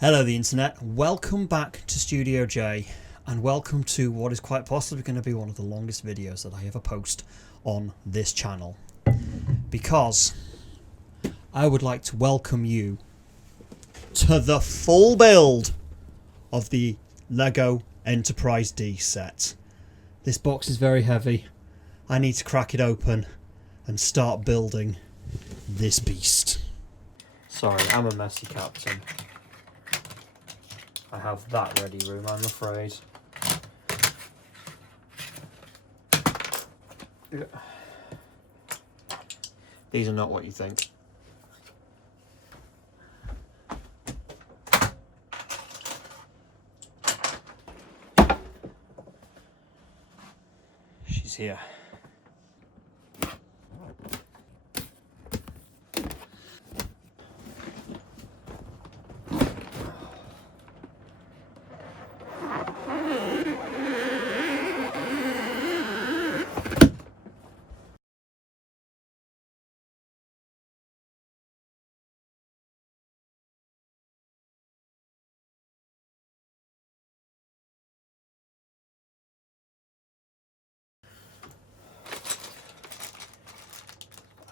Hello the internet, welcome back to Studio J and welcome to what is quite possibly going to be one of the longest videos that I ever post on this channel, because I would like to welcome you to the full build of the LEGO Enterprise D set. This box is very heavy. I need to crack it open and start building this beast. Sorry, I'm a messy captain. I have that ready room, I'm afraid. Yeah. These are not what you think. She's here.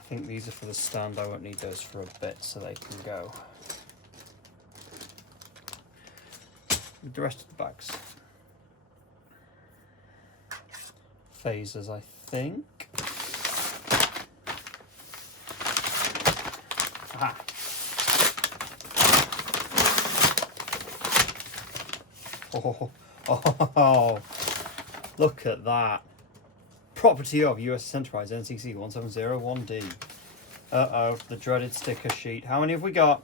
I think these are for the stand. I won't need those for a bit, so they can go with the rest of the bags. Phasers, I think. Aha. Oh, look at that. Property of USS Enterprise NCC 1701D. Uh-oh, the dreaded sticker sheet. How many have we got?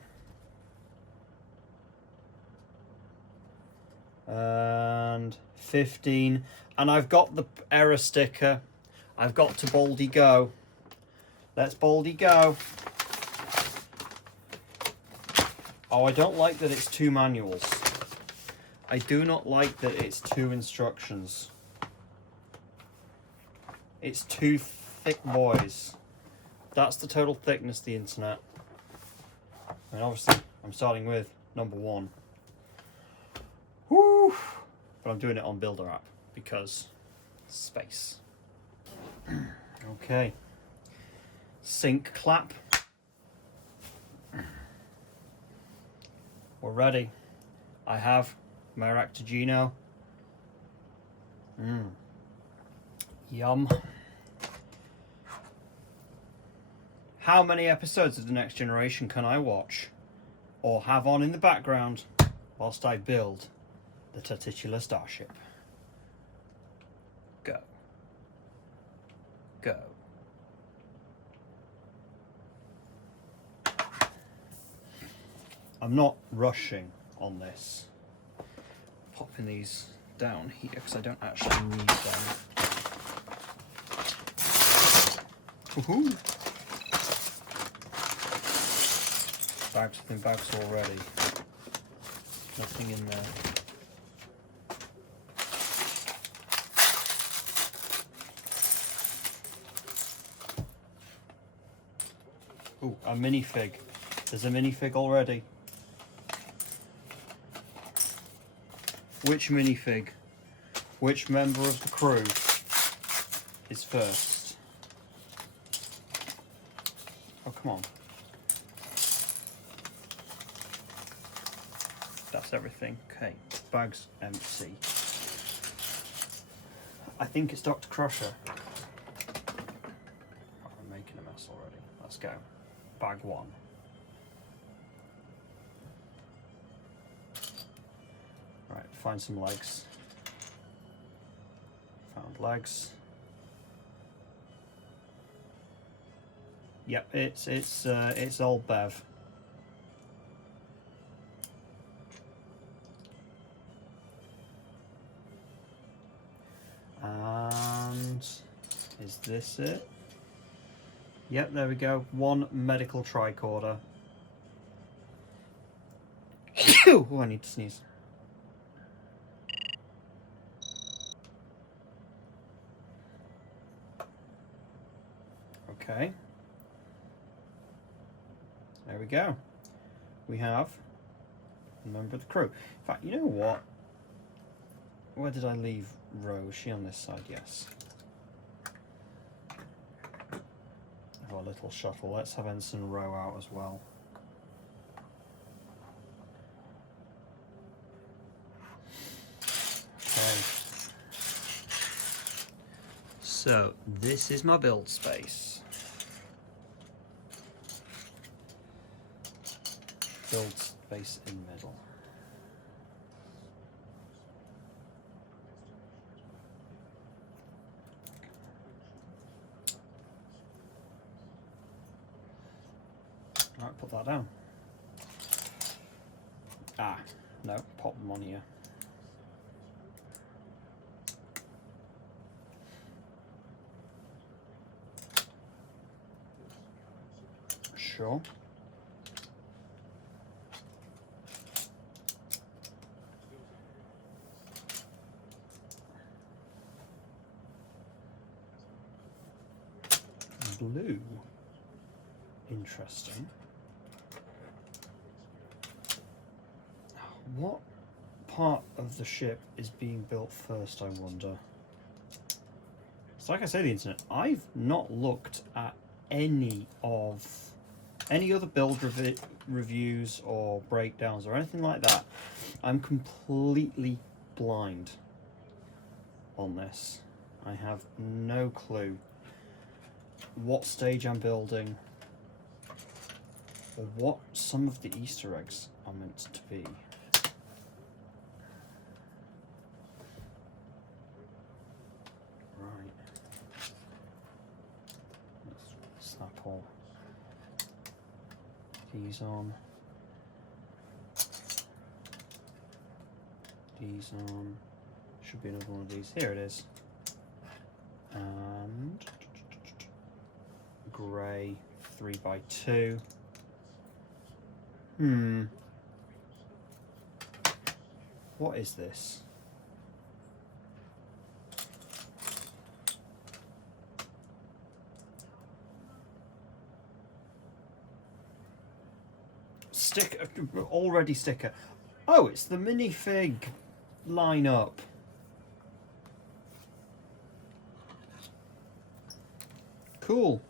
And 15. And I've got the error sticker. I've got to Baldy go. Let's Baldy go. Oh, I don't like that it's 2 manuals. I do not like that it's 2 instructions. It's 2 thick boys. That's the total thickness of the internet. And obviously, I'm starting with number 1. Woo! But I'm doing it on Builder app because space. Okay. Sync clap. We're ready. I have my Ractigino. Yum. How many episodes of The Next Generation can I watch or have on in the background whilst I build the titular starship? Go. Go. I'm not rushing on this. Popping these down here because I don't actually need them. Woohoo! Bags within bags already. Nothing in there. Ooh, a minifig. There's a minifig already. Which minifig? Which member of the crew is first? Oh, come on. That's everything. Okay, bag's empty. I think it's Dr. Crusher. Oh, I'm making a mess already. Let's go. Bag 1. Right, find some legs. Found legs. Yep, it's old Bev. And is this it? Yep, there we go. 1 medical tricorder. Oh, I need to sneeze. Okay. There we go. We have member of the crew. In fact, you know what? Where did I leave Ro? Is she on this side? Yes. Our little shuttle. Let's have Ensign Ro out as well. Okay. So this is my build space. Build space in the middle. Alright, put that down. Ah, no, pop them on here. Sure. Blue. Interesting. What part of the ship is being built first, I wonder? So like I say, the internet, I've not looked at any other build reviews or breakdowns or anything like that. I'm completely blind on this. I have no clue what stage I'm building or what some of the Easter eggs are meant to be. Right. Let's snap all these on. These on. Should be another one of these. Here it is. And grey 3x2. What is this? Sticker, already sticker. Oh, it's the minifig lineup. Cool.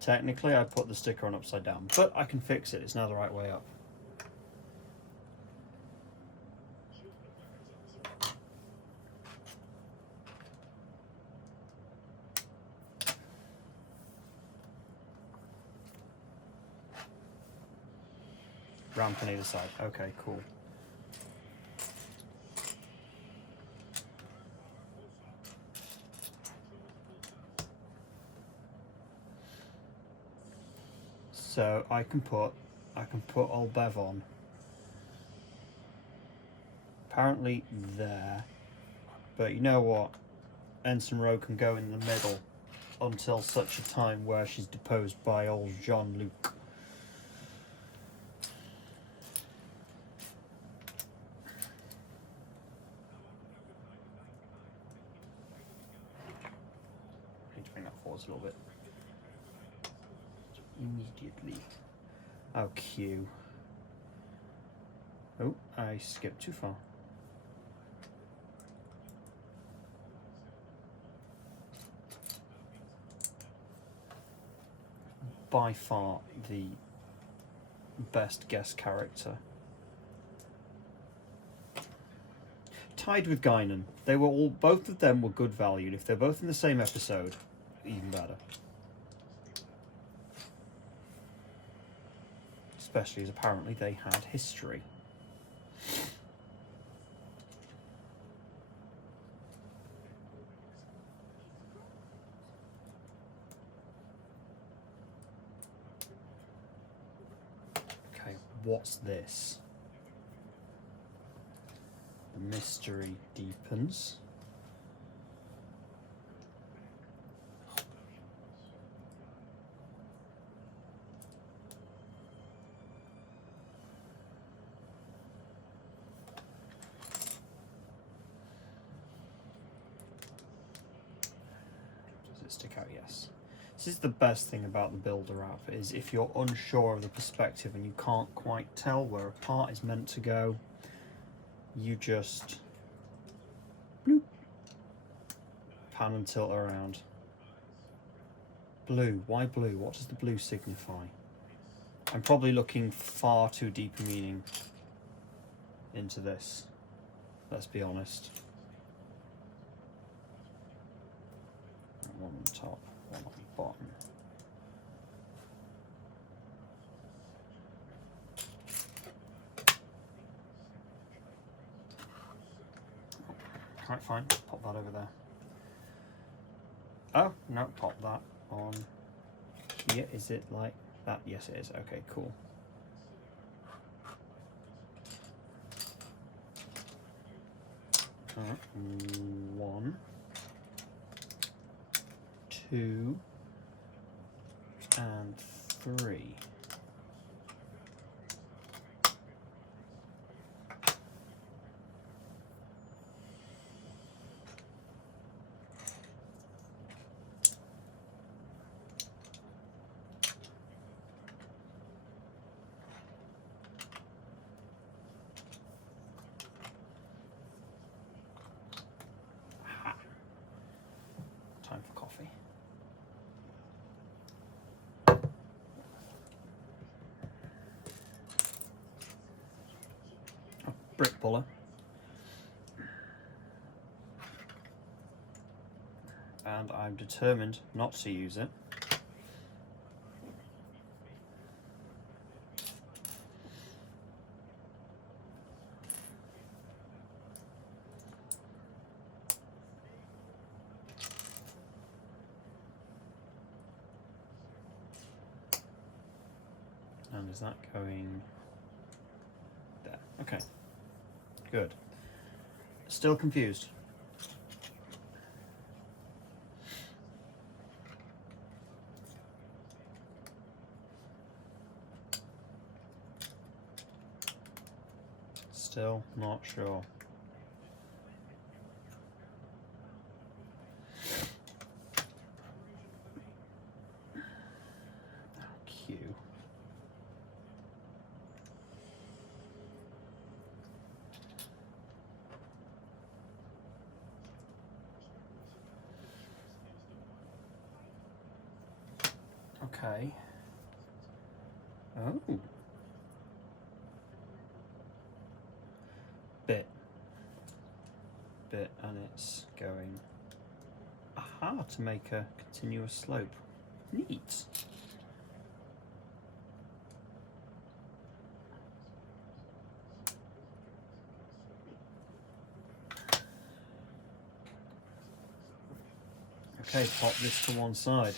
Technically, I put the sticker on upside down, but I can fix it. It's now the right way up. Ramp on either side. Okay, cool. So I can put old Bev on. Apparently there. But you know what? Ensign Ro can go in the middle until such a time where she's deposed by old Jean-Luc. Need to bring that forwards a little bit. Immediately. Oh, Q. Oh, I skipped too far. By far the best guest character. Tied with Guinan. They were all, both of them were good valued. If they're both in the same episode, even better. Especially as apparently they had history. Okay, what's this? The mystery deepens. it stick out? Yes. This is the best thing about the Builder app, is if you're unsure of the perspective and you can't quite tell where a part is meant to go, you just bloop, pan and tilt around. Blue. Why blue? What does the blue signify? I'm probably looking far too deep a meaning into this. Let's be honest. One on the top, one on the bottom. Right, fine. Pop that over there. Oh, no, pop that on here. Is it like that? Yes, it is. Okay, cool. Alright, 1, 2, and 3. Time for coffee. A brick puller. And I'm determined not to use it. And is that going there? Okay, good. Still confused. Still not sure. Q. Okay. Oh. Bit, and it's going, aha, to make a continuous slope. Neat. Okay, pop this to one side.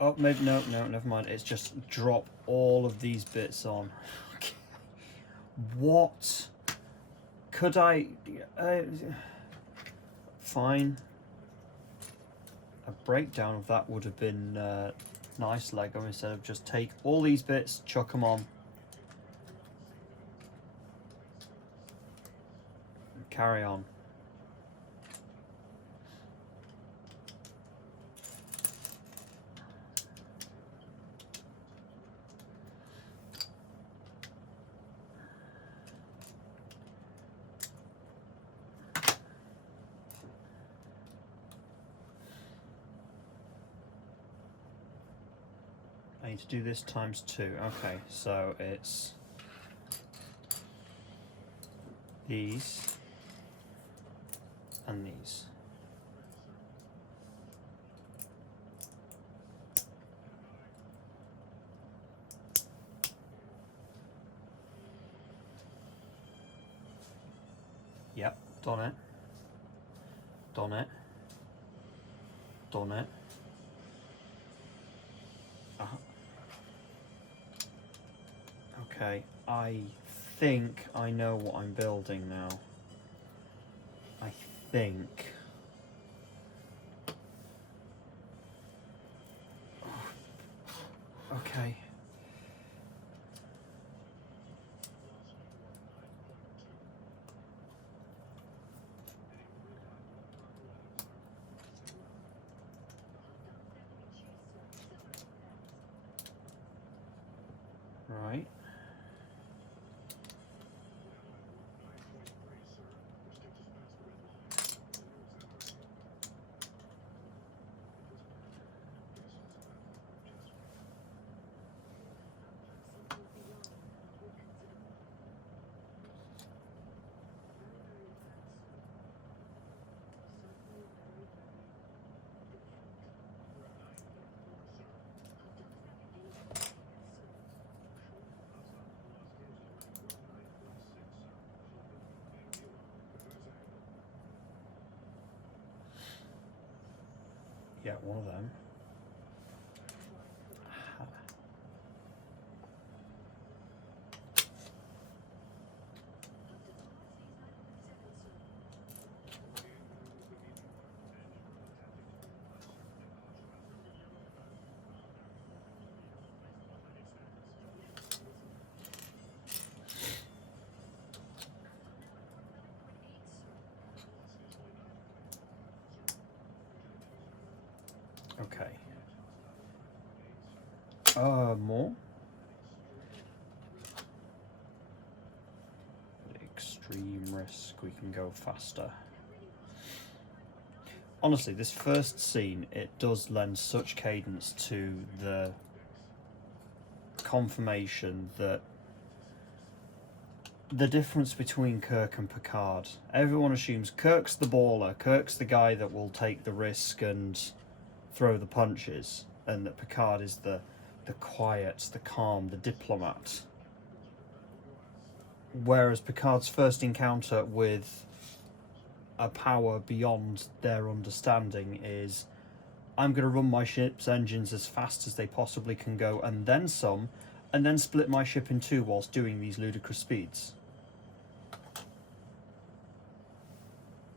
Oh, maybe, no, never mind. It's just drop all of these bits on. Okay. What? Could I... fine. A breakdown of that would have been nice Lego, instead of just take all these bits, chuck them on. And carry on. I need to do this times 2. Okay, so it's these and these. Yep, done it. Done it. Done it. Okay, I think I know what I'm building now. I think. Okay. Yeah, one of them. Okay. More. Extreme risk, we can go faster. Honestly, this first scene, it does lend such cadence to the confirmation that the difference between Kirk and Picard. Everyone assumes Kirk's the baller, Kirk's the guy that will take the risk and throw the punches, and that Picard is the quiet, the calm, the diplomat. Whereas Picard's first encounter with a power beyond their understanding is, I'm going to run my ship's engines as fast as they possibly can go, and then some, and then split my ship in two whilst doing these ludicrous speeds.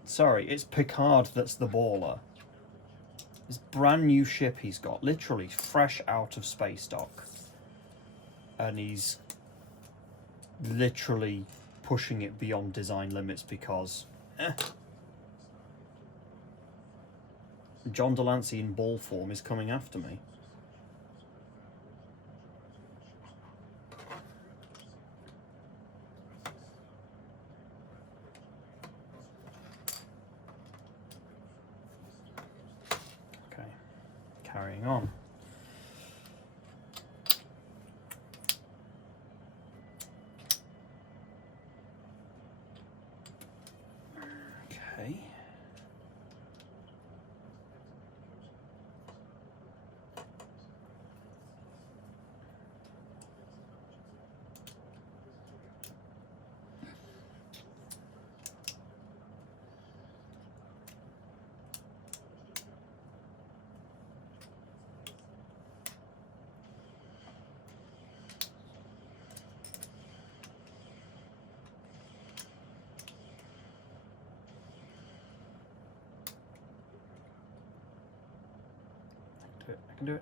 Sorry, it's Picard that's the baller. This brand new ship he's got, literally fresh out of space dock. And he's literally pushing it beyond design limits because John Delancey in ball form is coming after me. Okay, carrying on. Okay. I can do it.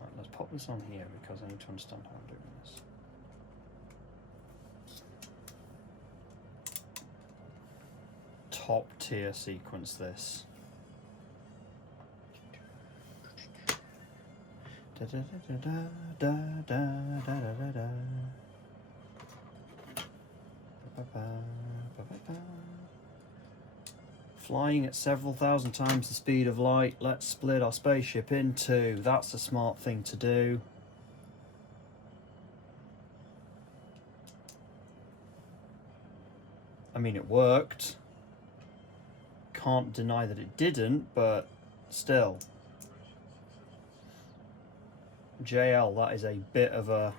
Right, let's pop this on here because I need to understand how I'm doing this. Top tier sequence this. Da da da da da da da da da. Ba ba ba ba ba. Flying at several thousand times the speed of light. Let's split our spaceship in two. That's a smart thing to do. I mean, it worked. Can't deny that it didn't, but still. JL, that is a bit of a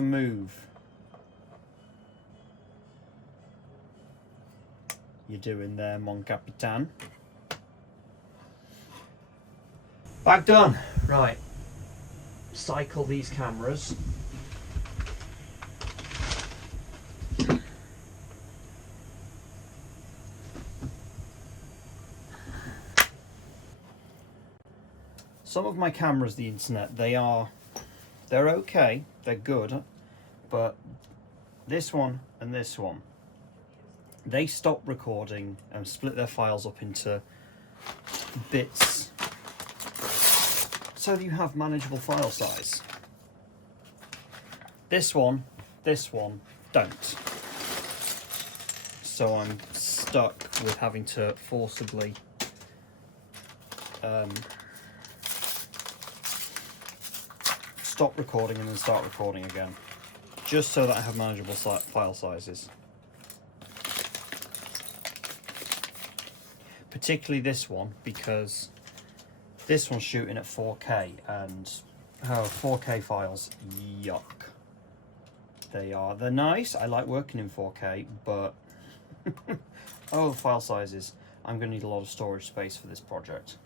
move. You're doing there, mon capitan. Back done. Right. Cycle these cameras. Some of my cameras, the internet, they're okay, they're good, but this one and this one, they stop recording and split their files up into bits so that you have manageable file size. This one don't. So I'm stuck with having to forcibly stop recording and then start recording again, just so that I have manageable file sizes. Particularly this one, because this one's shooting at 4K and Oh, 4K files. Yuck. They're nice. I like working in 4K, but oh, the file sizes. I'm going to need a lot of storage space for this project.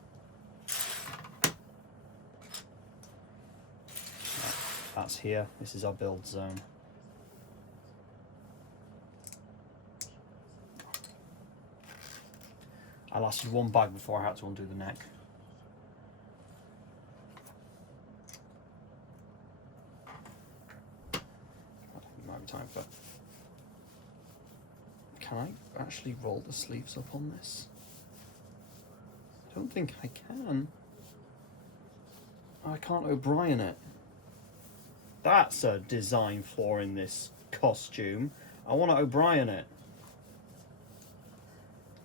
That's here. This is our build zone. I lasted one bag before I had to undo the neck. Might be time for... Can I actually roll the sleeves up on this? I don't think I can. I can't O'Brien it. That's a design flaw in this costume. I want to O'Brien it.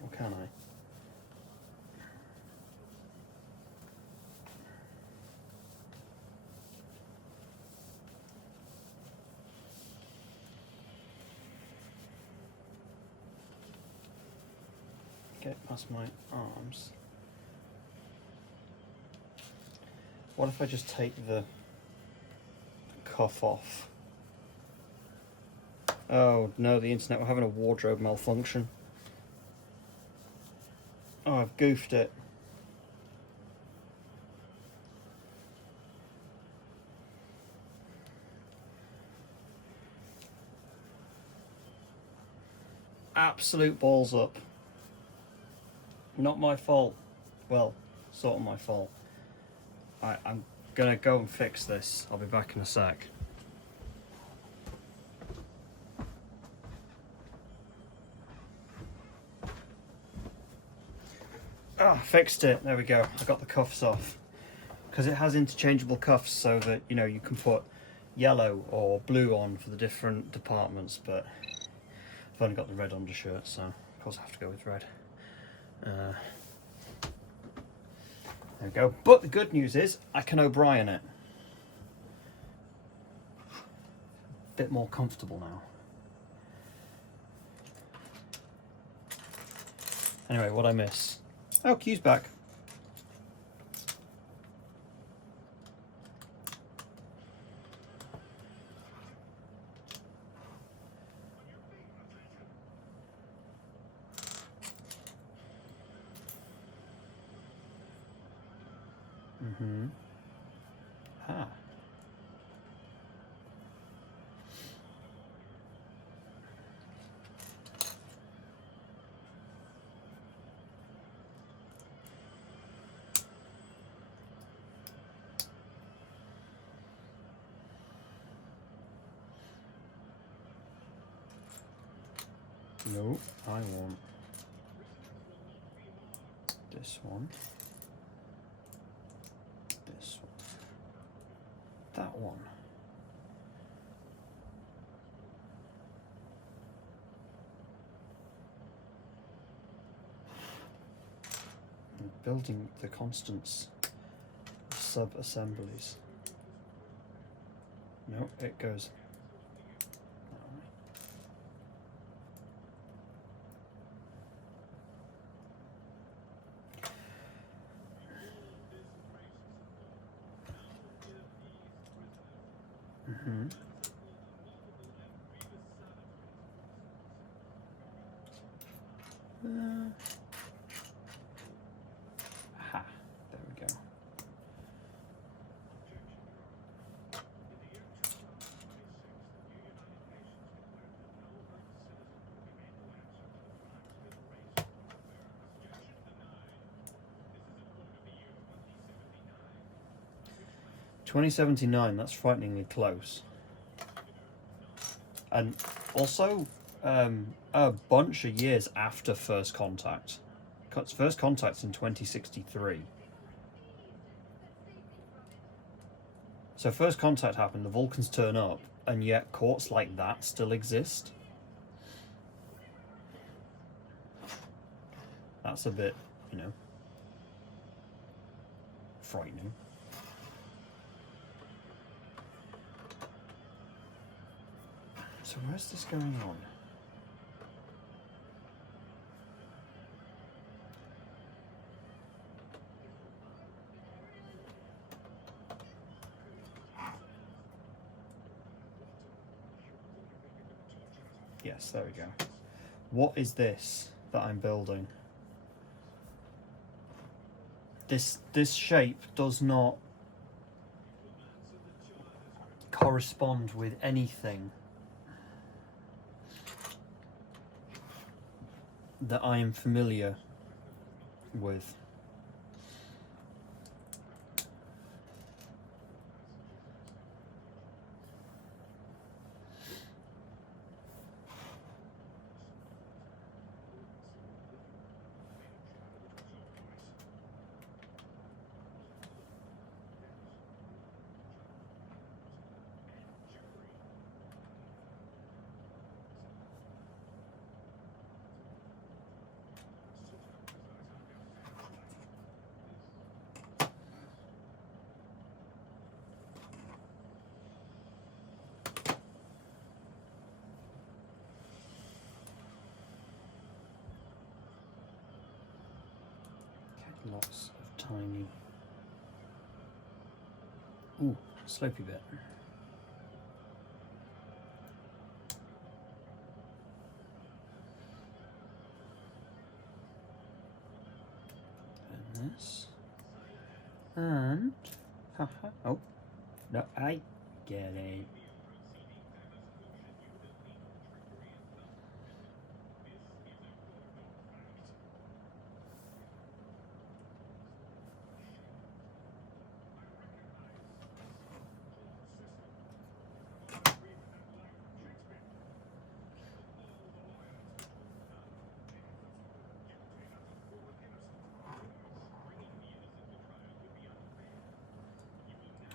Or can I? Get past my arms. What if I just take the cuff off? Oh no, the internet, we're having a wardrobe malfunction. Oh, I've goofed it. Absolute balls up. Not my fault. Well, sort of my fault. I'm gonna go and fix this. I'll be back in a sec. Ah, fixed it. There we go. I got the cuffs off. Because it has interchangeable cuffs so that, you know, you can put yellow or blue on for the different departments, but I've only got the red undershirt, so of course I have to go with red. There we go. But the good news is I can O'Brien it. A bit more comfortable now. Anyway, what'd I miss? Oh, Q's back. Ah. No, I want this one. This one. That one. I'm building the constants of sub-assemblies. No, it goes. Aha, there we go. $20.79, that's frighteningly close. And also, a bunch of years after First Contact. First Contact's in 2063. So First Contact happened, the Vulcans turn up, and yet courts like that still exist. That's a bit, you know, frightening. So where's this going on? Yes, there we go. What is this that I'm building? This shape does not correspond with anything that I am familiar with. Lots of tiny, ooh, slopey bit. And this, and haha. Oh no, I get it.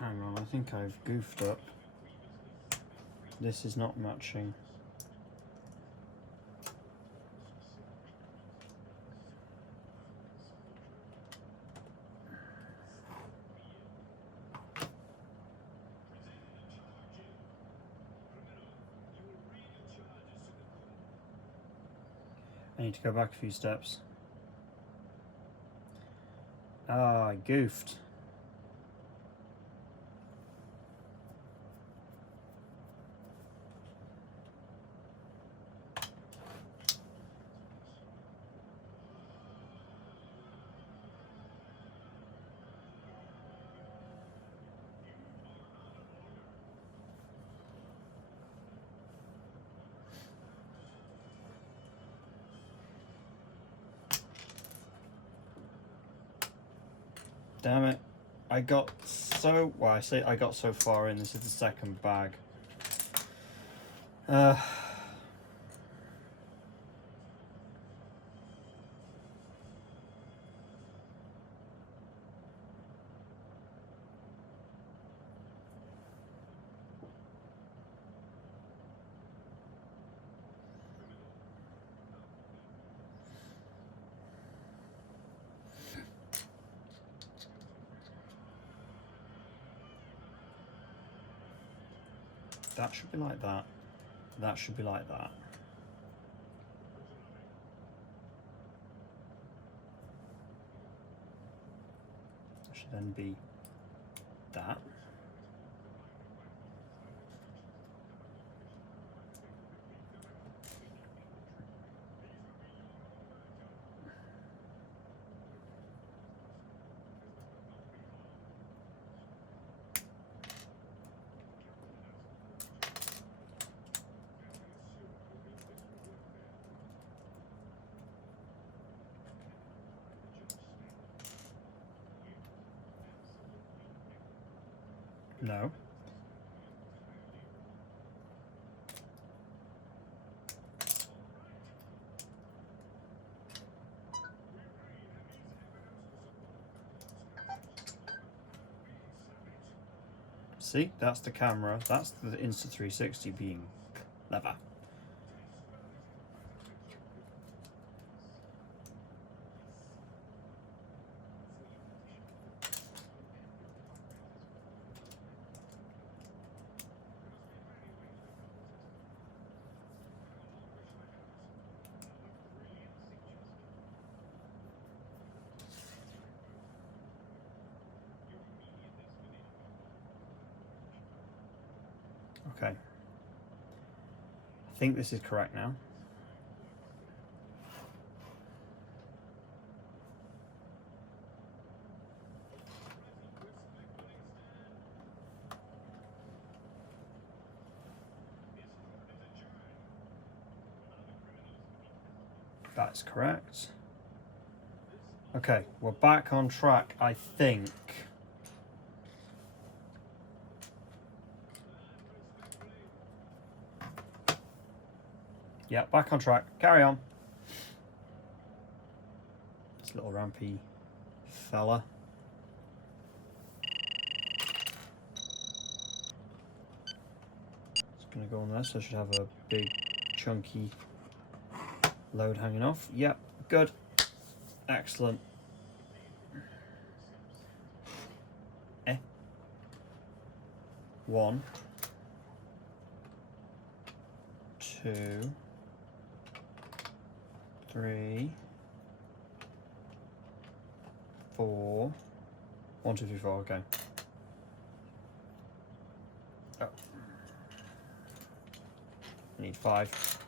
Hang on, I think I've goofed up. This is not matching. I need to go back a few steps. Ah, I goofed. Damn it. I got so, well, I say I got so far in, this is the second bag. That should be like that. That should be like that. That should then be that. No. See, that's the camera. That's the Insta360 being clever. Okay. I I think this is correct now. That's correct. Okay, we're back on track, I think. Yeah, back on track. Carry on. This little rampy fella. It's going to go on there, so I should have a big, chunky load hanging off. Yep, good. Excellent. One, two, three, four. 1, 2, 3, 4. Okay. Oh. I need 5.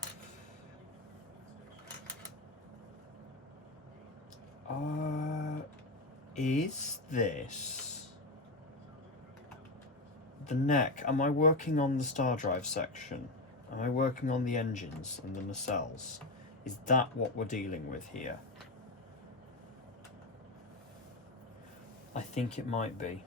Is this the neck? Am I working on the star drive section? Am I working on the engines and the nacelles? Is that what we're dealing with here? I think it might be.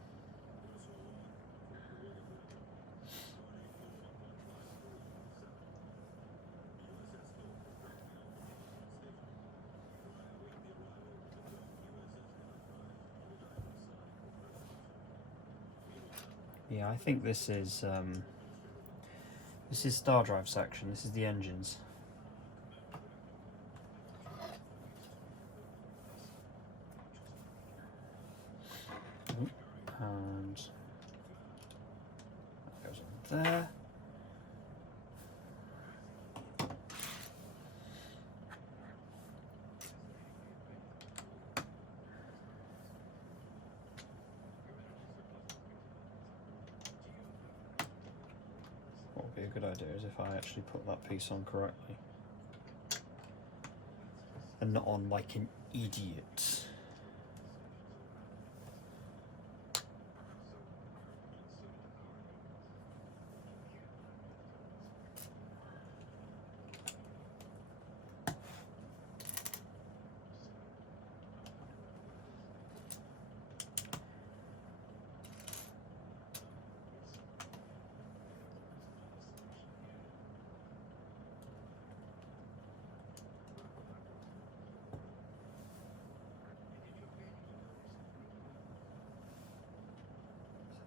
Yeah, I think this is star drive section. This is the engines. And that goes on there. What would be a good idea is if I actually put that piece on correctly and not on like an idiot.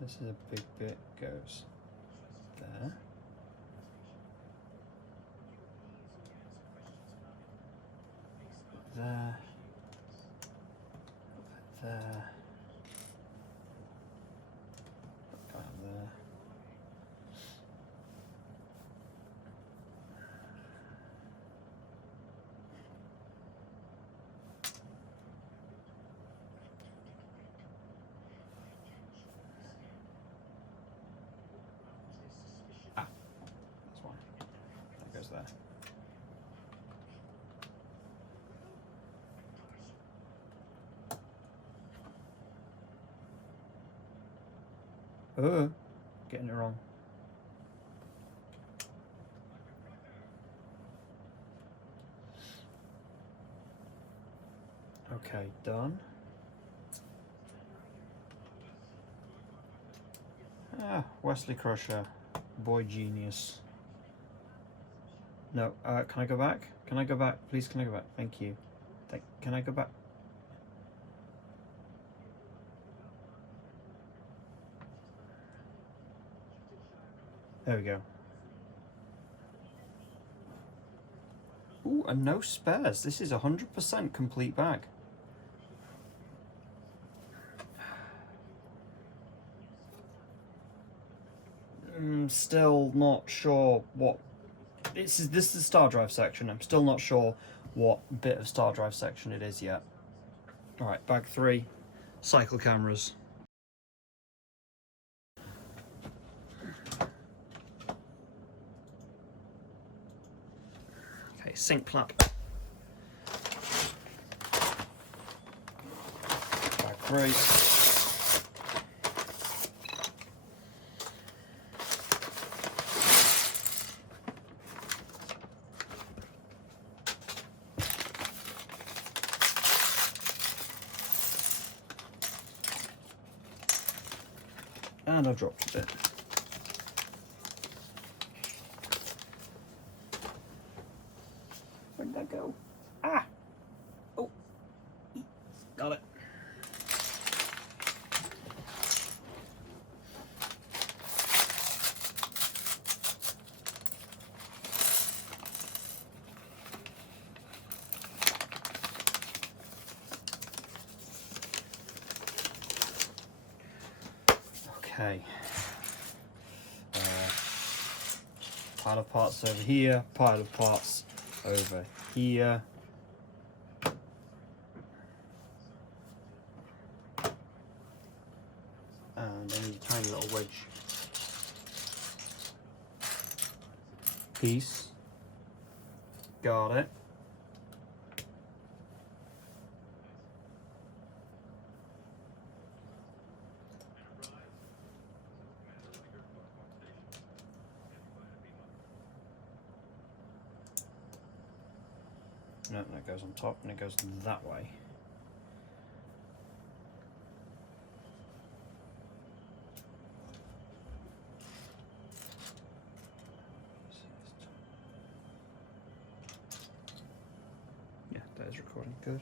This is a big bit, goes there. There. There. Down there. There. Getting it wrong. Okay, done. Wesley Crusher, boy genius. No, can I go back? Can I go back? Please, can I go back? Thank you. Can I go back? There we go. Ooh, and no spares. This is 100% complete bag. Still not sure what... This is the star drive section. I'm still not sure what bit of star drive section it is yet. Alright, bag 3. Cycle cameras. Okay, sink clamp. Back brace. And I've dropped a bit. Where did that go? Ah! Oh! Got it. Okay. Pile of parts over here, pile of parts over here. And I need a tiny little wedge piece. Got it. No, that goes on top and it goes that way. Yeah, that is recording. Good.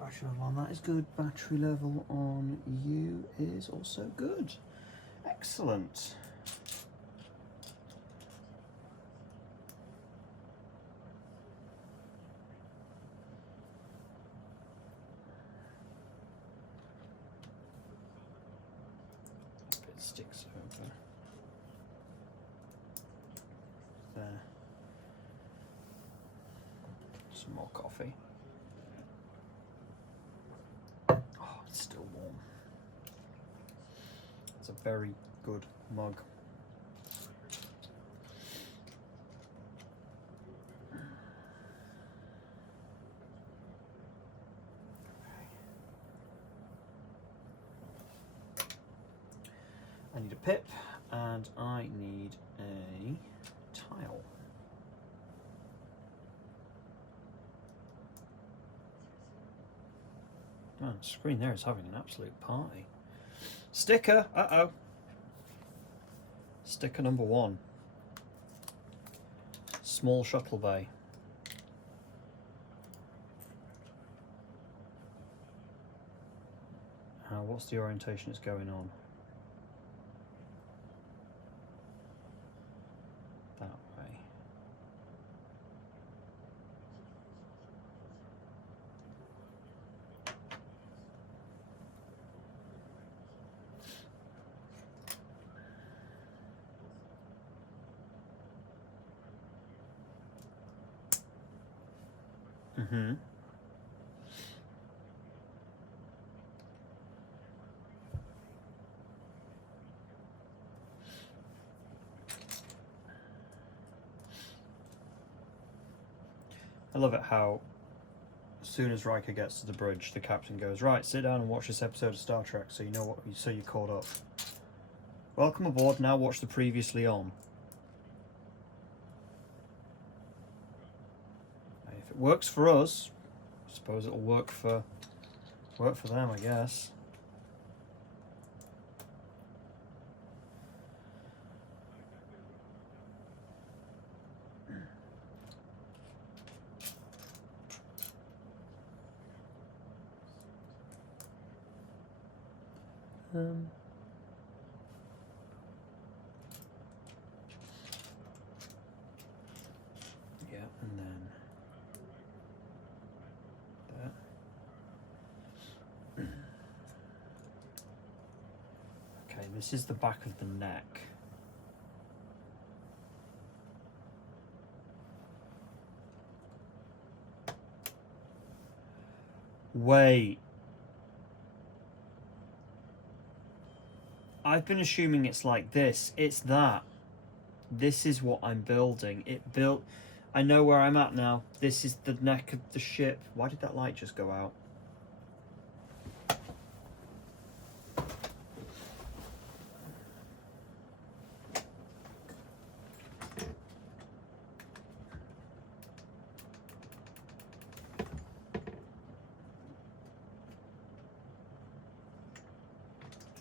Battery level on that is good. Battery level on you is also good. Excellent. Sticks over there. Some more coffee. Oh, it's still warm. It's a very good mug. I need a pip and I need a tile. Oh, the screen there is having an absolute party. Sticker, uh-oh. Sticker number 1. Small shuttle bay. What's the orientation it's going on? That way. Mm-hmm. I love it how as soon as Riker gets to the bridge, the captain goes, right, sit down and watch this episode of Star Trek so you know what, so you're caught up. Welcome aboard, now watch the previously on. If it works for us, I suppose it'll work for them, I guess. Yeah, and then that. Okay, this is the back of the neck. Wait. I've been assuming it's like this. It's that. This is what I'm building. I know where I'm at now. This is the neck of the ship. Why did that light just go out?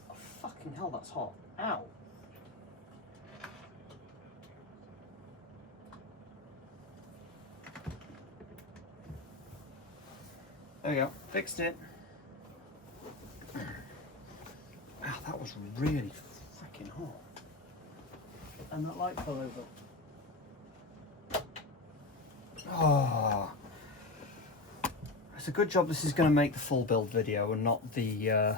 Oh, fucking hell, that's hot. Ow. There we go, fixed it. Wow, that was really freaking hot. And that light fell over. Oh. It's a good job this is going to make the full build video and not the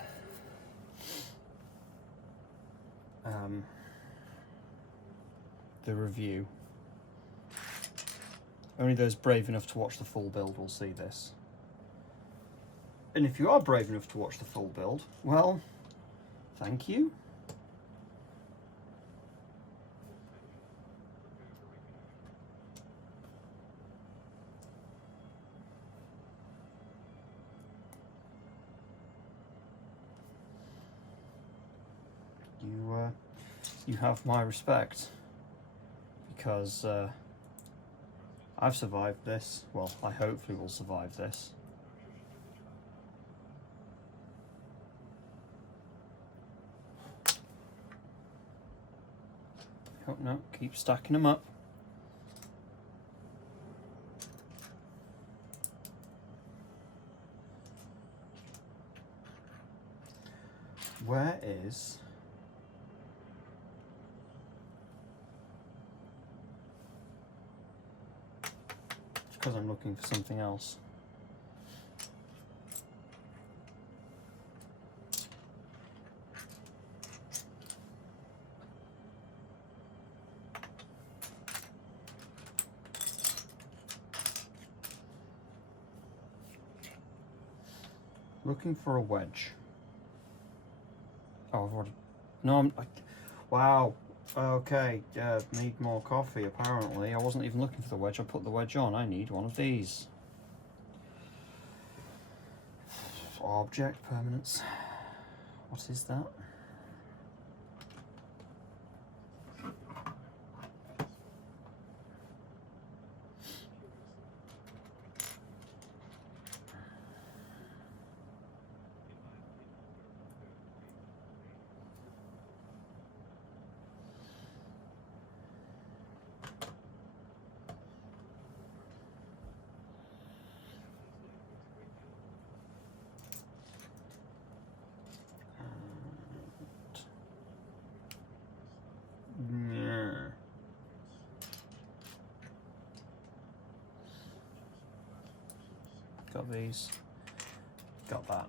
review. Only those brave enough to watch the full build will see this. And if you are brave enough to watch the full build, well, thank you. You have my respect, because I've survived this. Well, I hopefully will survive this. Oh no, keep stacking them up. Where is... It's because I'm looking for something else. Looking for a wedge. Oh, I've already... No, wow. Okay, need more coffee, apparently. I wasn't even looking for the wedge. I put the wedge on. I need one of these. Object permanence. What is that? Got these. Got that.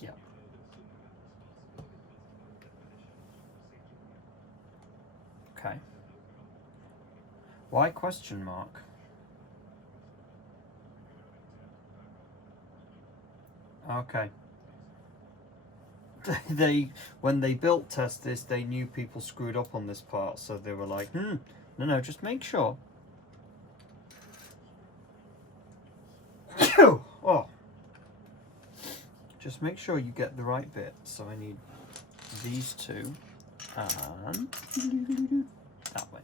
Yeah. Okay. Why question mark? Okay. When they built test this, they knew people screwed up on this part, so they were like, no, just make sure. Oh, just make sure you get the right bit. So I need these two, and that way.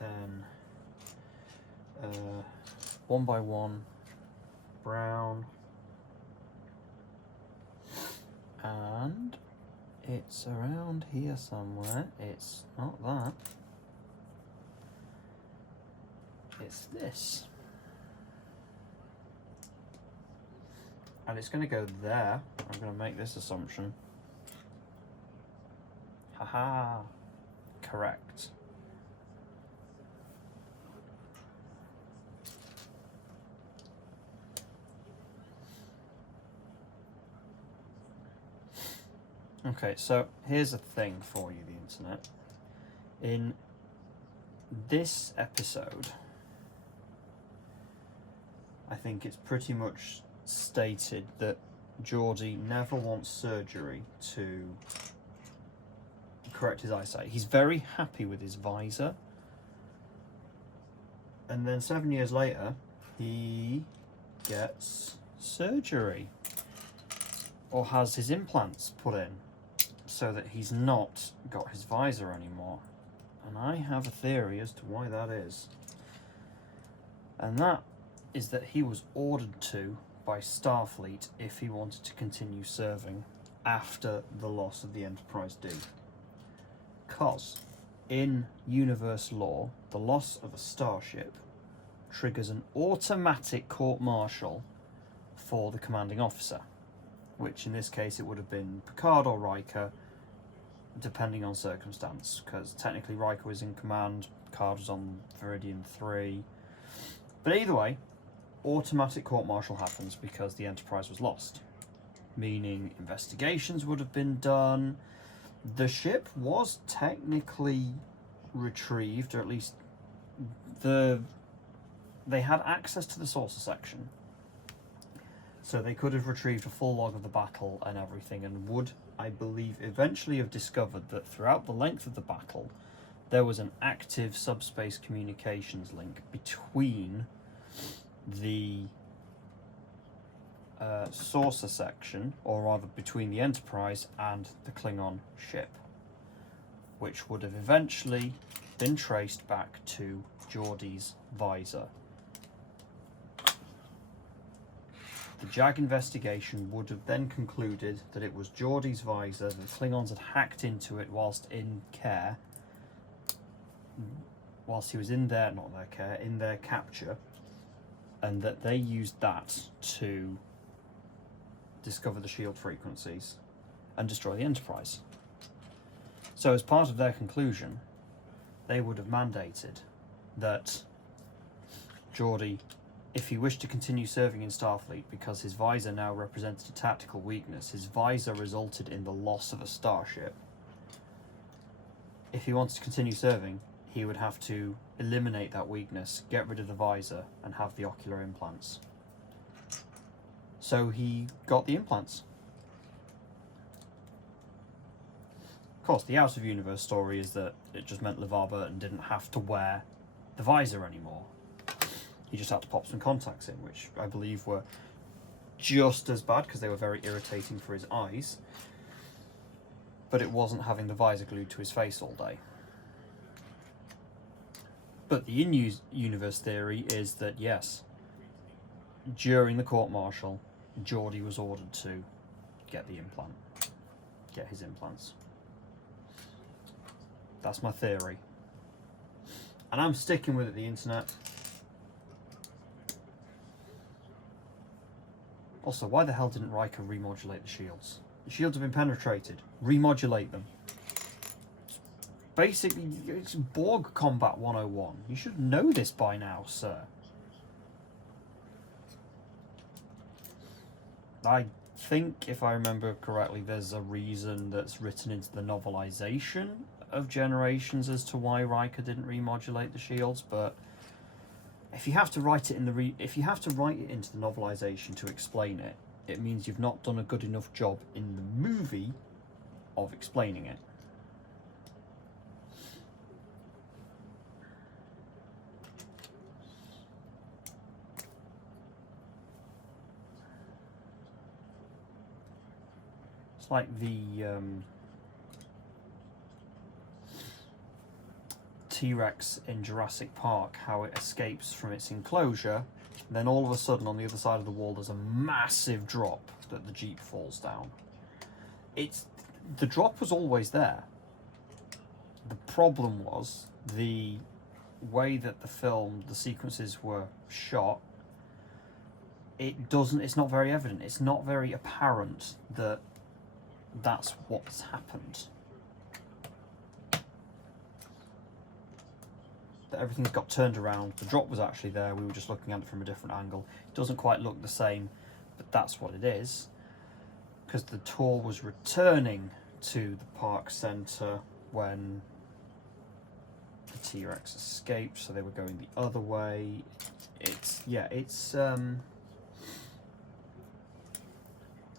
Then 1 by 1 brown, and it's around here somewhere. It's not that, it's this, and it's going to go there. I'm going to make this assumption. Haha, correct. Okay, so here's a thing for you, the internet. In this episode, I think it's pretty much stated that Geordie never wants surgery to correct his eyesight. He's very happy with his visor. And then 7 years later, he gets surgery or has his implants put in so that he's not got his visor anymore. And I have a theory as to why that is. And that is that he was ordered to by Starfleet if he wanted to continue serving after the loss of the Enterprise D. Because in universe law, the loss of a starship triggers an automatic court-martial for the commanding officer, which in this case it would have been Picard or Riker, depending on circumstance, because technically Riker was in command, Picard was on Viridian 3. But either way, automatic court-martial happens because the Enterprise was lost, meaning investigations would have been done. The ship was technically retrieved, or at least they had access to the saucer section, so they could have retrieved a full log of the battle and everything, and would, I believe, eventually have discovered that throughout the length of the battle there was an active subspace communications link between the saucer section, or rather between the Enterprise and the Klingon ship, which would have eventually been traced back to Geordie's visor. The JAG investigation would have then concluded that it was Geordie's visor, that the Klingons had hacked into it whilst in care, whilst he was in their, not their care, in their capture, and that they used that to discover the shield frequencies and destroy the Enterprise. So as part of their conclusion, they would have mandated that Geordie, if he wished to continue serving in Starfleet, because his visor now represented a tactical weakness, his visor resulted in the loss of a starship. If he wanted to continue serving, he would have to eliminate that weakness, get rid of the visor, and have the ocular implants. So he got the implants. Of course, the out-of-universe story is that it just meant LeVar Burton didn't have to wear the visor anymore. He just had to pop some contacts in, which I believe were just as bad because they were very irritating for his eyes. But it wasn't having the visor glued to his face all day. But the in-universe theory is that, yes, during the court-martial, Geordie was ordered to get his implants. That's my theory. And I'm sticking with it, the internet. Also, why the hell didn't Riker remodulate the shields? The shields have been penetrated. Remodulate them. Basically, it's Borg Combat 101. You should know this by now, sir. I think, if I remember correctly, there's a reason that's written into the novelization of Generations as to why Riker didn't remodulate the shields, but if you have to write it in the if you have to write it into the novelization to explain it, it means you've not done a good enough job in the movie of explaining it. It's like the T-Rex in Jurassic Park, how it escapes from its enclosure, and then all of a sudden on the other side of the wall there's a massive drop that the Jeep falls down. The drop was always there. The problem was the way that the sequences were shot. It's not very evident. It's not very apparent that that's what's happened. That everything's got turned around. The drop was actually there. We were just looking at it from a different angle. It doesn't quite look the same, but that's what it is. Because the tour was returning to the park centre when the T-Rex escaped, so they were going the other way. It's, yeah, it's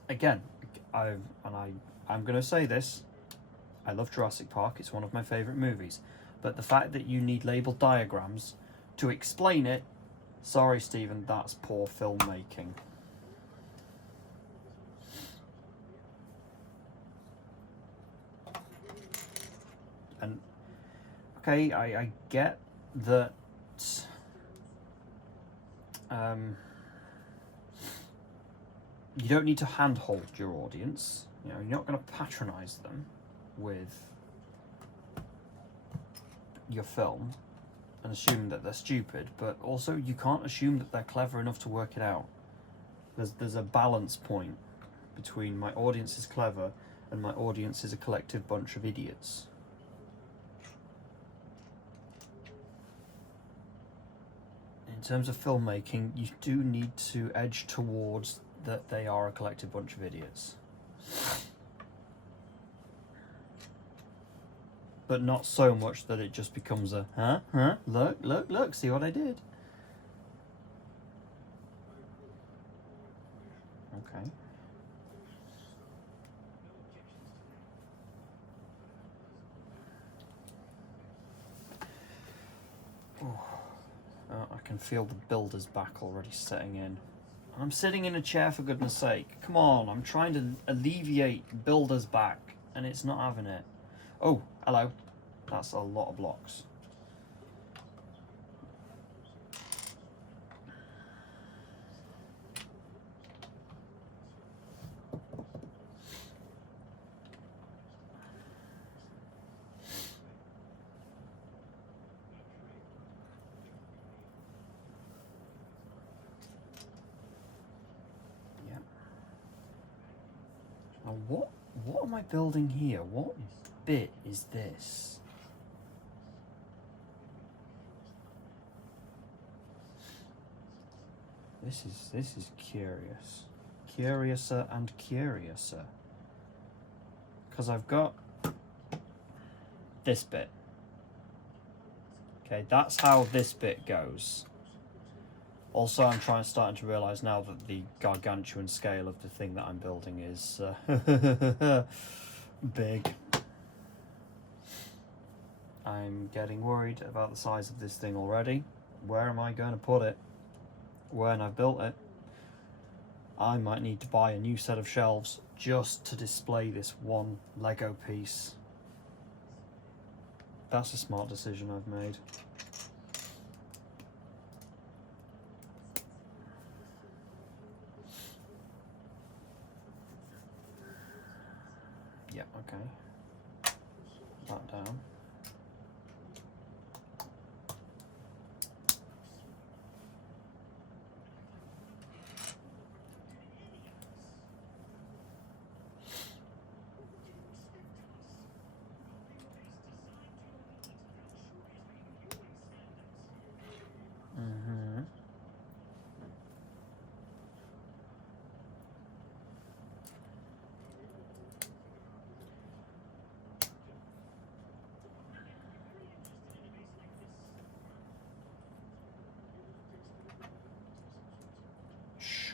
again, I'm going to say this, I love Jurassic Park, it's one of my favourite movies, but the fact that you need labelled diagrams to explain it, sorry Stephen, that's poor filmmaking. And okay, I get that you don't need to handhold your audience. You know, you're not going to patronise them with your film and assume that they're stupid, but also you can't assume that they're clever enough to work it out. There's a balance point between my audience is clever and my audience is a collective bunch of idiots. In terms of filmmaking, you do need to edge towards that they are a collective bunch of idiots. But not so much that it just becomes a, huh, look, see what I did. Okay. I can feel the builder's back already setting in. I'm sitting in a chair, for goodness sake. Come on, I'm trying to alleviate builder's back, and it's not having it. Oh, hello. That's a lot of blocks. Now what am I building here? What bit is this? This is curious. Curiouser and curiouser. Because I've got this bit. Okay, that's how this bit goes. Also, I'm starting to realise now that the gargantuan scale of the thing that I'm building is big. I'm getting worried about the size of this thing already. Where am I going to put it? When I've built it, I might need to buy a new set of shelves just to display this one Lego piece. That's a smart decision I've made. Yeah, okay. That down.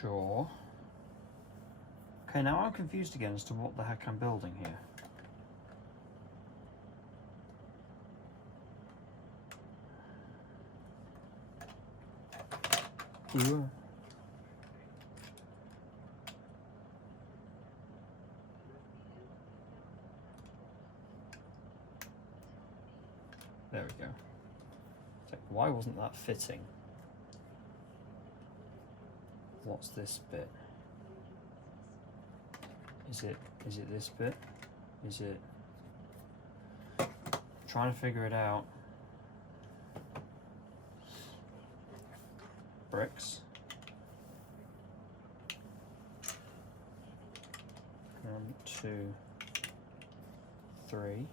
Sure. Okay, now I'm confused again as to what the heck I'm building here. Ooh. There we go. It's like, why wasn't that fitting? What's this bit? Is it this bit? Is it? I'm trying to figure it out. Bricks. 1, 2, 3.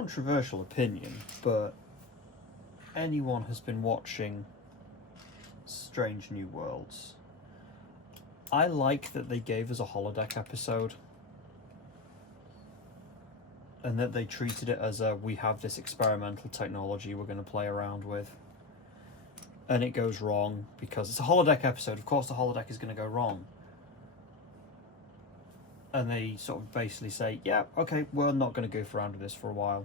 controversial opinion, but anyone has been watching Strange New Worlds. I like that they gave us a holodeck episode, and that they treated it as a, we have this experimental technology we're going to play around with, and it goes wrong because it's a holodeck episode. Of course the holodeck is going to go wrong. And they sort of basically say, yeah, okay, we're not going to goof around with this for a while.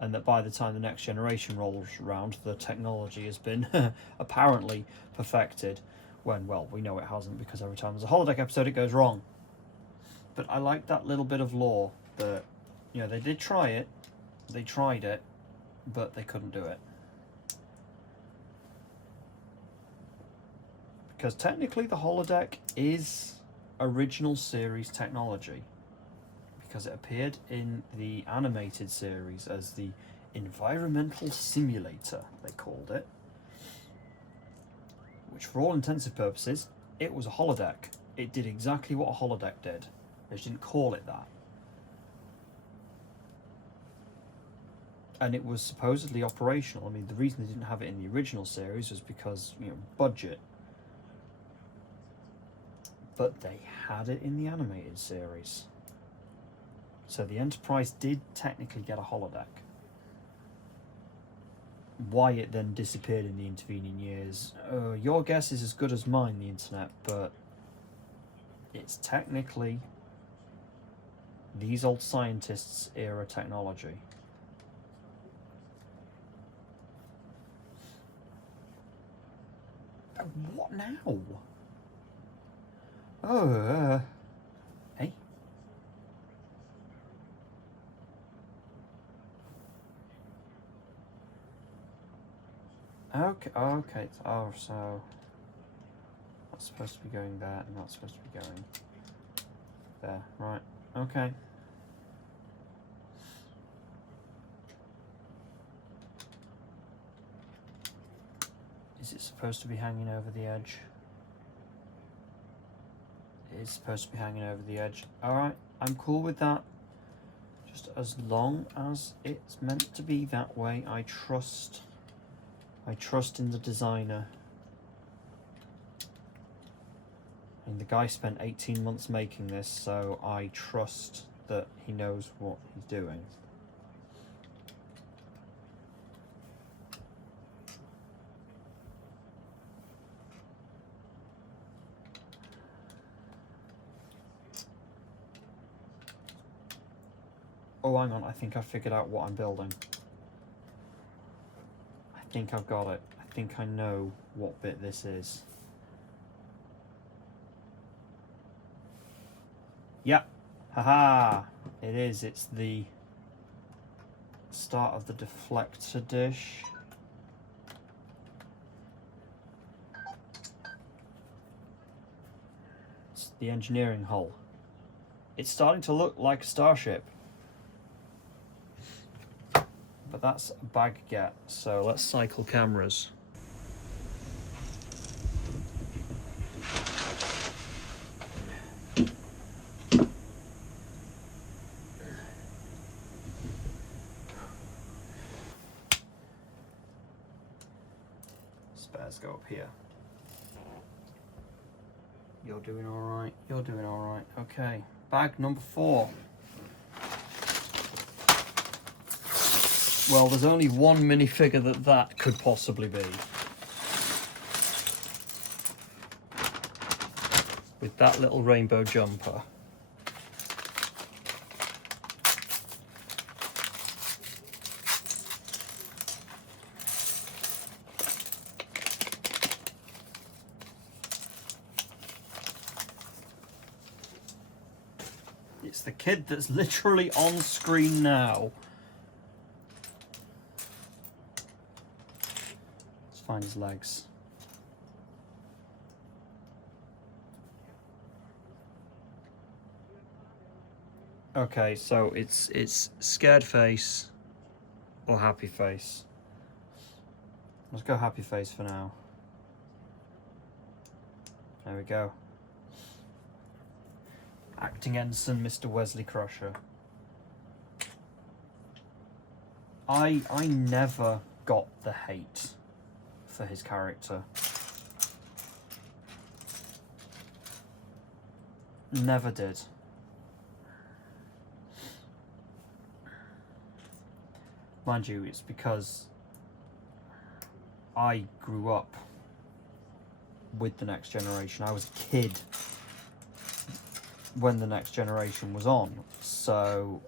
And that by the time the next generation rolls around, the technology has been apparently perfected, when, well, we know it hasn't, because every time there's a holodeck episode it goes wrong. But I like that little bit of lore that, you know, they did try it, they tried it, but they couldn't do it. Because technically the holodeck is original series technology, because it appeared in the animated series as the environmental simulator, they called it, which for all intensive purposes, it was a holodeck. It did exactly what a holodeck did. They just didn't call it that. And it was supposedly operational. I mean, the reason they didn't have it in the original series was because, you know, budget. But they had it in the animated series. So the Enterprise did technically get a holodeck. Why it then disappeared in the intervening years, your guess is as good as mine, the internet, but it's technically these old scientists' era technology. What now? Oh, hey? Okay, okay, oh, so that's supposed to be going there, and that's supposed to be going there, right, okay. Is it supposed to be hanging over the edge? It is supposed to be hanging over the edge. Alright, I'm cool with that. Just as long as it's meant to be that way, I trust in the designer. And the guy spent 18 months making this, so I trust that he knows what he's doing. Oh, hang on, I think I figured out what I'm building. I think I've got it. I think I know what bit this is. Yep. Haha! It is. It's the start of the deflector dish. It's the engineering hull. It's starting to look like a starship. But that's a baguette, so let's cycle cameras. Spares go up here. You're doing alright, you're doing alright. Okay, bag number 4. Well, there's only one minifigure that could possibly be. With that little rainbow jumper. It's the kid that's literally on screen now. Find his legs. Okay, so it's scared face or happy face. Let's go happy face for now. There we go. Acting Ensign Mr. Wesley Crusher. I never got the hate for his character. Never did. Mind you, it's because I grew up with The Next Generation. I was a kid when The Next Generation was on, so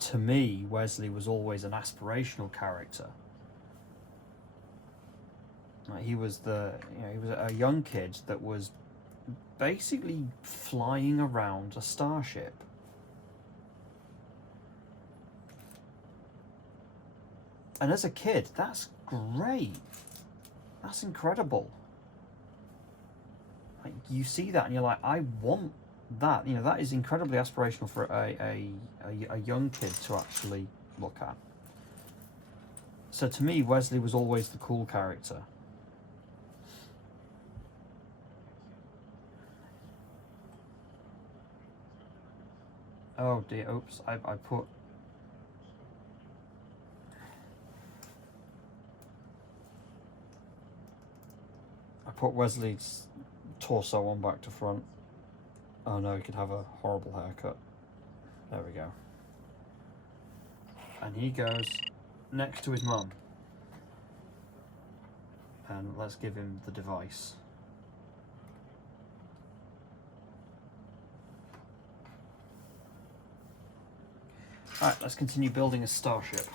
to me, Wesley was always an aspirational character. He was he was a young kid that was basically flying around a starship. And as a kid, that's great. That's incredible. Like, you see that and you're like, I want that. You know, that is incredibly aspirational for a young kid to actually look at. So to me, Wesley was always the cool character. Oh dear, oops, I put Wesley's torso on back to front. Oh no, he could have a horrible haircut. There we go. And he goes next to his mum. And let's give him the device. Alright, let's continue building a starship.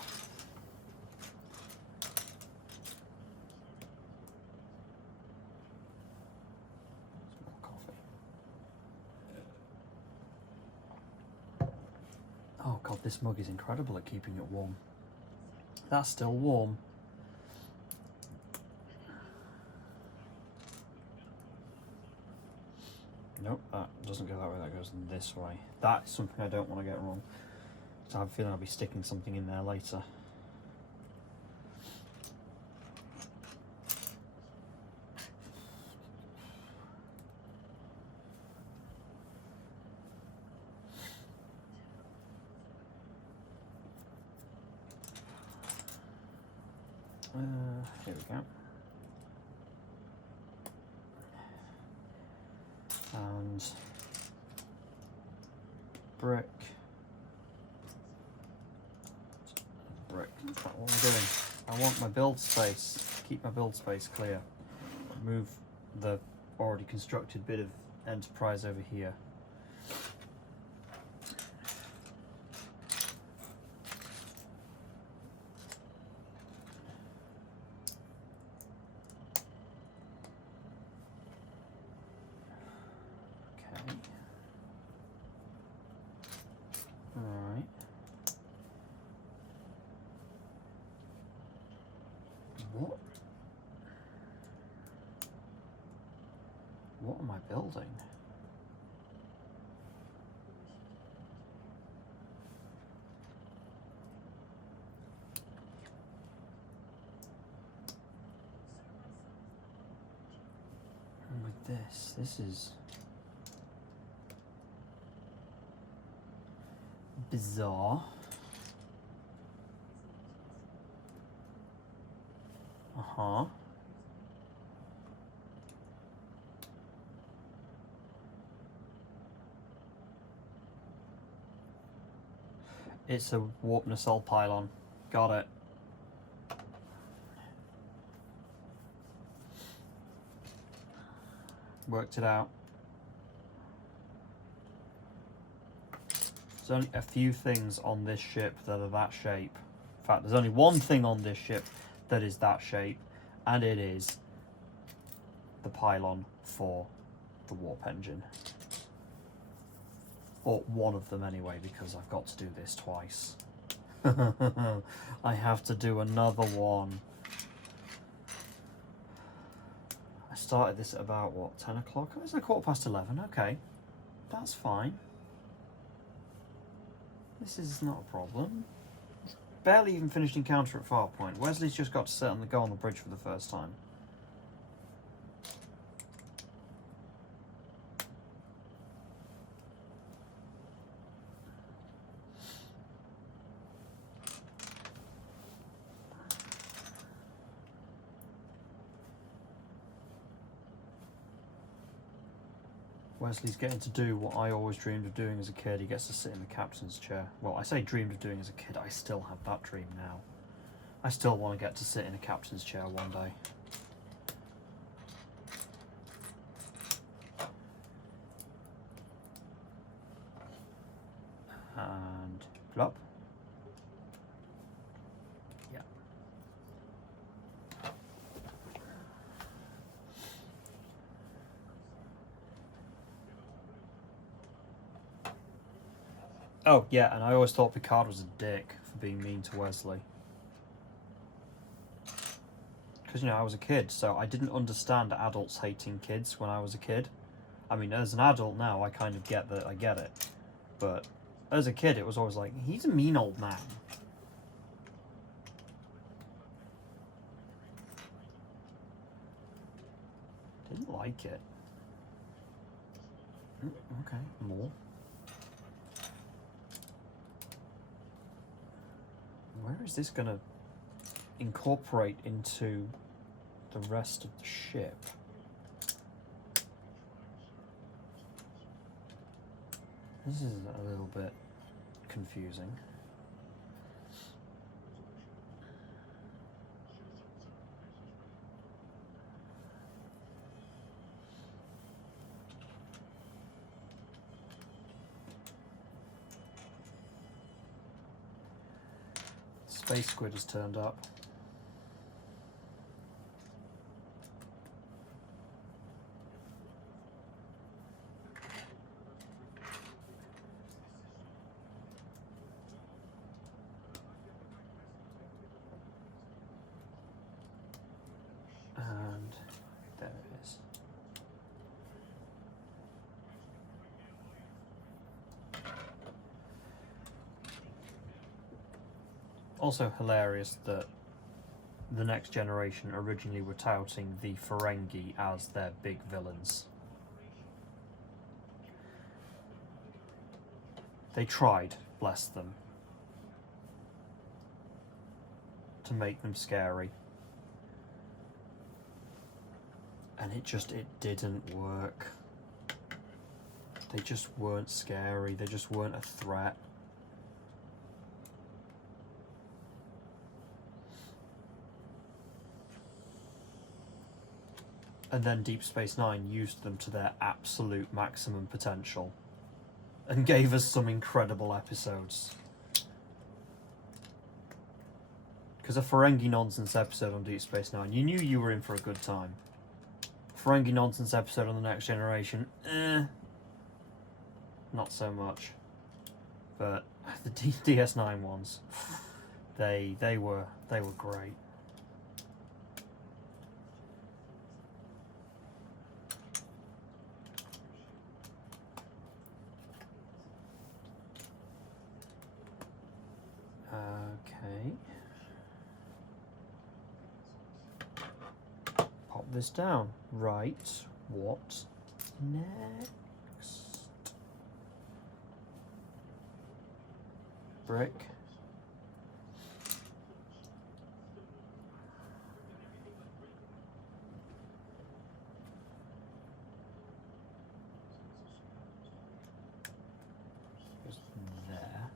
Oh god, this mug is incredible at keeping it warm. That's still warm. Nope, that doesn't go that way, that goes this way. That's something I don't want to get wrong. So I have a feeling I'll be sticking something in there later. Here we go. And brick. That's what I'm doing. I want my build space. Keep my build space clear. Move the already constructed bit of Enterprise over here. What am I building? And with this is bizarre. Uh-huh. It's a warp nacelle pylon. Got it. Worked it out. There's only a few things on this ship that are that shape. In fact, there's only one thing on this ship that is that shape, and it is the pylon for the warp engine. Or one of them anyway, because I've got to do this twice. I have to do another one. I started this at about, what, 10 o'clock? It's a 11:15. Okay, that's fine. This is not a problem. Barely even finished Encounter at Farpoint. Wesley's just got to sit on go on the bridge for the first time. Wesley's getting to do what I always dreamed of doing as a kid. He gets to sit in the captain's chair. Well, I say dreamed of doing as a kid, I still have that dream now. I still want to get to sit in a captain's chair one day. And flop. Yeah. Oh, yeah, and I always thought Picard was a dick for being mean to Wesley. Because, you know, I was a kid, so I didn't understand adults hating kids when I was a kid. I mean, as an adult now, I kind of get that, I get it. But as a kid, it was always like, he's a mean old man. Didn't like it. Okay, more. Where is this going to incorporate into the rest of the ship? This is a little bit confusing. Space Squid has turned up. And there it is. Also hilarious that the Next Generation originally were touting the Ferengi as their big villains. They tried, bless them, to make them scary. And it didn't work. They just weren't scary, they just weren't a threat. And then Deep Space Nine used them to their absolute maximum potential and gave us some incredible episodes. Because a Ferengi nonsense episode on Deep Space Nine, you knew you were in for a good time. Ferengi nonsense episode on the Next Generation, not so much. But the DS9 ones, they were great. Okay. Pop this down. Right. What next? Brick. Just there.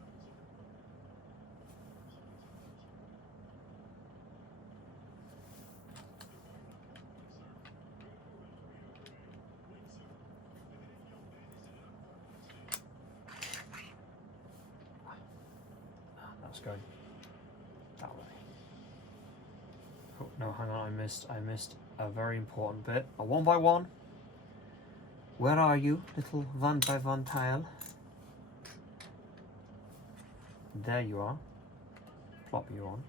Going that way. Oh no, hang on, I missed a very important bit. A one by one. Where are you, little one by one tile? There you are. Plop you on.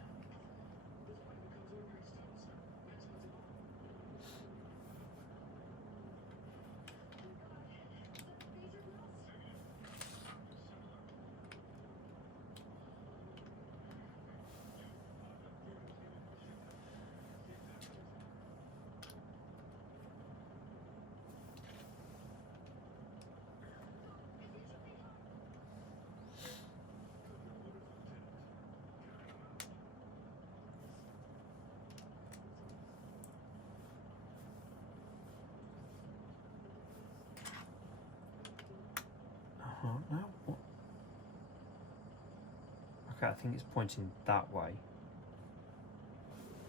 I think it's pointing that way.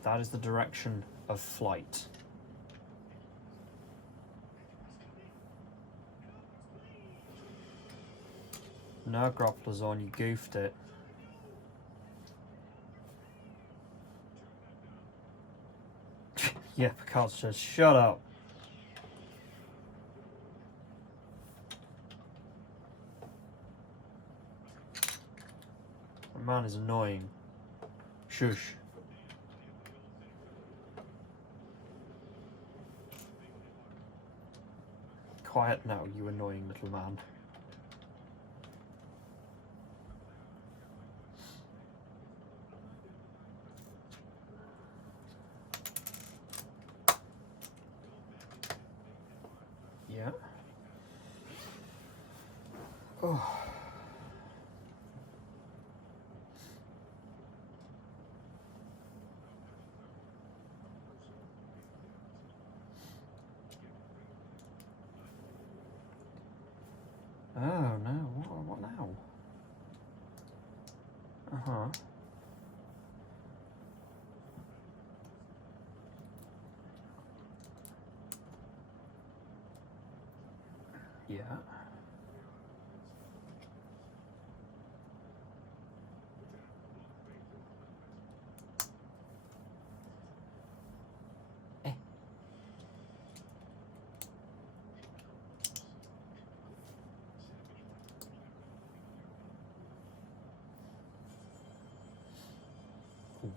That is the direction of flight. No grapplers on, you goofed it. Yeah, Picard says, shut up. The man is annoying. Shush. Quiet now, you annoying little man. Yeah. Oh. Oh no, what now? Uh-huh. Yeah.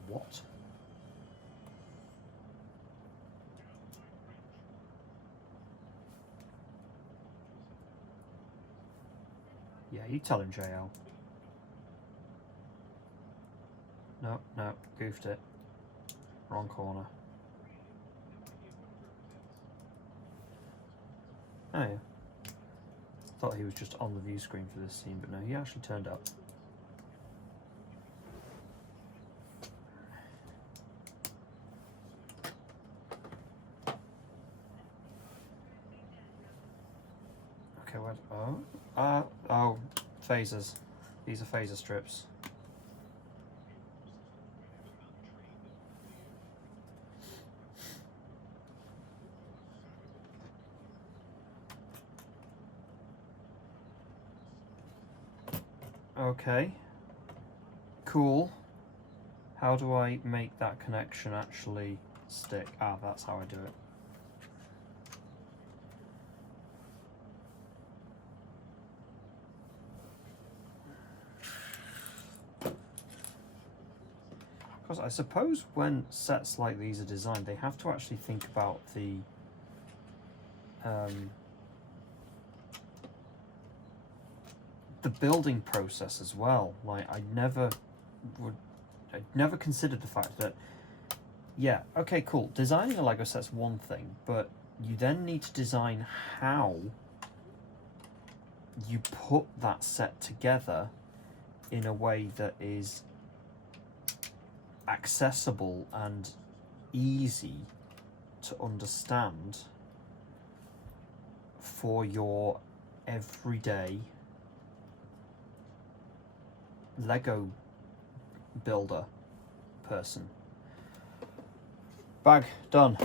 What? Yeah, you tell him, JL. No, no, goofed it. Wrong corner. Oh yeah. Thought he was just on the view screen for this scene, but no, he actually turned up. Okay, what? Oh, phasers. These are phaser strips. Okay. Cool. How do I make that connection actually stick? Ah, that's how I do it. Because I suppose when sets like these are designed, they have to actually think about the building process as well. Like I'd never considered the fact that, yeah, okay, cool. Designing a Lego set's one thing, but you then need to design how you put that set together in a way that is accessible and easy to understand for your everyday Lego builder person. Bag done.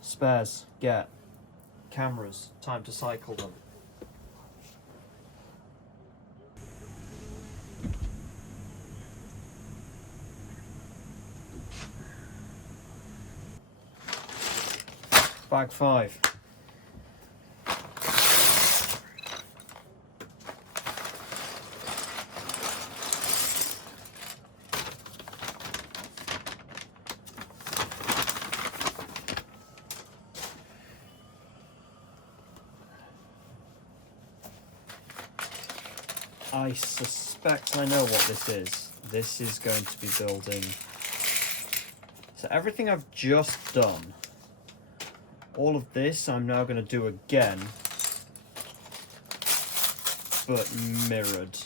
Spares get. Cameras, time to cycle them. Bag 5. I suspect I know what this is. This is going to be building. So everything I've just done, all of this I'm now going to do again, but mirrored.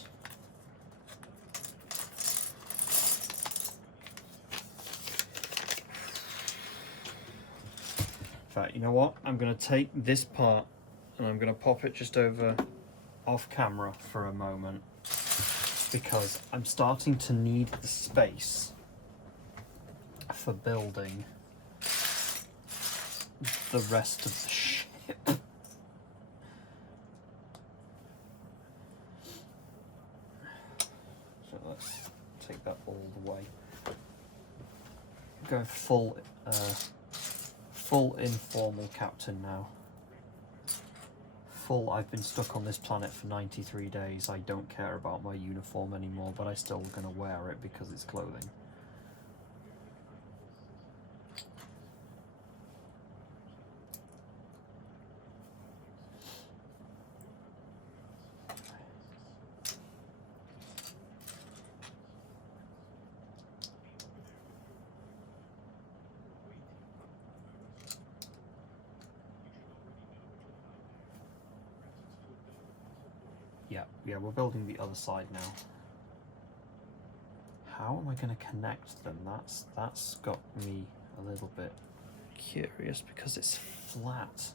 In fact, you know what? I'm going to take this part and I'm going to pop it just over off camera for a moment. because I'm starting to need the space for building the rest of the ship. So let's take that all the way. Go full informal captain now. Full, I've been stuck on this planet for 93 days. I don't care about my uniform anymore, but I'm still gonna wear it because it's clothing. Yeah, we're building the other side now. How am I going to connect them? That's got me a little bit curious because it's flat.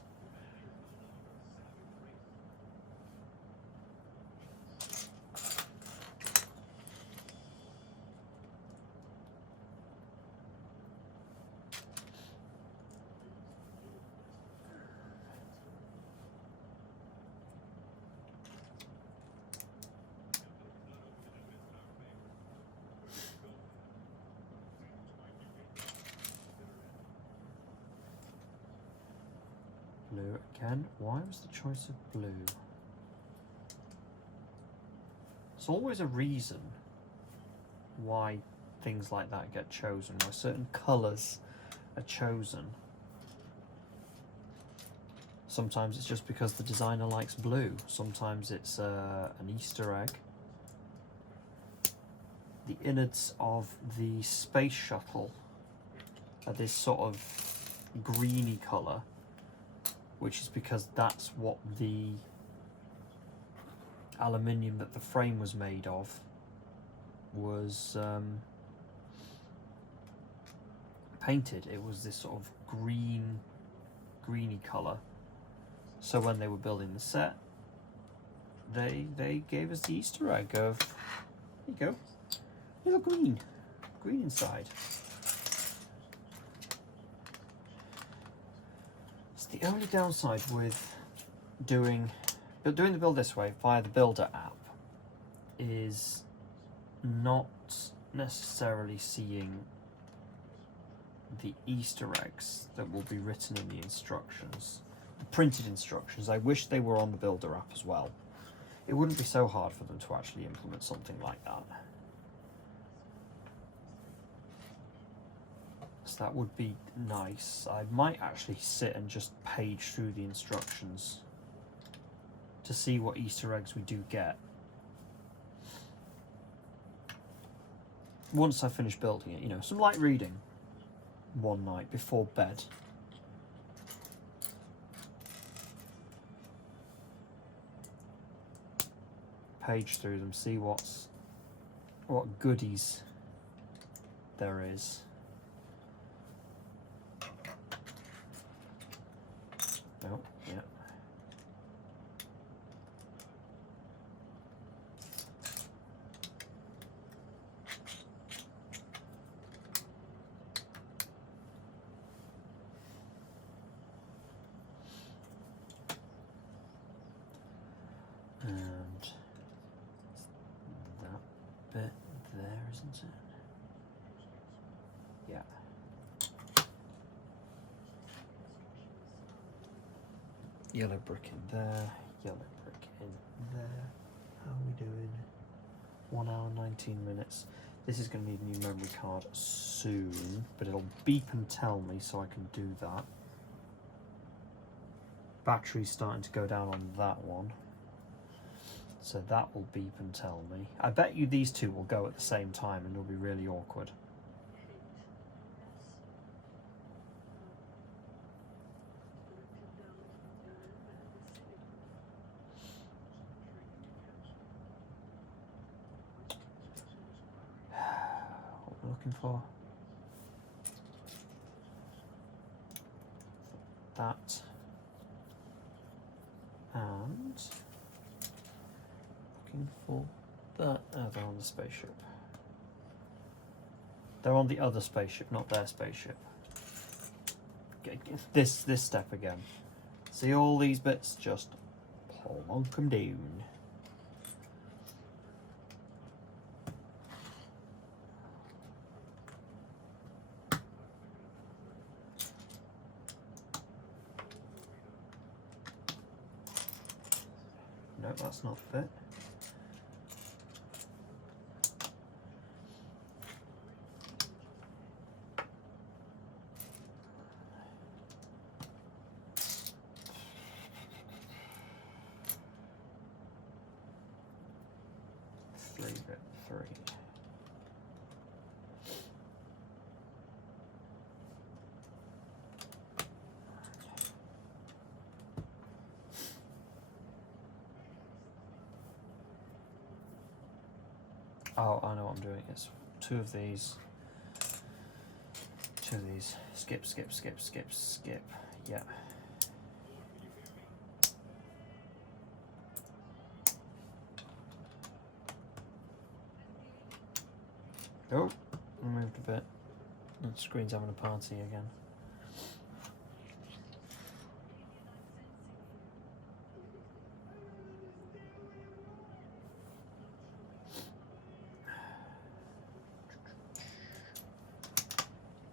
Blue again. Why was the choice of blue? There's always a reason why things like that get chosen, why certain colours are chosen. Sometimes it's just because the designer likes blue. Sometimes it's an Easter egg. The innards of the space shuttle are this sort of greeny colour, which is because that's what the aluminium that the frame was made of was painted. It was this sort of greeny colour. So when they were building the set, they gave us the Easter egg of, there you go, little green inside. The only downside with doing the build this way via the Builder app is not necessarily seeing the Easter eggs that will be written in the instructions, the printed instructions. I wish they were on the Builder app as well. It wouldn't be so hard for them to actually implement something like that. So that would be nice. I might actually sit and just page through the instructions to see what Easter eggs we do get. Once I finish building it, you know, some light reading one night before bed. Page through them, see what goodies there is. Oh, yeah. And that bit there, isn't it? Yeah. Yellow brick in there, yellow brick in there. How are we doing? 1 hour 19 minutes. This is going to need a new memory card soon, but it'll beep and tell me so I can do that. Battery's starting to go down on that one, so that will beep and tell me. I bet you these two will go at the same time and it'll be really awkward. What we're looking for. That. And looking for that? Oh, they're on the spaceship. They're on the other spaceship, not their spaceship. Okay, this step again. See all these bits? Just plonk them down. No, that's not fit. Bit 3. Oh, I know what I'm doing. It's two of these. Skip. Yeah. Oh, I moved a bit. The screen's having a party again.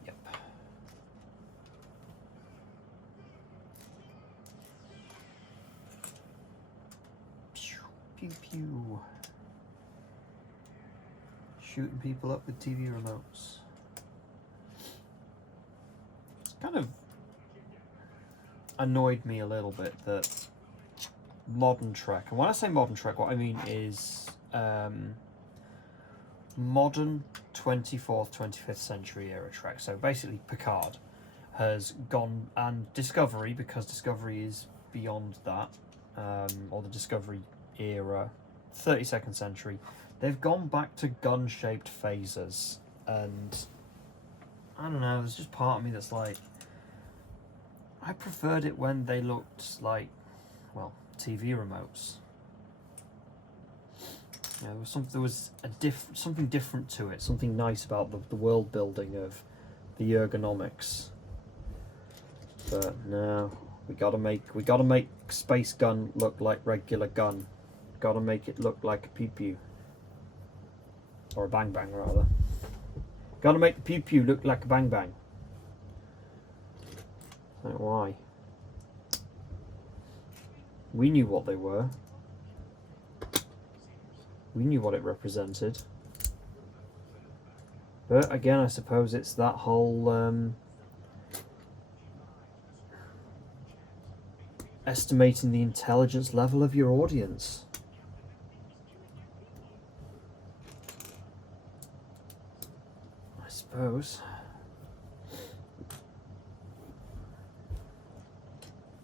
Yep. Pew pew. Shooting people up with TV remotes. It's kind of annoyed me a little bit that modern Trek, and when I say modern Trek, what I mean is modern 24th, 25th century era Trek. So basically Picard has gone, and Discovery, because Discovery is beyond that, or the Discovery era, 32nd century, they've gone back to gun-shaped phasers, and I don't know, there's just part of me that's like, I preferred it when they looked like, well, TV remotes. You know, there was something different to it, something nice about the world building of the ergonomics. But no, we gotta make space gun look like regular gun. Gotta make it look like a pew pew. Or a bang bang, rather. Gotta make the pew pew look like a bang bang. I don't know why. We knew what they were. We knew what it represented. But again, I suppose it's that whole estimating the intelligence level of your audience. I suppose.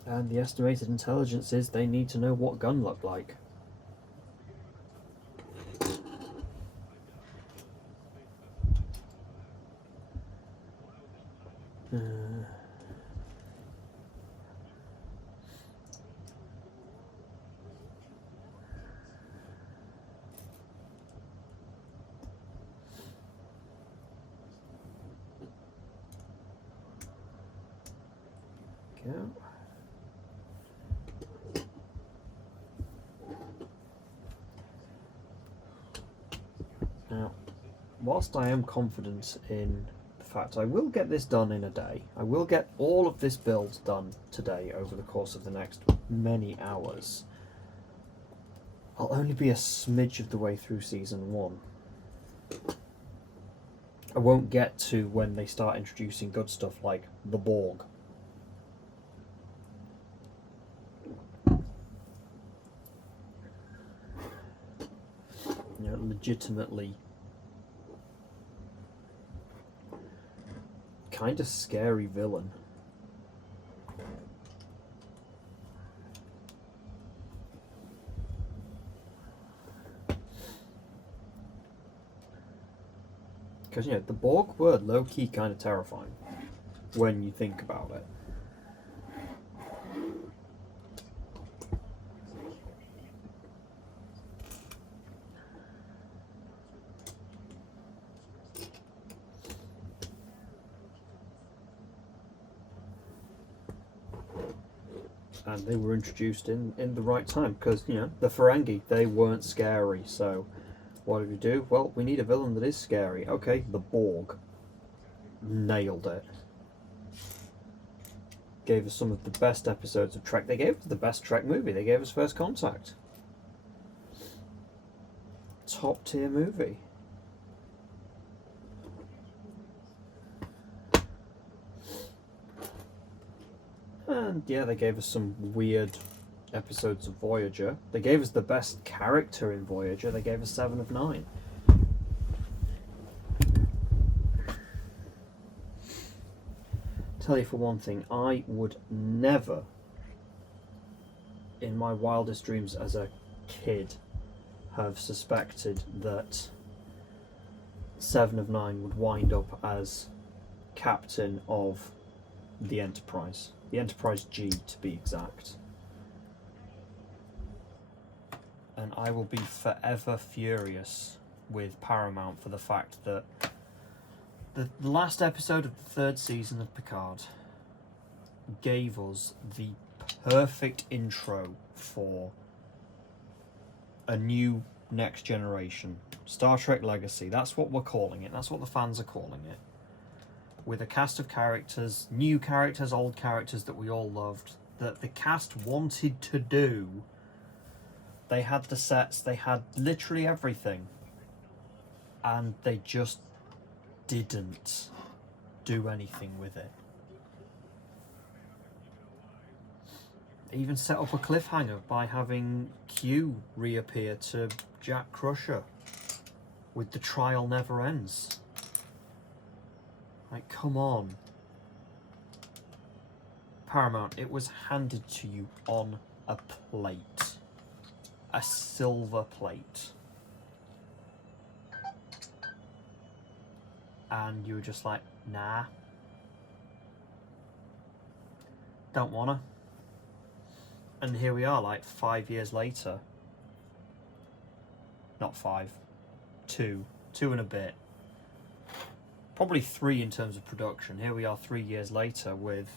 And the estimated intelligence is they need to know what gun looked like. Go. Now, whilst I am confident in the fact I will get this done in a day, I will get all of this build done today over the course of the next many hours, I'll only be a smidge of the way through Season 1. I won't get to when they start introducing good stuff like the Borg. You know, legitimately kind of scary villain. Because, you know, the Borg were low-key kind of terrifying when you think about it. And they were introduced in the right time, because, you know, the Ferengi, they weren't scary, so what do we do? Well, we need a villain that is scary. Okay, the Borg. Nailed it. Gave us some of the best episodes of Trek. They gave us the best Trek movie. They gave us First Contact. Top tier movie. And yeah, they gave us some weird episodes of Voyager. They gave us the best character in Voyager. They gave us 7 of 9. Tell you for one thing, I would never, in my wildest dreams as a kid, have suspected that 7 of 9 would wind up as captain of the Enterprise. The Enterprise G, to be exact. And I will be forever furious with Paramount for the fact that the last episode of the 3rd season of Picard gave us the perfect intro for a new next generation. Star Trek Legacy, that's what we're calling it. That's what the fans are calling it. With a cast of characters, new characters, old characters that we all loved, that the cast wanted to do. They had the sets, they had literally everything. And they just didn't do anything with it. They even set up a cliffhanger by having Q reappear to Jack Crusher with The Trial Never Ends. Like, come on. Paramount, it was handed to you on a plate. A silver plate. And you were just like, nah. Don't wanna. And here we are, like 5 years later. Not 5. 2. 2 and a bit. Probably 3 in terms of production. Here we are 3 years later with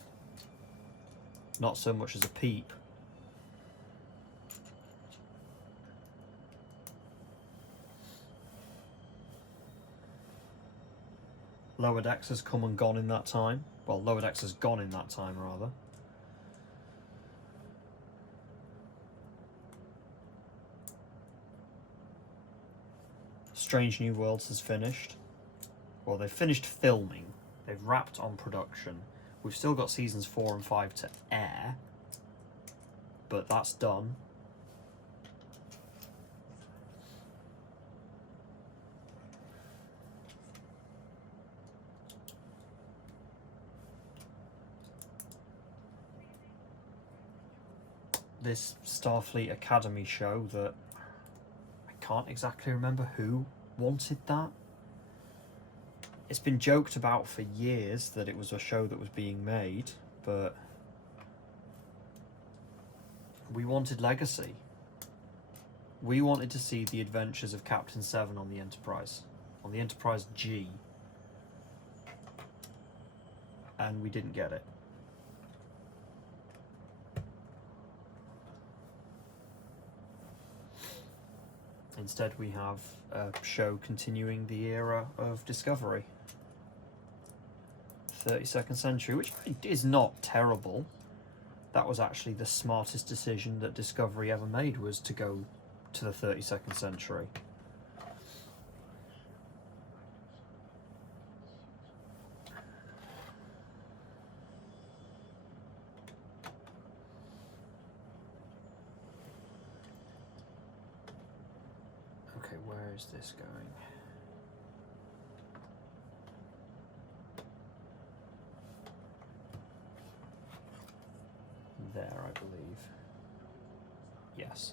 not so much as a peep. Lower Decks has come and gone in that time. Well, Lower Decks has gone in that time, rather. Strange New Worlds has finished. Well, they've finished filming. They've wrapped on production. We've still got seasons 4 and 5 to air. But that's done. This Starfleet Academy show that I can't exactly remember who wanted that. It's been joked about for years that it was a show that was being made, but we wanted legacy. We wanted to see the adventures of Captain Seven on the Enterprise G, and we didn't get it. Instead, we have a show continuing the era of Discovery. 32nd Century, which is not terrible. That was actually the smartest decision that Discovery ever made, was to go to the 32nd century. Okay, where is this going? There, I believe. Yes.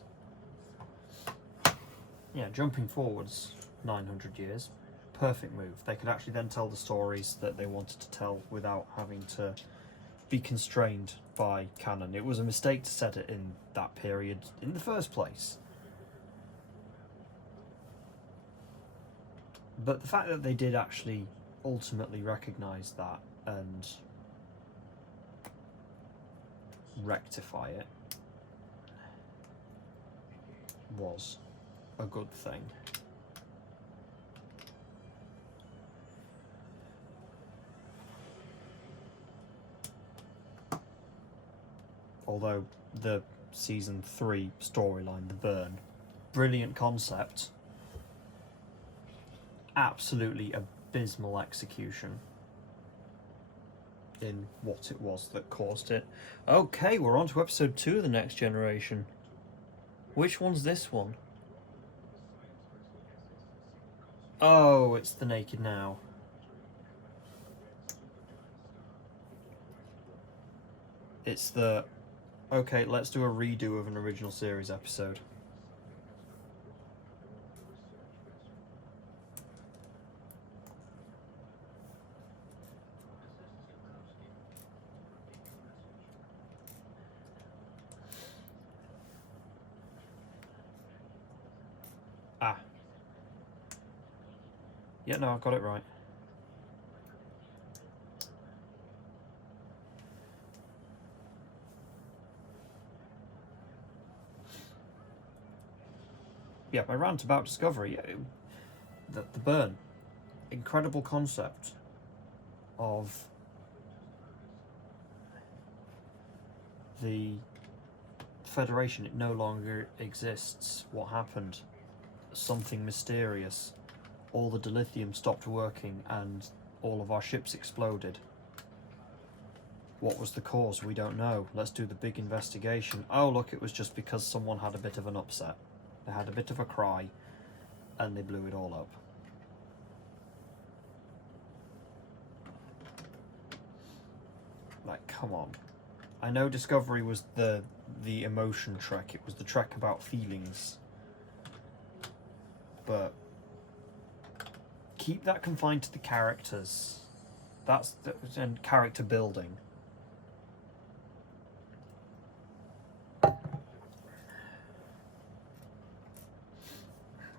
Yeah, jumping forwards 900 years. Perfect move. They could actually then tell the stories that they wanted to tell without having to be constrained by canon. It was a mistake to set it in that period in the first place. But the fact that they did actually ultimately recognise that and rectify it was a good thing. Although the season 3 storyline, the burn, brilliant concept, absolutely abysmal execution in what it was that caused it. Okay, we're on to episode 2 of The Next Generation. Which one's this one? Oh, it's the Naked Now. It's the... Okay, let's do a redo of an original series episode. Ah. Yeah, no, I got it right. Yeah, my rant about Discovery, the burn, incredible concept of the Federation. It no longer exists. What happened? Something mysterious. All the dilithium stopped working and all of our ships exploded. What was the cause? We don't know. Let's do the big investigation. Oh look, it was just because someone had a bit of an upset. They had a bit of a cry and they blew it all up. Like, come on. I know Discovery was the emotion trek. It was the trek about feelings. But keep that confined to the characters. And character building.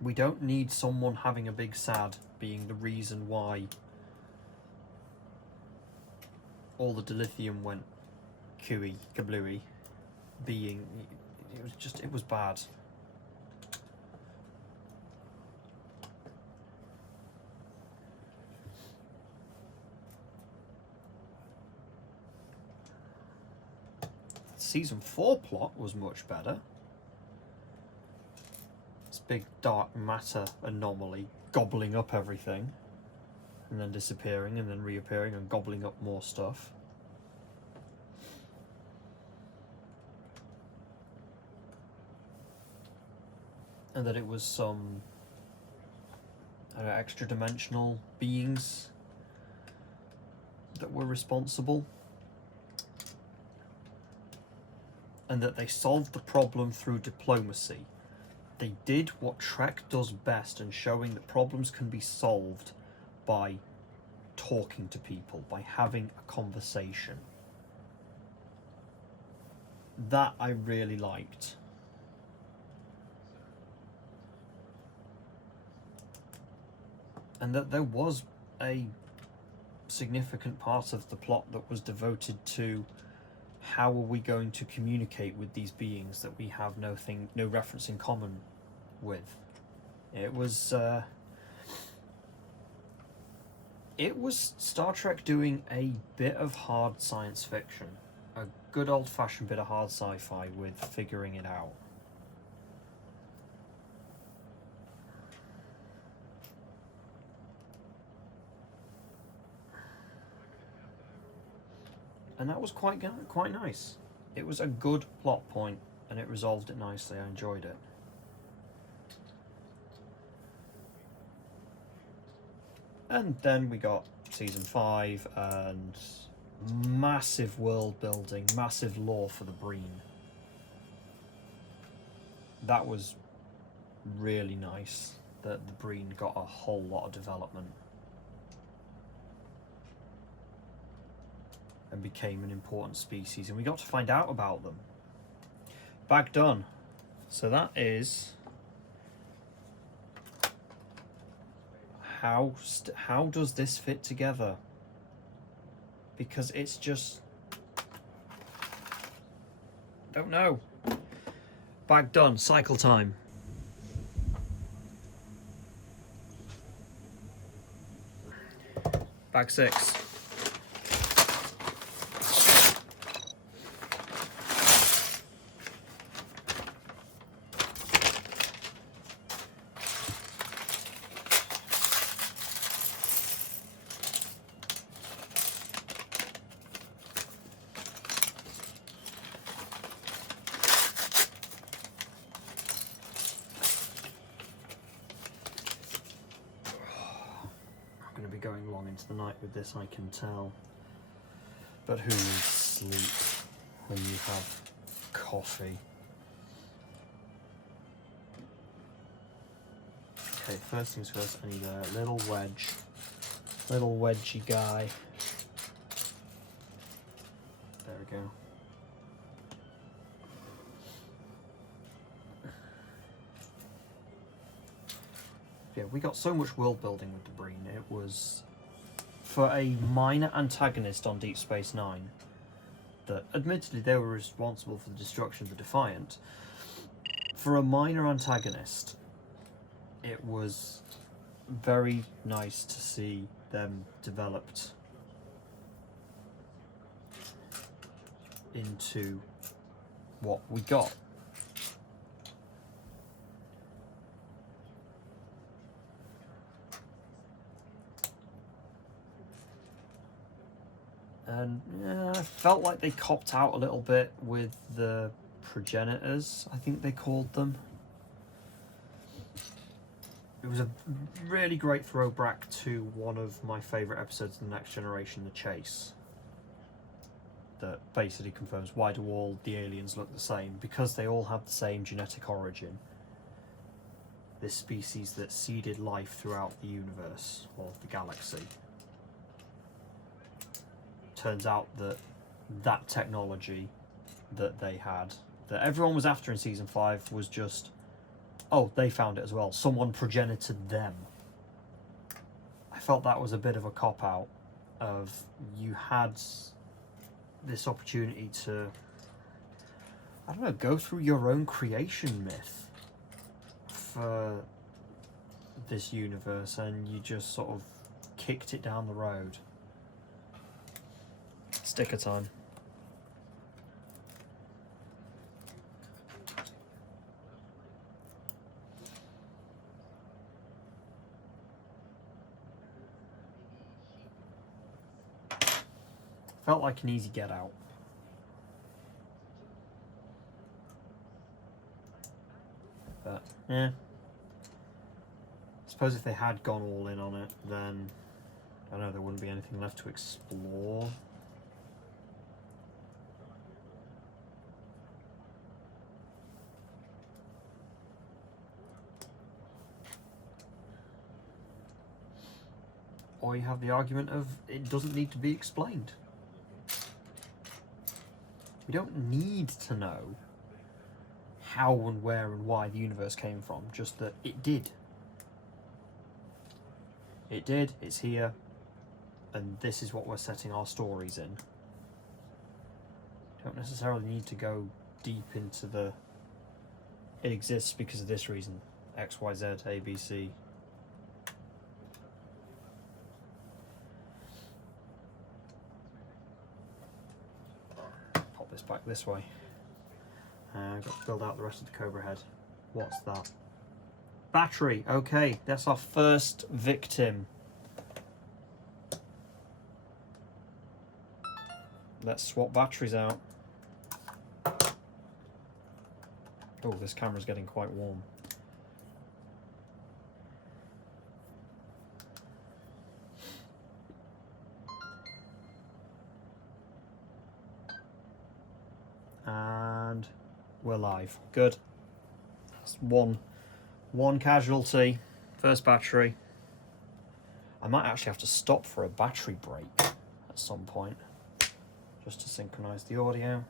We don't need someone having a big sad being the reason why all the dilithium went cooey, kablooey, being... It was bad. Season 4 plot was much better. This big dark matter anomaly gobbling up everything and then disappearing and then reappearing and gobbling up more stuff. And that it was some extra dimensional beings that were responsible. And that they solved the problem through diplomacy. They did what Trek does best in showing that problems can be solved by talking to people, by having a conversation. That I really liked. And that there was a significant part of the plot that was devoted to how are we going to communicate with these beings that we have no reference in common with. It was Star Trek doing a bit of hard science fiction, a good old-fashioned bit of hard sci-fi with figuring it out. And that was quite nice. It was a good plot point, and it resolved it nicely. I enjoyed it. And then we got season 5 and massive world building, massive lore for the Breen. That was really nice that the Breen got a whole lot of development and became an important species, and we got to find out about them. Back done. So that is how does this fit together? Because it's just Don't know. Bag done. Cycle time. Bag 6. Going to be going long into the night with this, I can tell. But who needs sleep when you have coffee? Okay, first things first, I need a little wedgy guy. There we go. Yeah, we got so much world building with the Breen. It was, for a minor antagonist on Deep Space Nine, that admittedly they were responsible for the destruction of the Defiant. For a minor antagonist, it was very nice to see them developed into what we got. And yeah, I felt like they copped out a little bit with the progenitors, I think they called them. It was a really great throwback to one of my favourite episodes of The Next Generation, The Chase. That basically confirms why do all the aliens look the same? Because they all have the same genetic origin. This species that seeded life throughout the universe, or the galaxy. Turns out that that technology that they had, that everyone was after in season 5, was just, oh, they found it as well. Someone progenited them. I felt that was a bit of a cop-out of, you had this opportunity to, I don't know, go through your own creation myth for this universe, and you just sort of kicked it down the road. Sticker time. Felt like an easy get out. But, yeah. I suppose if they had gone all in on it, then, I don't know, there wouldn't be anything left to explore. Or you have the argument of, it doesn't need to be explained. We don't need to know how and where and why the universe came from, just that it did. It did, it's here, and this is what we're setting our stories in. Don't necessarily need to go deep into the, it exists because of this reason, X, Y, Z, A, B, C. Pop this back this way. I've got to build out the rest of the Cobra head. What's that? Battery, okay, that's our first victim. Let's swap batteries out. Oh, this camera's getting quite warm. And we're live. Good. That's one casualty. First battery. I might actually have to stop for a battery break at some point, just to synchronize the audio.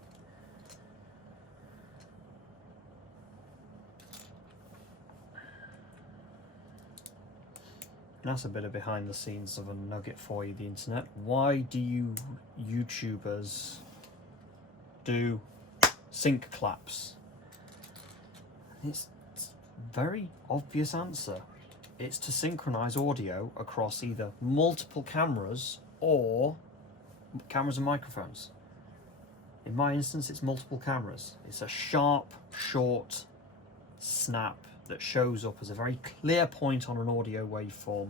That's a bit of behind the scenes of a nugget for you, the internet. Why do you YouTubers do sync claps? It's a very obvious answer. It's to synchronize audio across either multiple cameras or cameras and microphones. In my instance, it's multiple cameras. It's a sharp, short snap that shows up as a very clear point on an audio waveform.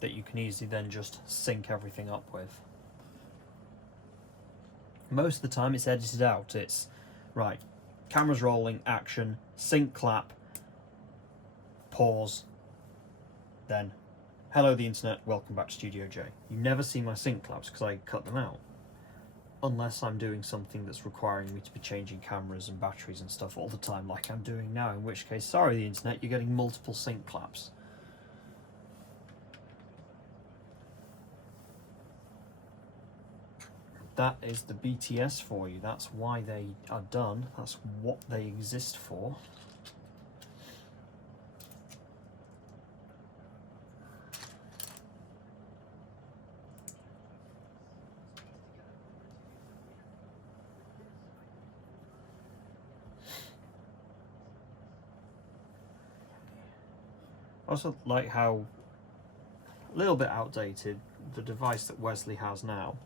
That you can easily then just sync everything up with. Most of the time it's edited out. It's, right, camera's rolling, action, sync clap, pause, then, hello the internet, welcome back to Studio J. You never see my sync claps because I cut them out. Unless I'm doing something that's requiring me to be changing cameras and batteries and stuff all the time like I'm doing now, in which case, sorry the internet, you're getting multiple sync claps. That is the BTS for you. That's why they are done. That's what they exist for. I also like how, a little bit outdated, the device that Wesley has now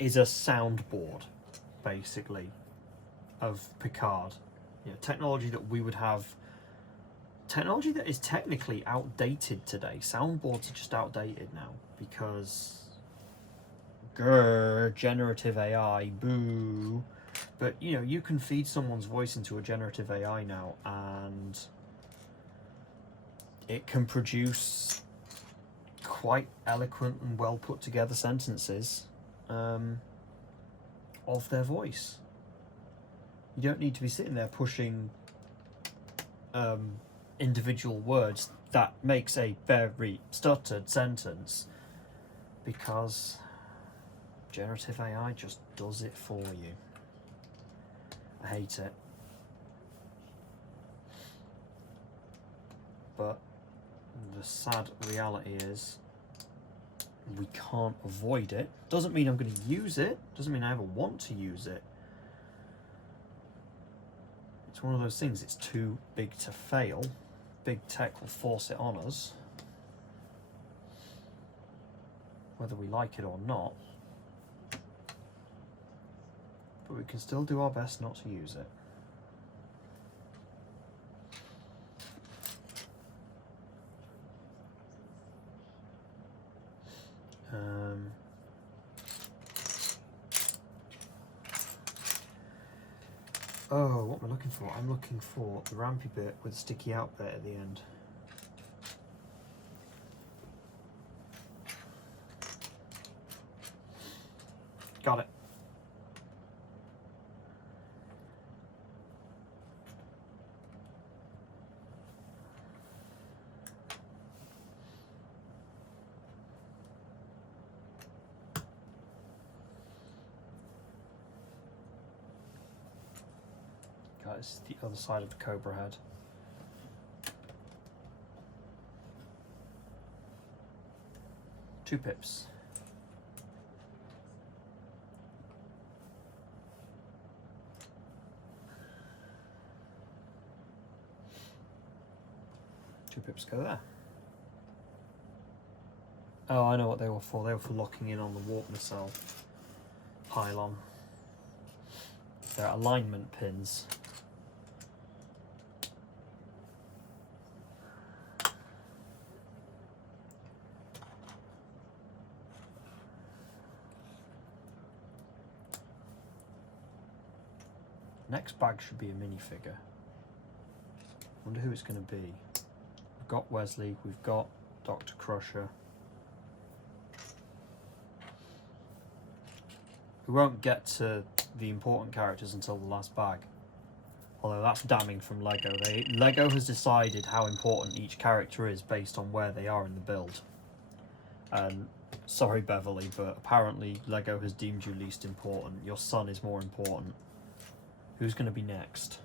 is a soundboard, basically, of Picard. You know, technology that we would have, technology that is technically outdated today. Soundboards are just outdated now because, grr, generative AI, boo. But, you know, you can feed someone's voice into a generative AI now and it can produce quite eloquent and well put together sentences of their voice. You don't need to be sitting there pushing individual words that makes a very stuttered sentence, because generative AI just does it for you. I hate it. But the sad reality is we can't avoid it. Doesn't mean I'm going to use it. Doesn't mean I ever want to use it. It's one of those things, it's too big to fail. Big tech will force it on us, whether we like it or not. But we can still do our best not to use it. Oh, what am I looking for? I'm looking for the rampy bit with the sticky out bit at the end. Got it. It's the other side of the Cobra head. Two pips. Two pips go there. Oh, I know what they were for. They were for locking in on the warp nacelle pylon. They're alignment pins. Next bag should be a minifigure. Wonder who it's going to be. We've got Wesley, we've got Dr. Crusher. We won't get to the important characters until the last bag. Although that's damning from Lego. Lego has decided how important each character is based on where they are in the build. Sorry Beverly, but apparently Lego has deemed you least important. Your son is more important. Who's going to be next?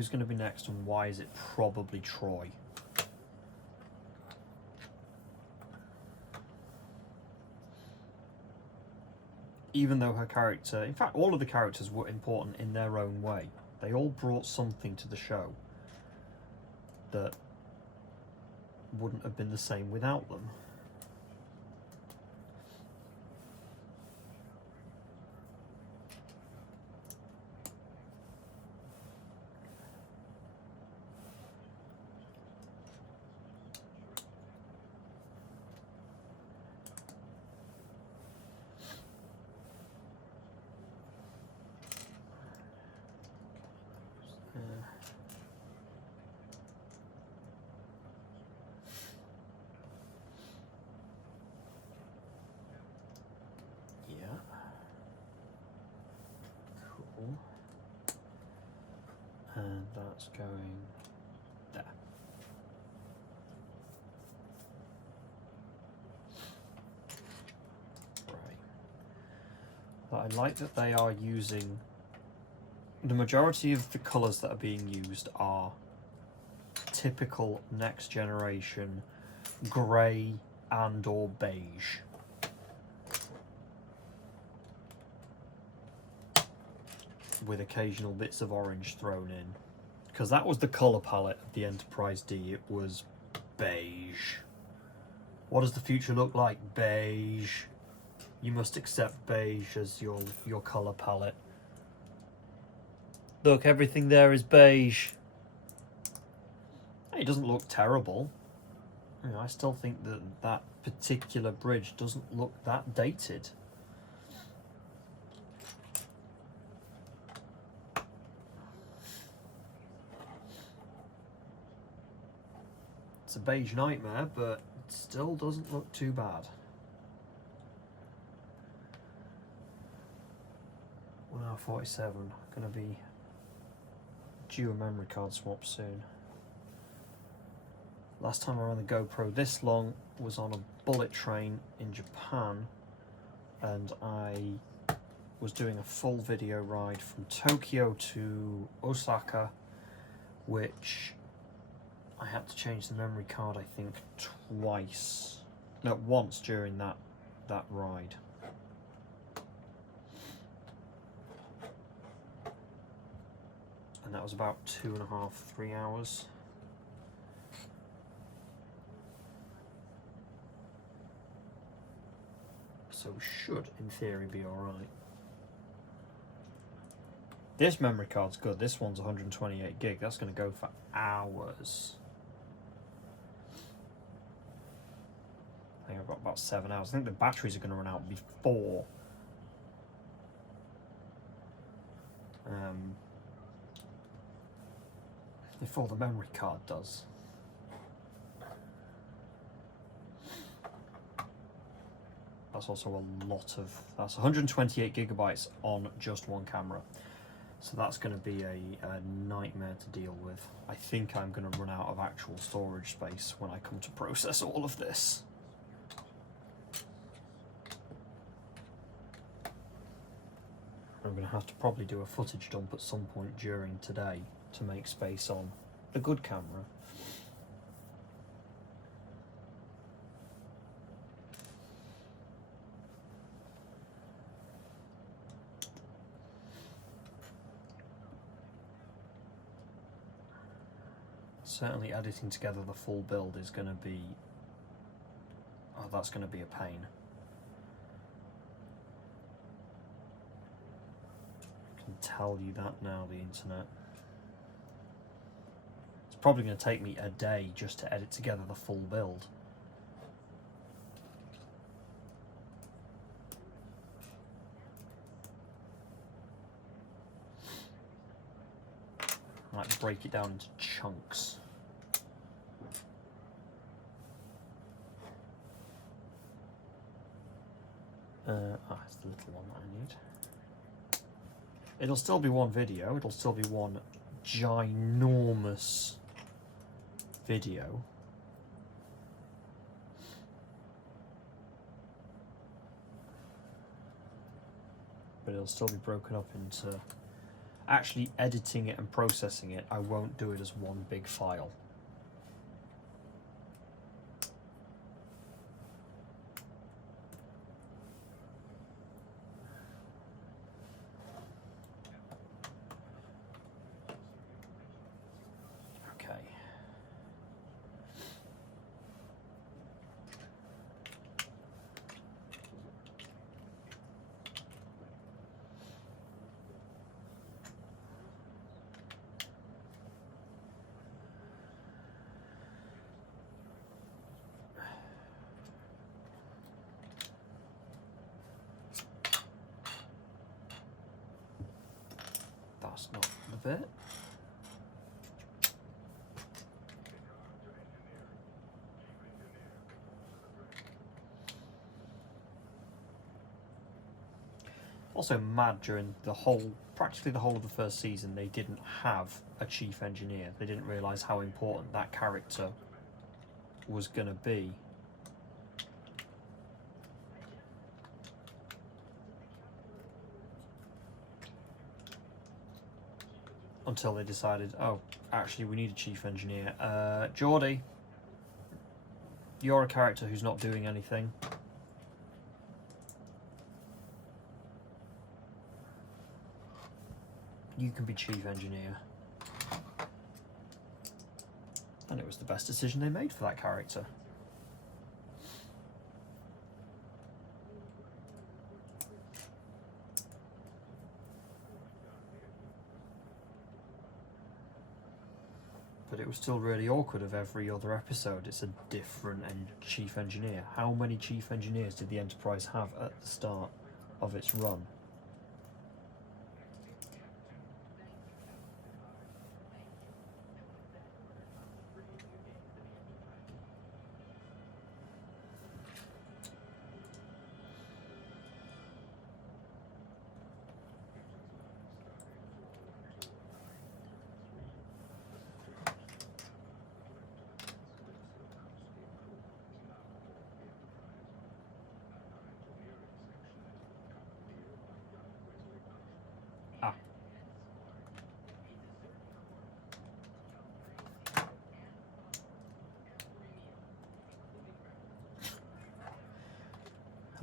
who's going to be next and why is it probably Troy? Even though her character, in fact all of the characters were important in their own way. They all brought something to the show that wouldn't have been the same without them. And that's going there. Right. But I like that they are using, the majority of the colours that are being used are typical next generation grey and or beige. With occasional bits of orange thrown in, because that was the colour palette of the Enterprise D. It was beige. What does the future look like? Beige. You must accept beige as your colour palette. Look, everything there is beige. It doesn't look terrible. You know, I still think that that particular bridge doesn't look that dated. It's a beige nightmare, but it still doesn't look too bad. 1 hour 47, gonna be due a memory card swap soon. Last time I ran the GoPro this long was on a bullet train in Japan, and I was doing a full video ride from Tokyo to Osaka, which I had to change the memory card, I think, once during that ride. And that was about 2.5, 3 hours. So we should, in theory, be alright. This memory card's good. This one's 128 gig. That's going to go for hours. I think I've got about 7 hours. I think the batteries are going to run out before the memory card does. That's also a lot of, that's 128 gigabytes on just one camera. So that's going to be a nightmare to deal with. I think I'm going to run out of actual storage space when I come to process all of this. I'm going to have to probably do a footage dump at some point during today to make space on the good camera. Certainly editing together the full build is going to be, oh, that's going to be a pain. I can tell you that now, the internet. It's probably going to take me a day just to edit together the full build. I might break it down into chunks. It's the little one that I need. It'll still be one video, it'll still be one ginormous video. But it'll still be broken up into actually editing it and processing it, I won't do it as one big file. That's not the bit. Also mad during the whole, practically the whole of the first season, they didn't have a chief engineer. They didn't realise how important that character was going to be. Until they decided, oh, actually we need a chief engineer. Geordie, you're a character who's not doing anything. You can be chief engineer. And it was the best decision they made for that character. But it was still really awkward of every other episode. It's a different chief engineer. How many chief engineers did the Enterprise have at the start of its run?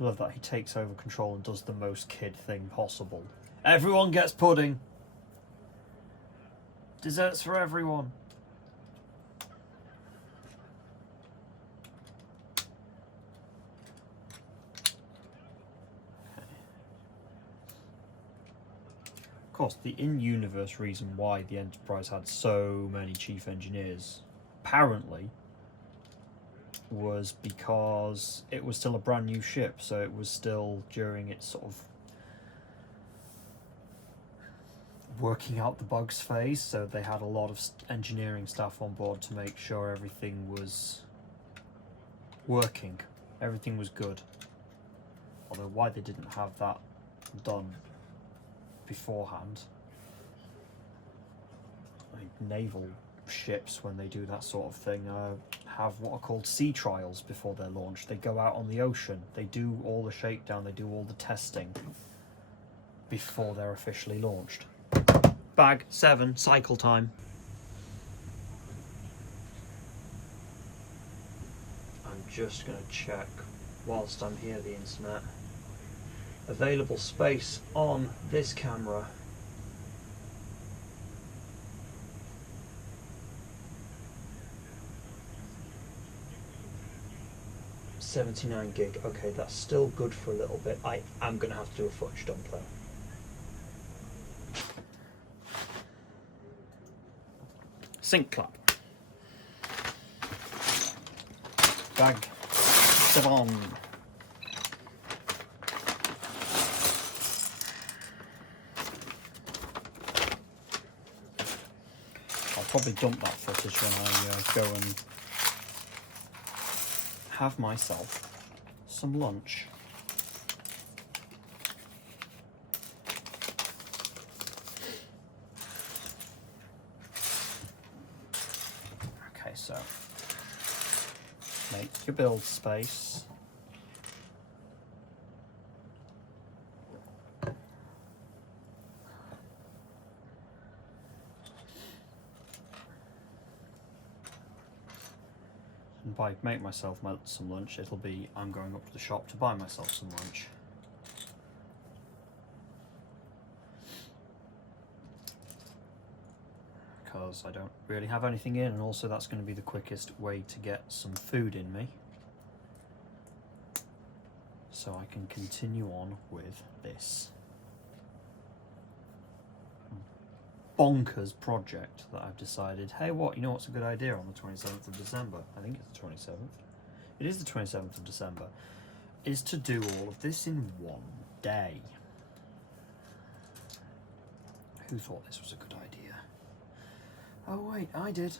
I love that he takes over control and does the most kid thing possible. Everyone gets pudding. Desserts for everyone. Of course, the in-universe reason why the Enterprise had so many chief engineers, apparently, was because it was still a brand new ship, so it was still during its sort of working out the bugs phase, so they had a lot of engineering staff on board to make sure everything was working, everything was good. Although why they didn't have that done beforehand, like naval ships, when they do that sort of thing, have what are called sea trials before they're launched. They go out on the ocean, they do all the shakedown, they do all the testing before they're officially launched. Bag 7, cycle time. I'm just going to check whilst I'm here the internet. Available space on this camera. $79 gig. Okay, that's still good for a little bit. I am going to have to do a fudge dump though. Sync clap. Bag 7. I'll probably dump that footage when I go and have myself some lunch. Okay, so make your build space. make myself some lunch, it'll be I'm going up to the shop to buy myself some lunch. Because I don't really have anything in, and also that's going to be the quickest way to get some food in me. So I can continue on with this bonkers project that I've decided, hey, you know what's a good idea on the 27th of December? I think it's the 27th. It is the 27th of December. Is to do all of this in one day. Who thought this was a good idea? Oh wait, I did.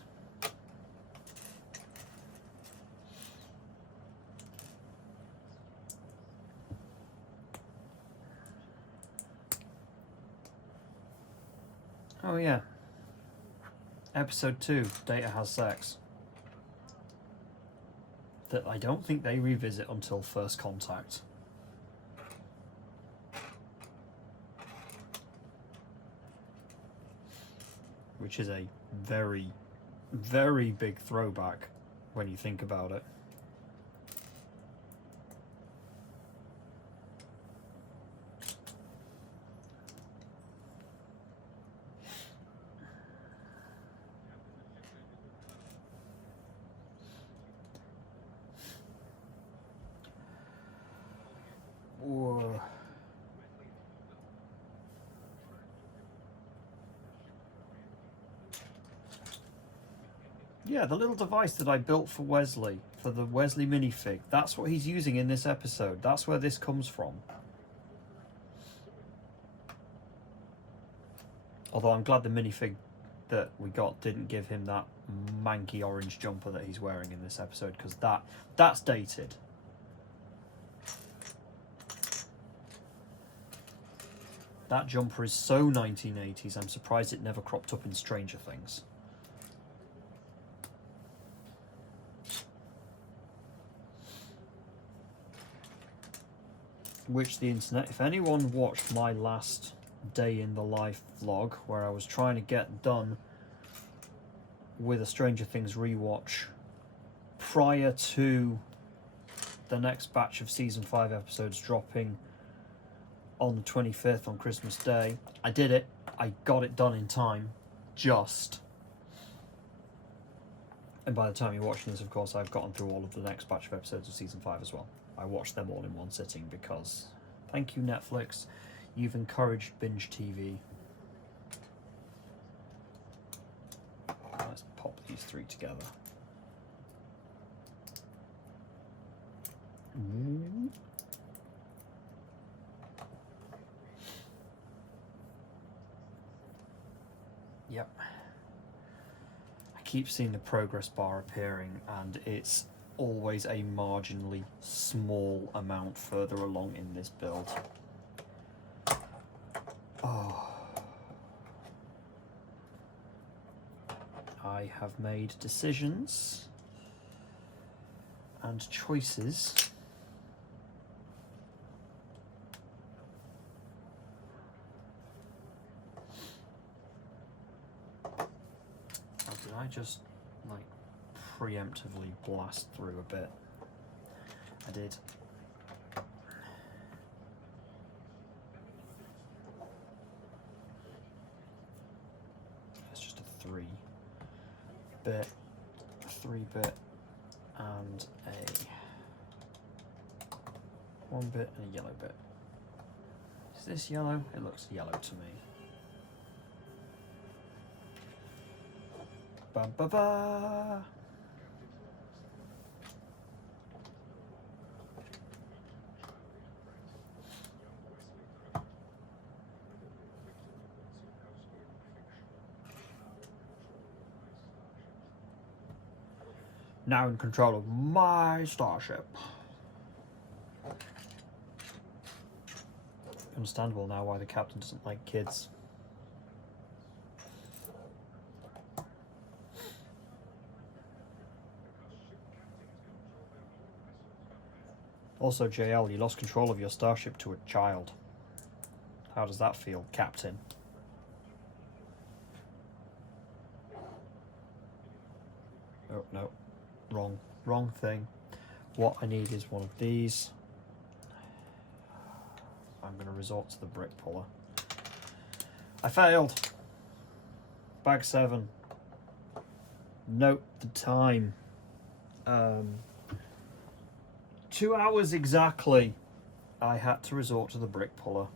Oh yeah. Episode 2, Data has sex. That I don't think they revisit until First Contact. Which is a very, very big throwback when you think about it. Whoa. Yeah, the little device that I built for Wesley, for the Wesley minifig, that's what he's using in this episode. That's where this comes from. Although I'm glad the minifig that we got didn't give him that manky orange jumper that he's wearing in this episode, because that's dated. That jumper is so 1980s, I'm surprised it never cropped up in Stranger Things. Which the internet, if anyone watched my last day in the life vlog, where I was trying to get done with a Stranger Things rewatch prior to the next batch of season 5 episodes dropping on the 25th on Christmas Day, I did it. I got it done in time, just. And by the time you're watching this, of course, I've gotten through all of the next batch of episodes of season 5 as well. I watched them all in one sitting because, thank you Netflix, you've encouraged binge TV. Let's pop these 3 together. Yep. I keep seeing the progress bar appearing, and it's always a marginally small amount further along in this build. Oh. I have made decisions and choices did I just like preemptively blast through a bit? I did. It's just a 3-bit, a 3-bit, and a 1-bit and a yellow bit. Is this yellow? It looks yellow to me. Ba ba ba. Now in control of my starship. Understandable now why the captain doesn't like kids. Also, JL, you lost control of your starship to a child. How does that feel, Captain? Oh, no. Wrong. wrong thing. What I need is one of these. I'm going to resort to the brick puller. I failed. Bag 7. Note the time. 2 hours exactly. I had to resort to the brick puller.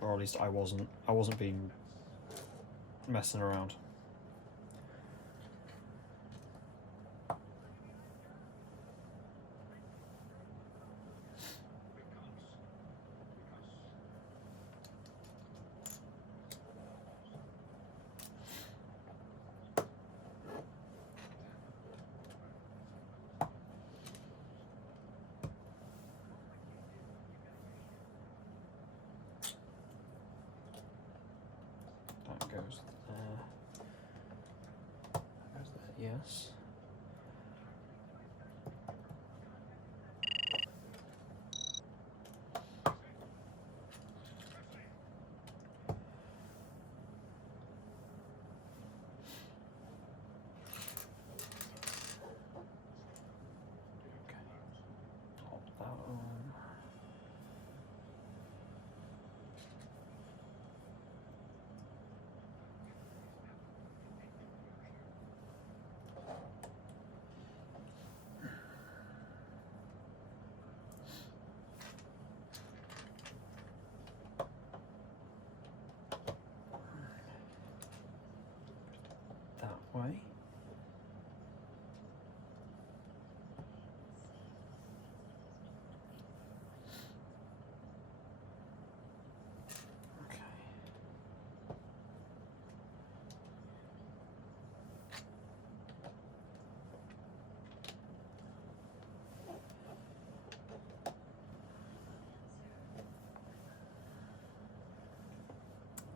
Or at least I wasn't being messing around. That goes there. That goes there, yes. Way. Okay.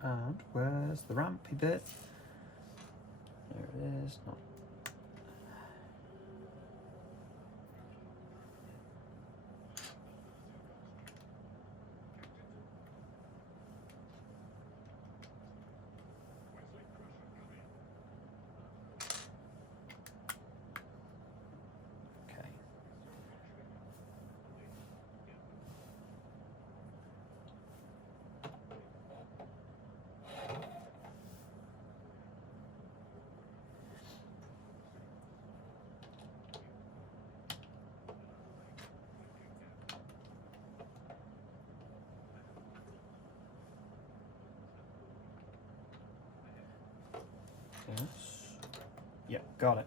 And where's the rampy bit? There it is. Not. Okay. Yes. Yeah, got it.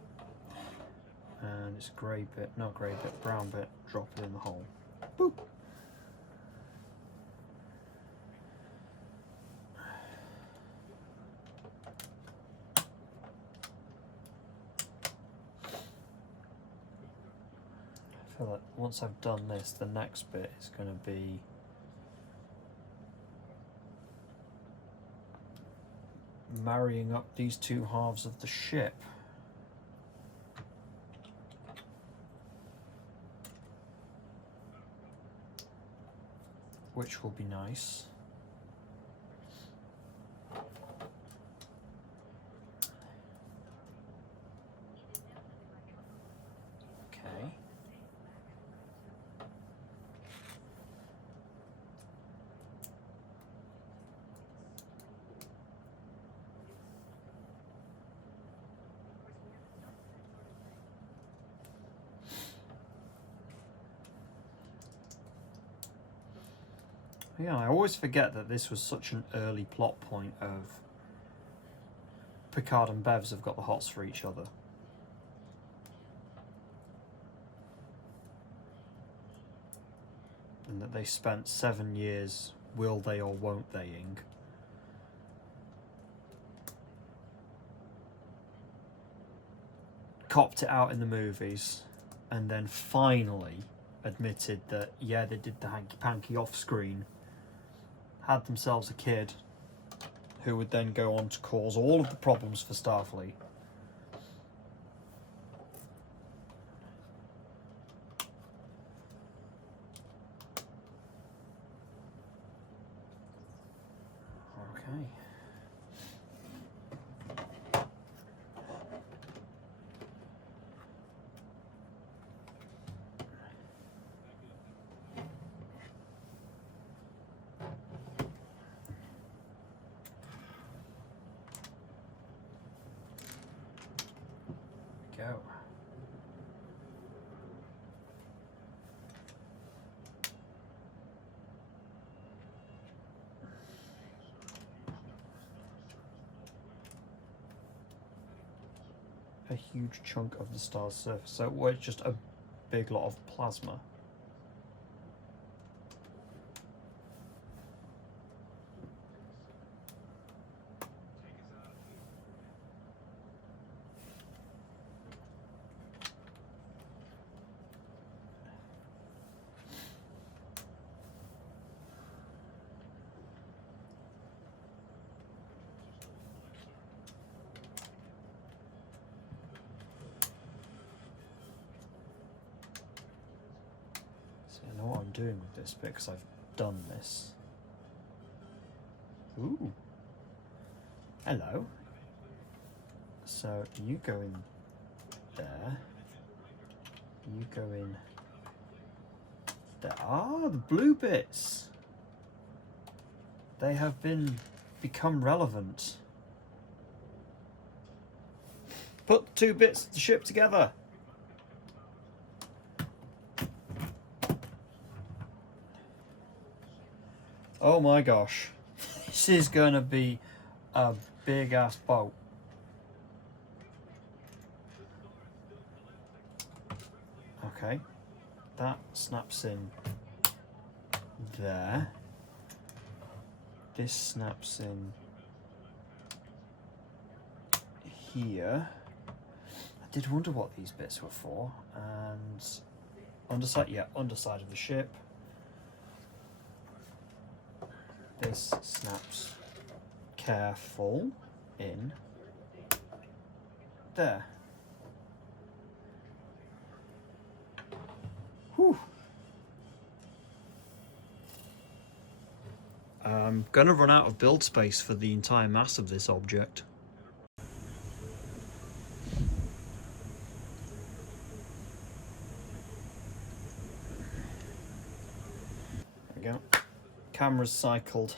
And it's grey bit, not grey bit, brown bit, drop it in the hole. Boop. I feel like once I've done this, the next bit is going to be marrying up these two halves of the ship. Which will be nice. Okay. Yeah, I always forget that this was such an early plot point of Picard and Bevs have got the hots for each other. And that they spent 7 years will they or won't theying. Copped it out in the movies and then finally admitted that yeah, they did the hanky-panky off screen. Had themselves a kid who would then go on to cause all of the problems for Starfleet. Okay. a huge chunk of the star's surface. So it's just a big lot of plasma. I know what I'm doing with this bit because I've done this. Ooh. Hello. So you go in there. You go in there. Ah, the blue bits. They have become relevant. Put the two bits of the ship together. Oh my gosh, this is going to be a big ass boat. Okay, that snaps in there. This snaps in here. I did wonder what these bits were for. And underside, yeah, underside of the ship. This snaps careful in there. Whew. I'm going to run out of build space for the entire mass of this object. There we go. Camera's cycled.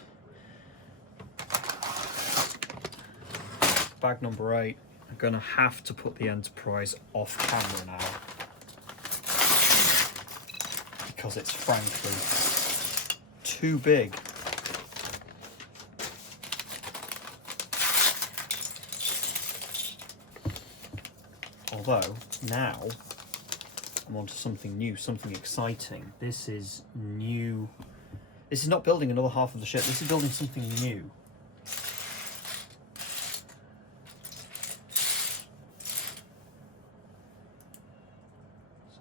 Bag number 8. I'm going to have to put the Enterprise off camera now, because it's frankly too big. Although, now I'm onto something new, something exciting. This is new. This is not building another half of the ship, this is building something new. So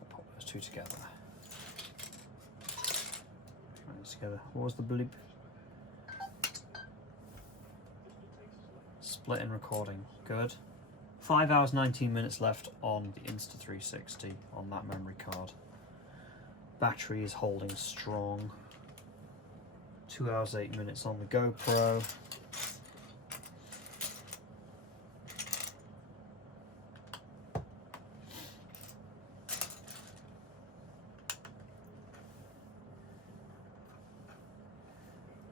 put those two together. Right, together. What was the bleep? Split in recording. Good. 5 hours 19 minutes left on the Insta360 on that memory card. Battery is holding strong. 2 hours 8 minutes on the GoPro.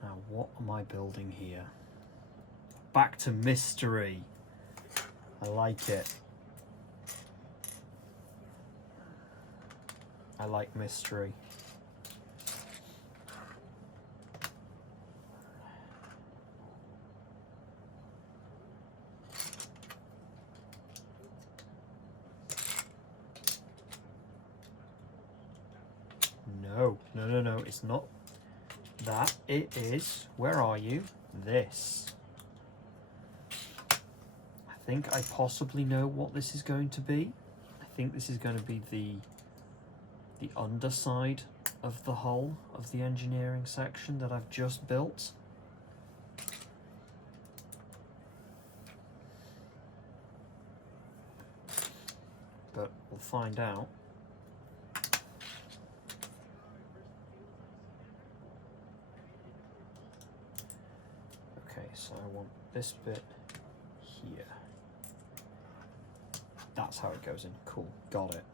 Now what am I building here? Back to mystery. I like it. I like mystery. No, it's not that. It is, where are you? This. I think I possibly know what this is going to be. I think this is going to be the underside of the hull of the engineering section that I've just built. But we'll find out. Okay, so I want this bit here. That's how it goes in. Cool, got it.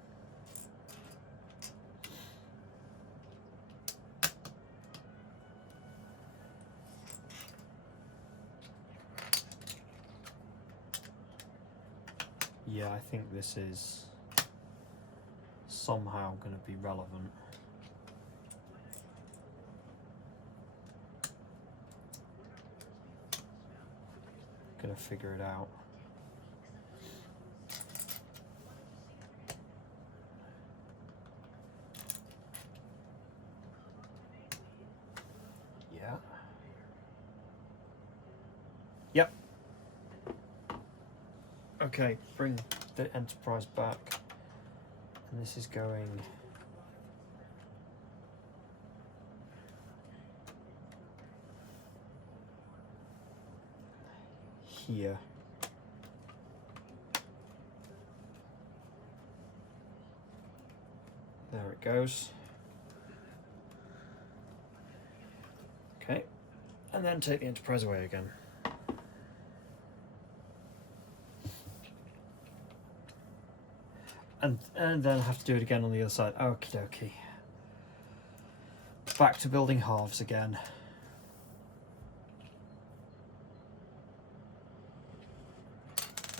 Yeah, I think this is somehow going to be relevant. Gonna figure it out. Okay, bring the Enterprise back. And this is going here. There it goes. Okay, and then take the Enterprise away again. And then have to do it again on the other side. Okie dokie. Back to building halves again.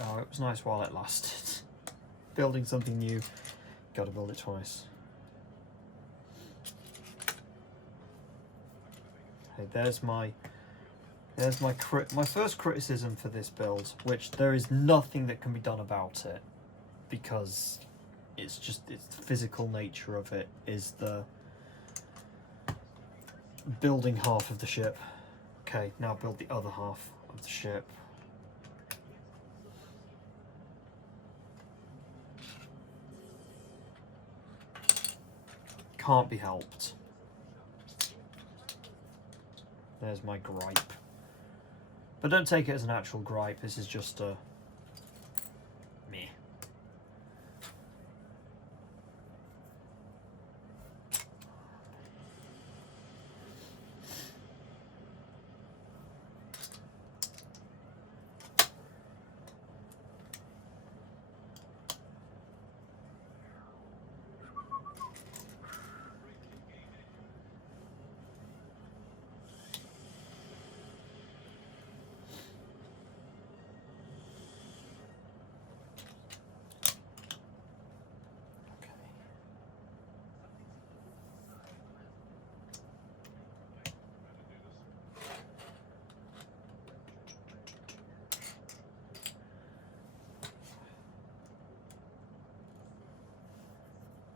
Oh, it was nice while it lasted. Building something new, gotta build it twice. Okay, there's my first criticism for this build, which there is nothing that can be done about it, because it's the physical nature of it is the building half of the ship. Okay, now build the other half of the ship. Can't be helped. There's my gripe. But don't take it as an actual gripe, this is just a meh.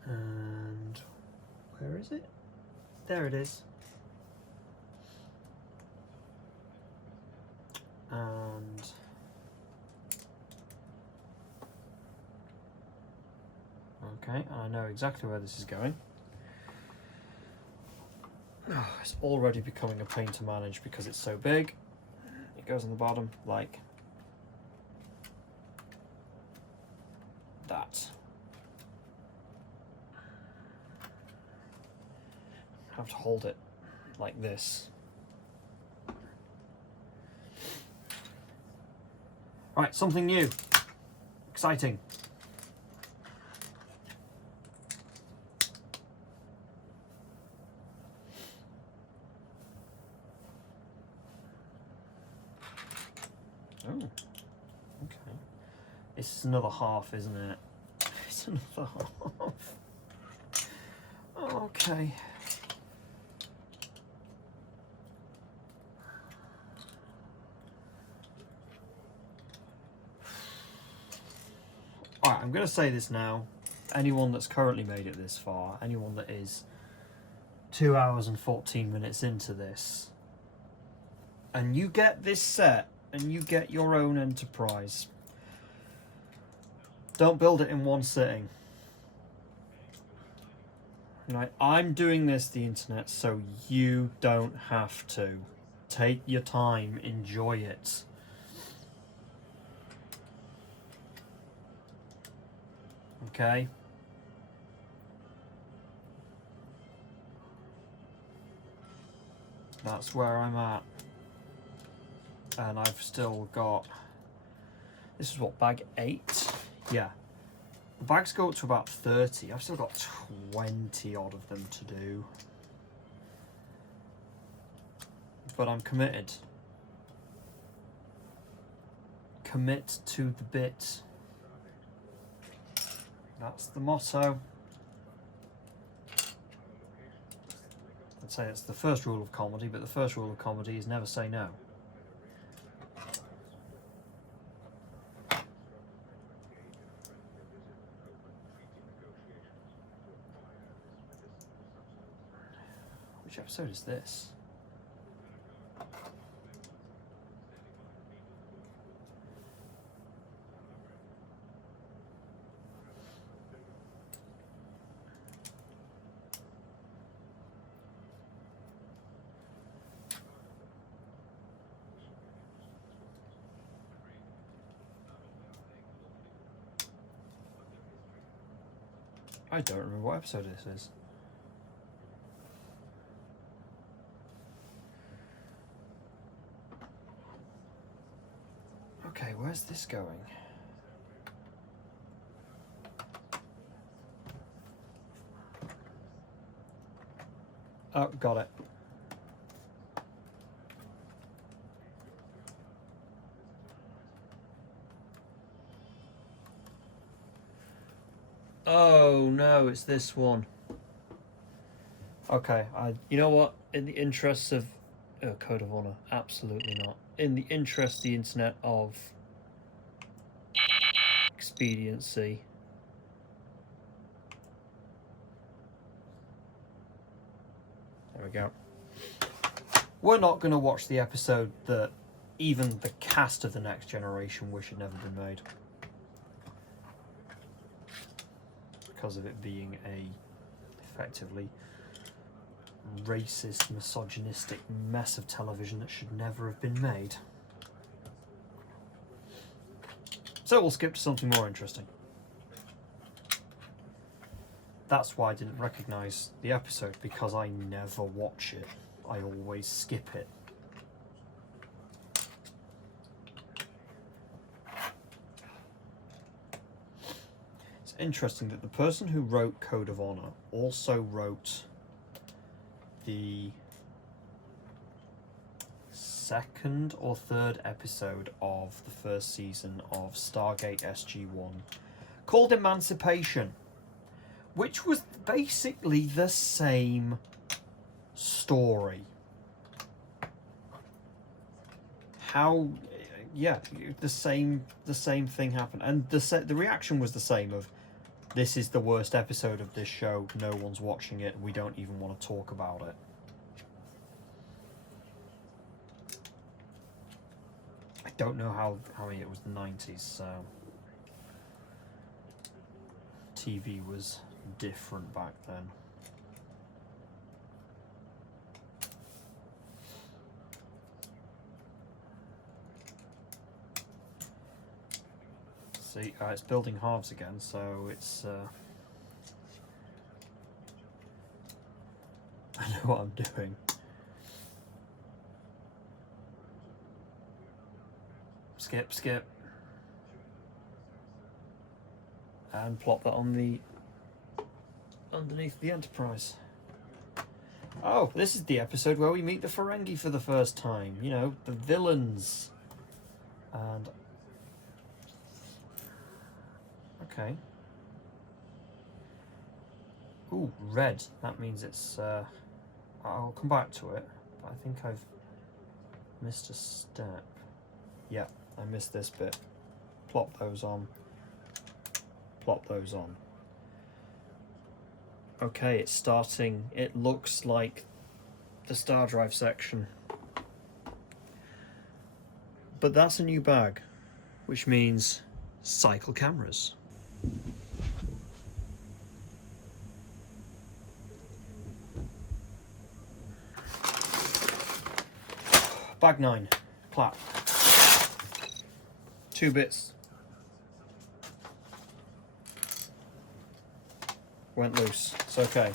And where is it? There it is. And okay, I know exactly where this is going. Oh, it's already becoming a pain to manage because it's so big. It goes on the bottom like that. Have to hold it like this. Right, something new. Exciting. Oh, okay. This is another half, isn't it? It's another half. Okay. Alright, I'm going to say this now. Anyone that's currently made it this far, anyone that is 2 hours and 14 minutes into this, and you get this set, and you get your own Enterprise, don't build it in one sitting. Right, I'm doing this, the internet, so you don't have to. Take your time, enjoy it. Okay? That's where I'm at. And I've still got... This is what, bag 8? Yeah. The bags go up to about 30. I've still got 20 odd of them to do. But I'm committed. Commit to the bit. That's the motto. I'd say it's the first rule of comedy, but the first rule of comedy is never say no. Which episode is this? I don't remember what episode this is. Okay, where's this going? Oh, got it. Oh no, it's this one. Okay, you know what? In the interests of Code of Honor, absolutely not. In the interest of the internet of expediency. There we go. We're not going to watch the episode that even the cast of The Next Generation wish had never been made. Because of it being a effectively racist, misogynistic mess of television that should never have been made. So we'll skip to something more interesting. That's why I didn't recognise the episode, because I never watch it. I always skip it. It's interesting that the person who wrote Code of Honor also wrote the second or third episode of the first season of Stargate SG-1 called Emancipation, which was basically the same story. How, yeah, the same thing happened, and the reaction was the same of, this is the worst episode of this show, no one's watching it, we don't even want to talk about it. I don't know how it was the 90s, so TV was different back then. See, it's building halves again, so it's I know what I'm doing. Skip. And plop that on the underneath the Enterprise. Oh, this is the episode where we meet the Ferengi for the first time. You know, the villains. And okay. Ooh, red. That means it's I'll come back to it, but I think I've missed a step. Yeah, I missed this bit. Plop those on. Plop those on. Okay, it's starting. It looks like the star drive section. But that's a new bag, which means cycle cameras. Bag 9. Clap. 2 bits. Went loose. It's okay.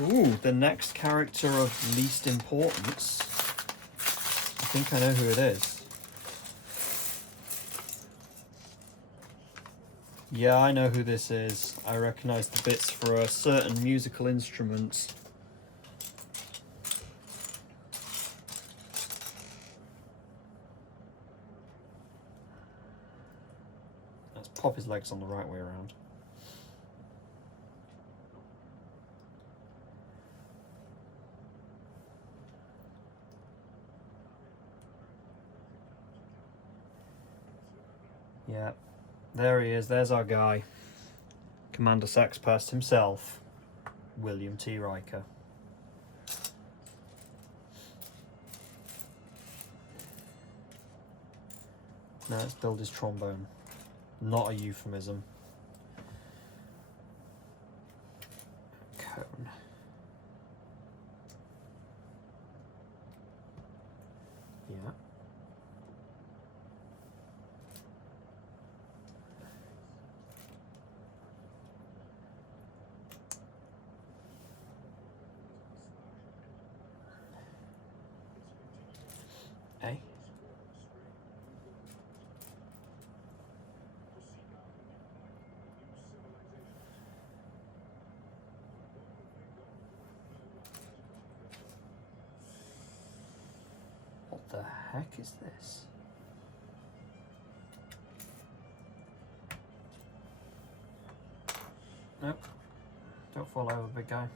Ooh, the next character of least importance. I think I know who it is. Yeah, I know who this is. I recognise the bits for a certain musical instrument. Let's pop his legs on the right way around. Yeah, there he is. There's our guy. Commander Sexpast himself, William T. Riker. Now let's build his trombone. Not a euphemism. Cone. Yeah. heck is this? Nope. Don't fall over, big guy.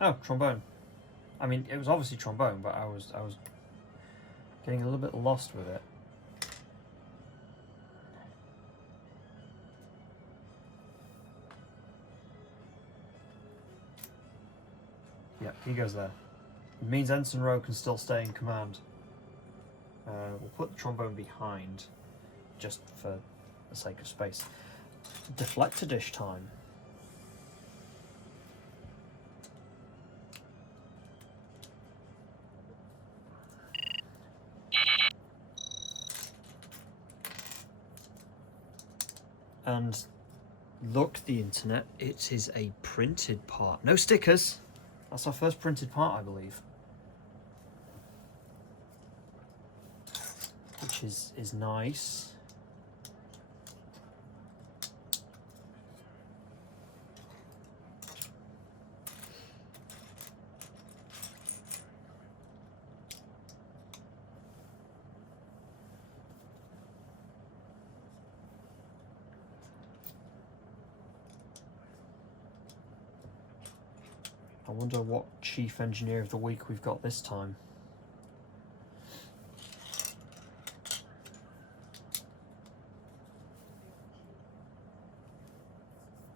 Oh, trombone. I mean, it was obviously trombone, but I was getting a little bit lost with it. Yep, he goes there. It means Ensign Rowe can still stay in command. We'll put the trombone behind, just for the sake of space. Deflector dish time. And look, the internet, it is a printed part. No stickers. That's our first printed part, I believe. Which is nice. I wonder what Chief Engineer of the Week we've got this time.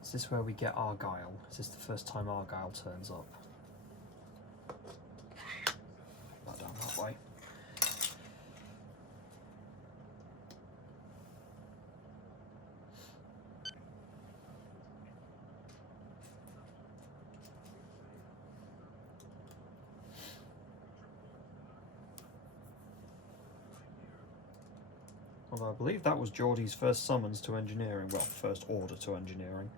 Is this where we get Argyle? Is this the first time Argyle turns up? Not down that way. Although I believe that was Geordie's first summons to engineering, well, first order to engineering.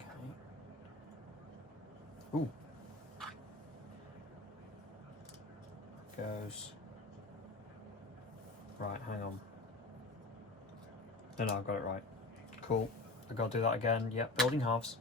Okay. Ooh. Goes. Right, hang on. No, I've got it right. Cool. I've got to do that again. Yep, building halves.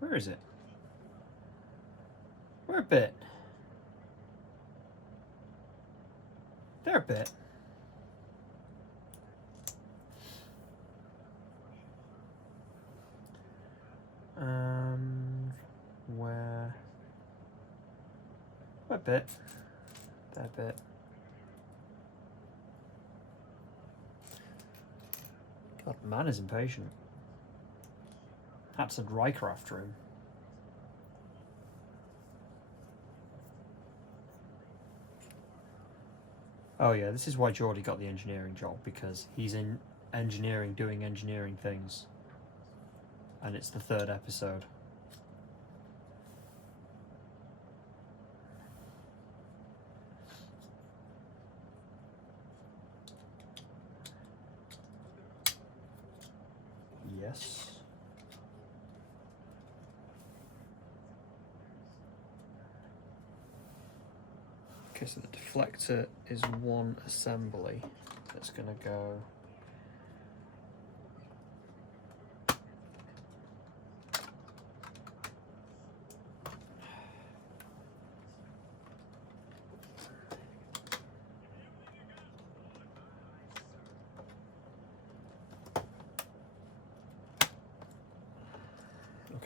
Where is it? Where a bit? There a bit. Where a bit? There a bit. God, man is impatient. Had to send Riker after him. Oh yeah, this is why Geordie got the engineering job, because he's in engineering doing engineering things. And it's the 3rd episode. Yes. Okay, so the deflector is one assembly that's going to go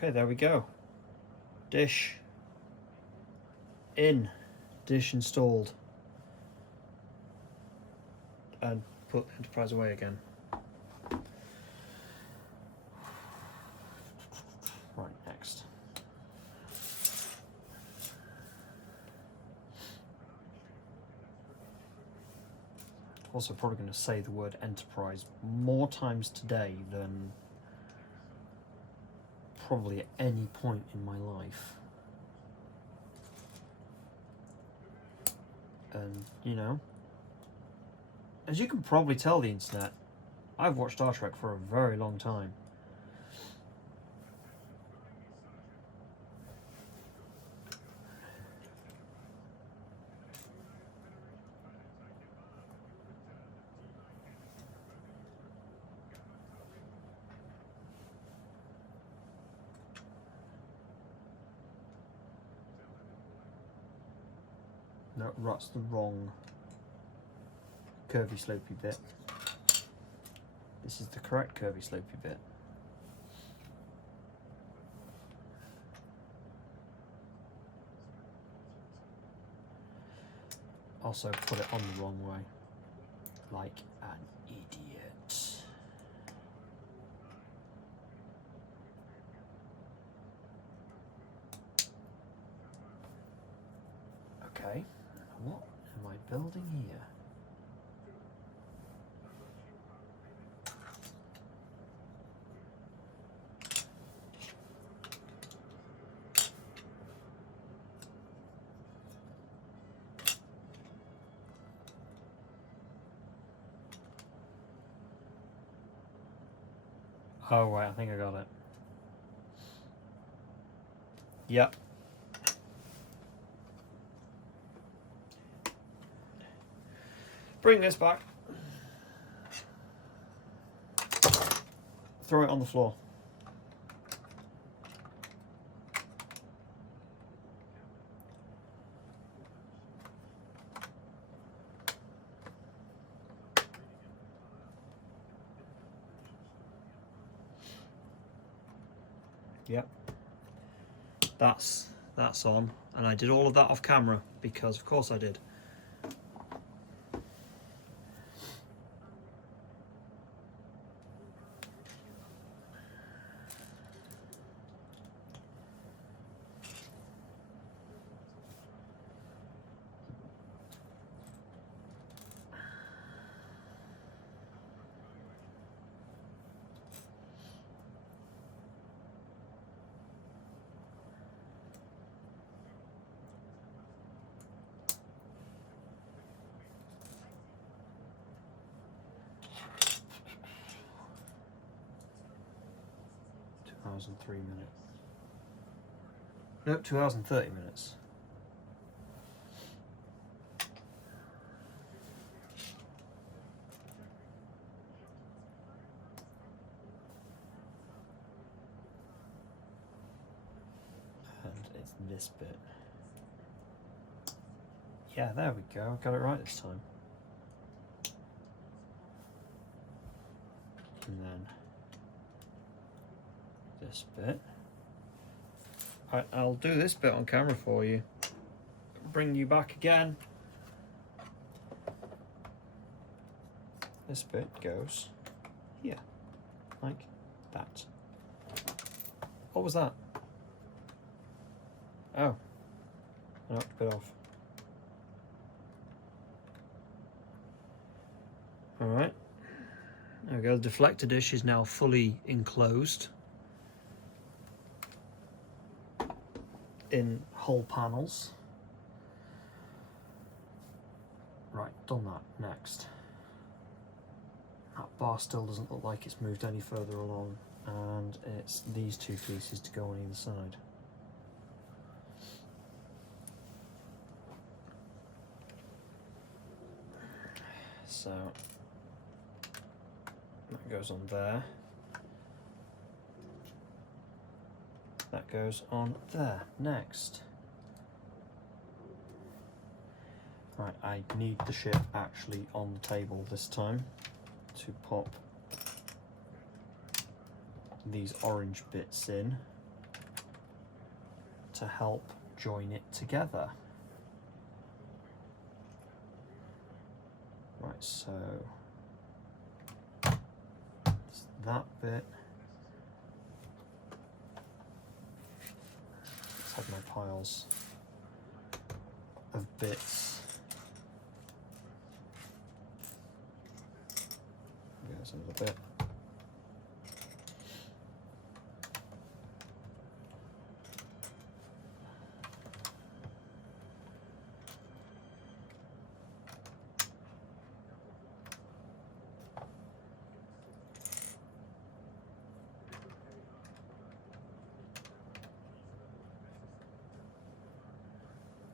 Okay, there we go. Dish in. Dish installed. And put Enterprise away again. Right, next. Also probably going to say the word Enterprise more times today than probably at any point in my life. And, you know, as you can probably tell the internet, I've watched Star Trek for a very long time. No, that's the wrong curvy slopey bit. This is the correct curvy slopey bit. Also put it on the wrong way, like an idiot. Okay, what am I building here? Oh wait, I think I got it. Yep. Bring this back. Throw it on the floor. Yep. That's on, and I did all of that off camera because of course I did. Hours and 3 minutes. Nope, 2 hours and 30 minutes. And it's this bit. Yeah, there we go. Got it right this time. And then this bit. I'll do this bit on camera for you. Bring you back again. This bit goes here, like that. What was that? Oh, I knocked a bit off. Alright, there we go. The deflector dish is now fully enclosed in whole panels. Right, done that. Next. That bar still doesn't look like it's moved any further along, and it's these two pieces to go on either side. So that goes on there. That goes on there. Next. Right, I need the ship actually on the table this time to pop these orange bits in. to help join it together. Right, so that bit. Let's have my piles of bits. There's another bit.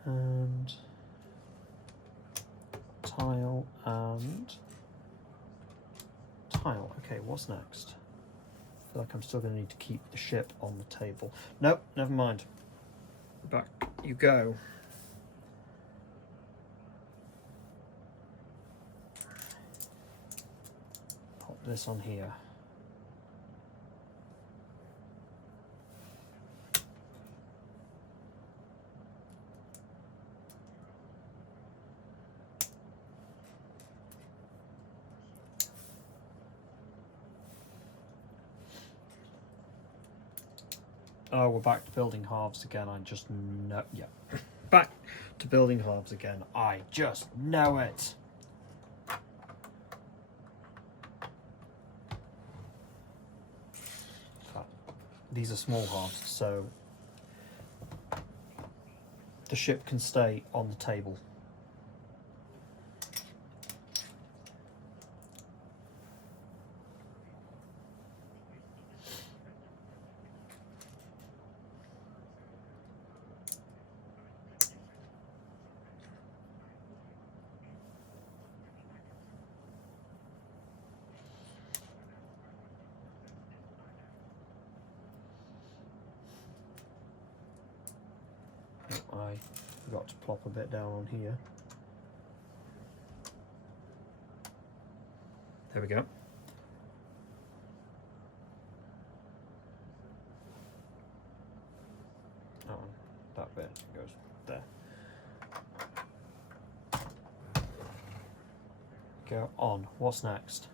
And tile and tile. Okay, what's next? I feel like I'm still going to need to keep the ship on the table. Nope, never mind. Back you go. Pop this on here. Oh, we're back to building halves again. I just know. Yeah. Back to building halves again. I just know it. These are small halves, so the ship can stay on the table. I forgot to plop a bit down on here. There we go. Oh, that bit goes there. Go on. What's next?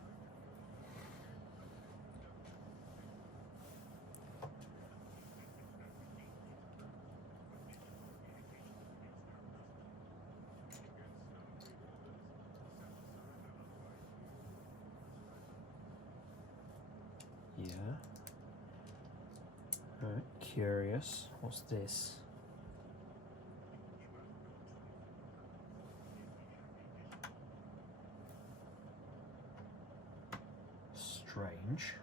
Yeah. Right, curious. What's this? Strange.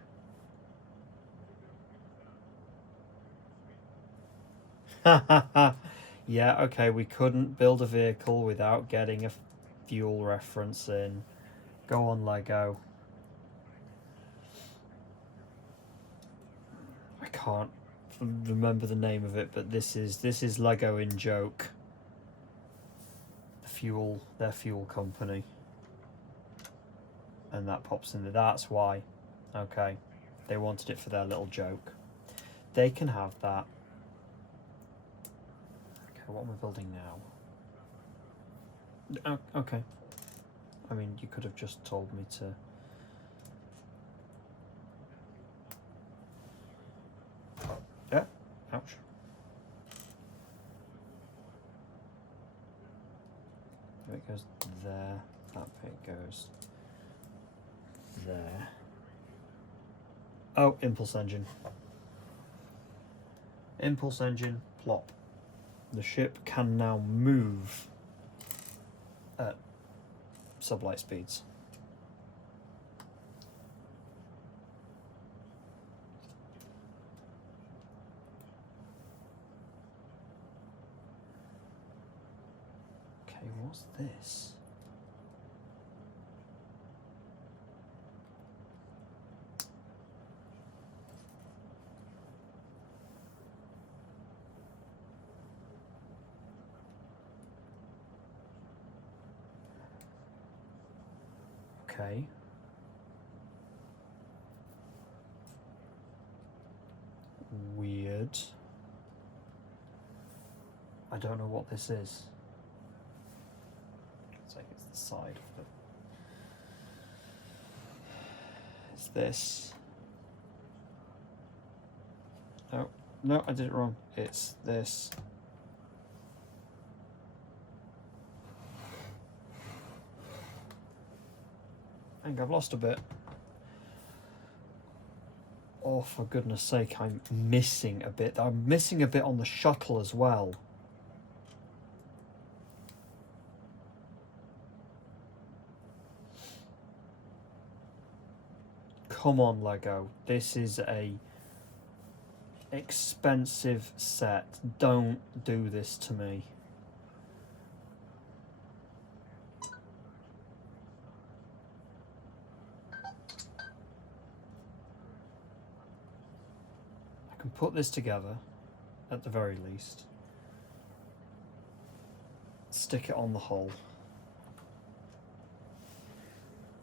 Yeah, okay, we couldn't build a vehicle without getting a fuel reference in. Go on, Lego. I can't remember the name of it, but this is Lego in joke. Their fuel company. And that pops in there. That's why. Okay. They wanted it for their little joke. They can have that. Okay, what am I building now? Oh, okay. I mean, you could have just told me to... Yeah, ouch. It goes there, that bit goes there. Oh, impulse engine. Impulse engine, plop. The ship can now move at sublight speeds. Okay, what's this? Okay. Weird. I don't know what this is. It's like it's the side of it. It's this. No, no, I did it wrong. It's this. I think I've lost a bit. Oh, for goodness sake, I'm missing a bit. I'm missing a bit on the shuttle as well. Come on, Lego. This is a expensive set. Don't do this to me. I can put this together at the very least. Stick it on the hull.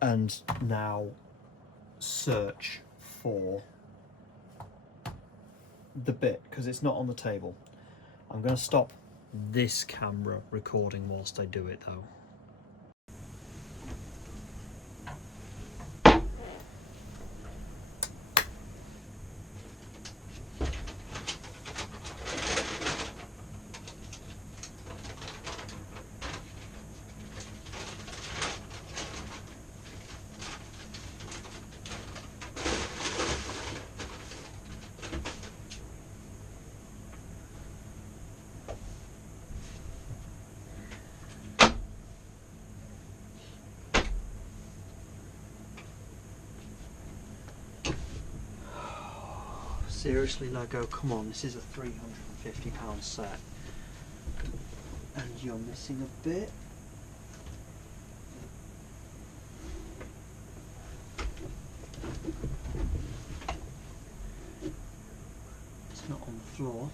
And now search for the bit, because it's not on the table. I'm going to stop this camera recording whilst I do it though. Seriously, Lego, come on, this is a £350 set. And you're missing a bit. It's not on the floor.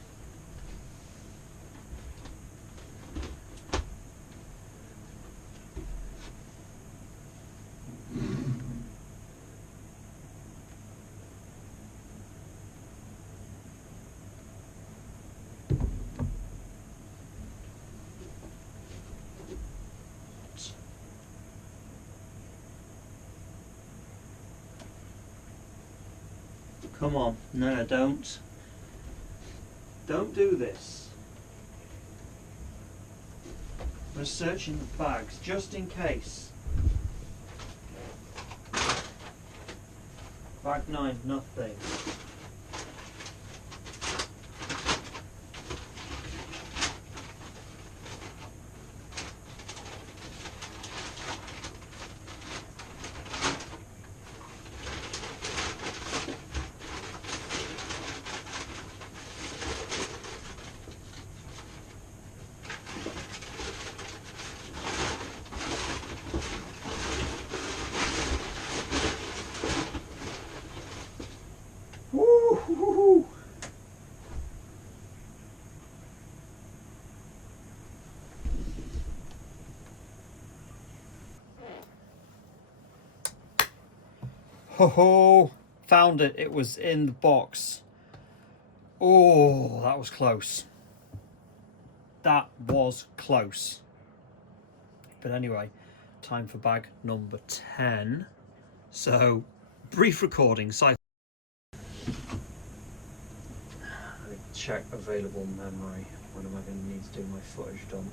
Come on, no, don't. Don't do this. We're searching the bags just in case. Bag 9, nothing. Woo-hoo-hoo-hoo. Ho ho! Found it. It was in the box. Oh, that was close. That was close. But anyway, time for bag number 10. So, brief recording. Check available memory. When am I going to need to do my footage dump?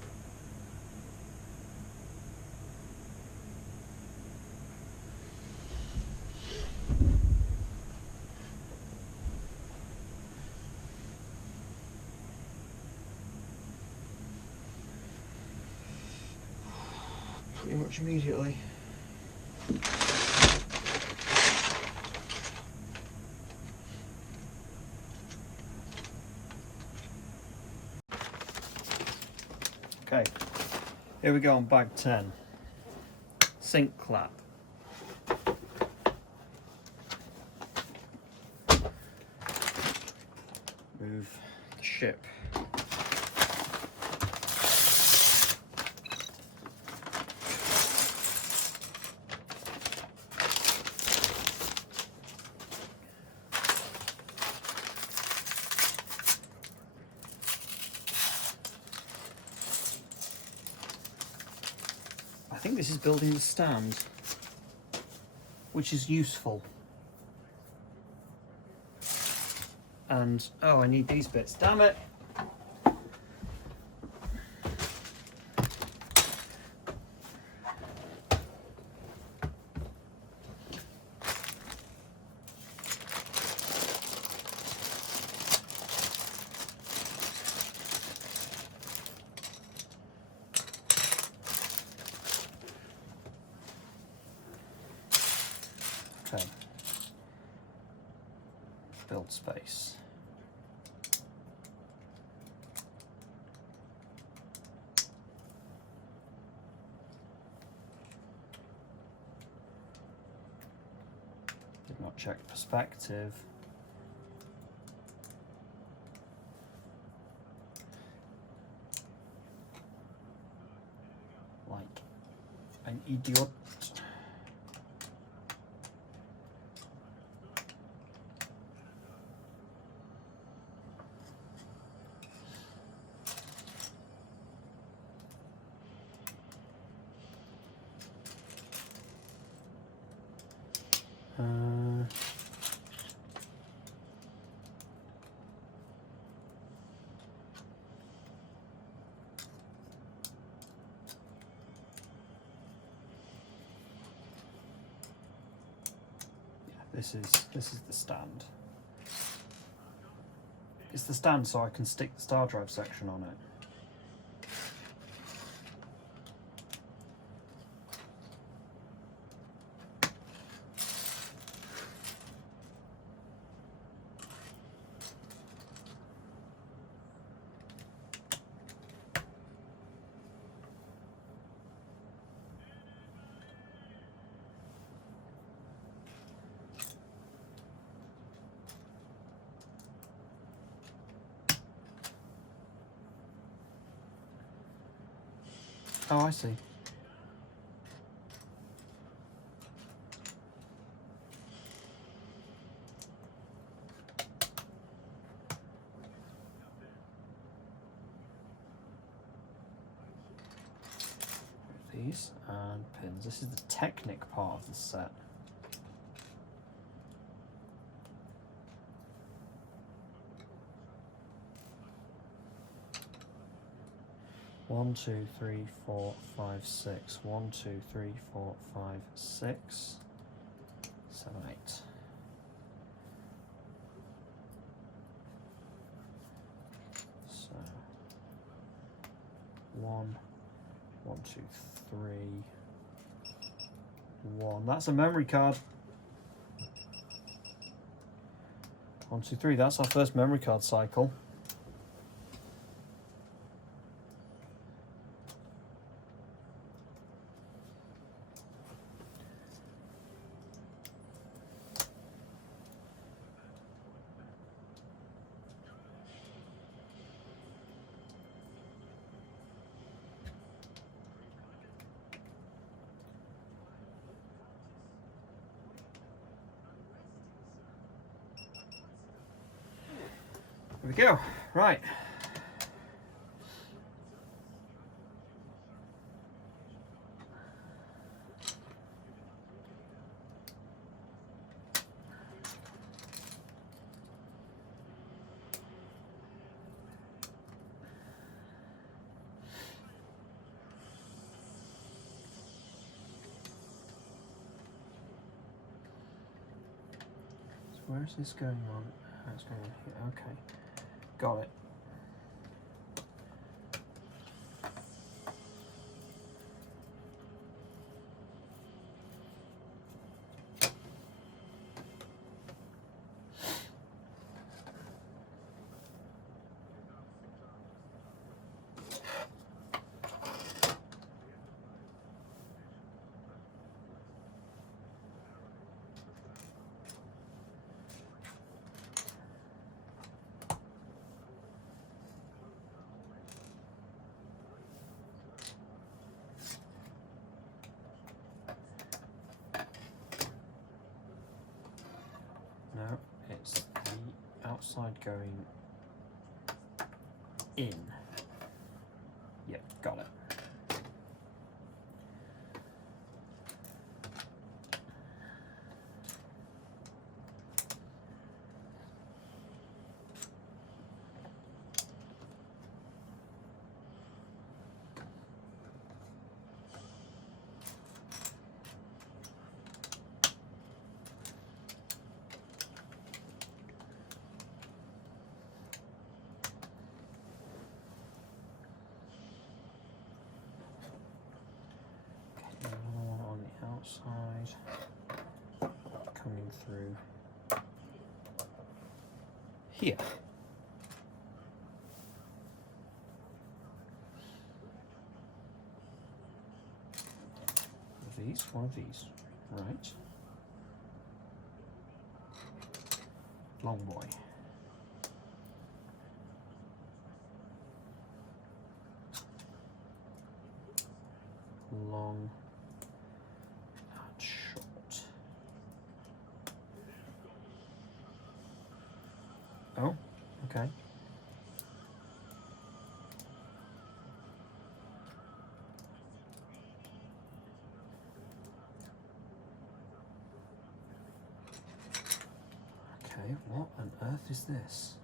Pretty much immediately. Okay, here we go on bag 10. Sink clap. Move the ship. think this is building the stand, which is useful. And, oh, I need these bits, damn it! Okay. Build space. Did not check perspective. Like an idiot. This is the stand. It's the stand so I can stick the star drive section on it. Oh, I see. These and pins. This is the Technic part of the set. One, two, three, four, five, six. 1, 2, 3, 4, 5, 6, 7, 8. So 1, 1, 2, 3, 1. That's a memory card. 1, 2, 3. That's our first memory card cycle. There we go. Right. So where is this going on? It's going on here. Okay. Got it. No, it's the outside going in. Yeah, got it. here. One of these, right. Long boy. Long and short. Oh, okay. Okay, what on earth is this?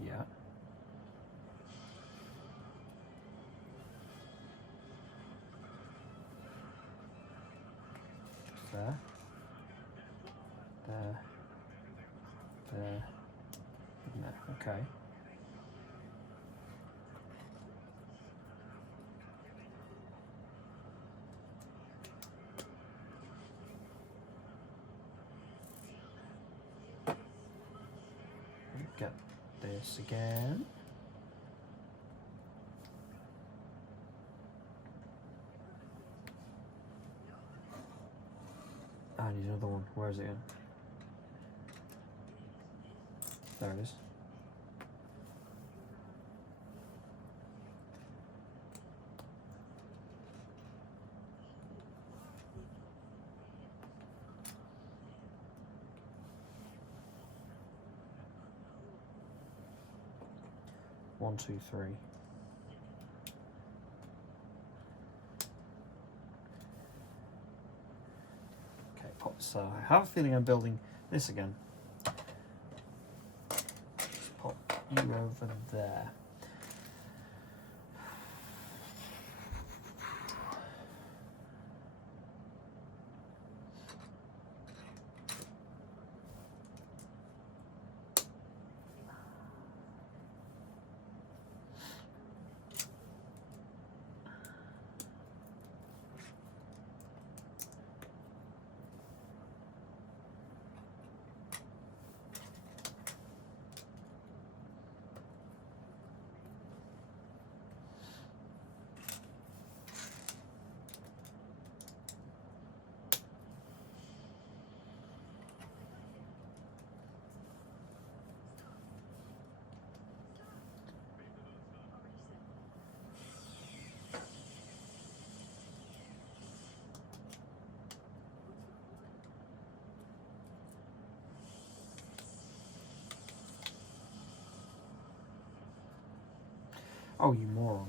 Yeah. There. There. There. No, okay. Get this again. I need another one. Where is it in? There it is. One, two, three. Okay, pop. So I have a feeling I'm building this again. Just pop you over there. Oh, you moron.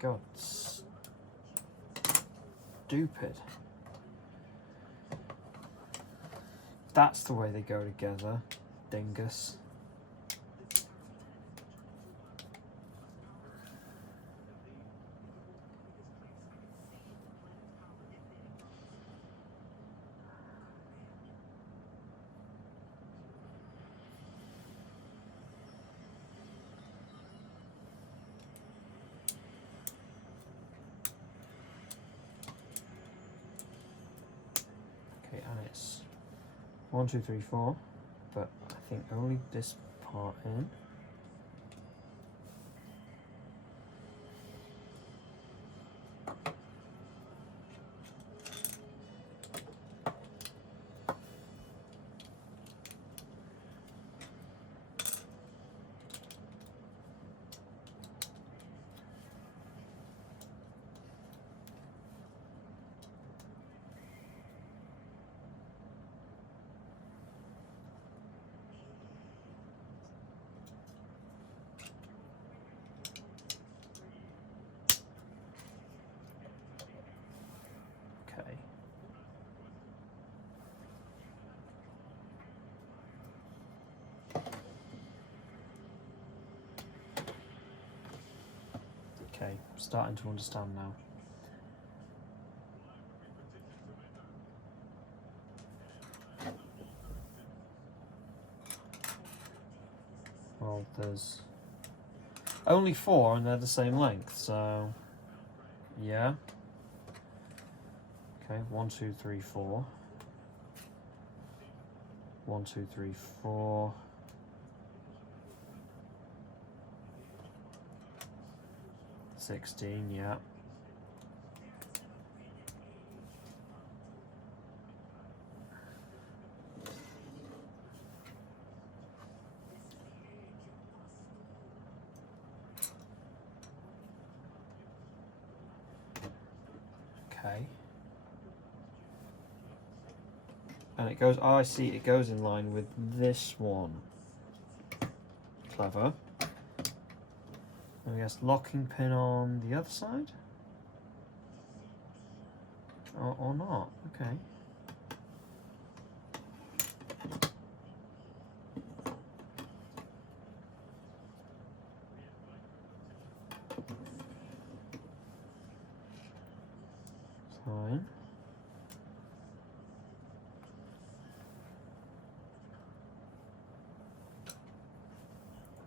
God, stupid. That's the way they go together, dingus. Okay, and it's 1, 2, 3, 4, but I think only this part in. Okay, starting to understand now. Well, there's only 4 and they're the same length, so yeah. Okay, 1, 2, 3, 4. 1, 2, 3, 4. 16, yeah. Okay. And it goes, oh, I see, it goes in line with this one. Clever. And I guess locking pin on the other side? Or not, okay. Fine.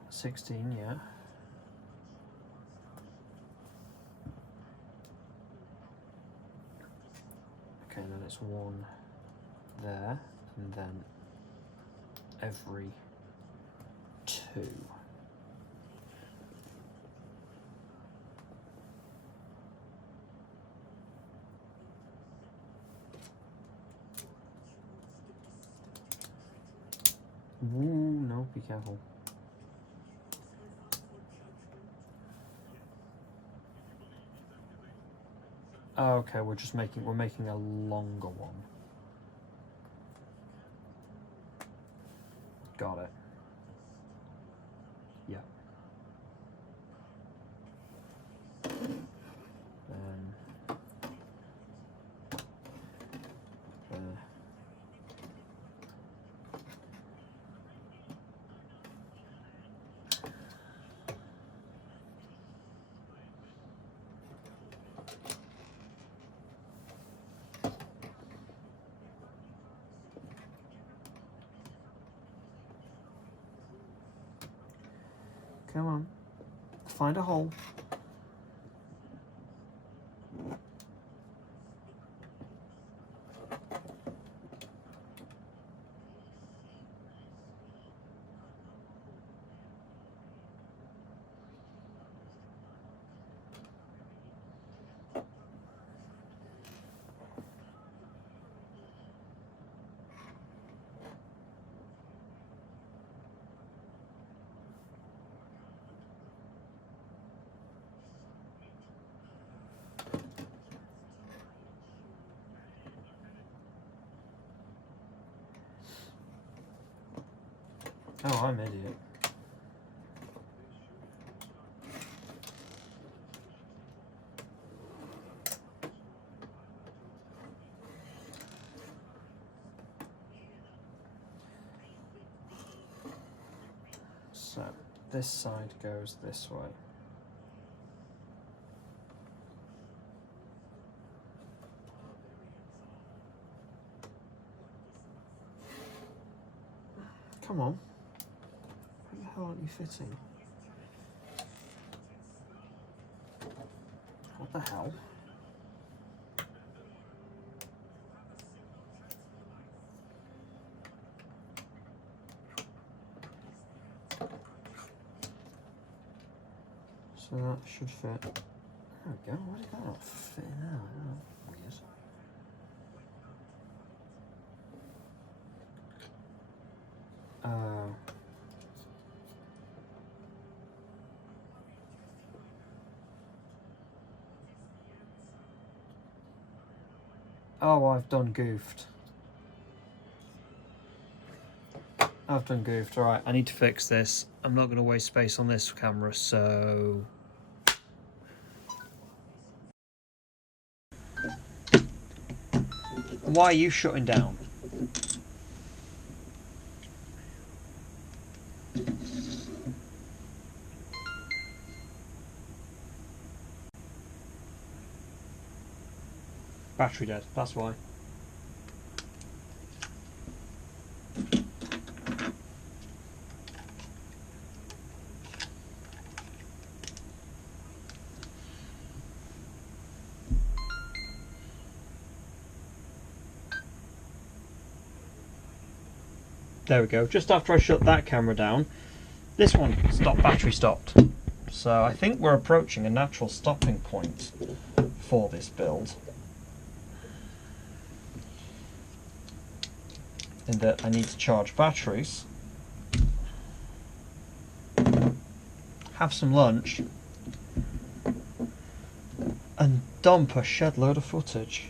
16, yeah. Okay, then it's 1 there, and then every 2. Ooh, no, be careful. Oh, okay, we're making a longer one. Got it. Yeah. Then come on, find a hole. Oh, I'm an idiot. So, this side goes this way. Come on. Where the hell aren't you fitting? What the hell? So that should fit. There we go. Why did that not fit in there? Oh, weird. Oh, I've done goofed. I've done goofed. Alright, I need to fix this. I'm not going to waste space on this camera, so... Why are you shutting down? Battery dead, that's why. There we go. Just after I shut that camera down, this one stopped, battery stopped. So I think we're approaching a natural stopping point for this build. In that I need to charge batteries, have some lunch, and dump a shed load of footage.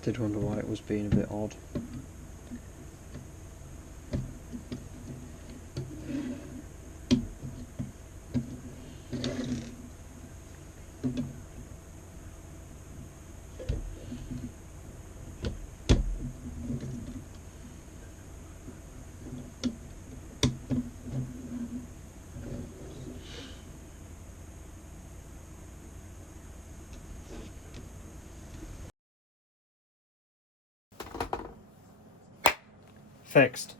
I did wonder why it was being a bit odd. Fixed.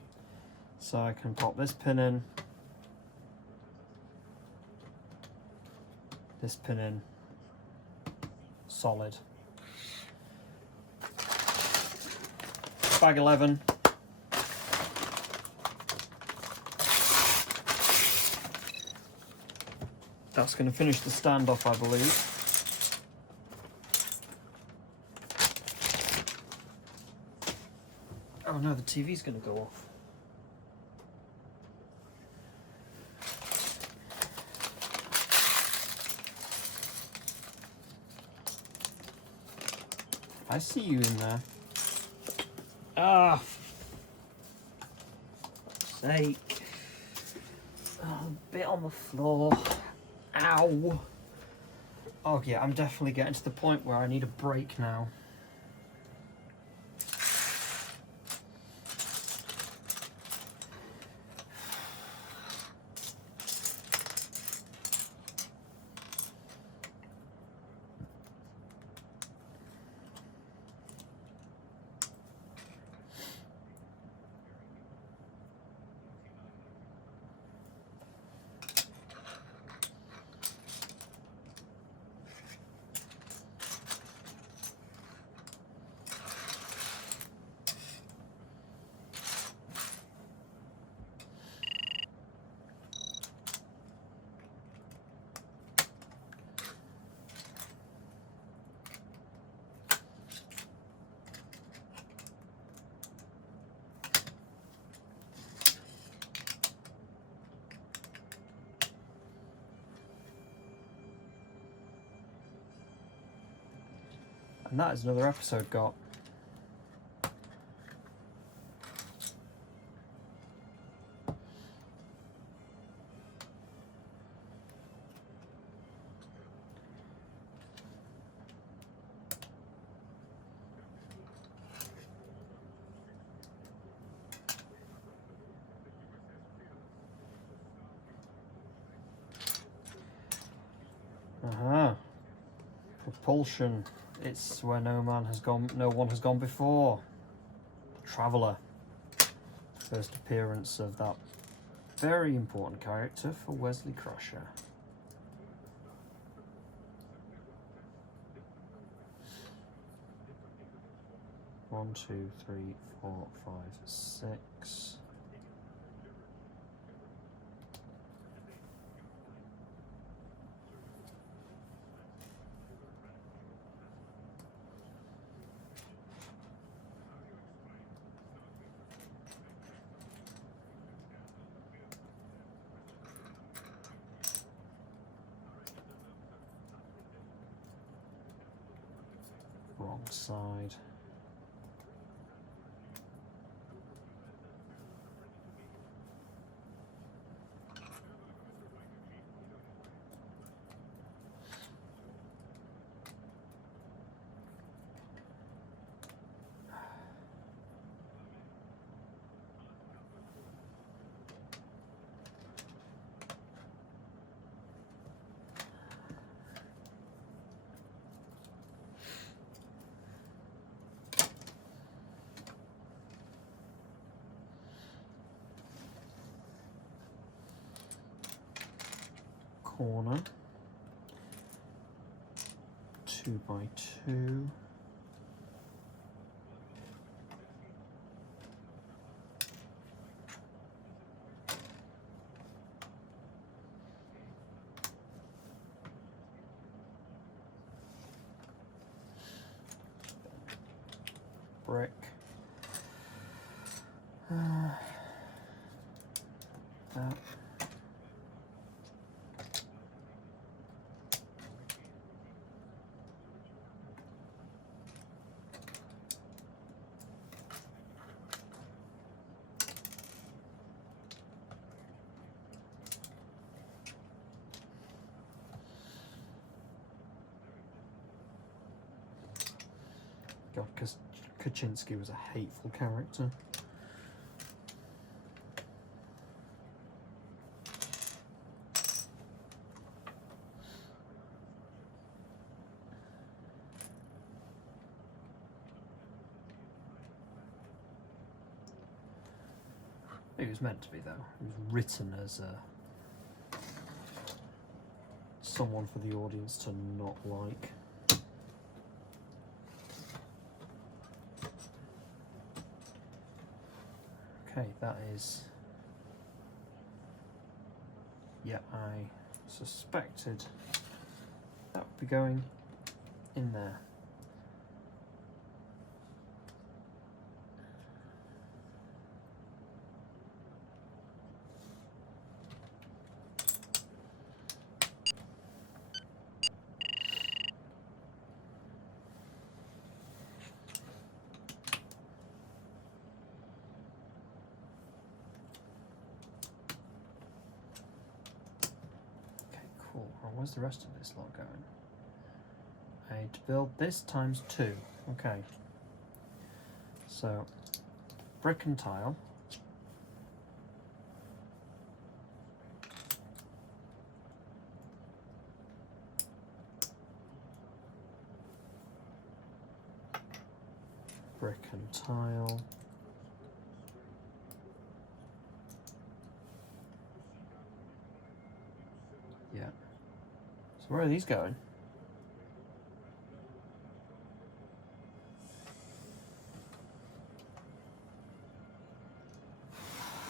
So I can pop this pin in, this pin in, solid. Bag 11. That's going to finish the standoff, I believe. Oh no, the TV's going to go off. I see you in there. Ah, sake. Oh, a bit on the floor. Ow. Oh yeah, I'm definitely getting to the point where I need a break now. And that is another episode got. Propulsion. It's where no one has gone before. Traveller. First appearance of that very important character for Wesley Crusher. One, two, three, four, five, six. side. Corner, 2x2, brick, that. God, because Kaczynski was a hateful character. It was meant to be, though. It was written as someone for the audience to not like. Okay, that is... Yeah, I suspected that would be going in there. Where's the rest of this lot going? I need to build this times 2. Okay. So, brick and tile. Brick and tile. Yeah. Where are these going?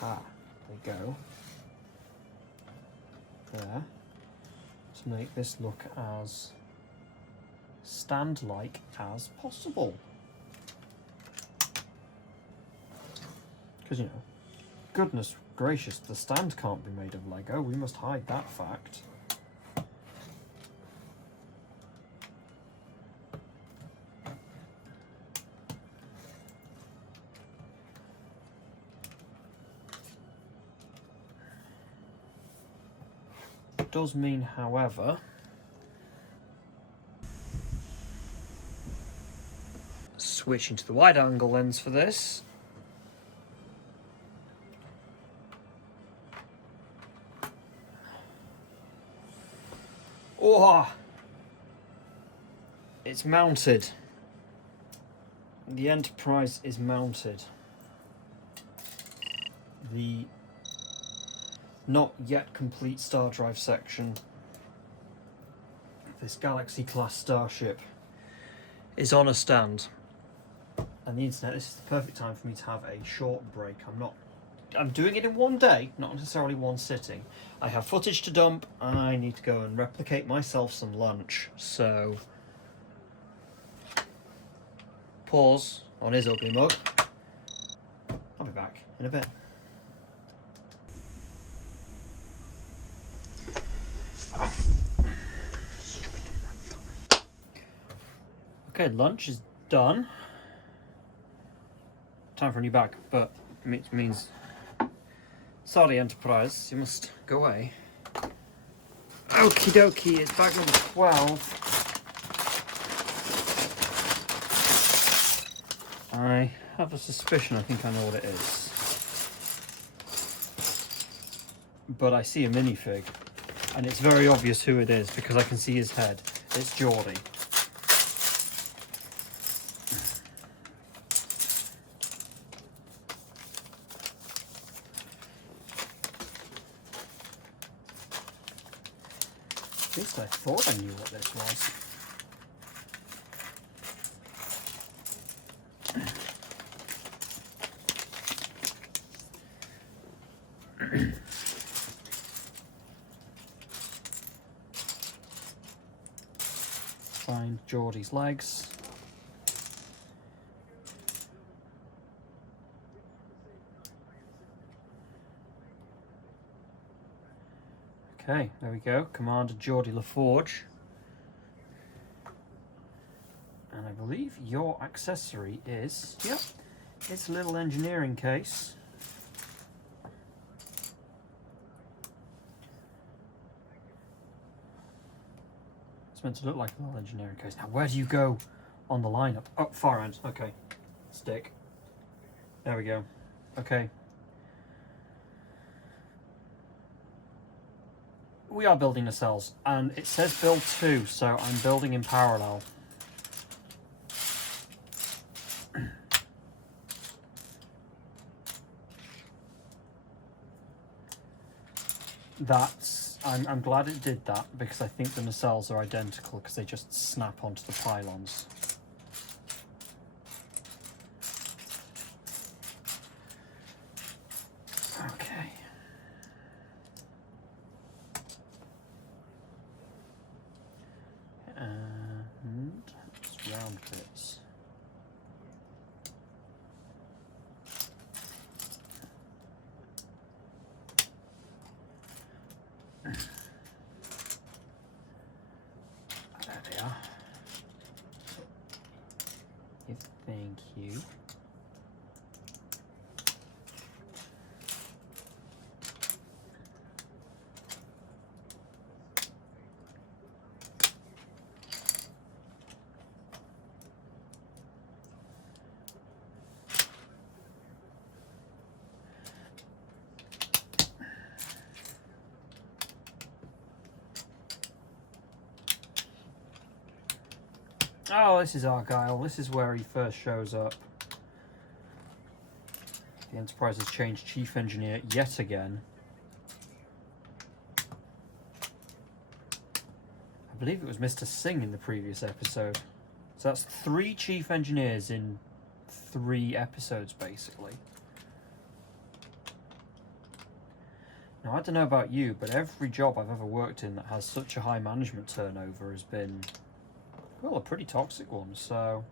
Ah, they go there to make this look as stand-like as possible. Because, you know, goodness gracious, the stand can't be made of Lego. We must hide that fact. Does mean, however, switching to the wide angle lens for this. Oh, it's mounted. The Enterprise is mounted. The not yet complete star drive section of this Galaxy class starship is on a stand. And the internet, this is the perfect time for me to have a short break. I'm doing it in one day, not necessarily one sitting. I have footage to dump, I need to go and replicate myself some lunch, so pause on his ugly mug. I'll be back in a bit. Okay, lunch is done. Time for a new bag, but it means sorry, Enterprise, you must go away. Okie dokie, it's bag number 12. I have a suspicion I think I know what it is. But I see a minifig, and it's very obvious who it is because I can see his head. It's Geordie. At least I thought I knew what this was. Find Geordie's legs. Okay, there we go. Commander Geordie LaForge. And I believe your accessory is, yep, it's a little engineering case. It's meant to look like a little engineering case. Now, where do you go on the lineup? Oh, far end. Okay. Stick. There we go. Okay. We are building the cells, and it says build 2, so I'm building in parallel. I'm glad it did that, because I think the nacelles are identical because they just snap onto the pylons. Okay. And it's round bits. There they are. Thank you. Oh, this is Argyle. This is where he first shows up. The Enterprise has changed chief engineer yet again. I believe it was Mr. Singh in the previous episode. So that's 3 chief engineers in 3 episodes, basically. Now, I don't know about you, but every job I've ever worked in that has such a high management turnover has been, well, a pretty toxic one. So,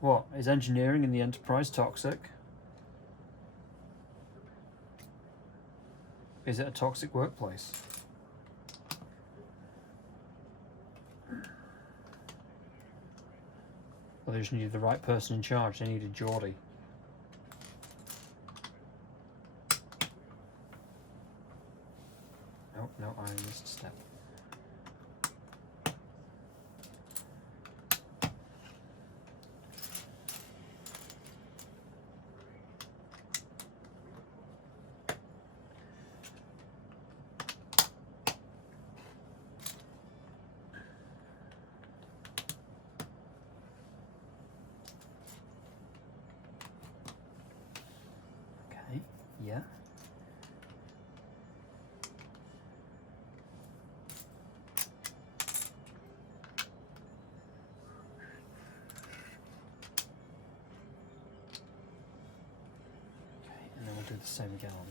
what, is engineering in the Enterprise toxic? Is it a toxic workplace? Well, they just needed the right person in charge. They needed Geordie. Oh, no, I missed a step. Okay, yeah. And then we'll do the same again on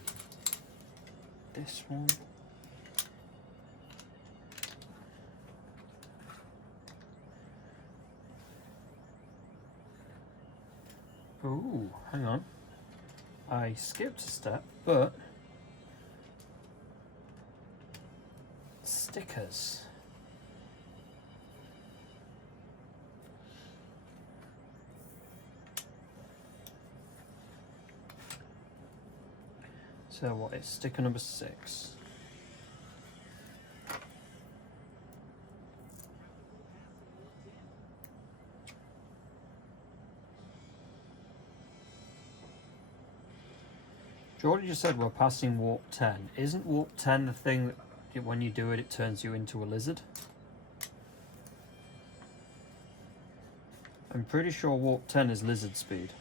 this one. Ooh, hang on. I skipped a step, but stickers. So what is sticker number 6? Jordy just said we're passing warp 10. Isn't warp 10 the thing that when you do it, it turns you into a lizard? I'm pretty sure warp 10 is lizard speed.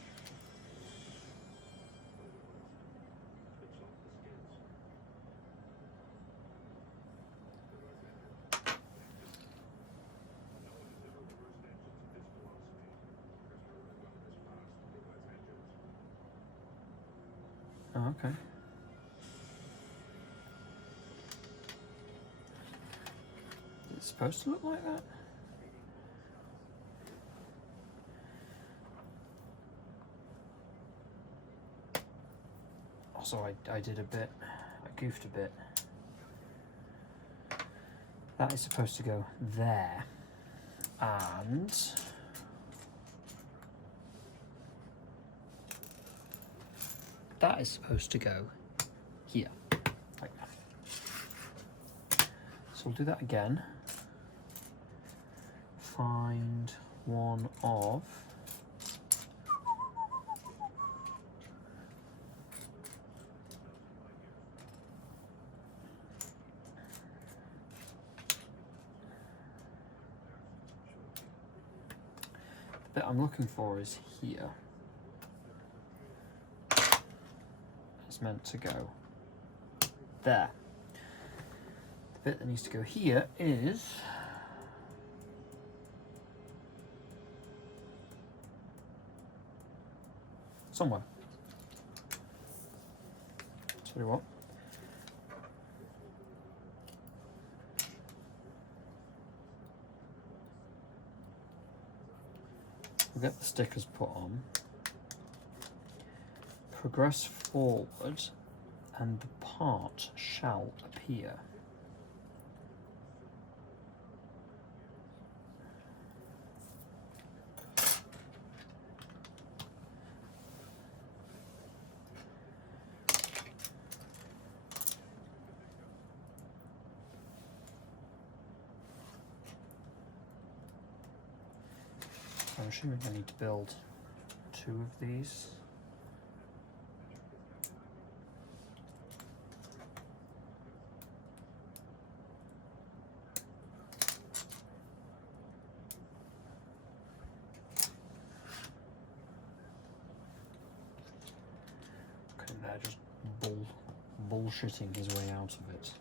Oh, okay. It's supposed to look like that? Also, I did a bit, I goofed a bit. That is supposed to go there. And that is supposed to go here, like that. So we'll do that again. Find one of the bit I'm looking for is here. It's meant to go there. The bit that needs to go here is somewhere. Tell you what. We'll get the stickers put on. Progress forward and the part shall appear. So I'm assuming I need to build 2 of these. Just bullshitting his way out of it.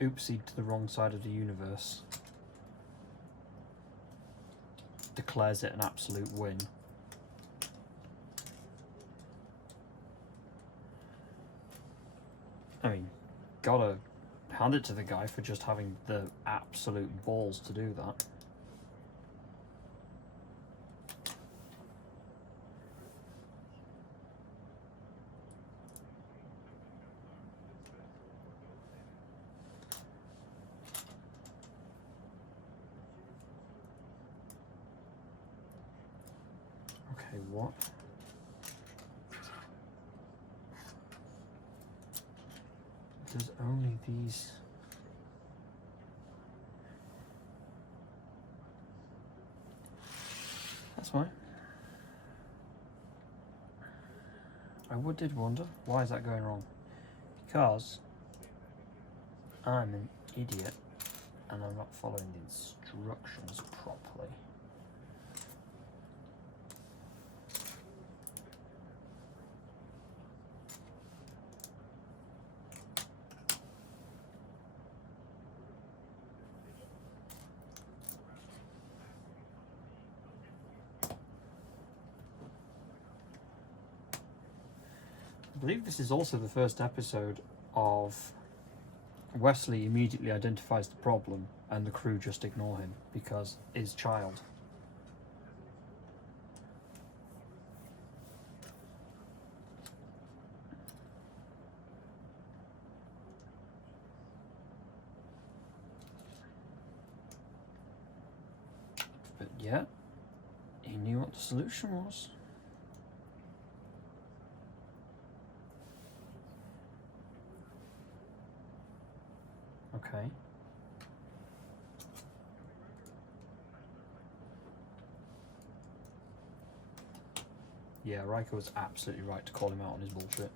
Oopsie to the wrong side of the universe. Declares it an absolute win. I mean, gotta hand it to the guy for just having the absolute balls to do that. Okay, what? There's only these. That's fine. I did wonder, why is that going wrong? Because I'm an idiot and I'm not following the instructions properly. I believe this is also the first episode of Wesley immediately identifies the problem and the crew just ignore him because his child. But yeah, he knew what the solution was. Okay. Yeah, Riker was absolutely right to call him out on his bullshit.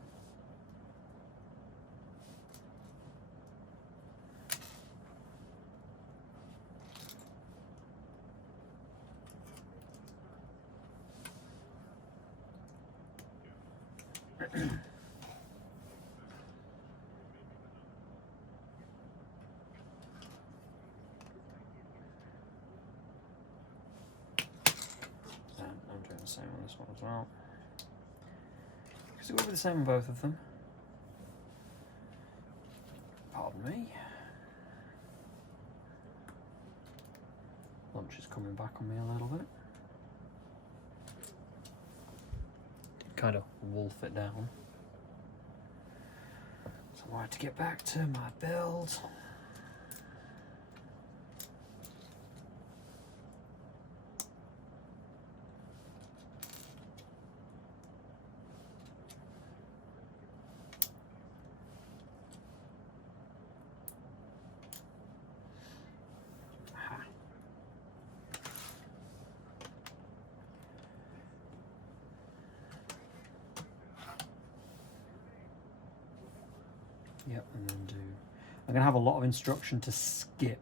I'm doing the same on this one as well. Because it will be the same on both of them. Pardon me. Lunch is coming back on me a little bit. Kind of wolf it down. So I wanted to get back to my build. Yep, and then do... I'm going to have a lot of instruction to skip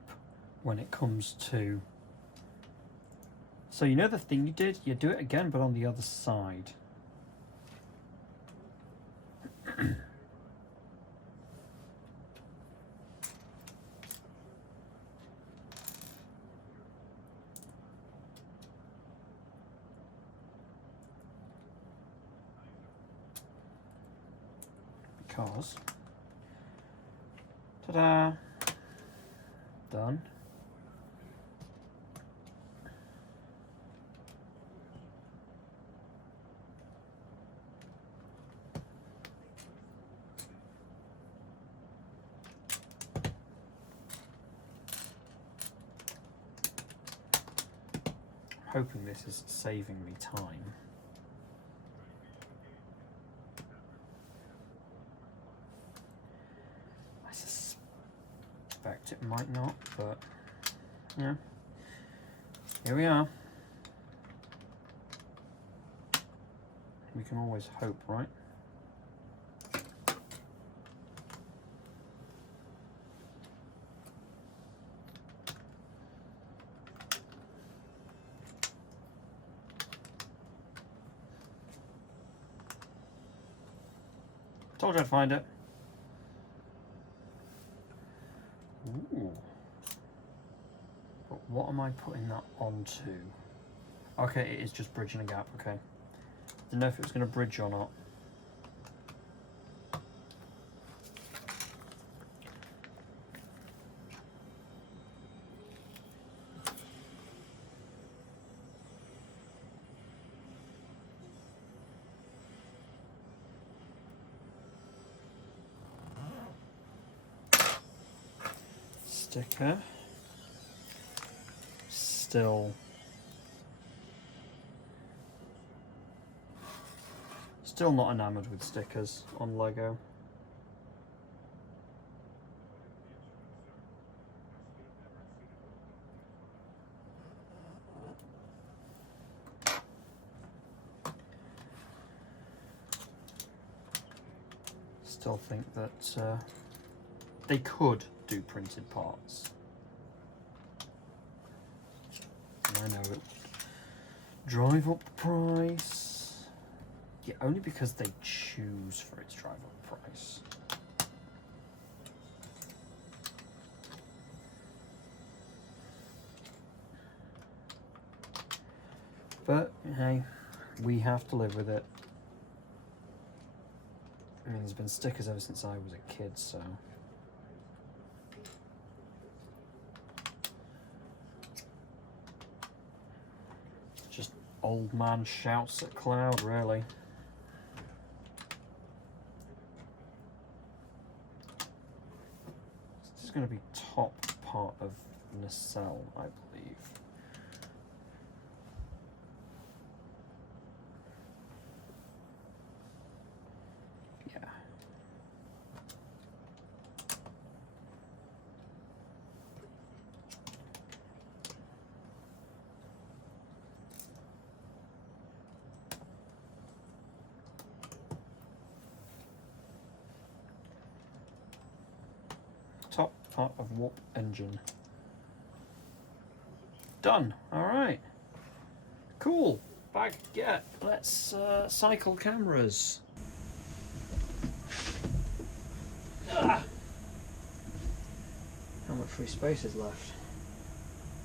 when it comes to... So you know the thing you did? You do it again, but on the other side. Because... Ta-da! Done. I'm hoping this is saving me time. It might not, but yeah, here we are. We can always hope, right? Told you I'd find it. Ooh. But what am I putting that onto? Okay, it is just bridging a gap, okay. Didn't know if it was going to bridge or not. Sticker. Still not enamored with stickers on Lego. Still think that they could do printed parts. And I know it would drive up the price. Yeah, only because they choose for its drive up price. But hey, we have to live with it. I mean, there's been stickers ever since I was a kid, so. Just old man shouts at cloud, really. This is going to be top part of nacelle, I believe. part of warp engine. Done. All right. Cool. Back. Yeah. Let's cycle cameras. Ah. How much free space is left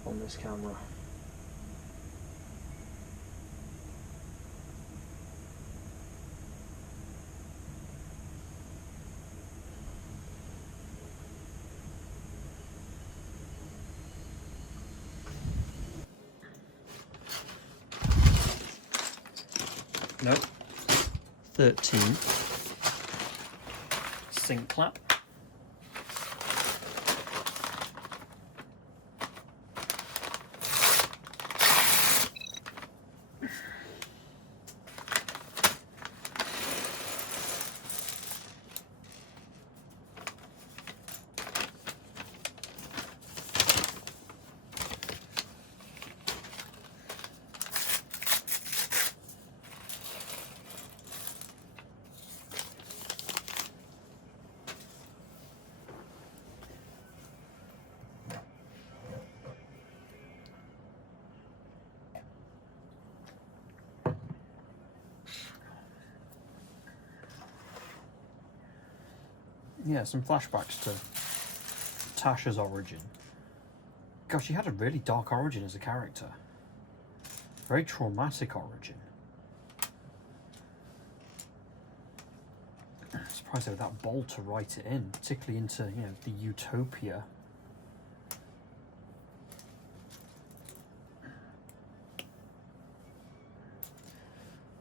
on this camera? Nope. 13. Sync clap. Yeah, some flashbacks to Tasha's origin. Gosh, she had a really dark origin as a character. Very traumatic origin. I'm surprised they were that bold to write it in, particularly into, you know, the utopia.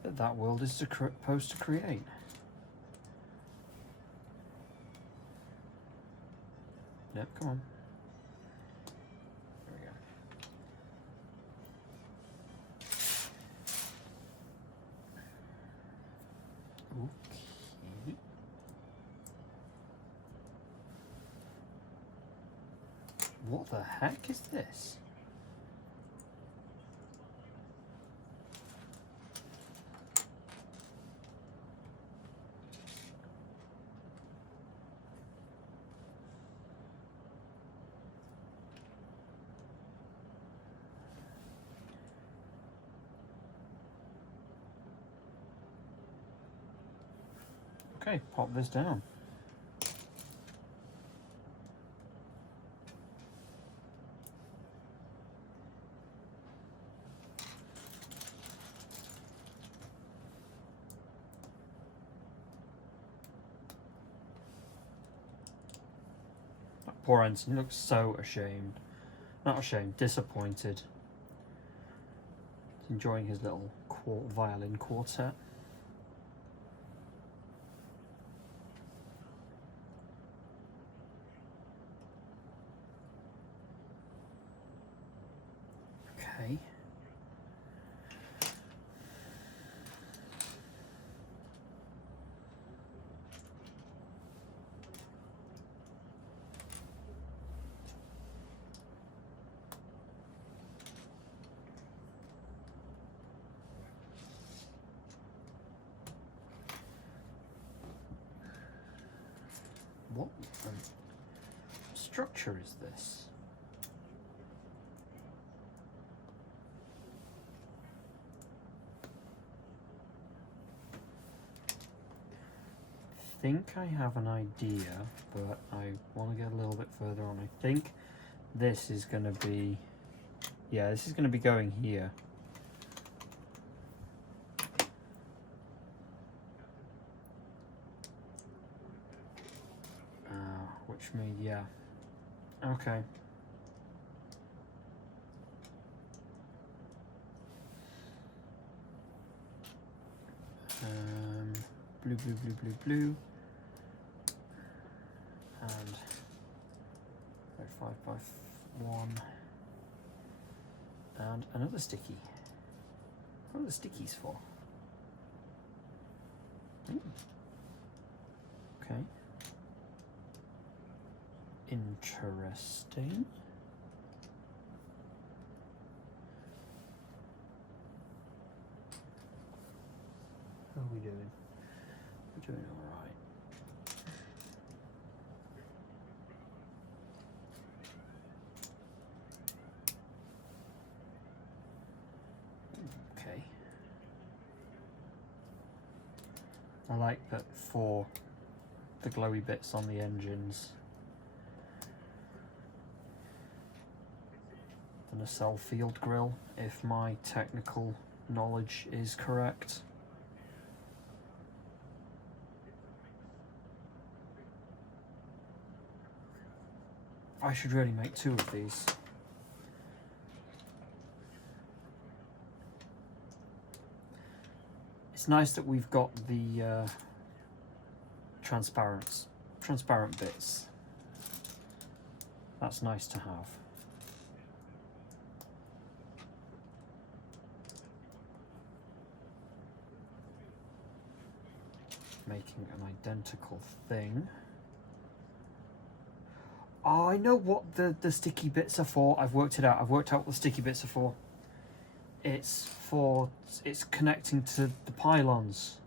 That world is supposed to create. Yep, come on. There we go. Okay. What the heck is this? Okay, pop this down. That poor Ensign, he looks so ashamed. Not ashamed, disappointed. He's enjoying his little violin quartet. Okay. What structure is this? I think I have an idea, but I want to get a little bit further on. I think this is going to be, yeah, this is going to be going here. Which means, yeah, okay. Blue, blue, blue, blue, blue. And 5 by 1. And another sticky. What are the stickies for? Ooh. Okay. Interesting. How are we doing? We're doing all right. I like that for the glowy bits on the engines, the nacelle field grille, if my technical knowledge is correct. I should really make 2 of these. It's nice that we've got the transparent bits. That's nice to have. Making an identical thing. Oh, I know what the sticky bits are for. I've worked it out. I've worked out what the sticky bits are for. It's connecting to the pylons.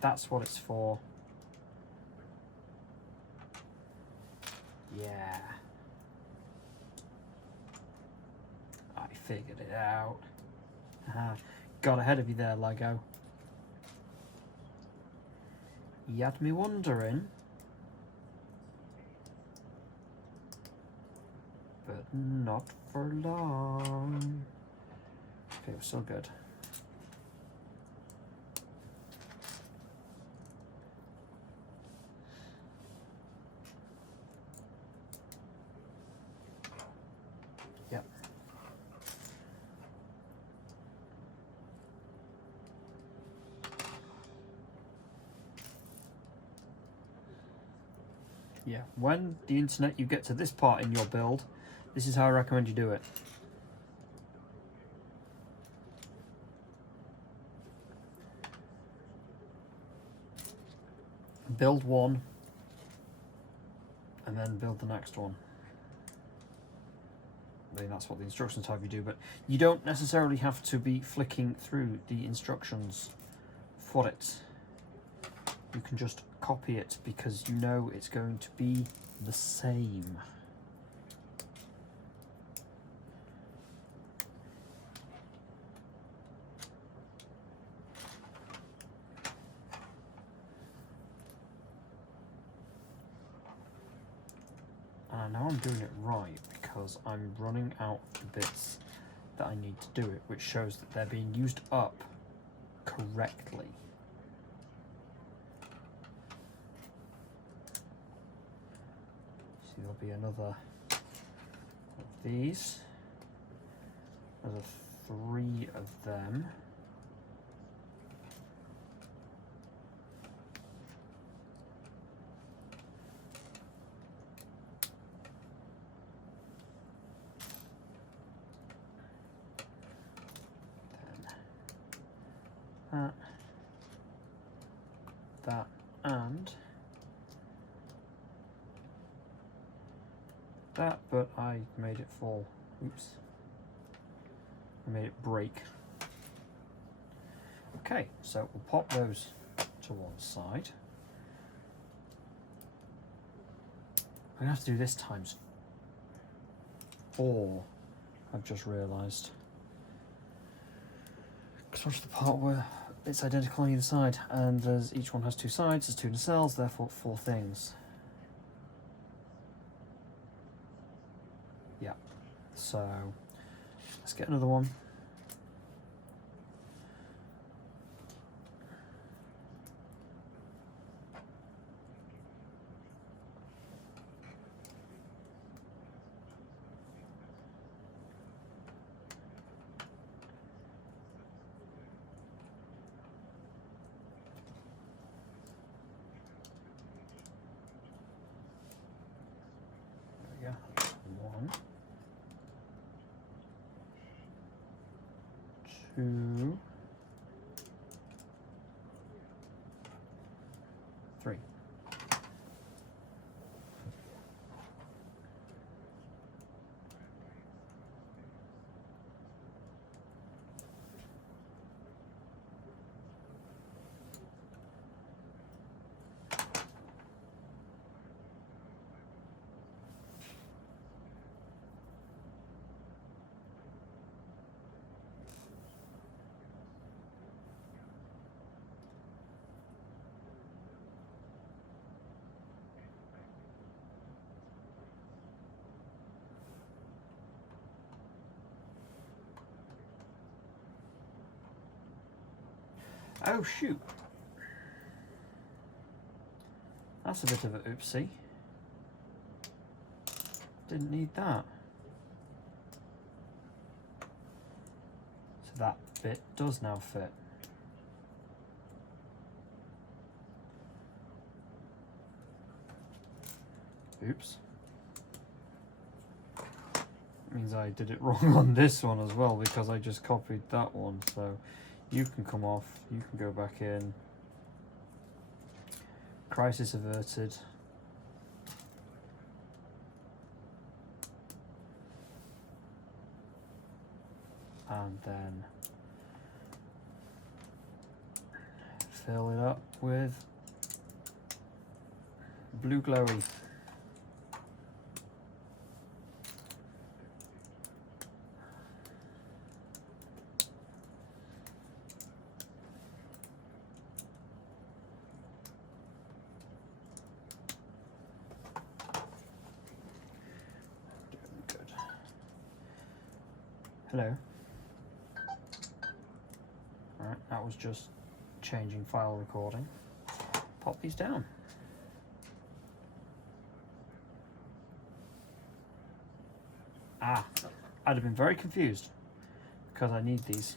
That's what it's for. Yeah. I figured it out. Got ahead of you there, Lego. You had me wondering. But not for long. Okay, we're so good. Yep. Yeah, when the internet you get to this part in your build, this is how I recommend you do it. Build one, and then build the next one. I mean, that's what the instructions have you do, but you don't necessarily have to be flicking through the instructions for it. You can just copy it because you know it's going to be the same. And I know I'm doing it right because I'm running out the bits that I need to do it, which shows that they're being used up correctly. See, there'll be another of these. There's 3 of them. That and that, but I made it fall. Oops. I made it break. Okay, so we'll pop those to one side. I'm gonna have to do this times 4, I've just realised. Because watch the part where it's identical on either side, and each one has 2 sides, there's 2 nacelles, therefore 4 things. Yeah, so let's get another one. There we go. 1, 2, 3. Oh shoot. That's a bit of a oopsie. Didn't need that. So that bit does now fit. Oops. Means I did it wrong on this one as well because I just copied that one. So you can come off, you can go back in. Crisis averted. And then fill it up with blue glowy. Good. Hello. Alright, that was just changing file recording. Pop these down. Ah, I'd have been very confused because I need these.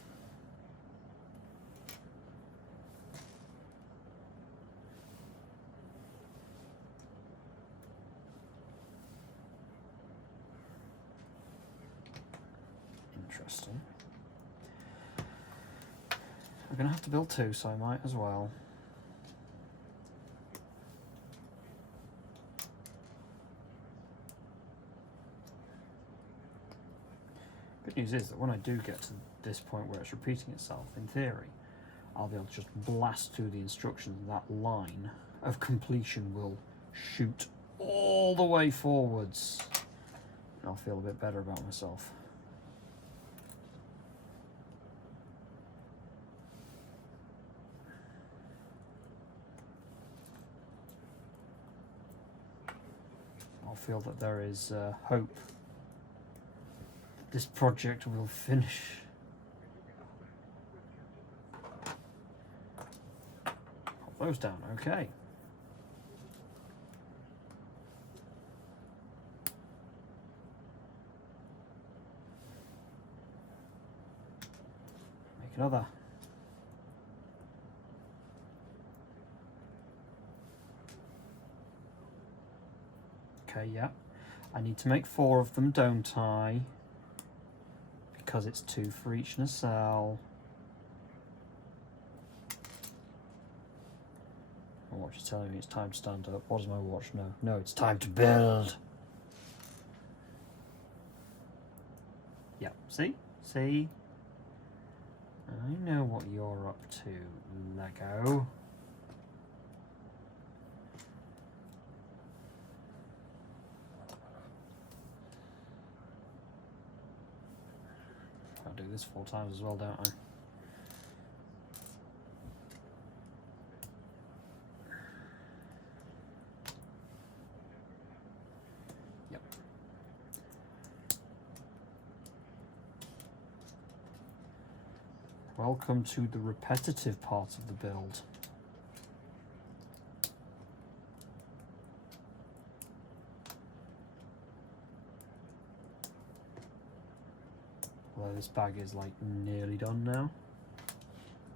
Interesting. I'm going to have to build two, so I might as well. Good news is that when I do get to this point where it's repeating itself, in theory, I'll be able to just blast through the instructions and that line of completion will shoot all the way forwards. And I'll feel a bit better about myself. I'll feel that there is hope that this project will finish. Pop those down, okay. Make another. Okay, yeah. I need to make 4 of them, don't I? Because it's 2 for each nacelle. My watch is telling me it's time to stand up. What does my watch know? No, it's time to build. Yeah, see? See? I know what you're up to, Lego. I'll do this 4 times as well, don't I? Yep. Welcome to the repetitive part of the build. Although this bag is like nearly done now.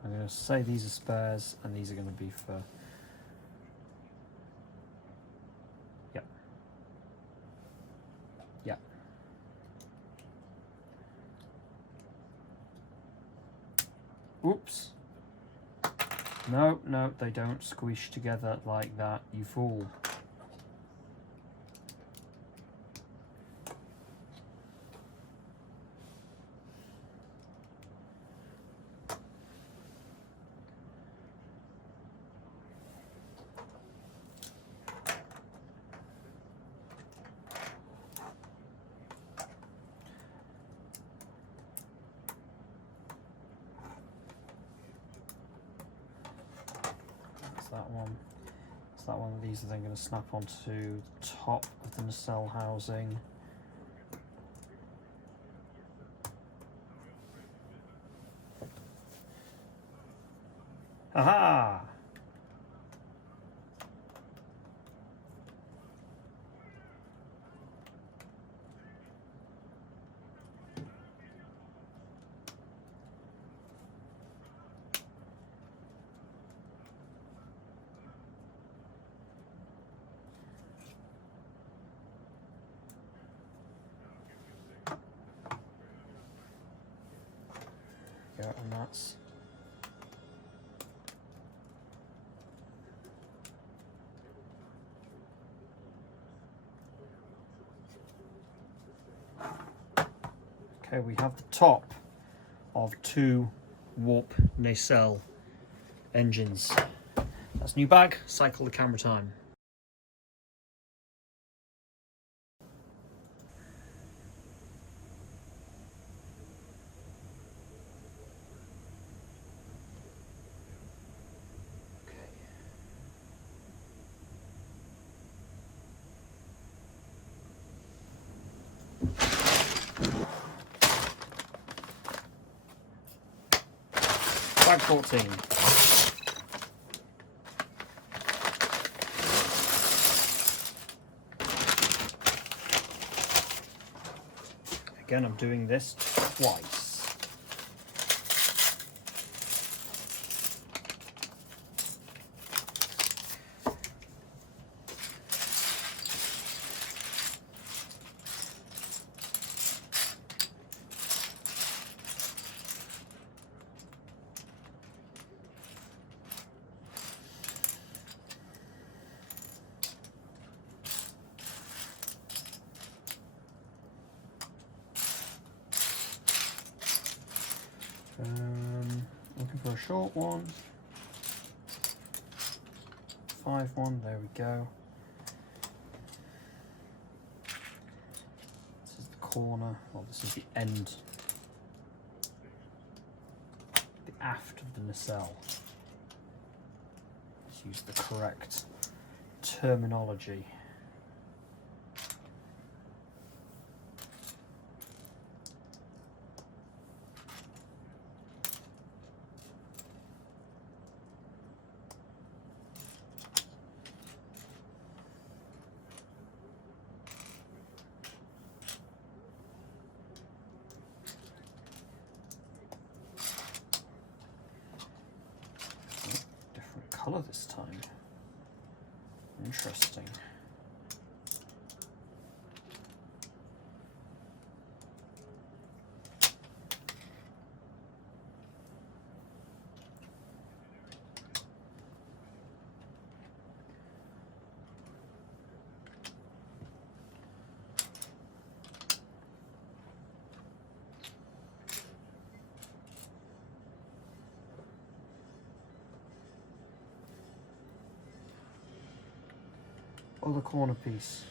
I'm going to say these are spares and these are going to be for... Yep. Yep. Oops. No, no, they don't squish together like that, you fool. That one. So that one of these are then going to snap onto the top of the nacelle housing. Aha! Yeah, and that's okay. We have the top of 2 warp nacelle engines. That's new bag. Cycle the camera time. Bag 14. Again, I'm doing this twice. Looking for a short one. 5-1, there we go. This is the corner, well, this is the end, the aft of the nacelle. Let's use the correct terminology. Colour this time. Interesting. Other corner piece.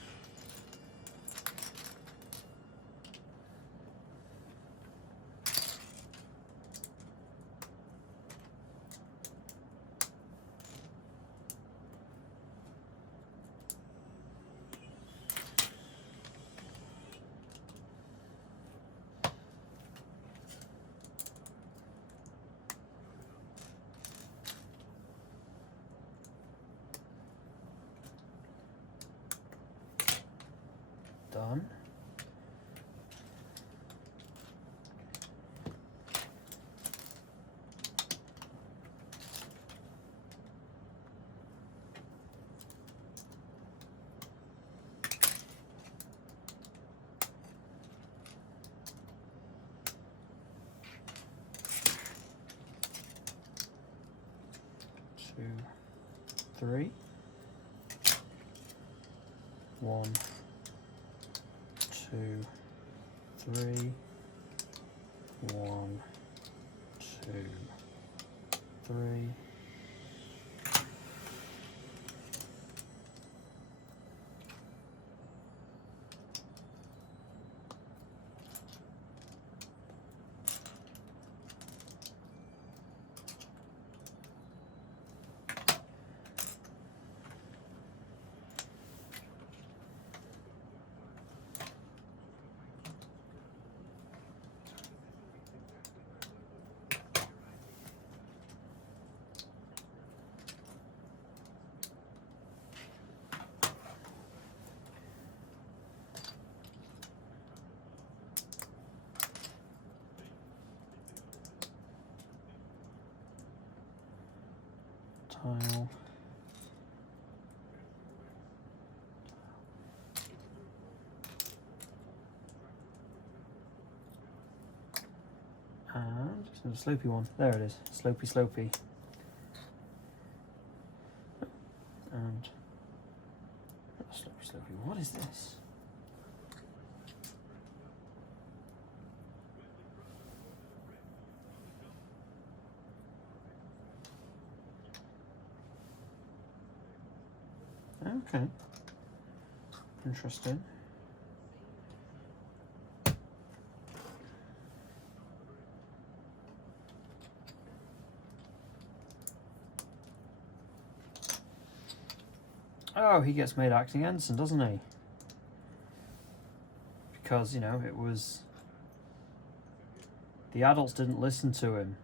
Done. Two, three. 1, 2, 3. 1, 2, 3. tile. And it's a slopey one. There it is. Slopey, slopey. And slopey, slopey. What is this? Okay. Interesting. Oh, he gets made acting ensign, doesn't he? Because, you know, it was... the adults didn't listen to him.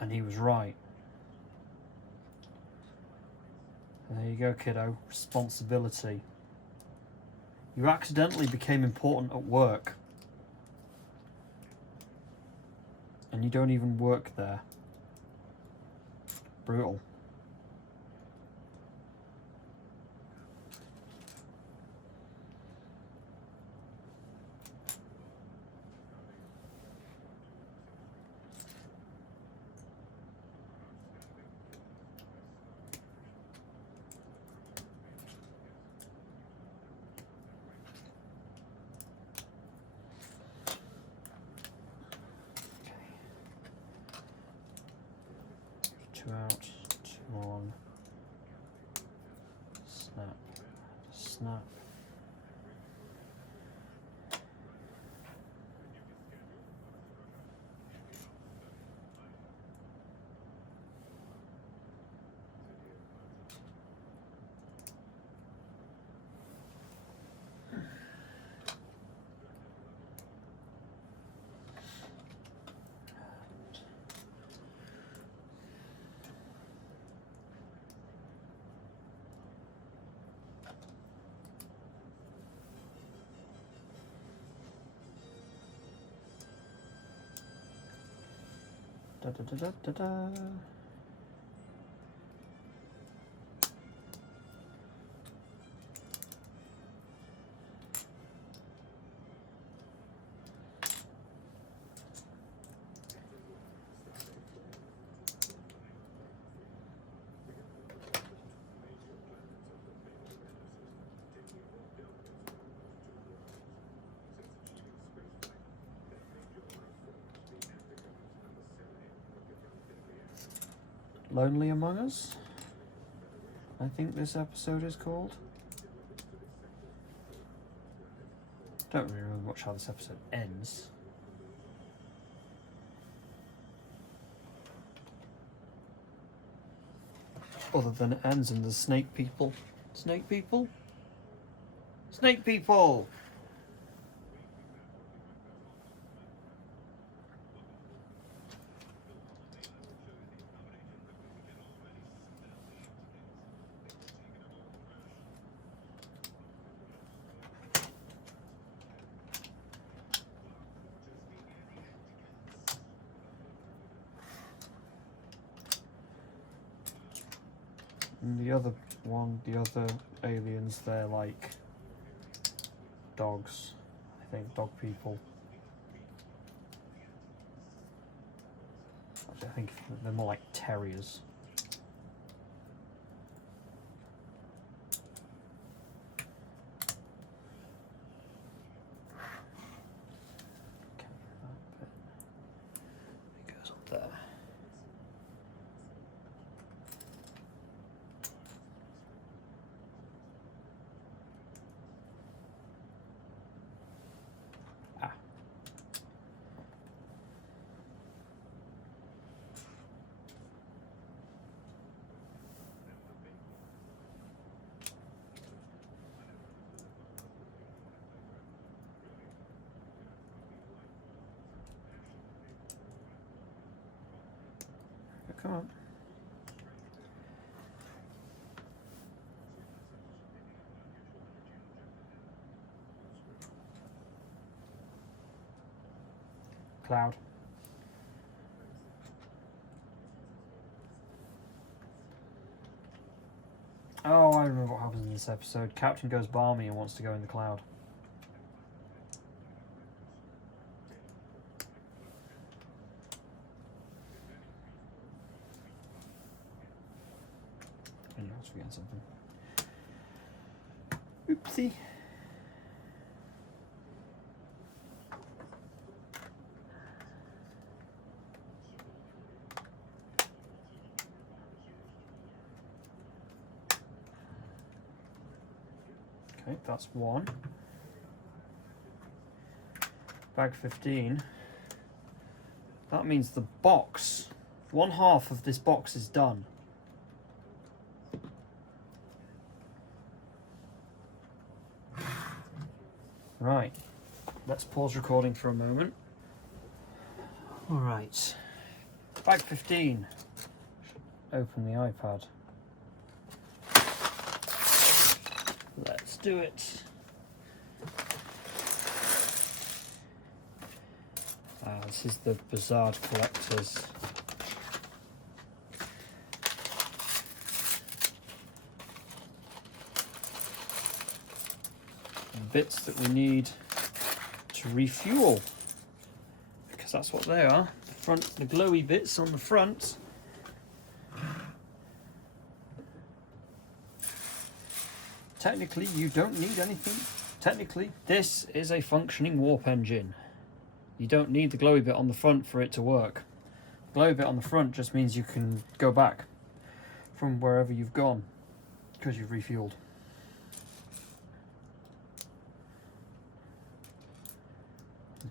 And he was right. And there you go, kiddo. Responsibility. You accidentally became important at work. And you don't even work there. Brutal. Two out, two on. Snap, snap. Da da da da da da. Lonely Among Us, I think this episode is called. Don't really remember much how this episode ends. Other than it ends in the snake people. Snake people? Snake people! And the other one, the other aliens, they're like dogs. I think dog people. Actually, I think they're more like terriers. Okay, that bit. It goes up there. Come on. cloud. Oh, I remember what happens in this episode. Captain goes balmy and wants to go in the cloud. I knew I was forgetting something. Oopsie. Okay, that's one. Bag 15. That means the box, one half of this box is done. Right, let's pause recording for a moment. All right, bag 15. Open the iPad. Let's do it. This is the Bizarre Collectors. Bits that we need to refuel, because that's what they are. The front, the glowy bits on the front. Technically, you don't need anything. Technically, this is a functioning warp engine. You don't need the glowy bit on the front for it to work. The glowy bit on the front just means you can go back from wherever you've gone because you've refueled.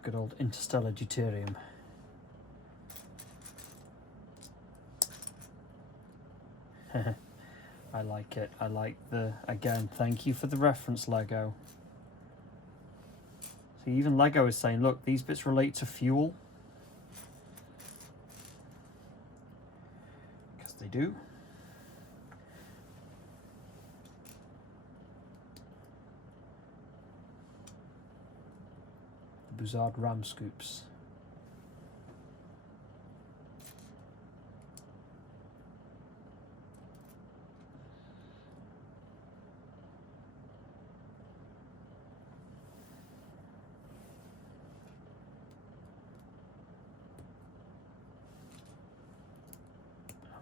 Good old interstellar deuterium. I like it. I like the, again, thank you for the reference, Lego. See, even Lego is saying, look, these bits relate to fuel. Because they do. The Buzzard ram scoops.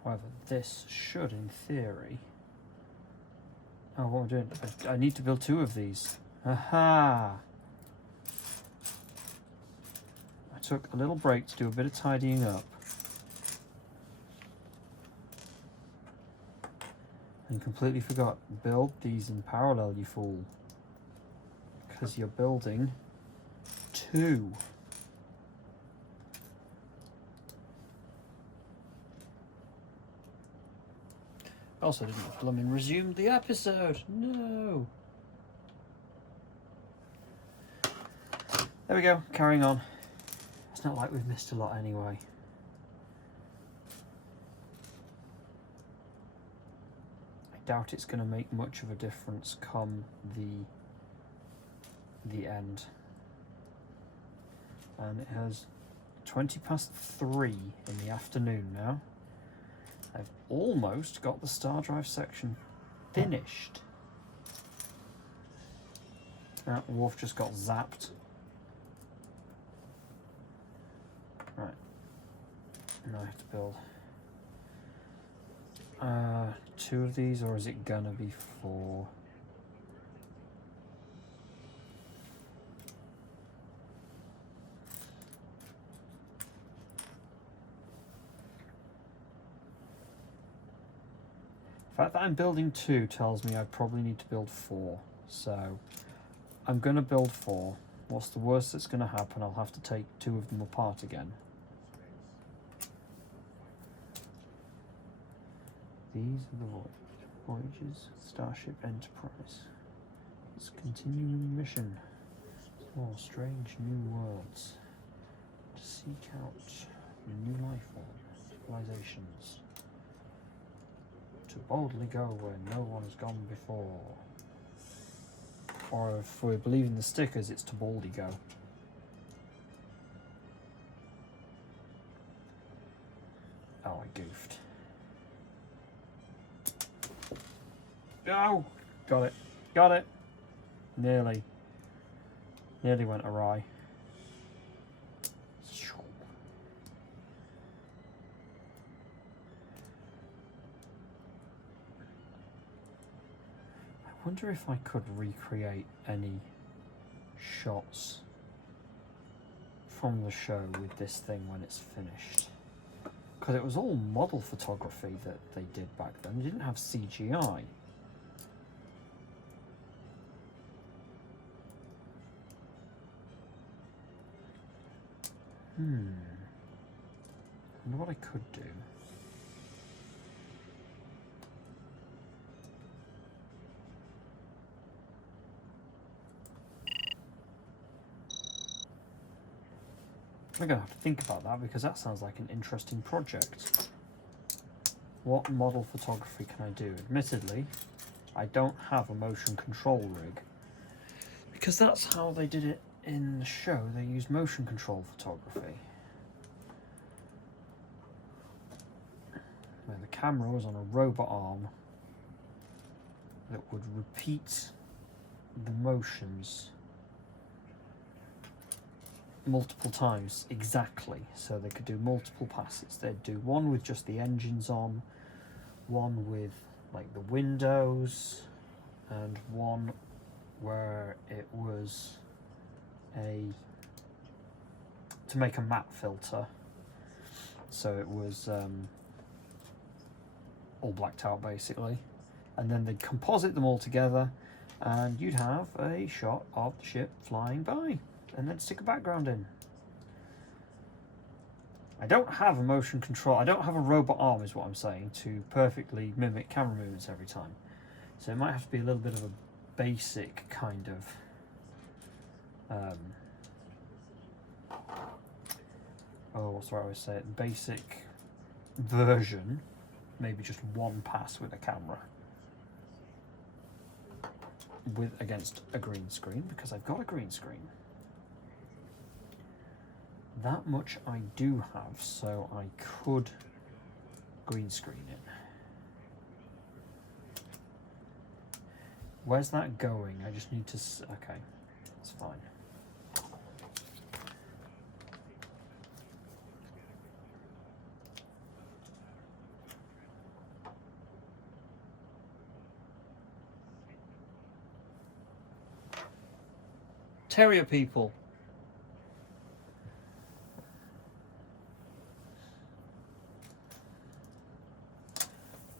However, this should, in theory... Oh, what am I doing? I need to build 2 of these. Aha! I took a little break to do a bit of tidying up. And completely forgot. Build these in parallel, you fool. Because you're building 2. Also didn't blooming resume the episode. No. There we go, carrying on. It's not like we've missed a lot anyway. I doubt it's going to make much of a difference come the end. And it has 3:20 in the afternoon now. I've almost got the star drive section finished. That Wolf just got zapped. Right. Now I have to build 2 of these, or is it gonna be 4? The fact that I'm building 2 tells me I probably need to build 4, so I'm going to build 4. What's the worst that's going to happen? I'll have to take 2 of them apart again. These are the voyages, Starship Enterprise. It's a continuing mission. Explore strange new worlds. To seek out new life forms, civilizations. To boldly go where no one has gone before. Or if we're believing the stickers, it's to boldly go. goofed. Oh! Got it. Got it! Nearly. Nearly went awry. I wonder if I could recreate any shots from the show with this thing when it's finished. Because it was all model photography that they did back then. They didn't have CGI. I wonder what I could do. I'm going to have to think about that because that sounds like an interesting project. What model photography can I do? Admittedly, I don't have a motion control rig because that's how they did it in the show. They used motion control photography, where the camera was on a robot arm that would repeat the motions multiple times exactly, so they could do multiple passes. They'd do one with just the engines on, one with like the windows, and one where it was to make a matte filter, so it was all blacked out basically, and then they'd composite them all together and you'd have a shot of the ship flying by and then stick a background in. I don't have a motion control, I don't have a robot arm is what I'm saying, to perfectly mimic camera movements every time. So it might have to be a little bit of a basic kind of what's the right way to say it? Basic version, maybe just one pass with a camera against a green screen, because I've got a green screen. That much I do have, so I could green screen it. Where's that going? I just need to... okay, that's fine. Terrier people.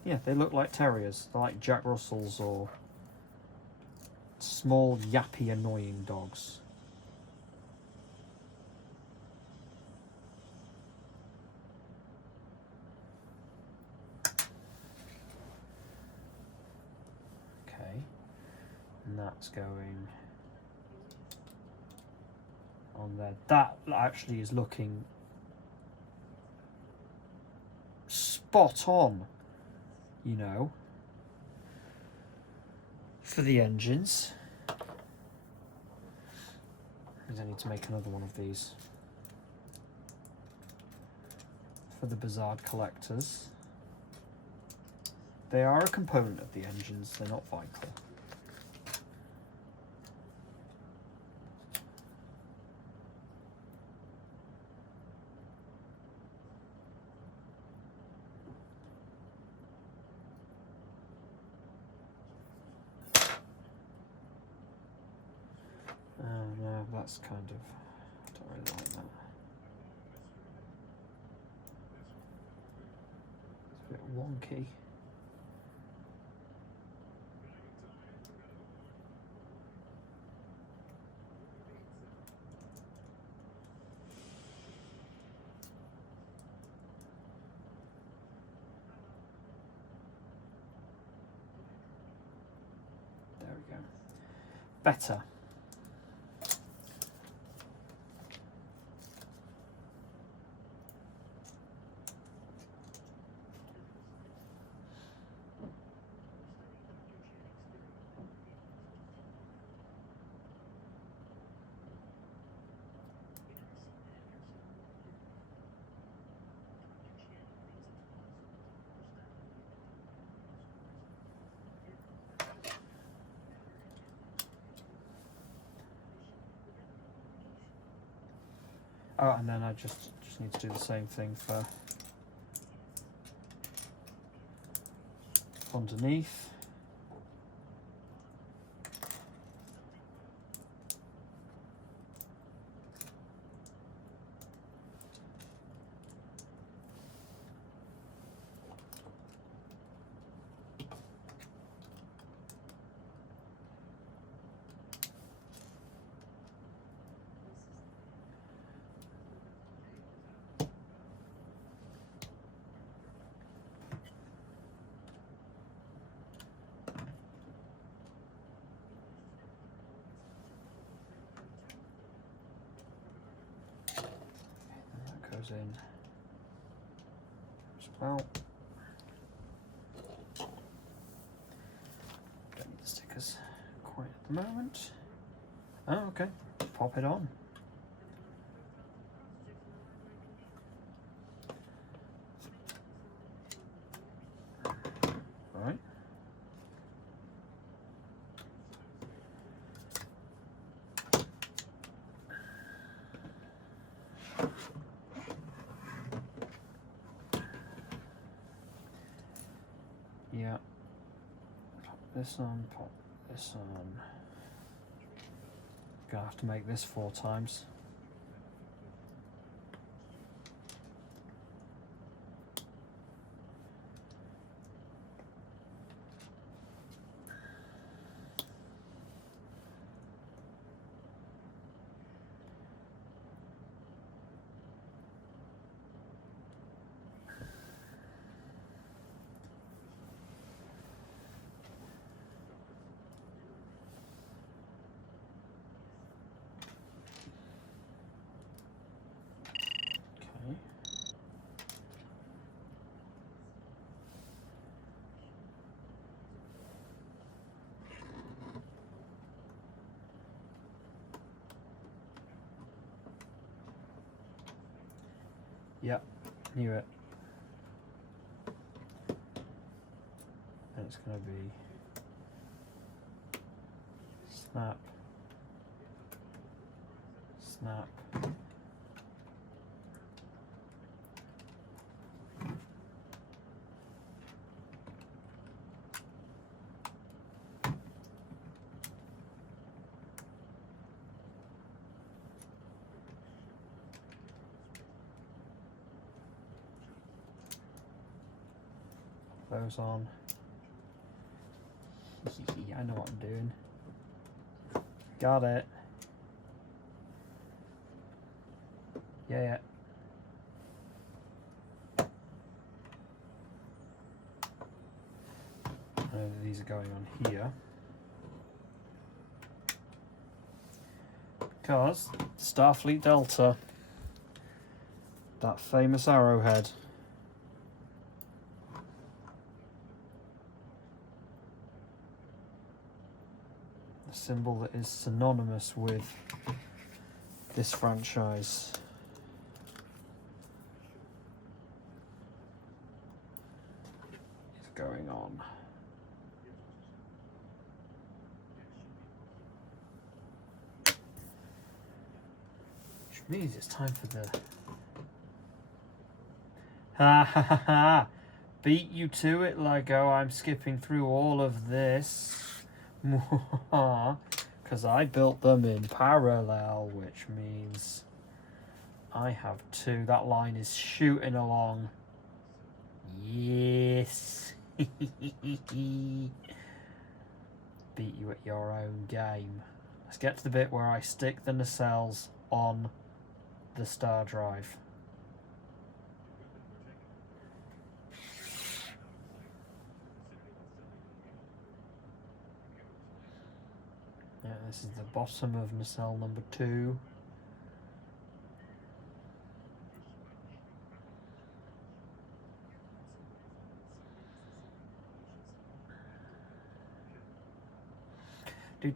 Yeah, they look like terriers. They're like Jack Russells or small, yappy, annoying dogs. Okay, and that's going on there. That actually is looking spot on, you know, for the engines. I need to make another one of these for the Bizarre collectors. They are a component of the engines, they're not vital. No, that's kind of, I don't really like that. It's a bit wonky. There we go. Better. Oh, and then I just need to do the same thing for underneath. Goes in as well. Don't need the stickers quite at the moment. Oh, okay. Pop it on. Right. Yeah. Pop this on, pop this on. Gonna have to make this 4 times. Yep, knew it. And it's going to be snap, snap. Those on. I know what I'm doing. Got it. Yeah. These are going on here. Because Starfleet Delta, that famous arrowhead. A symbol that is synonymous with this franchise. Is going on. Which means it's time for the... Ha ha ha ha! Beat you to it, Lego. I'm skipping through all of this. Because I built them in parallel, which means I have 2. That line is shooting along. Yes. Beat you at your own game. Let's get to the bit where I stick the nacelles on the star drive. Yeah, this is the bottom of nacelle number 2. I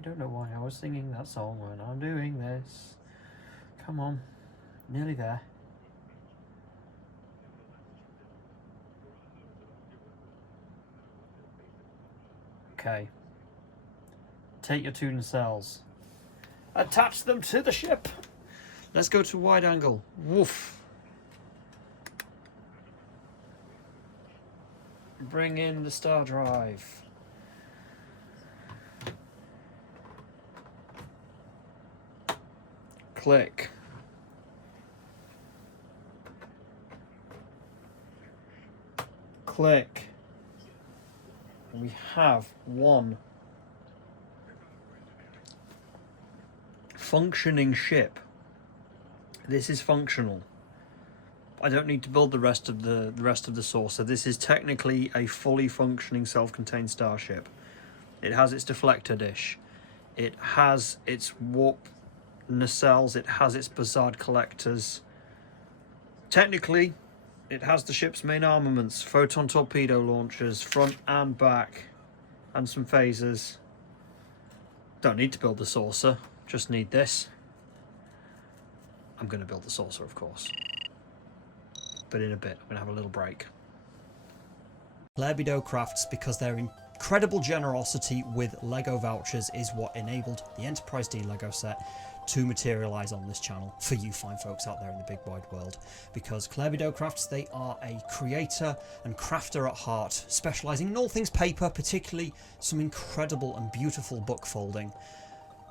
don't know why I was singing that song when I'm doing this. Come on, nearly there. Okay, Take your two nacelles. Attach them to the ship. Let's go to wide angle. Woof. Bring in the star drive. Click. Click. And we have one functioning ship. This is functional. I don't need to build the rest of the saucer. This is technically a fully functioning self-contained starship. It has its deflector dish. It has its warp nacelles. It has its Bazard collectors. Technically, it has the ship's main armaments, photon torpedo launchers, front and back, and some phasers. Don't need to build the saucer, just need this. I'm going to build the saucer, of course. But in a bit, I'm going to have a little break. Clairbido Crafts, because their incredible generosity with Lego vouchers, is what enabled the Enterprise D Lego set to materialise on this channel for you fine folks out there in the big wide world. Because Clairbido Crafts, they are a creator and crafter at heart, specialising in all things paper, particularly some incredible and beautiful book folding.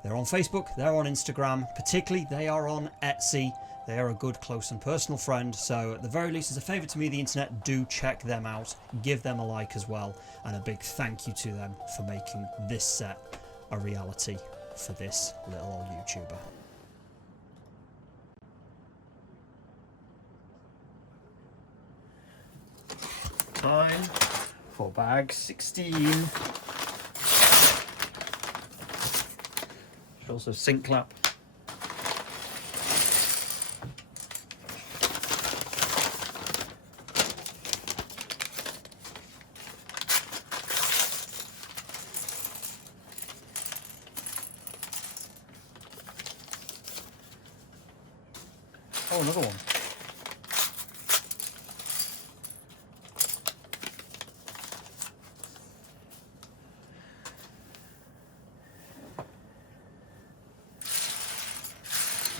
They're on Facebook, they're on Instagram, particularly they are on Etsy. They are a good, close and personal friend, so at the very least, as a favour to me, the internet, do check them out, give them a like as well, and a big thank you to them for making this set a reality for this little old YouTuber. Time for bag 16. Should also sync clap. Oh, another one.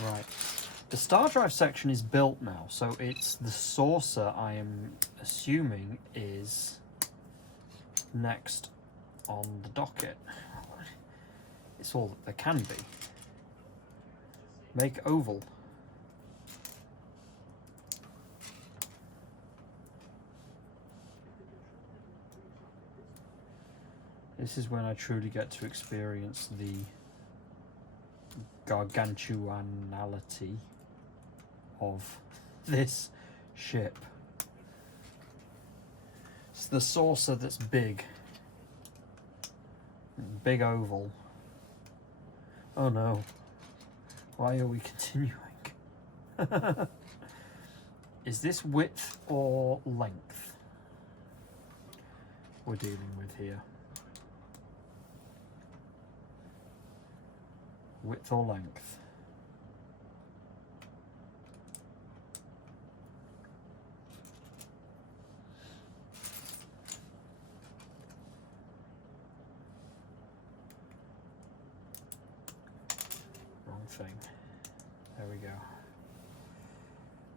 Right. The star drive section is built now, so it's the saucer I am assuming is next on the docket. It's all that there can be. Make oval. This is when I truly get to experience the gargantuanality of this ship. It's the saucer that's big. Big oval. Oh no. Why are we continuing? Is this width or length we're dealing with here? Width or length? Wrong thing. There we go.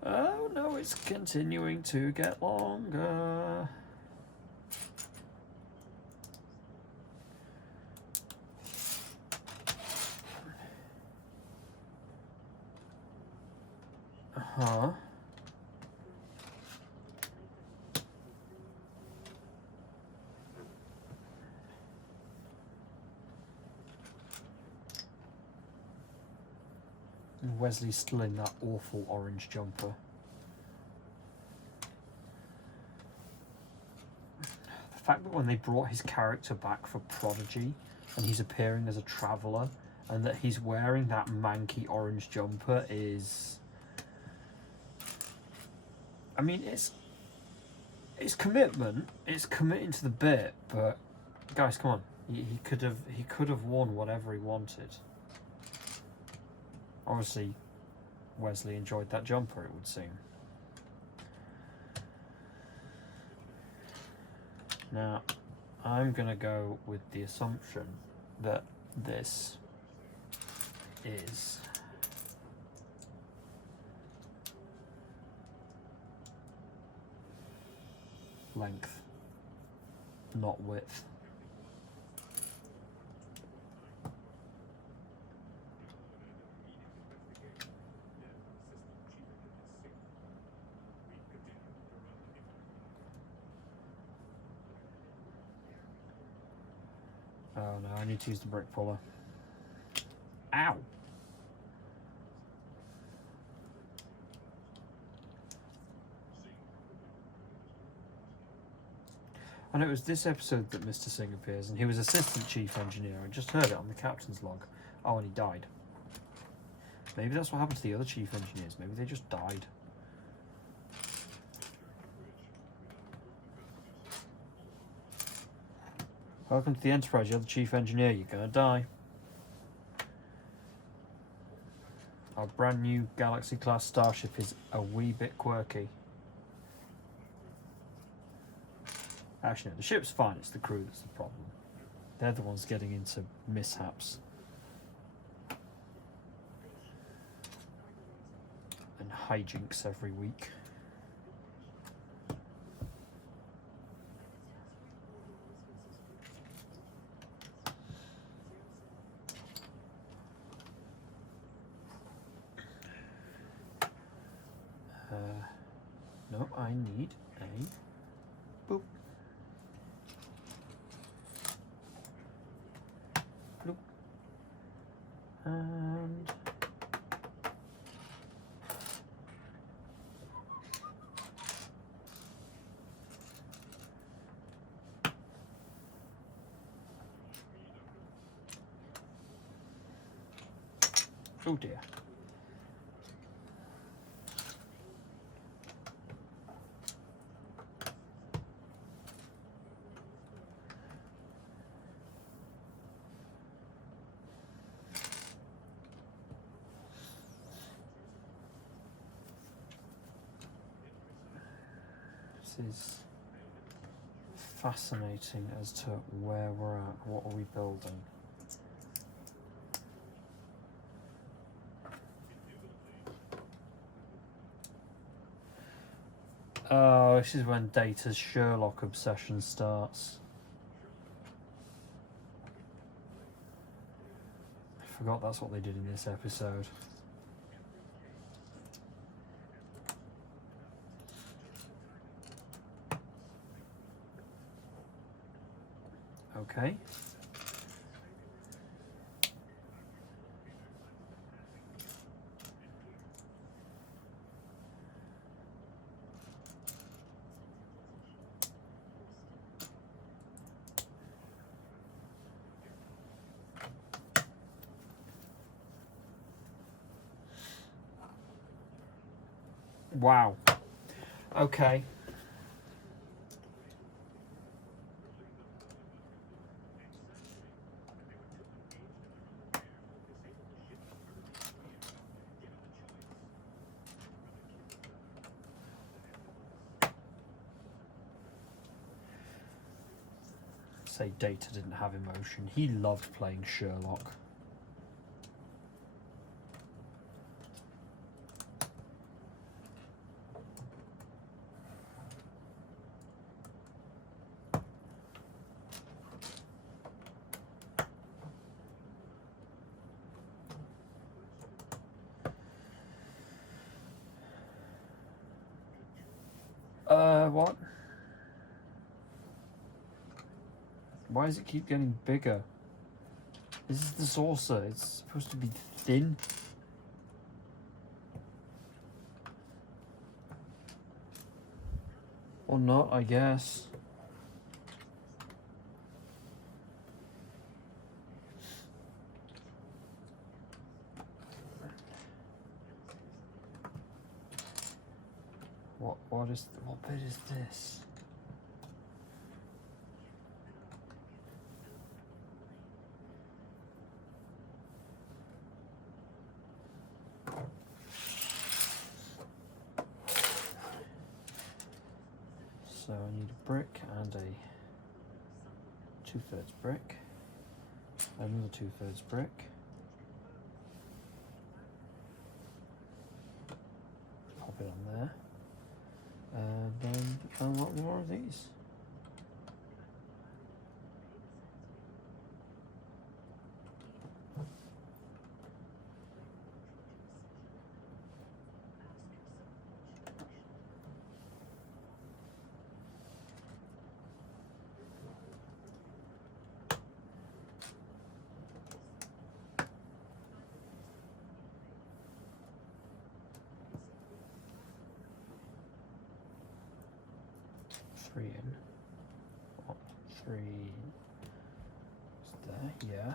Oh no, it's continuing to get longer. Huh? Wesley's still in that awful orange jumper. The fact that when they brought his character back for Prodigy and he's appearing as a traveller and that he's wearing that manky orange jumper is... I mean, it's commitment. It's committing to the bit, but guys, come on. He could have worn whatever he wanted. Obviously, Wesley enjoyed that jumper, it would seem. Now, I'm gonna go with the assumption that this is length, not width. Oh no, I need to use the brick puller. Ow! And it was this episode that Mr. Singh appears, and he was assistant chief engineer. I just heard it on the captain's log. Oh, and he died. Maybe that's what happened to the other chief engineers. Maybe they just died. Welcome to the Enterprise. You're the chief engineer. You're gonna die. Our brand new Galaxy class starship is a wee bit quirky. Actually, no, the ship's fine. It's the crew that's the problem. They're the ones getting into mishaps and hijinks every week. No, I need a boop. Bloop. And oh dear. Is fascinating as to where we're at. What are we building? Oh, this is when Data's Sherlock obsession starts. I forgot that's what they did in this episode. Okay. Wow. Okay. Say Data didn't have emotion. He loved playing Sherlock. What? Why does it keep getting bigger? This is the saucer. It's supposed to be thin. Or not, I guess. What bit is this? So I need a brick and a 2/3 brick. Another 2/3 brick. Pop it on there. And then a lot more of these. Three in. One, three. Is there? Yeah.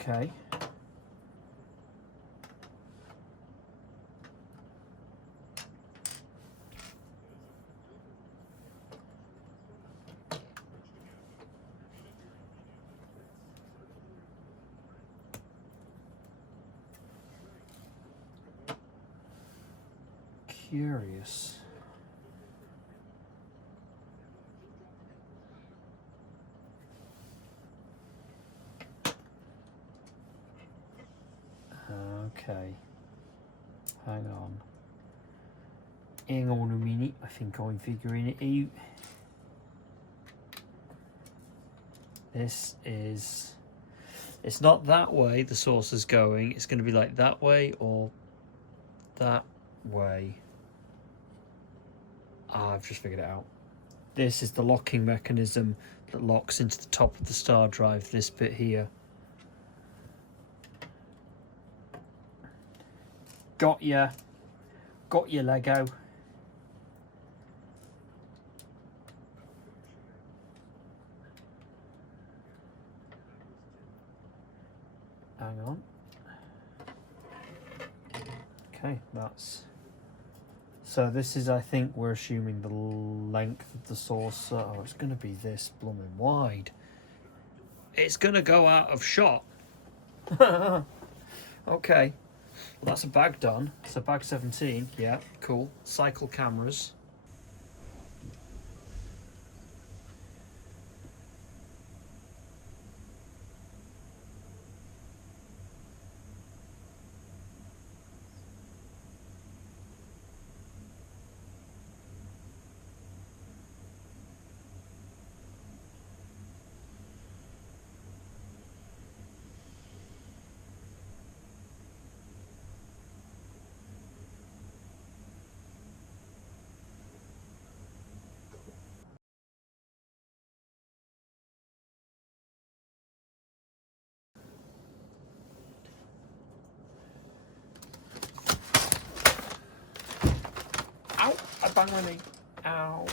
Okay. Curious. Okay. Hang on. Hang on a minute. I think I'm figuring it out. This is... It's not that way the source is going. It's going to be like that way or that way. Ah, I've just figured it out. This is the locking mechanism that locks into the top of the star drive, this bit here. Got ya. Got ya, Lego. Hang on. Okay, that's... So this is, I think, we're assuming the length of the saucer. Oh, it's going to be this blooming wide. It's going to go out of shot. Okay. Well, that's a bag done. So bag 17. Yeah, cool. Cycle cameras. Ow! I banged my knee. Ouch.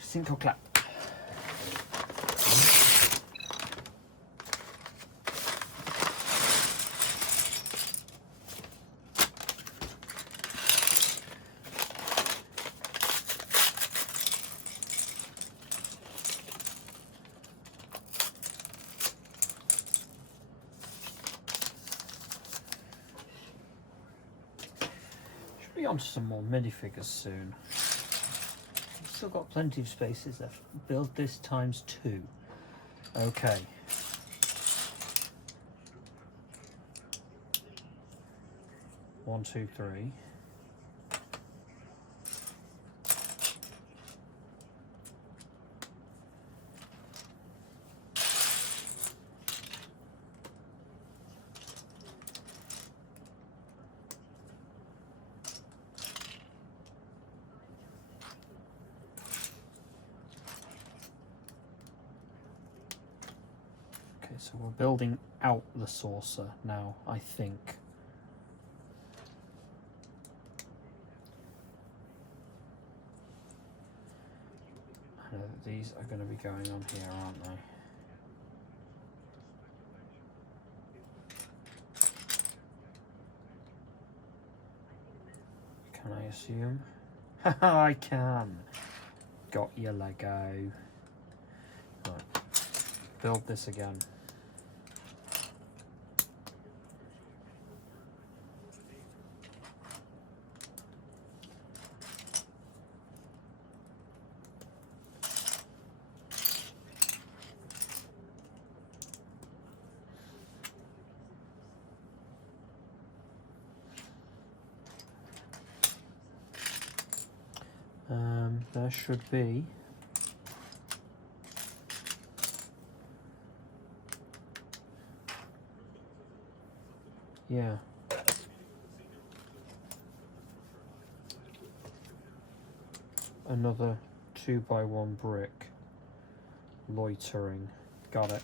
Sync or clap. Be on to some more minifigures soon. Still got plenty of spaces left. Build this times 2. Okay. One, two, three. so we're building out the saucer now, I think. I know that these are going to be going on here, aren't they? Can I assume? Haha, I can. Got your Lego. Right. Build this again. There should be another 2x1 brick loitering. Got it.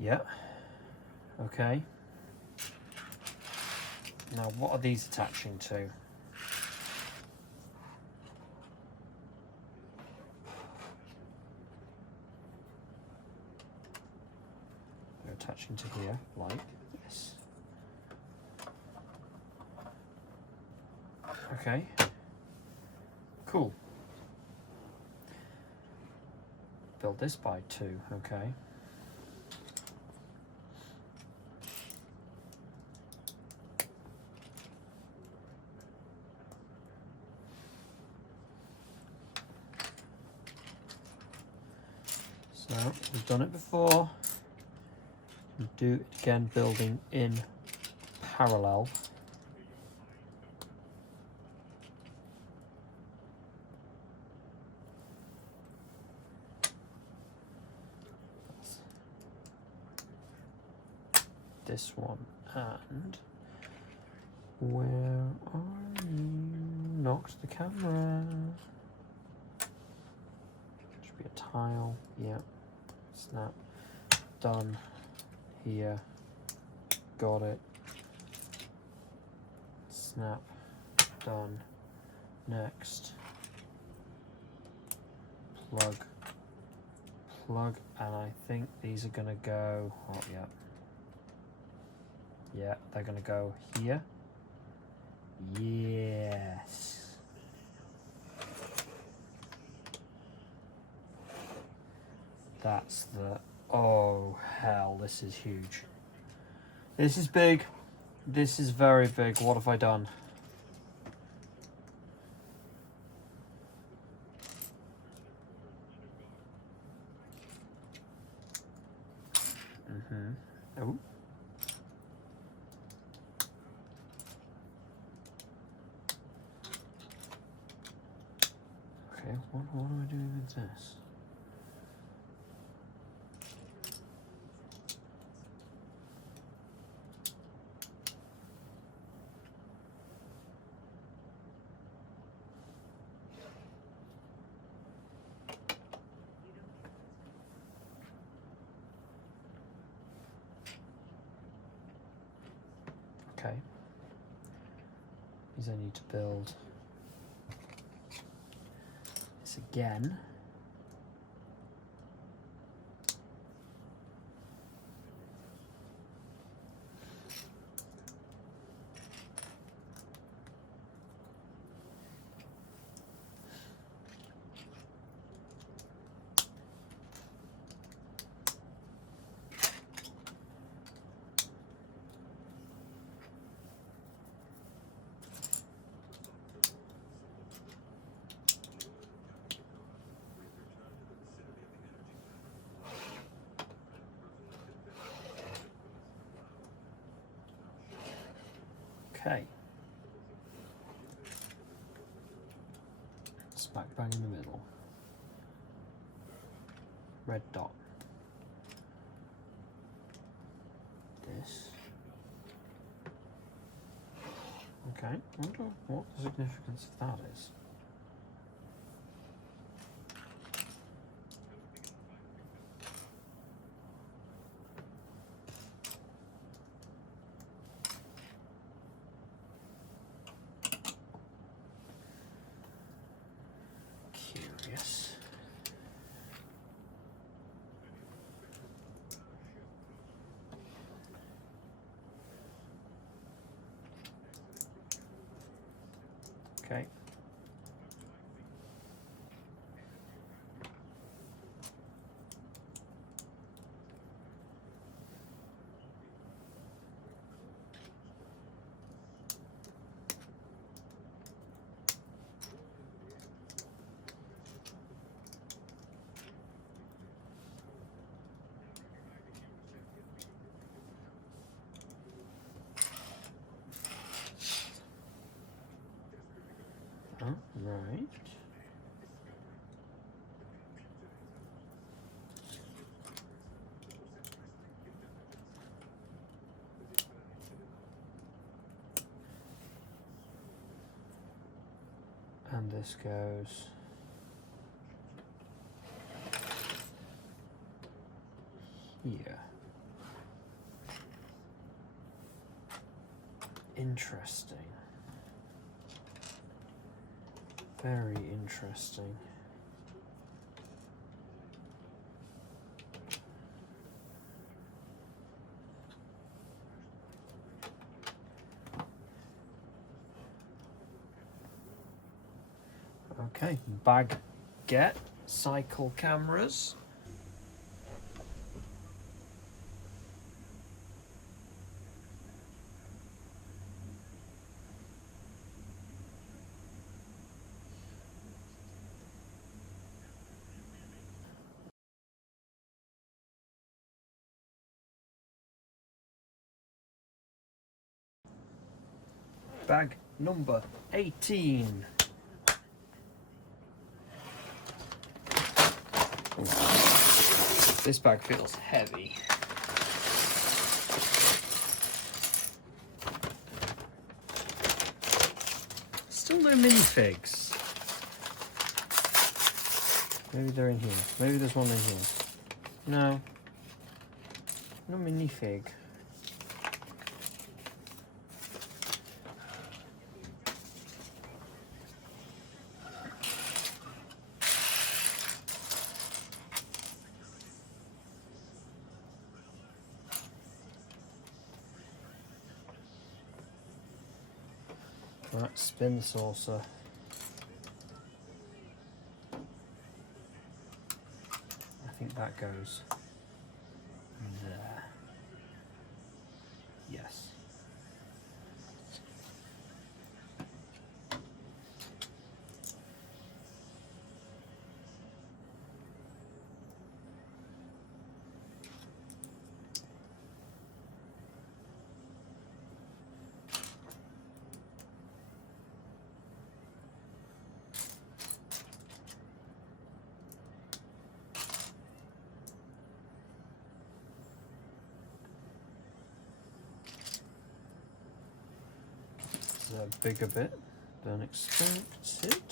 Yeah. Okay. Now, what are these attaching to? They're attaching to here, like this. Okay. Cool. Build this by 2, okay. So we've done it before. We'll do it again, building in parallel. This one, and where are you? Knocked the camera. Should be a tile, yeah. Snap, done, here, got it, snap, done, next, plug, and I think these are gonna go, oh yeah, they're gonna go here, yes. That's the, oh hell, this is huge. This is big. This is very big. What have I done? Oh. Okay, what am I doing with this? Okay, means I need to build this again. Okay. smack bang in the middle. Red dot. This. Okay, I wonder what the significance of that is. Curious. Okay. Oh, right. And this goes here. Interesting. Very interesting. Okay, baguette cycle cameras. Bag number 18. This bag feels heavy. Still no minifigs. Maybe they're in here. Maybe there's one in here. No. No minifig. Right, spin the saucer. I think that goes there. Yes. A bigger bit than expected.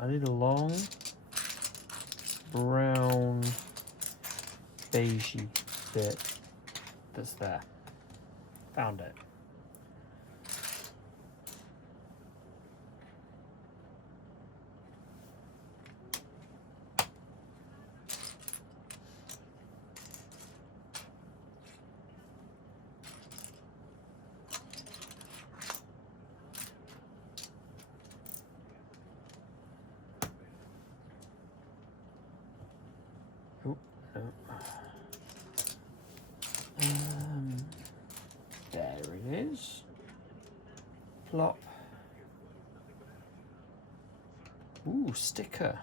I need a long brown beigey bit that's there. Found it. Oh, no. There it is. Plop. Ooh, sticker.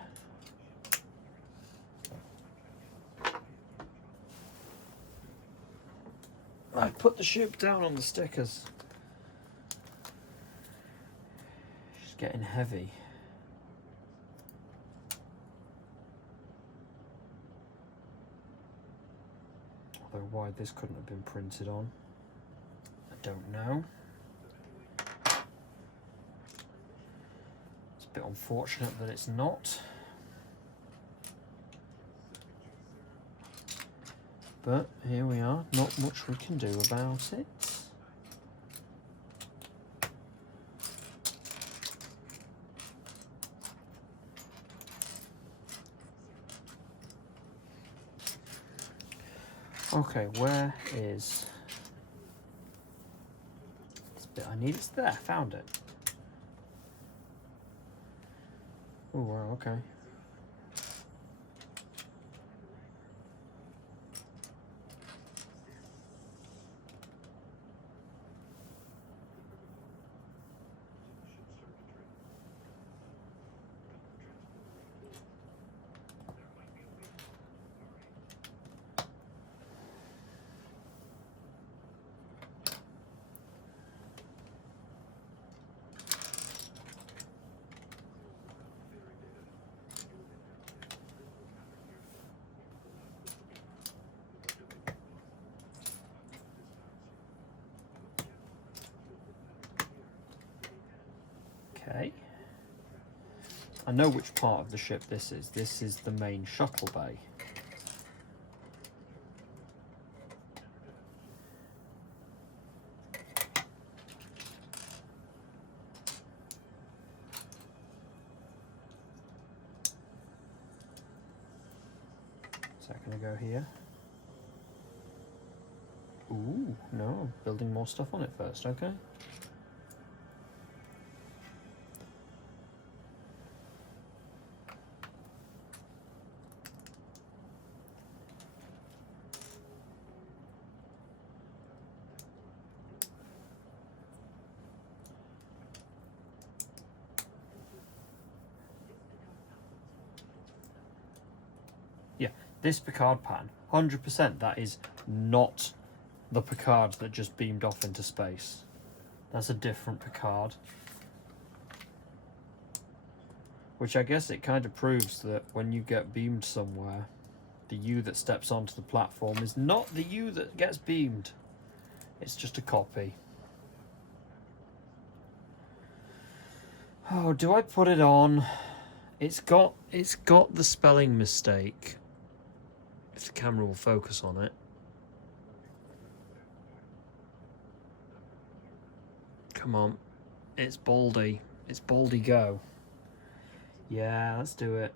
I put the ship down on the stickers. She's getting heavy. Although why this couldn't have been printed on, I don't know. It's a bit unfortunate that it's not. But here we are, not much we can do about it. Okay, where is this bit I need? It's there, found it. Oh wow, okay. Okay. I know which part of the ship this is. This is the main shuttle bay. Is that going to go here? Ooh, no. Building more stuff on it first, okay. Yeah, this Picard pan, 100%, that is not the Picard that just beamed off into space. That's a different Picard. Which I guess it kind of proves that when you get beamed somewhere, the you that steps onto the platform is not the you that gets beamed. It's just a copy. Oh, do I put it on? It's got the spelling mistake. If the camera will focus on it. Come on. It's Baldy. It's Baldy go. Yeah, let's do it.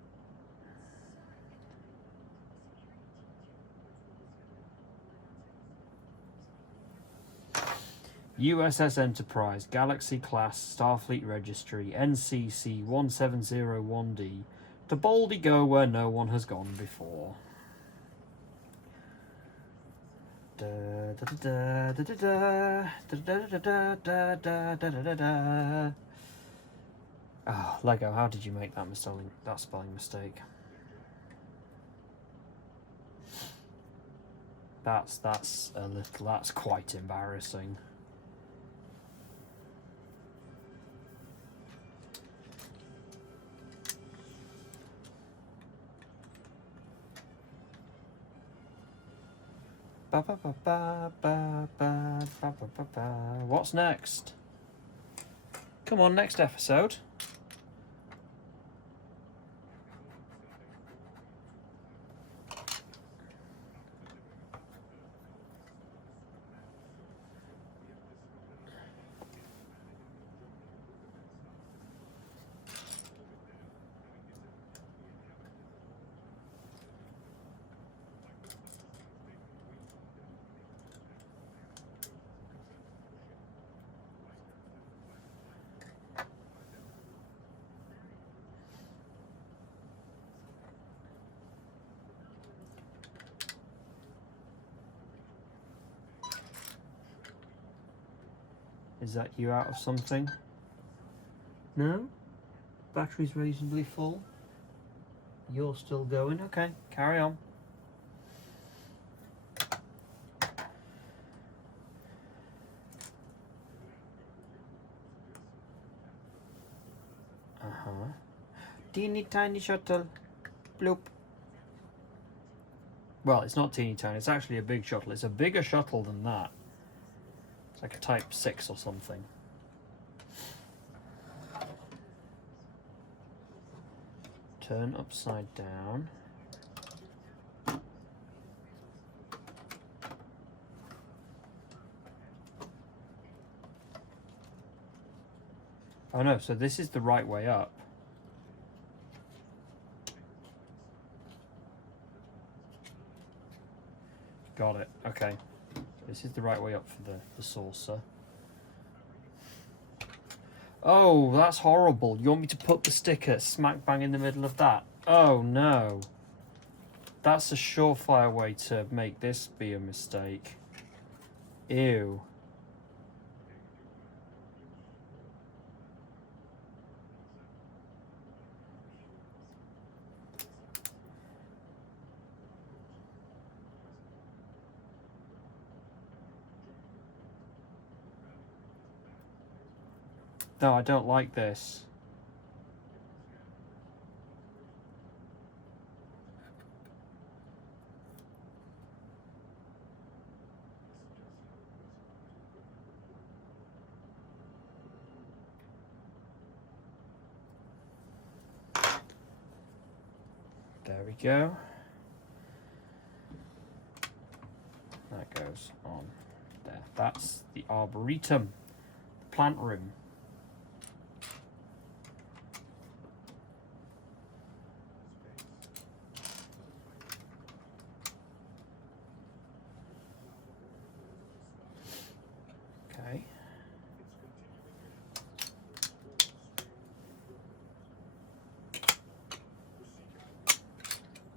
USS Enterprise, Galaxy Class, Starfleet Registry, NCC 1701D. To Baldy go where no one has gone before. Oh, Lego, how did you make that spelling mistake? That's quite embarrassing. What's next? Come on, next episode. Is that you out of something? No? Battery's reasonably full? You're still going? Okay, carry on. Teeny tiny shuttle. Bloop. Well, it's not teeny tiny, it's actually a big shuttle. It's a bigger shuttle than that. It's like a Type 6 or something. Turn upside down. Oh no, so this is the right way up. Got it, okay. This is the right way up for the saucer. Oh, that's horrible. You want me to put the sticker smack bang in the middle of that? Oh no. That's a surefire way to make this be a mistake. Ew. No, I don't like this. There we go. That goes on there. That's the arboretum, the plant room. Okay.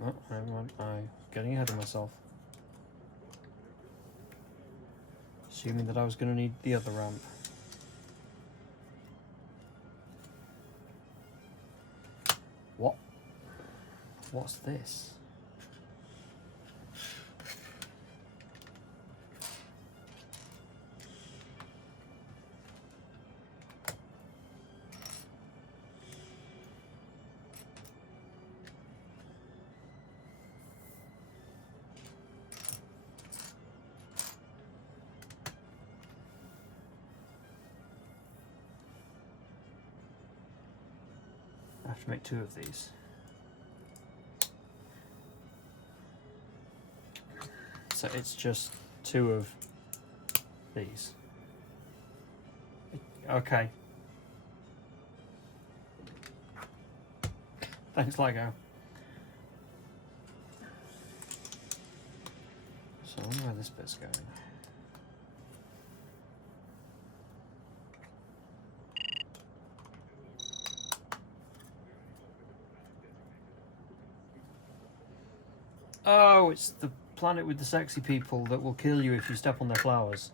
Oh, hang on, I'm getting ahead of myself. Assuming that I was going to need the other ramp. What? What's this? I have to make 2 of these. So it's just 2 of these. Okay. Thanks, Lego. So I wonder where this bit's going. Oh, it's the planet with the sexy people that will kill you if you step on their flowers.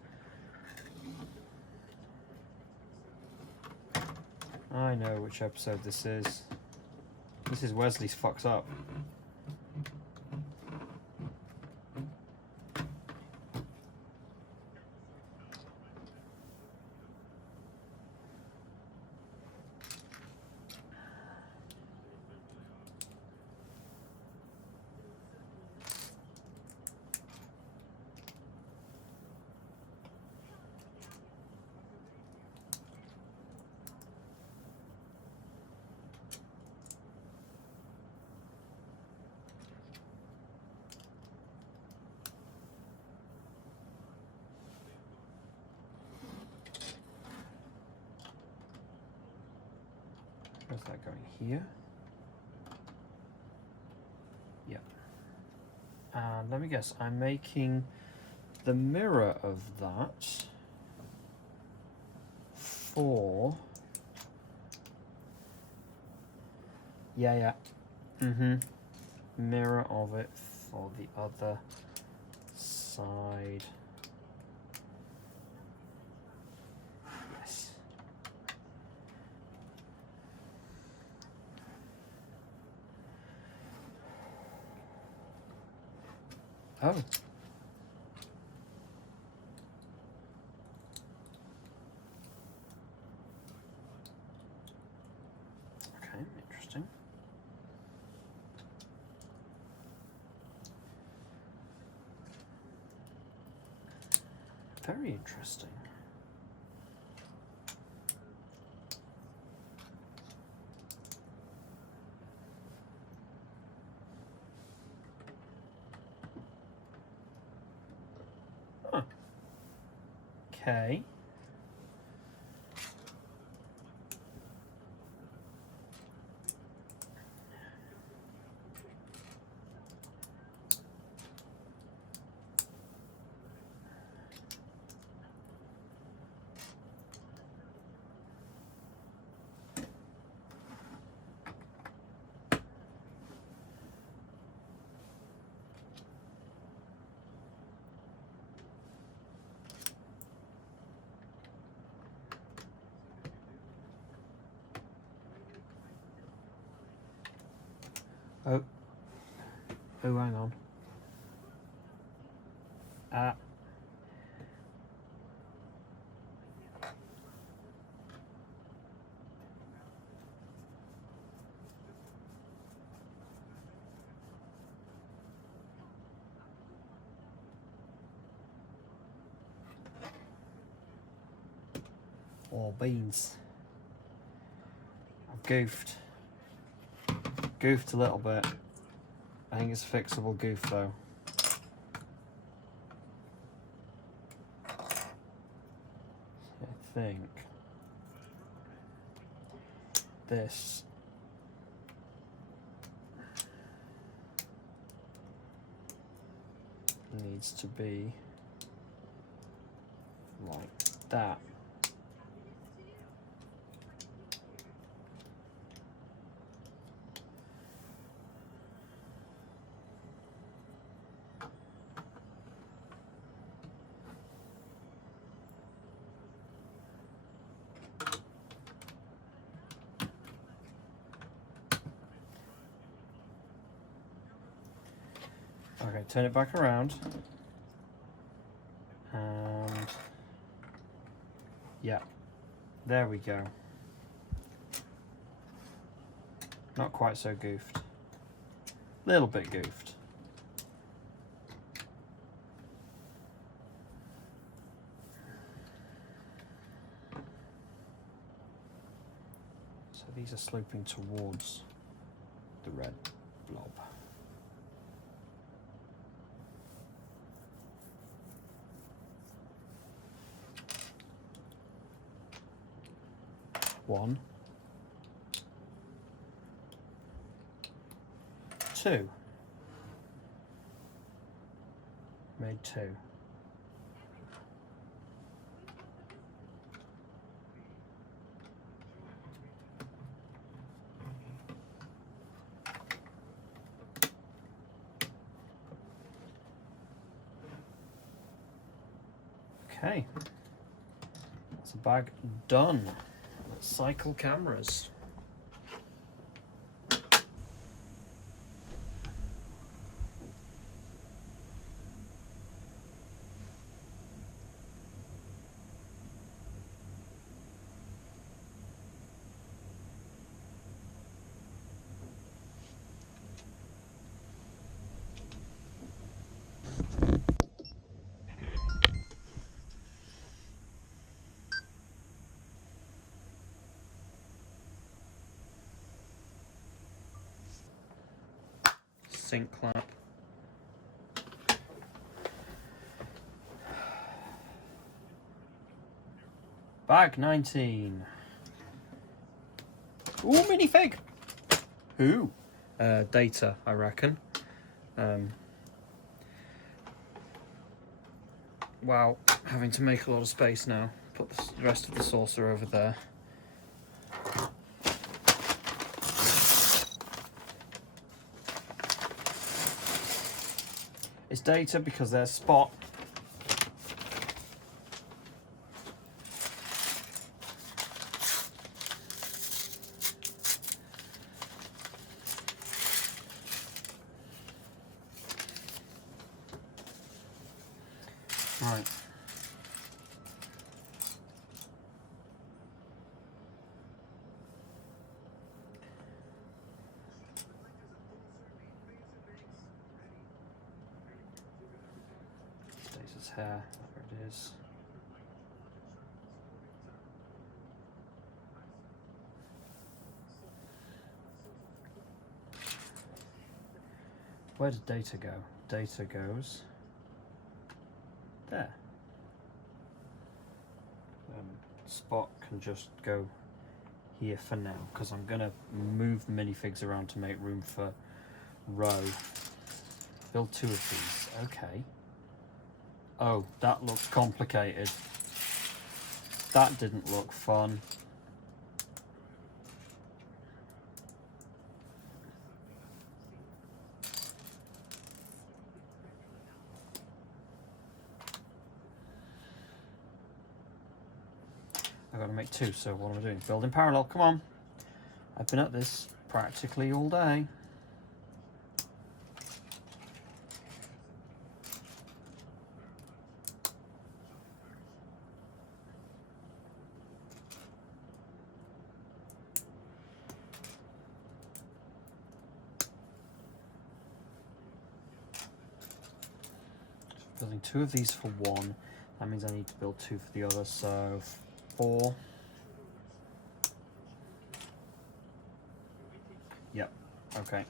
I know which episode this is. This is Wesley's fucks up. Where's that going? Here? Yep. And let me guess, I'm making the mirror of that for... Yeah. Mirror of it for the other side. Oh. Okay, interesting. Very interesting. Huh. Okay. Oh. Oh, hang on. Oh, beans. I've goofed. Goofed a little bit. I think it's a fixable goof though. I think this needs to be like that. Okay, turn it back around. And yeah, there we go. Not quite so goofed. Little bit goofed. So these are sloping towards the red blob. One, two, made two. Okay, that's a bag done. Let's cycle cameras. Sync clap. Bag 19. Ooh, minifig. Who? Data, I reckon. Wow, having to make a lot of space now. Put the rest of the saucer over there. It's Data because there's Spot. Right. Stasis hair, there it is. Where did data go? Data goes there. Spot can just go here for now because I'm gonna move the minifigs around to make room for row. Build 2 of these. Okay. Oh, that looks complicated. That didn't look fun. I've got to make 2, so what am I doing? Build in parallel, come on. I've been at this practically all day. Building 2 of these for 1. That means I need to build 2 for the other, so 4. Yep, okay.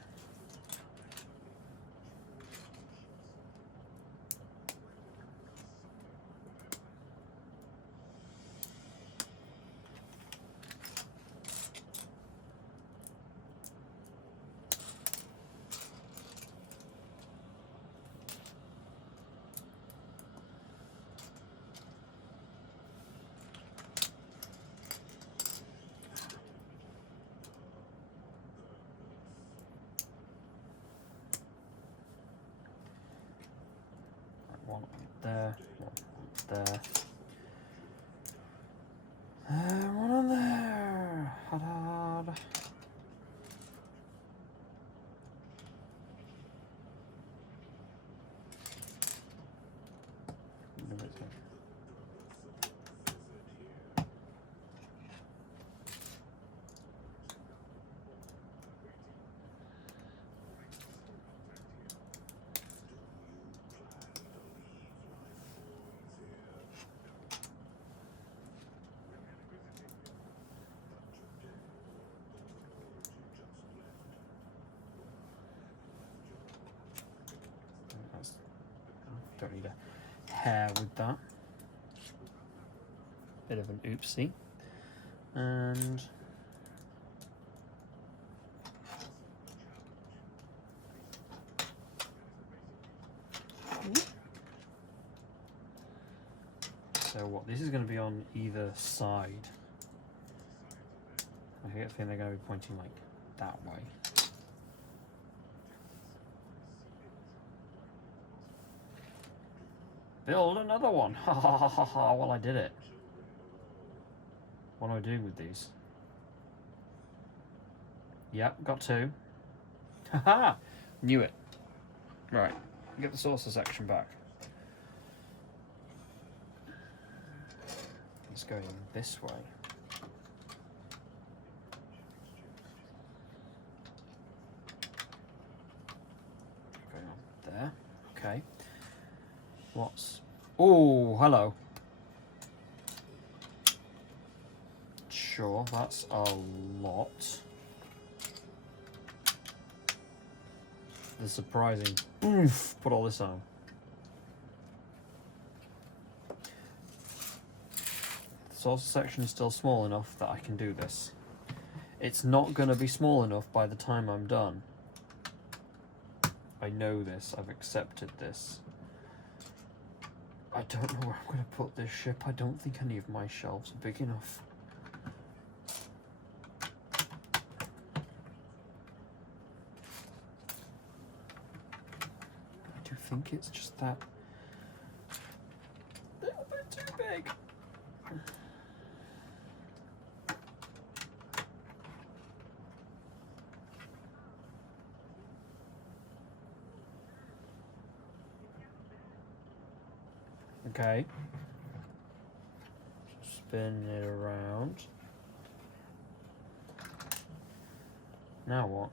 One there, one there. One on there. Ha-da. Don't need a hair with that. Bit of an oopsie. And so what, this is going to be on either side. I get a feeling they're going to be pointing like that way. Build another one! Ha ha ha ha ha! Well, I did it. What do I do with these? Yep, got 2. Haha! Knew it. Right, get the saucer section back. It's going this way. Going on there. Okay. What's... Oh, hello. Sure, that's a lot. The surprising oof, put all this on. The saucer section is still small enough that I can do this. It's not going to be small enough by the time I'm done. I know this, I've accepted this. I don't know where I'm going to put this ship. I don't think any of my shelves are big enough. I do think it's just that little bit too big. Okay. Spin it around. Now what?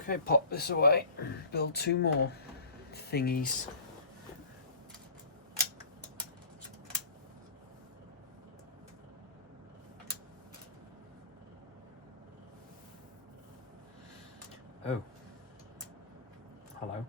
Okay, pop this away. Build 2 more thingies. Oh. Hello.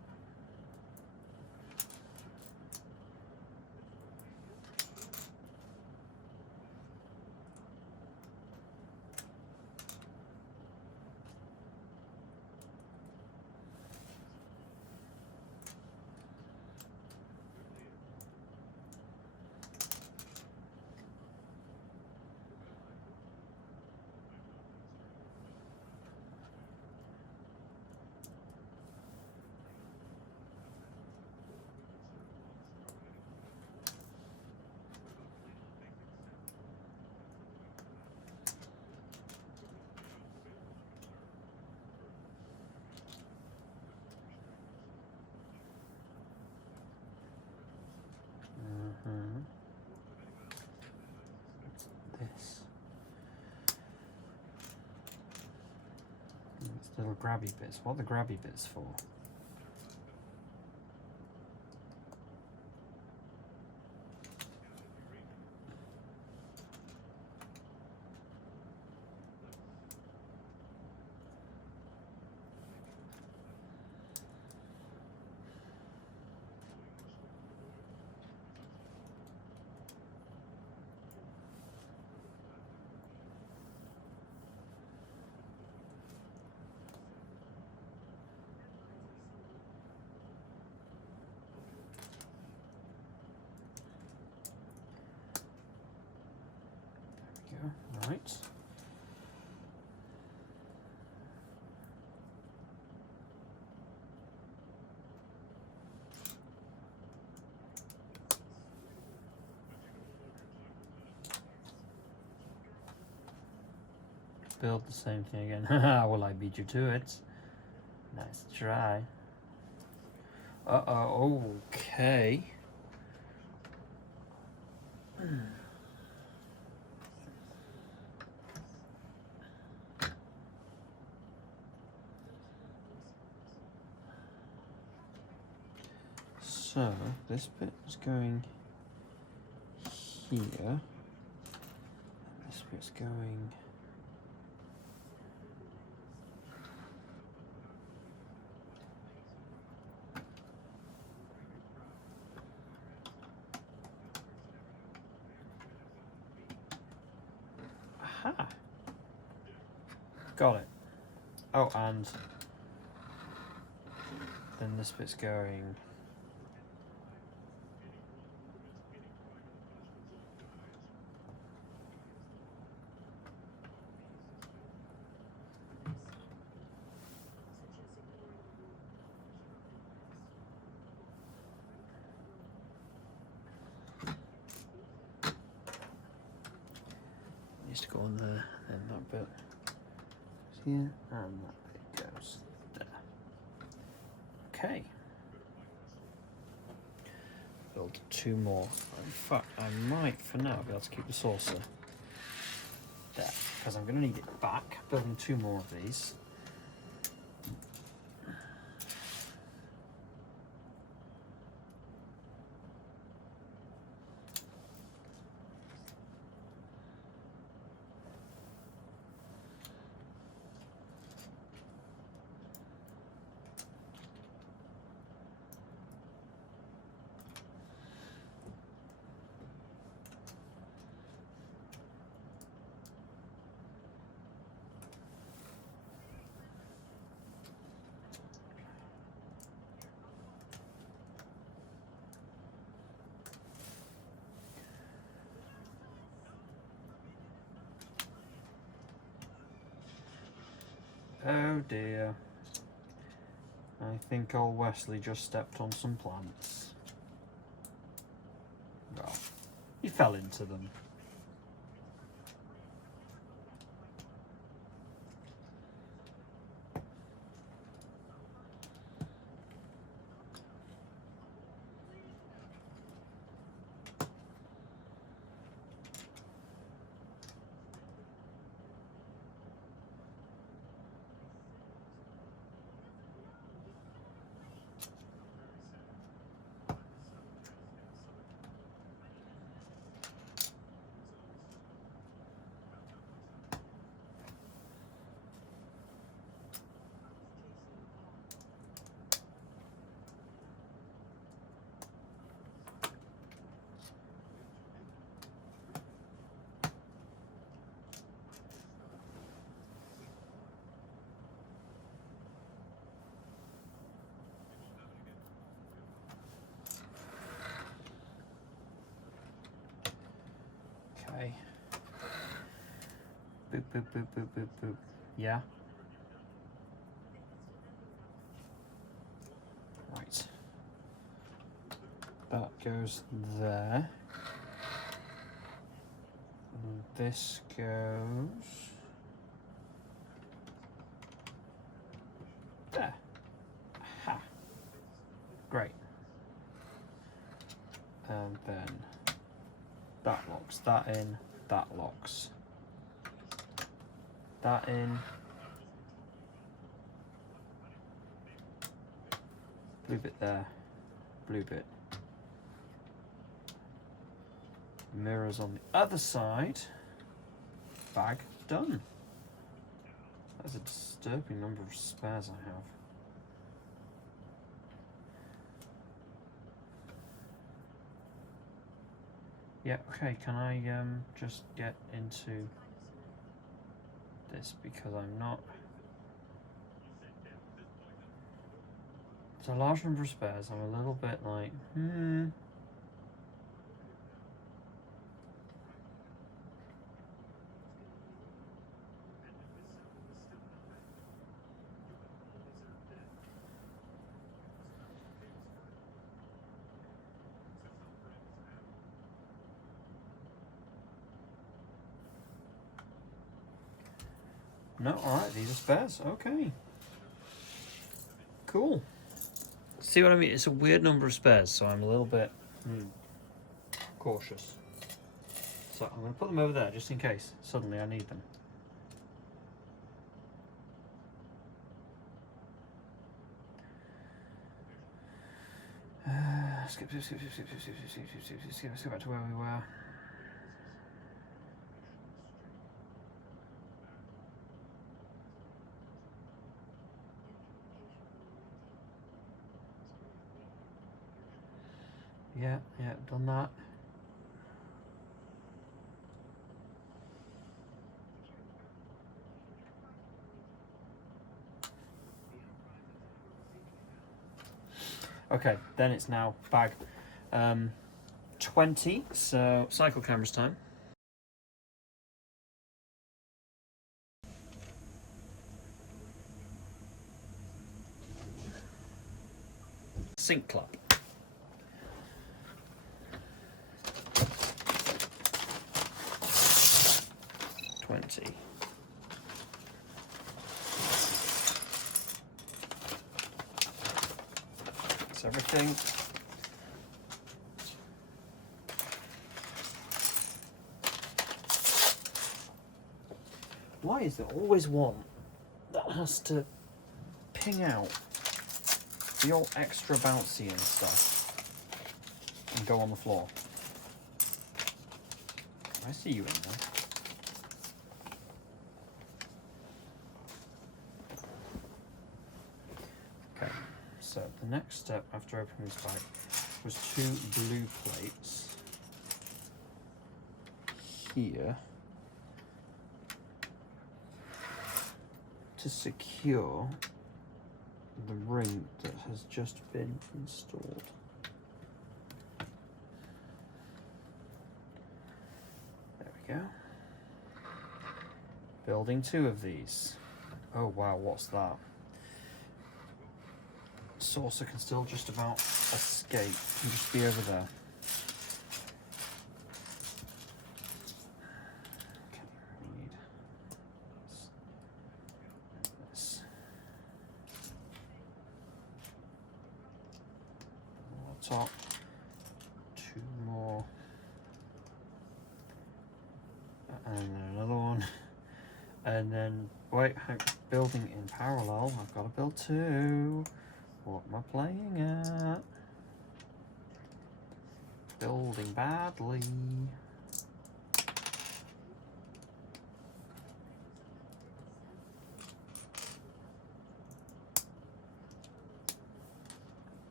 This. It's little grabby bits. What are the grabby bits for? Right. Build the same thing again. Well, I beat you to it. Nice try. Uh-oh, okay. So, this bit is going here. This bit's going... Aha! Got it. Oh, and then this bit's going... needs to go on there, and that bit is here, and that bit goes there. Okay. Build 2 more. In fact, I might, for now, be able to keep the saucer there, because I'm going to need it back. Building 2 more of these. Oh dear. I think old Wesley just stepped on some plants. Well, he fell into them. boop, boop, boop, boop, boop. Yeah. Right. That goes there. And this goes there. Aha. Great. And then that locks that in, that locks that in. Blue bit there, blue bit. Mirrors on the other side. Bag done. That's a disturbing number of spares I have. Yeah, okay, can I just get into this because I'm not... It's a large number of spares, I'm a little bit like, No, alright, these are spares, okay. Cool. See what I mean? It's a weird number of spares, so I'm a little bit cautious. So I'm going to put them over there just in case suddenly I need them. Skip, let's go back to where we were. Yeah, done that. Okay, then it's now bag 20, so cycle cameras time. Sync club. 20. That's everything. Why is there always one that has to ping out the all extra bouncy and stuff and go on the floor? I see you in there. Okay, so the next step after opening this bag was 2 blue plates here to secure the ring that has just been installed. There we go. Building 2 of these. Oh wow, what's that? Saucer can still just about escape and just be over there. Okay, we need this. More top. 2 more. And then another one. And then, wait, building in parallel. I've got to build 2. What am I playing at? Building badly.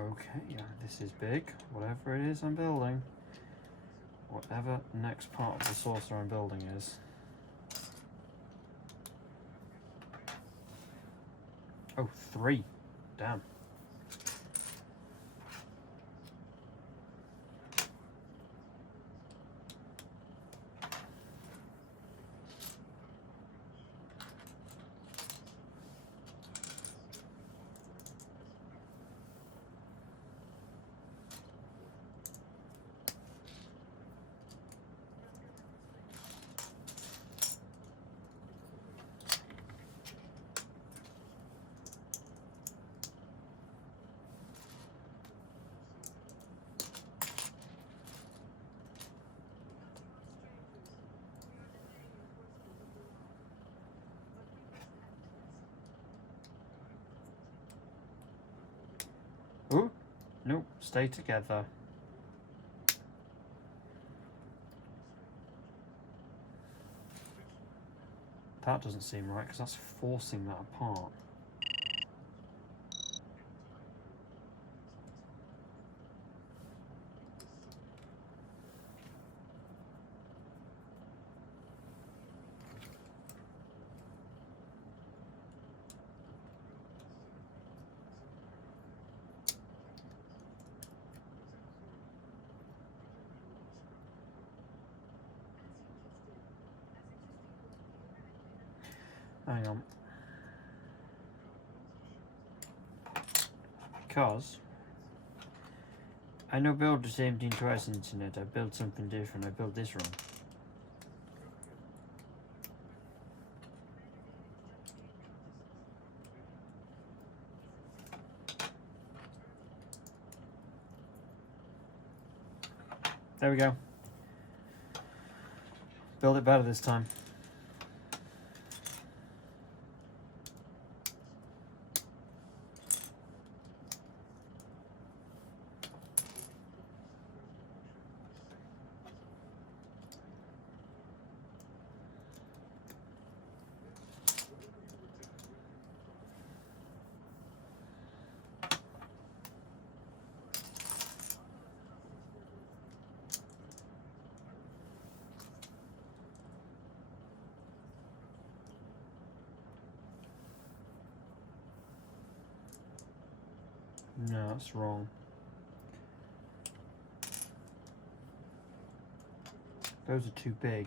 Okay, this is big. Whatever it is I'm building. Whatever next part of the saucer I'm building is. Oh, 3. Damn. Ooh, nope, stay together. That doesn't seem right because that's forcing that apart. Hang on. Because I know build the same thing twice on the internet. I built something different. I built this wrong. There we go. Build it better this time. No, that's wrong. Those are too big.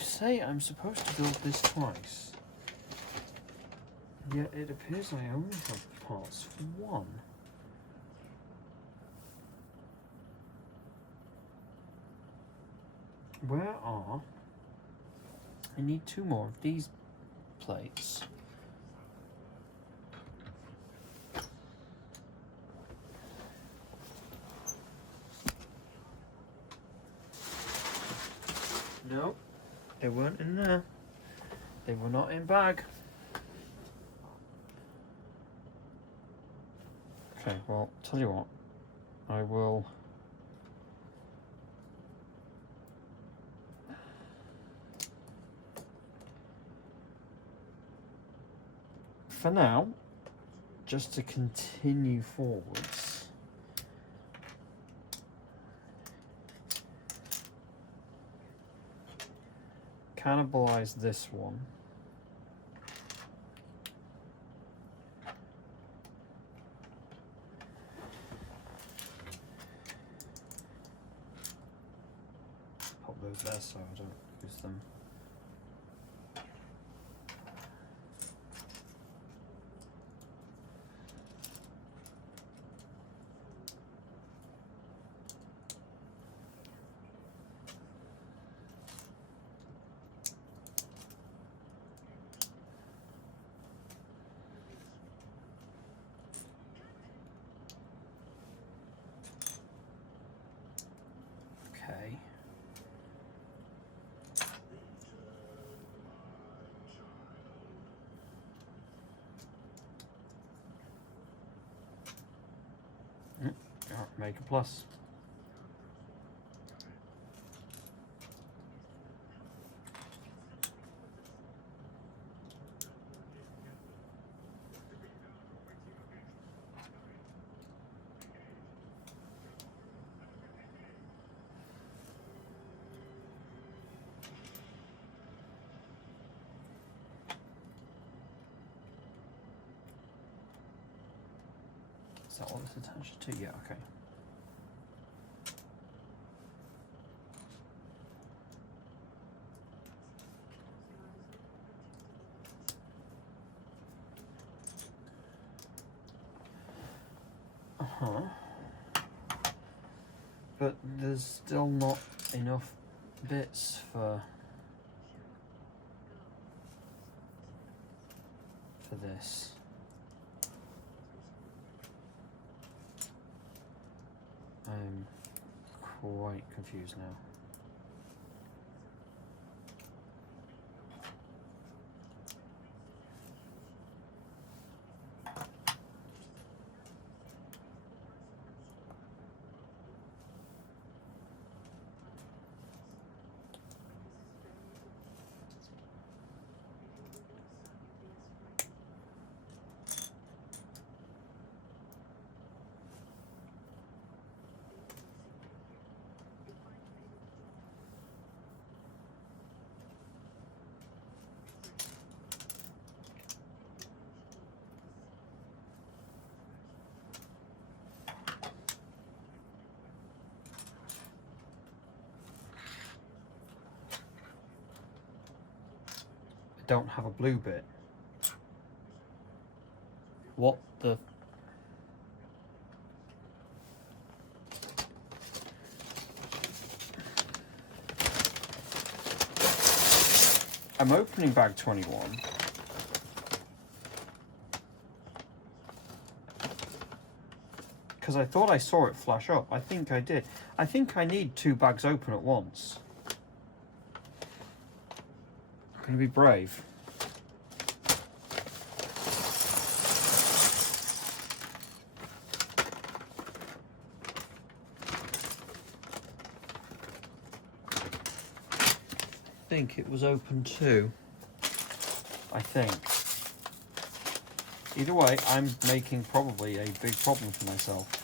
Say I'm supposed to build this twice, yet it appears I only have parts for one. Where are... I need 2 more of these plates. Nope. They weren't in there. They were not in bag. Okay, well, tell you what. I will... For now, just to continue forwards, cannibalize this one. Pop those there so I don't lose them. Okay. make a plus. Is that what it's attached to? Yeah, okay. But there's still not enough bits for this. I'm quite confused now. Don't have a blue bit. What the? I'm opening bag 21. Because I thought I saw it flash up. I think I did. I think I need 2 bags open at once. I'm gonna be brave. I think it was open too. I think. Either way, I'm making probably a big problem for myself.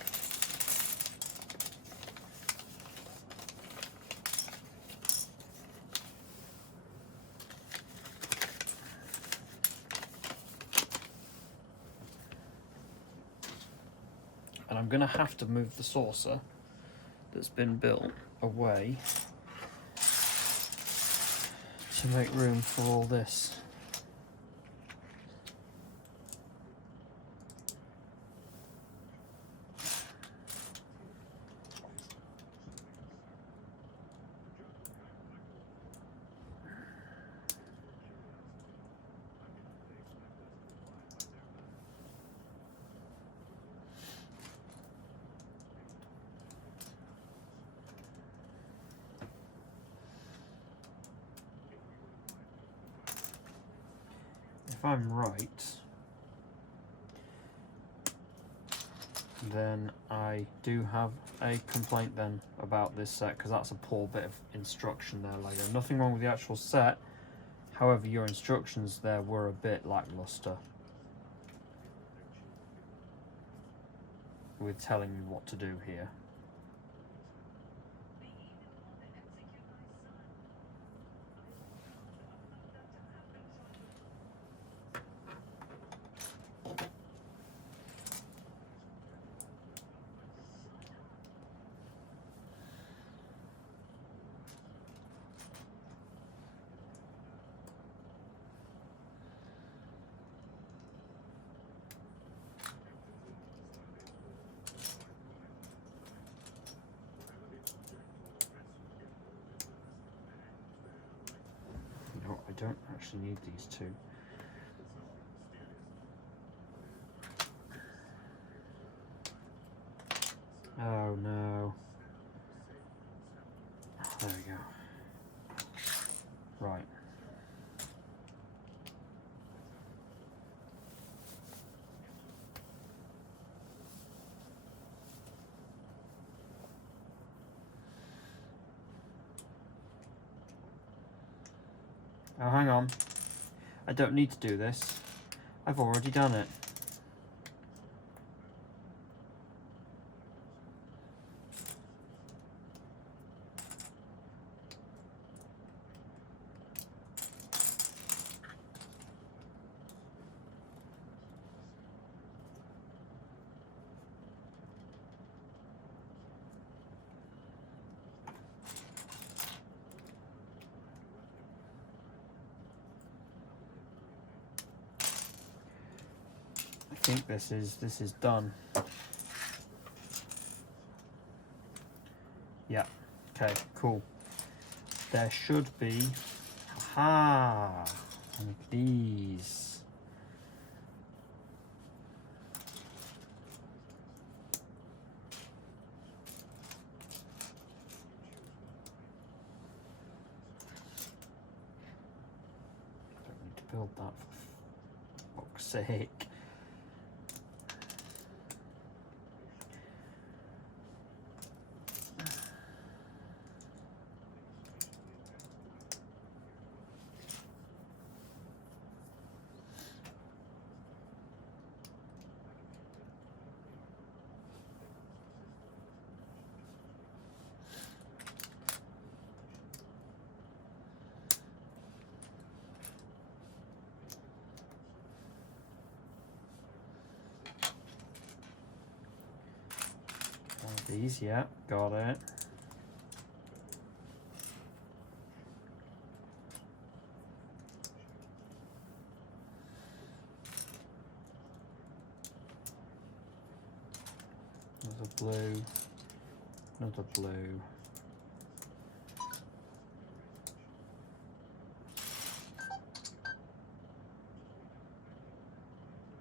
And I'm going to have to move the saucer that's been built away to make room for all this. If I'm right, then I do have a complaint then about this set, because that's a poor bit of instruction there, Lego. Nothing wrong with the actual set, however your instructions there were a bit lackluster with telling me what to do here. No, I don't actually need these two. Oh no. There we go. Right. Oh, hang on. I don't need to do this. I've already done it. I think this is done. Yeah. Okay, cool. There should be and these. Don't need to build that for fuck's sake. These, yeah, got it. Another blue, another blue.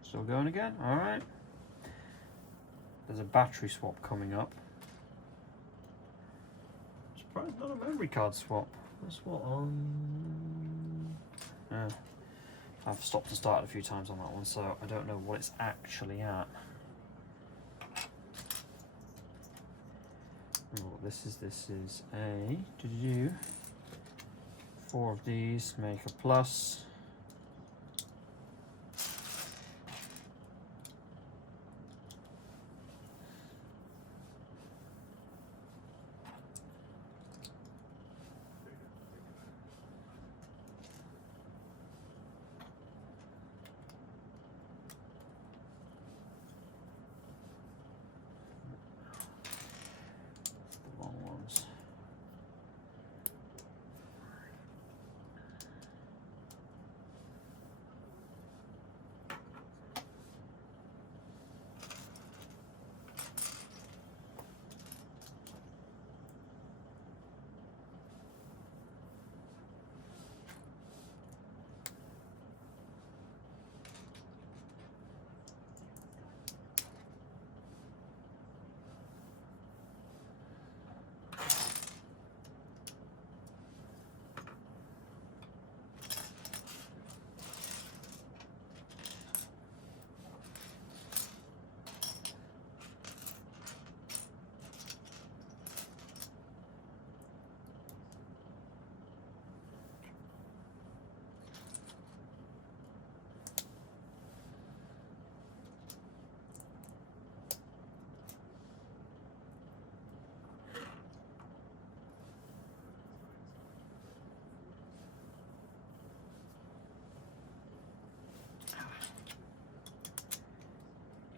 Still going again, all right. There's a battery swap coming up. Surprised not a memory card swap. That's what on. Yeah. I've stopped and started a few times on that one, so I don't know what it's actually at. Oh, this is a 4 of these make a plus.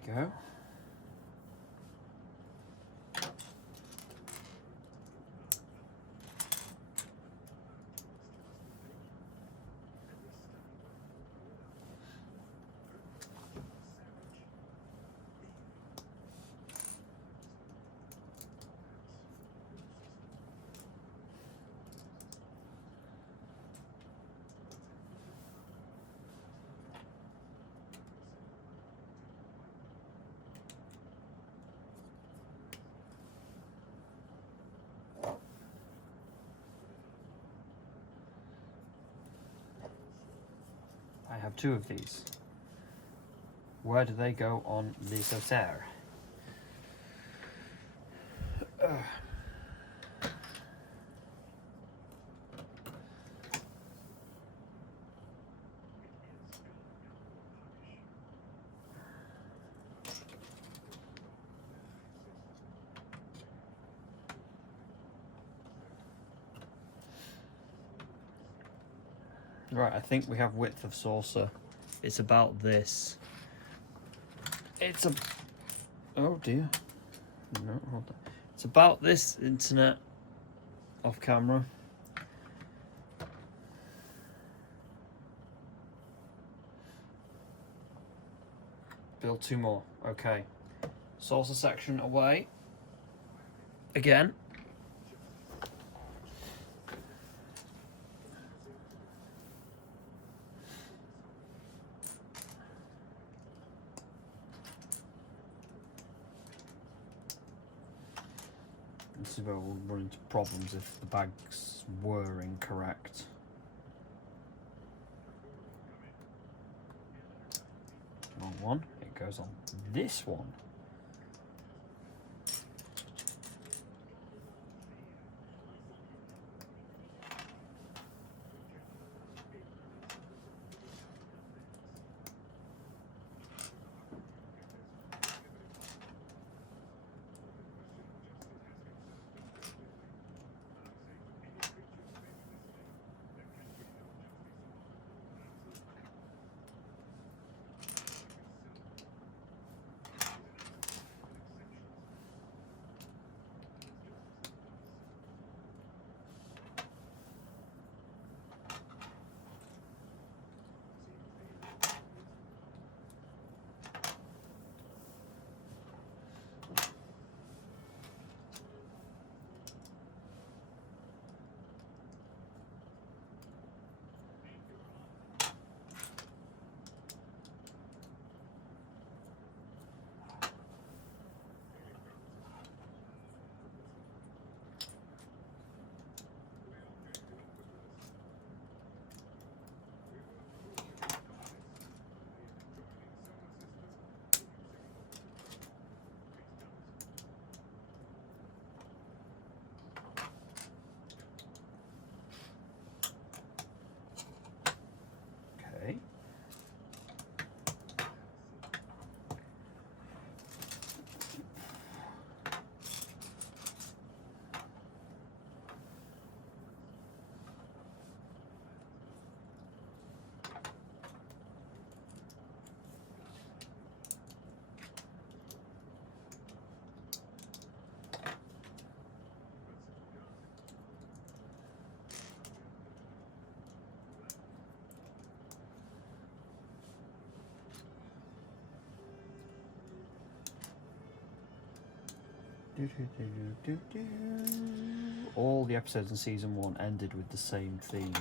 Go. I have 2 of these. Where do they go on the Razer? Right, I think we have width of saucer. It's about this. It's a... Oh dear. No, hold on. It's about this, internet, off camera. Build 2 more. Okay. Saucer section away. Again. This is where we'll run into problems if the bags were incorrect. Wrong one. It goes on this one. Okay. All the episodes in season 1 ended with the same theme.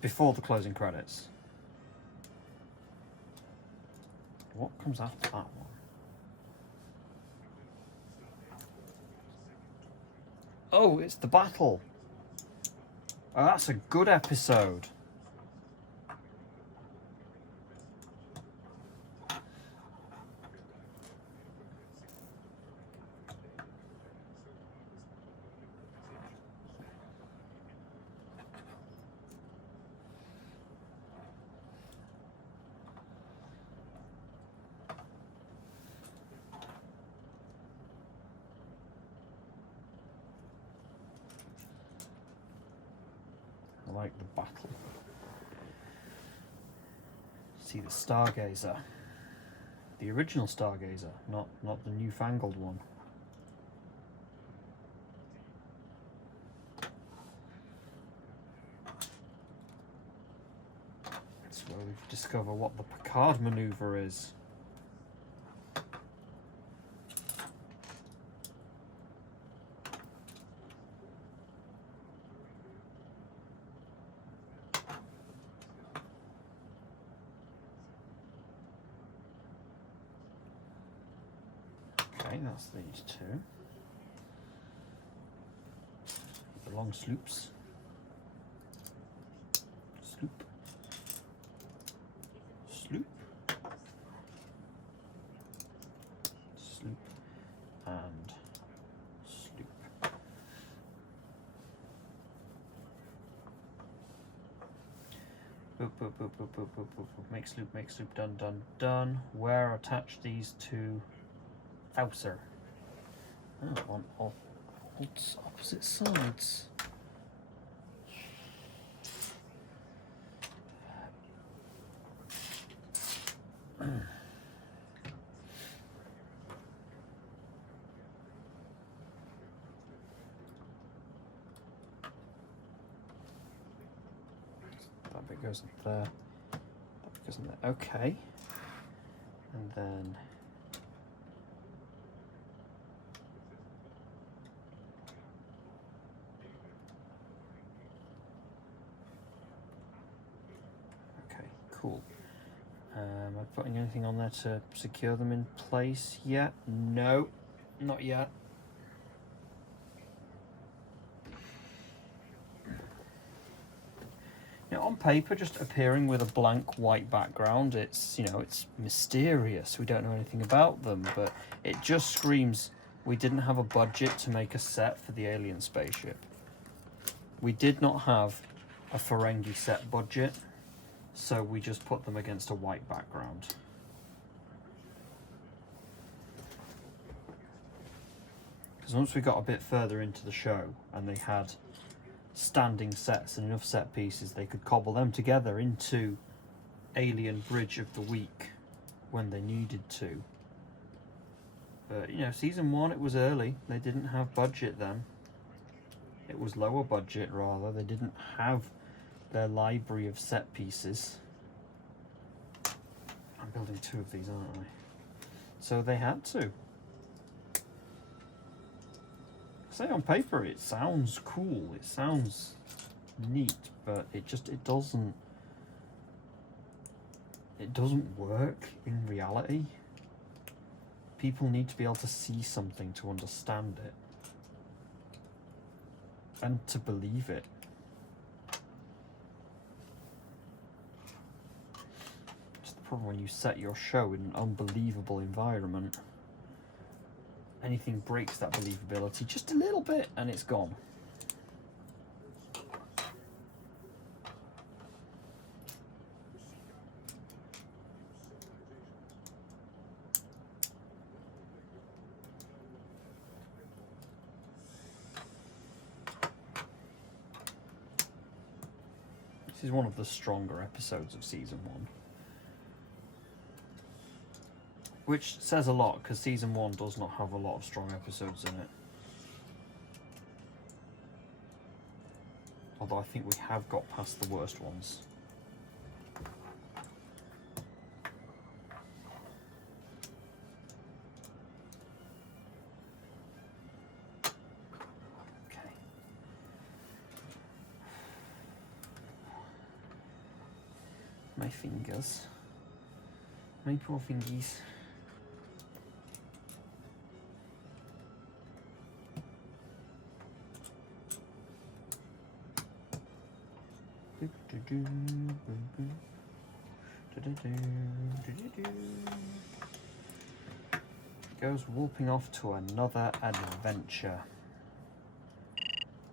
Before the closing credits. What comes after that one? Oh, it's the battle. Oh, that's a good episode. I like the battle. See the Stargazer. The original Stargazer, not the newfangled one. That's where we discover what the Picard maneuver is. Okay, that's these two. The long sloops. Sloop. Sloop. Sloop. And sloop. Boop, boop, boop, boop, boop, boop, boop, boop. Make sloop, done, done, done. Where attach these to Fouser? Oh, on opposite sides. goes in there. That goes in there. Okay. And then okay, cool. Am I putting anything on there to secure them in place yet? No, not yet. Now, on paper, just appearing with a blank white background, it's, you know, it's mysterious. We don't know anything about them, but it just screams we didn't have a budget to make a set for the alien spaceship. We did not have a Ferengi set budget, so we just put them against a white background. Because once we got a bit further into the show and they had standing sets and enough set pieces, they could cobble them together into Alien Bridge of the Week when they needed to. But, you know, season 1, it was early. They didn't have budget then. It was lower budget, rather. They didn't have their library of set pieces. I'm building 2 of these, aren't I? So they had to. Say on paper it sounds cool, it sounds neat, but it doesn't work in reality. People need to be able to see something to understand it and to believe it. It's the problem when you set your show in an unbelievable environment. Anything breaks that believability just a little bit and it's gone. This is one of the stronger episodes of season 1. Which says a lot, because season 1 does not have a lot of strong episodes in it. Although I think we have got past the worst ones. Okay. My fingers. My poor fingies. Goes whooping off to another adventure.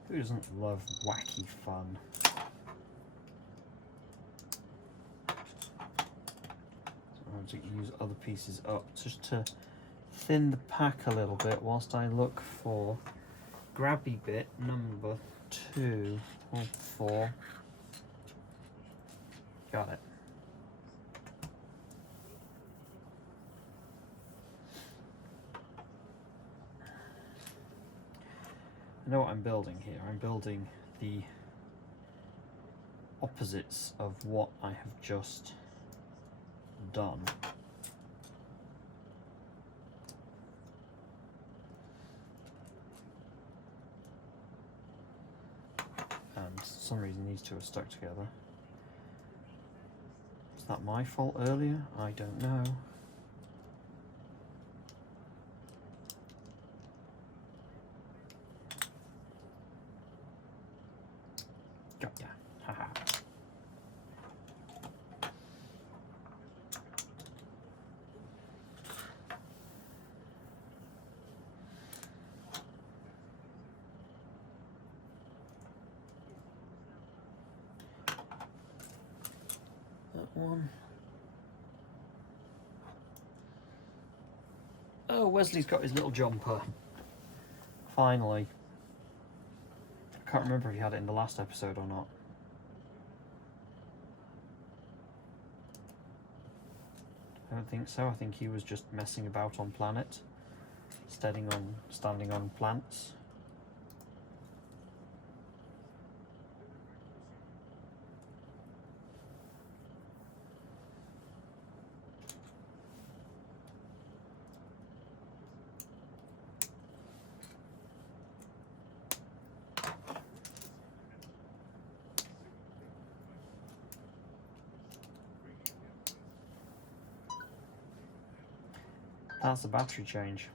Who doesn't love wacky fun? I'm going to use other pieces up just to thin the pack a little bit whilst I look for grabby bit number 2 or 4. Got it. I know what I'm building here. I'm building the opposites of what I have just done. And for some reason these two are stuck together. Was that my fault earlier? I don't know. Got ya. Haha. One. Oh, Wesley's got his little jumper. Finally. I can't remember if he had it in the last episode or not. I don't think so. I think he was just messing about on planet, standing on plants. That's the battery change.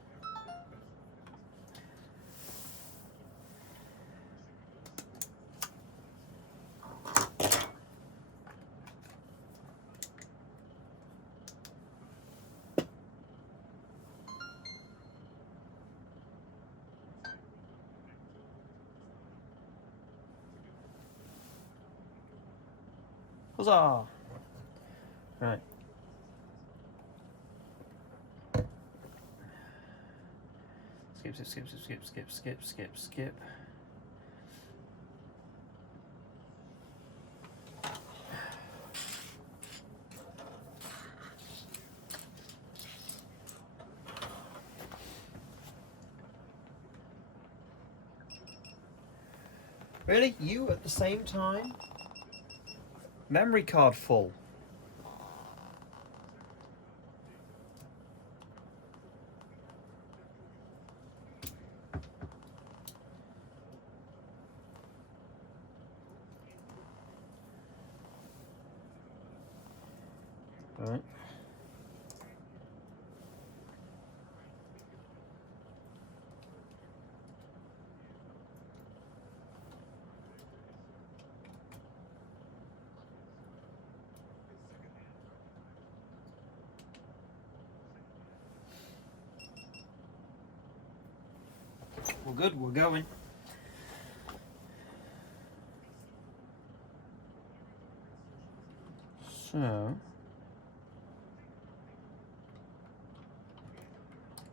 Huzzah! Right. Skip. Really? You at the same time? Memory card full. Right. We're good, we're going. So,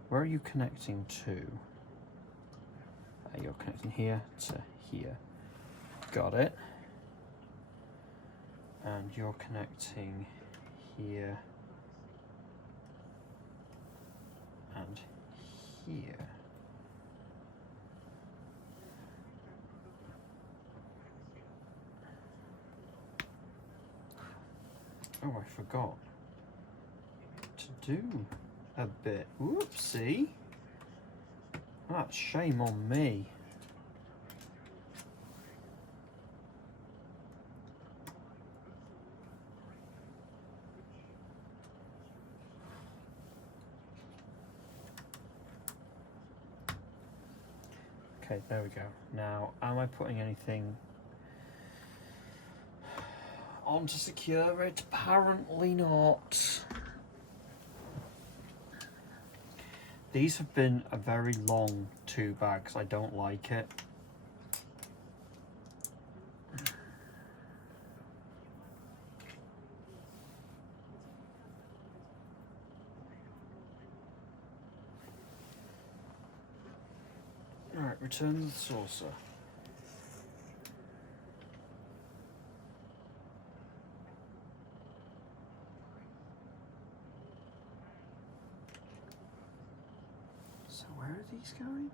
where are you connecting to? You're connecting here to here. Got it. And you're connecting here and here. Oh, I forgot to do a bit. Whoopsie. That's shame on me. Okay, there we go. Now, am I putting anything on to secure it? Apparently not. These have been a very long 2 bags. I don't like it. Alright, return the saucer. So where are these going?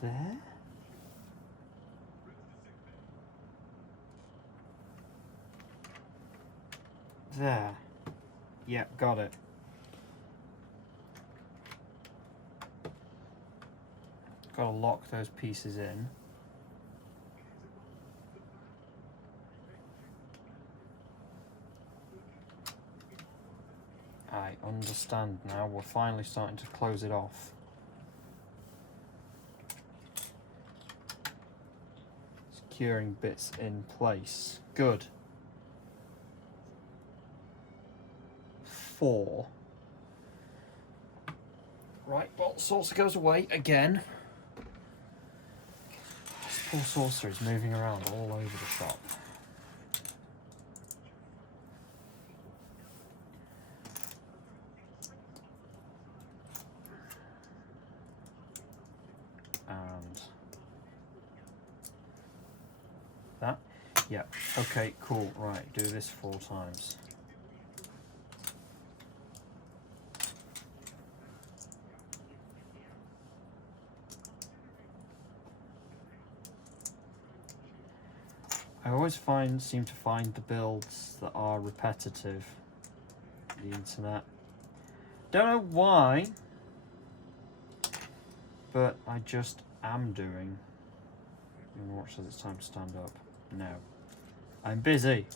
There? There. Yep, got it. Gotta lock those pieces in. I understand now. We're finally starting to close it off. Securing bits in place. Good. 4. Right, well, saucer goes away again. This poor saucer is moving around all over the shop. And that. Yeah, okay, cool. Right, do this 4 times. I always seem to find the builds that are repetitive on the internet. Don't know why, but I just am doing. Your watch says it's time to stand up. No. I'm busy.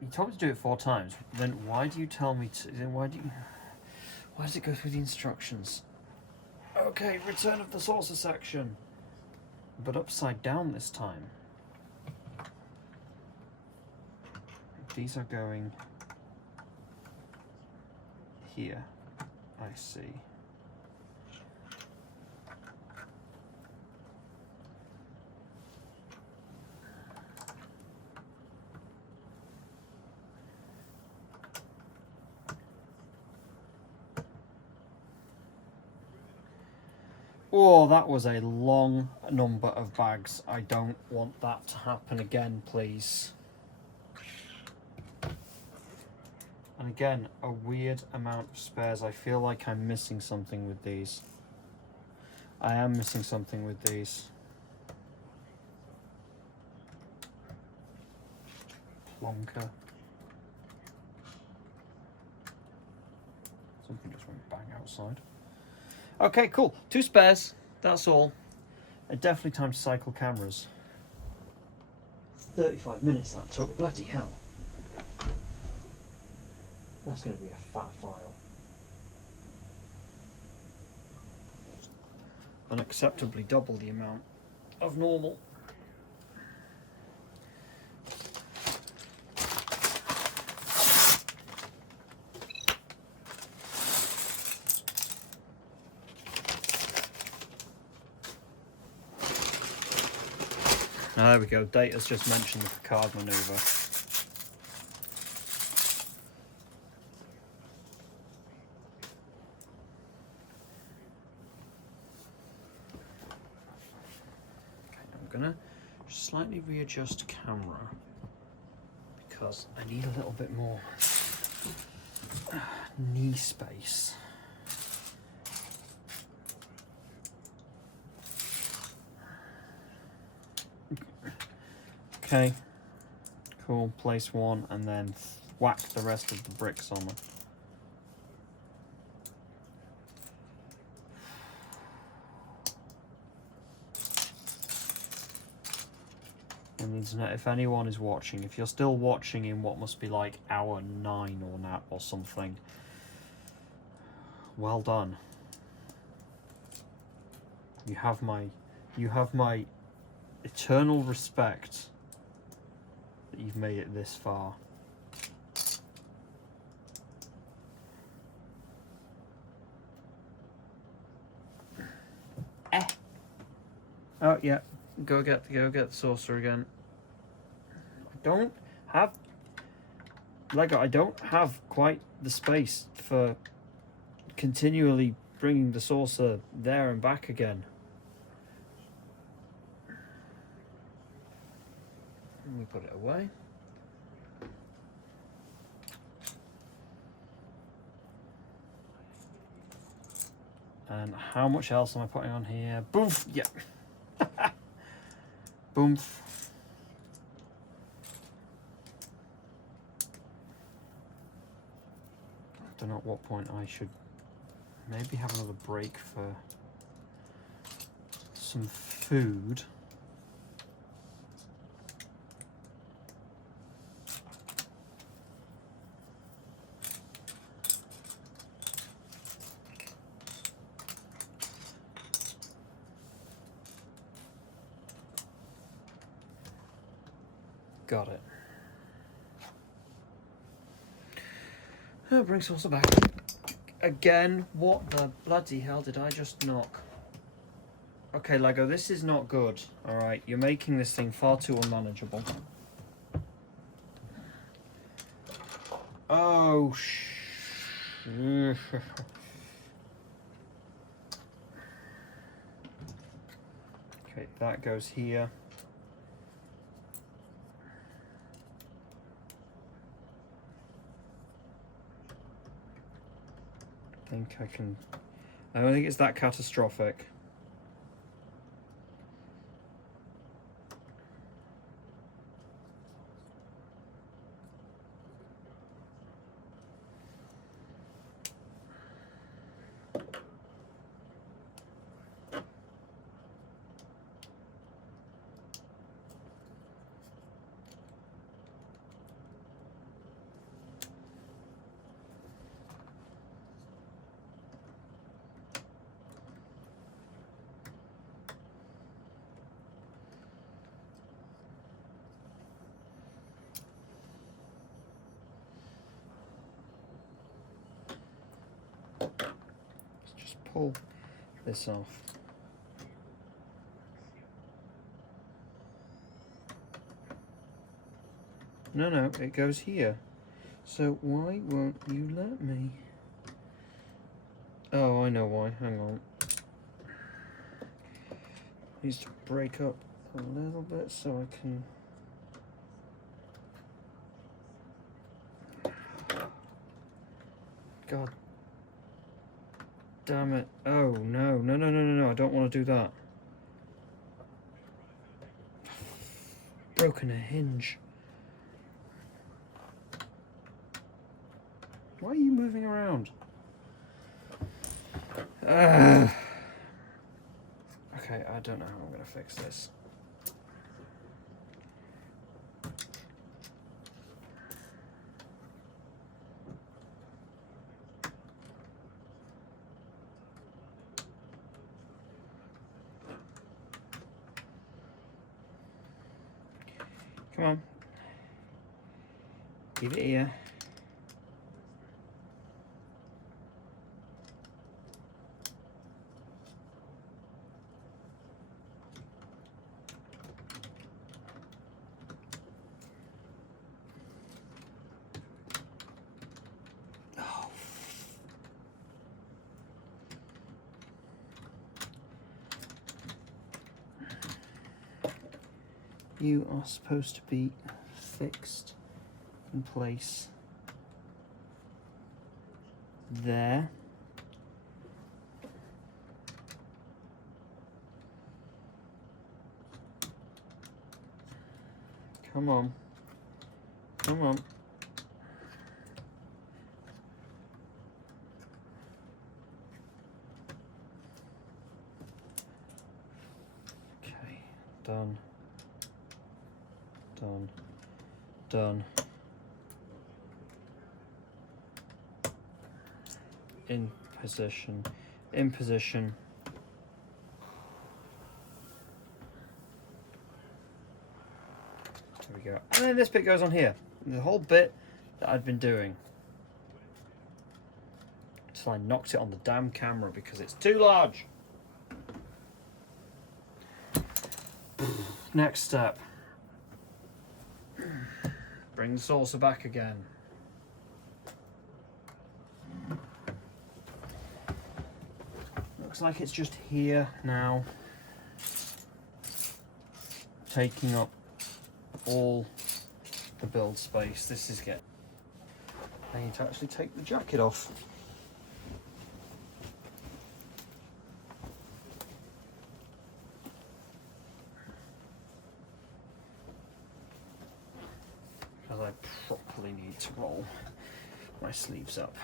You told me to do it 4 times. Then why do you tell me to? Then why does it go through the instructions? Okay, return of the saucer section, but upside down this time. These are going here. I see. Oh, that was a long number of bags. I don't want that to happen again, please. And again, a weird amount of spares. I feel like I'm missing something with these. I am missing something with these. Plonker. Something just went bang outside. Okay, cool. 2 spares. That's all. Definitely time to cycle cameras. 35 minutes that took. Bloody hell. That's going to be a fat file. Unacceptably double the amount of normal. There we go. Data's just mentioned the Picard maneuver. I'm gonna slightly readjust camera because I need a little bit more knee space. Okay, cool. Place 1 and then whack the rest of the bricks on them. On the internet, if anyone is watching, if you're still watching in what must be like hour 9 or something, well done. You have my eternal respect that you've made it this far. Oh yeah, go get the saucer again. I don't have Lego. I don't have quite the space for continually bringing the saucer there and back again. Let me put it away. And how much else am I putting on here? Boof! Yeah. Boomph. I don't know at what point I should maybe have another break for some food. Got it. Oh, bring saucer back. Again, what the bloody hell did I just knock? Okay, Lego, this is not good. Alright, you're making this thing far too unmanageable. Oh, okay, that goes here. I don't think it's that catastrophic. pull this off. No, no, it goes here. So why won't you let me? Oh, I know why. Hang on. Needs to break up a little bit so I can. God damn it. Oh, no, no, no, no, no, no. I don't want to do that. Broken a hinge. Why are you moving around? Okay, I don't know how I'm going to fix this. Come on. Give it here. Oh. You are supposed to be fixed in place there. Come on. Come on. Okay, done. Done. Done. In position. In position. There we go. And then this bit goes on here. The whole bit that I've been doing. Until I knocked it on the damn camera because it's too large. Next step. Bring the saucer back again. Looks like it's just here now. Taking up all the build space. This is getting... I need to actually take the jacket off. Because I properly need to roll my sleeves up.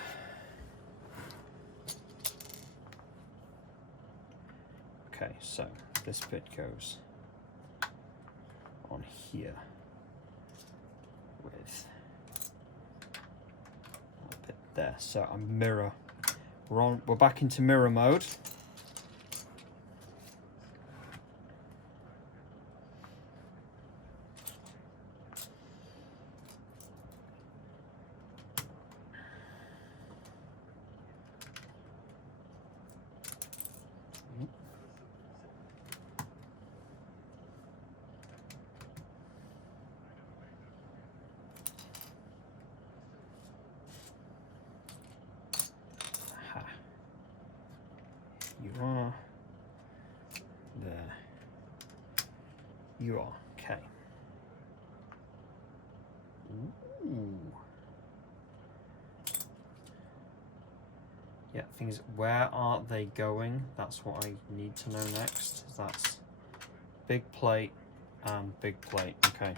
Okay, so this bit goes on here with a bit there. So I'm mirror. We're back into mirror mode. You are there. You are. Okay. Ooh. Yeah, things. Where are they going? That's what I need to know next. That's big plate and big plate. Okay.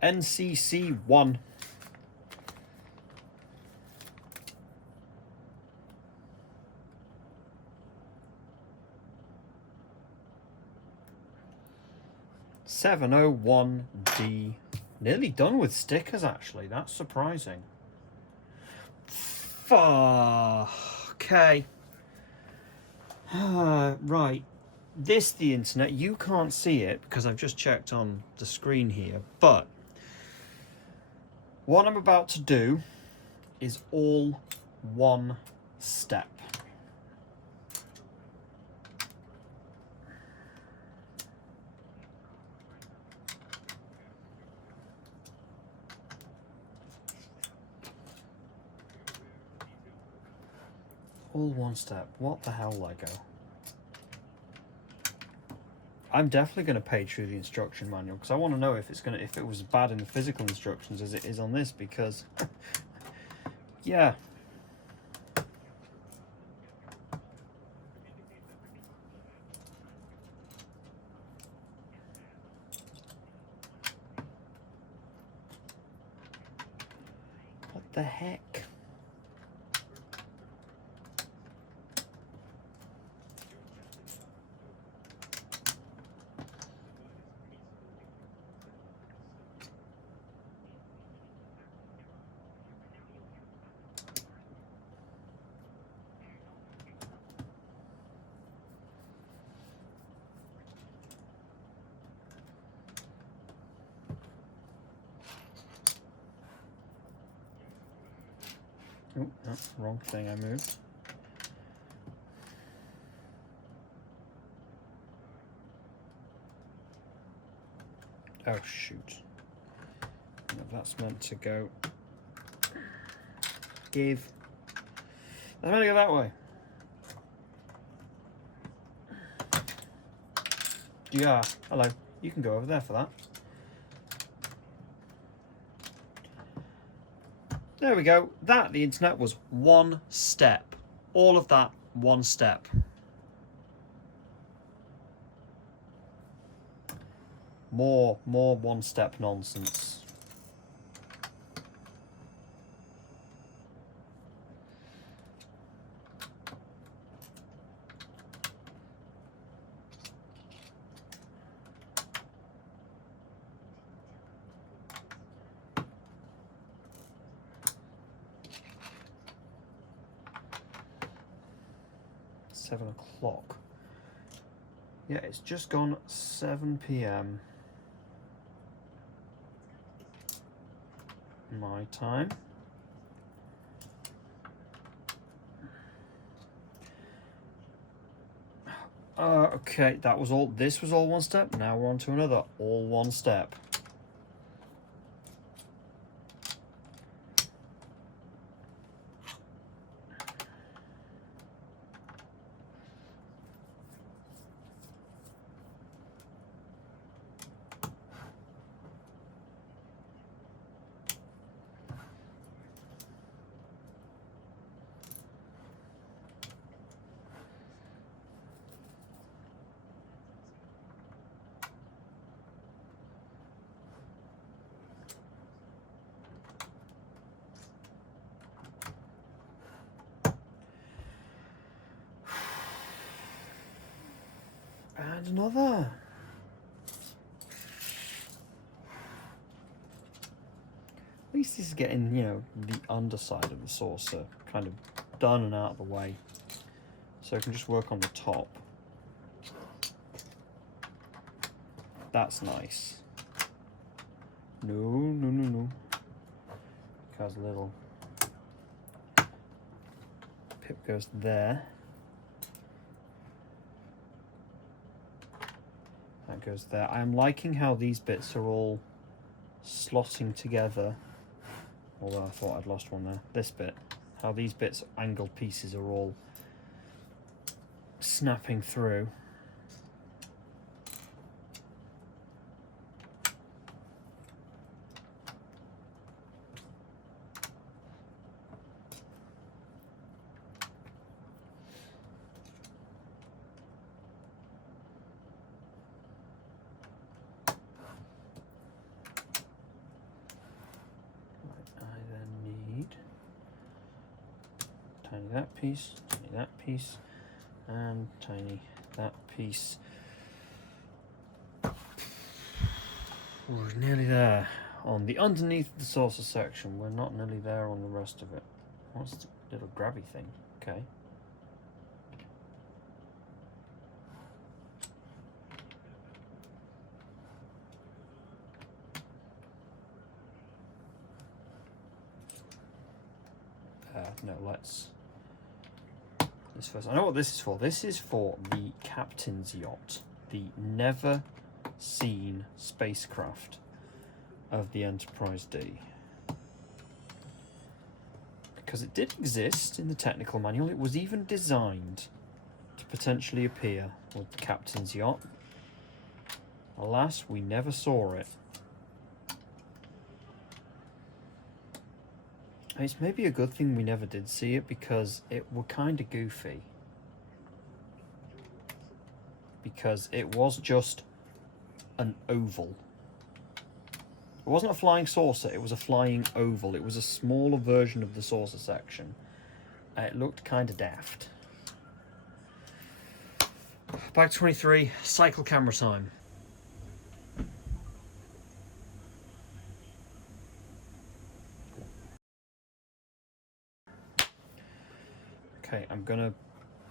NCC 1. $701D. Nearly done with stickers, actually. That's surprising. Okay. Right. This, the internet, you can't see it because I've just checked on the screen here, but what I'm about to do is all one step. All one step. What the hell, Lego? I'm definitely going to page through the instruction manual because I want to know if it was bad in the physical instructions as it is on this, because yeah. What the heck? Oh, no, wrong thing I moved. Oh, shoot. No, that's meant to go. Give. That's meant to go that way. Yeah, hello. You can go over there for that. There we go. That, the internet, was one step. All of that, one step. More one-step nonsense. $7 o'clock. Yeah, it's just gone 7 p.m. my time. Okay, that was all. This was all one step. Now we're on to another all one step. And another. At least this is getting, you know, the underside of the saucer kind of done and out of the way. So I can just work on the top. That's nice. No. Because a little pip goes there. That goes there. I'm liking how these bits are all slotting together. Although I thought I'd lost one there. This bit. How these bits, angled pieces, are all snapping through. Tiny that piece, tiny that piece, and tiny that piece. We're nearly there on the underneath the saucer section. We're not nearly there on the rest of it. little grabby thing. Okay. No, let's... This first. I know what this is for. This is for the captain's yacht, the never seen spacecraft of the Enterprise D. Because it did exist in the technical manual. It was even designed to potentially appear with the captain's yacht. Alas, we never saw it. It's maybe a good thing we never did see it, because it were kind of goofy. Because it was just an oval. It wasn't a flying saucer, it was a flying oval. It was a smaller version of the saucer section. It looked kind of daft. Back 23, cycle camera time. Okay, I'm gonna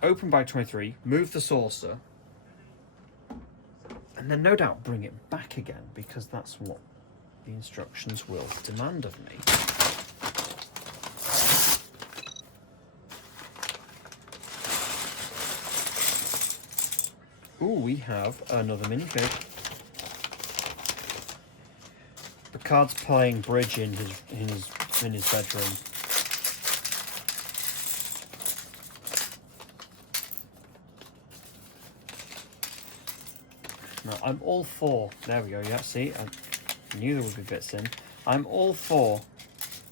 open bag 23, move the saucer, and then no doubt bring it back again, because that's what the instructions will demand of me. Ooh, we have another minifig. Picard's playing bridge in his bedroom. Now, I'm all for... There we go, yeah, see? I knew there would be bits in. I'm all for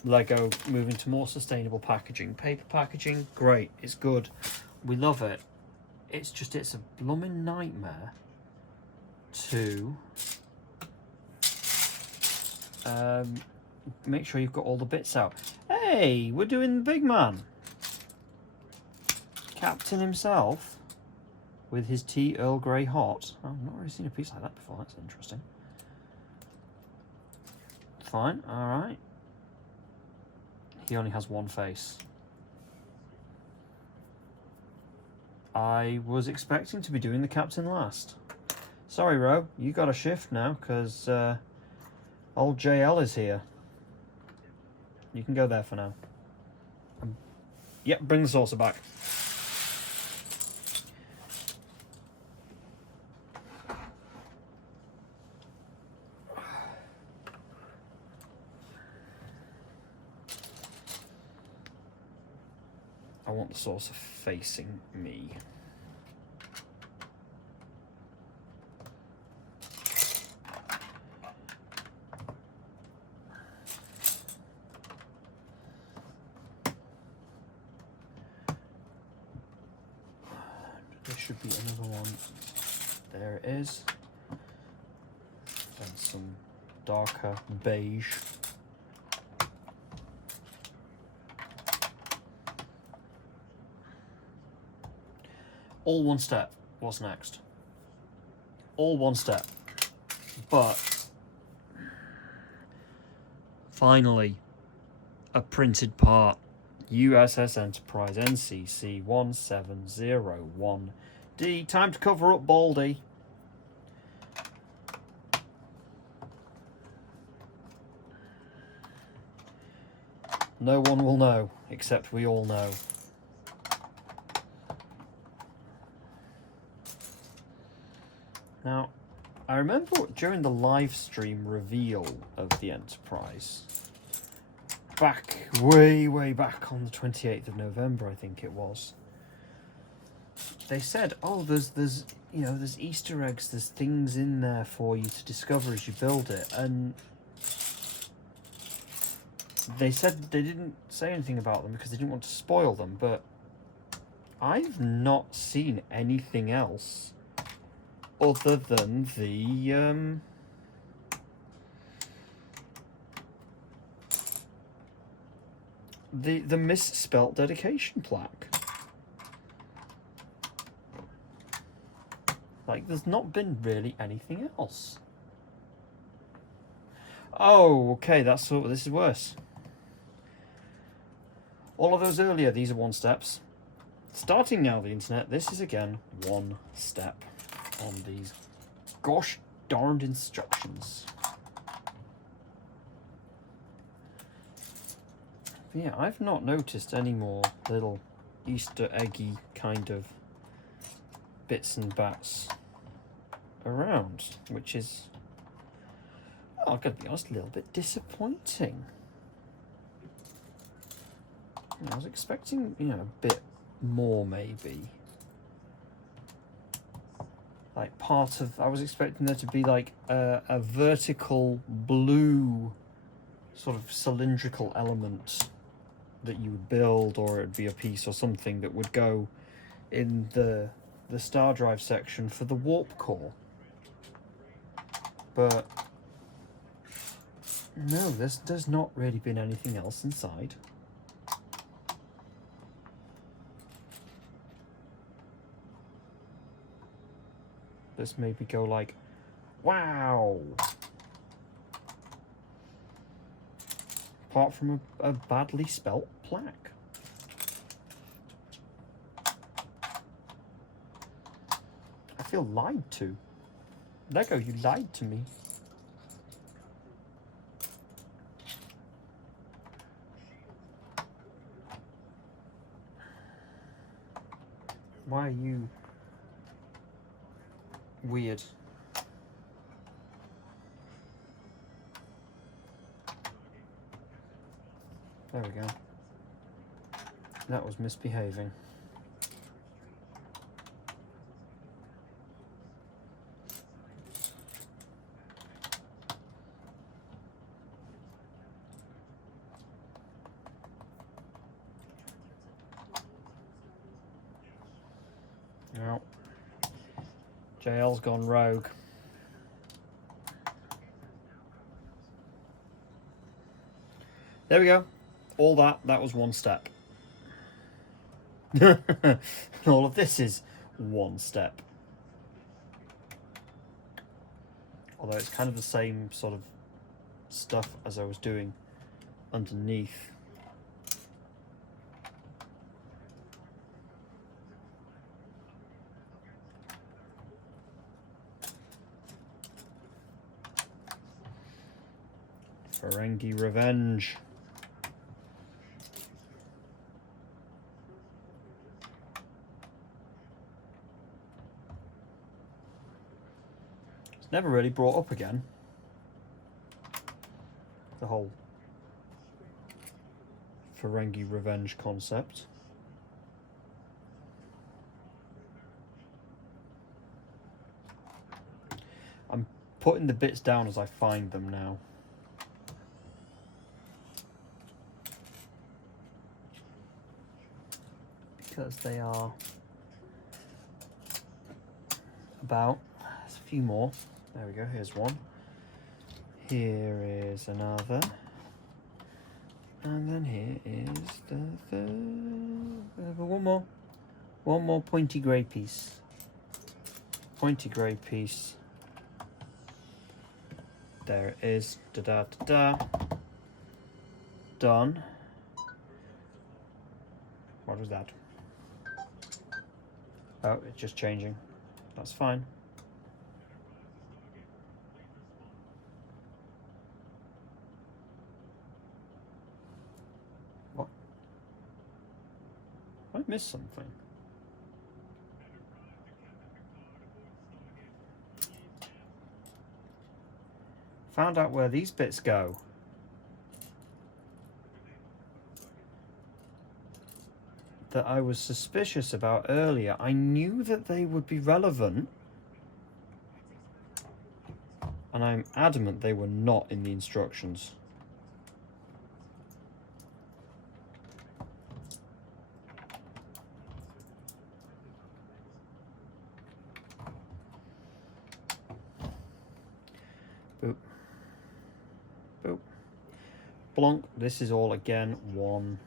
Lego moving to more sustainable packaging. Paper packaging, great, it's good. We love it. It's just, it's a blooming nightmare to make sure you've got all the bits out. Hey, we're doing the big man. Captain himself. With his tea Earl Grey hot. Oh, I've not really seen a piece like that before. That's interesting. Fine, alright. He only has one face. I was expecting to be doing the captain last. Sorry, Ro, you got a shift now, because old JL is here. You can go there for now. Yep, bring the saucer back. I want the saucer facing me. There should be another one. There it is. And some darker beige. All one step. What's next? All one step. But finally, a printed part. USS Enterprise NCC 1701D. Time to cover up Baldy. No one will know, except we all know. Now, I remember during the live stream reveal of the Enterprise, back, way back on the 28th of November, I think it was, they said, oh, there's Easter eggs, there's things in there for you to discover as you build it, and they said they didn't say anything about them because they didn't want to spoil them, but I've not seen anything else other than the misspelt dedication plaque. Like, there's not been really anything else. Oh, okay, this is worse. All of those earlier, these are 1 steps. Starting now, the internet, this is again 1 step on these gosh darned instructions. But yeah, I've not noticed any more little Easter eggy kind of bits and bats around, which is, well, I've got to be honest, a little bit disappointing. I was expecting, you know, a bit more maybe. Like I was expecting there to be like a vertical blue sort of cylindrical element that you would build, or it'd be a piece or something that would go in the star drive section for the warp core. But no, there's not really been anything else inside. This made me go like, wow. Apart from a badly spelt plaque. I feel lied to. Lego, you lied to me. Why are you weird? There we go. That was misbehaving. Well, JL's gone rogue. There we go. All that was 1 step. All of this is 1 step. Although it's kind of the same sort of stuff as I was doing underneath. Ferengi Revenge. It's never really brought up again. The whole Ferengi Revenge concept. I'm putting the bits down as I find them now. Because they are about, there's a few more. There we go, here's one. Here is another. And then here is the third. One more pointy grey piece. Pointy grey piece. There it is. Da-da-da-da. Done. What was that? Oh, it's just changing. That's fine. What? I missed something. Found out where these bits go. That I was suspicious about earlier. I knew that they would be relevant, and I'm adamant they were not in the instructions. Boop. Boop. Blonk. This is all again one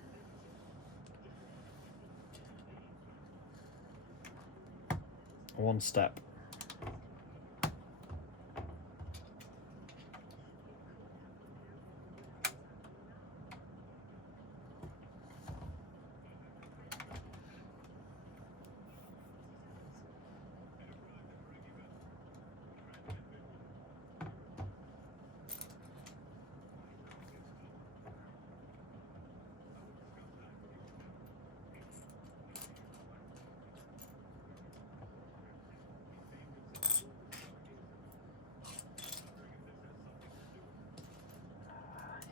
step.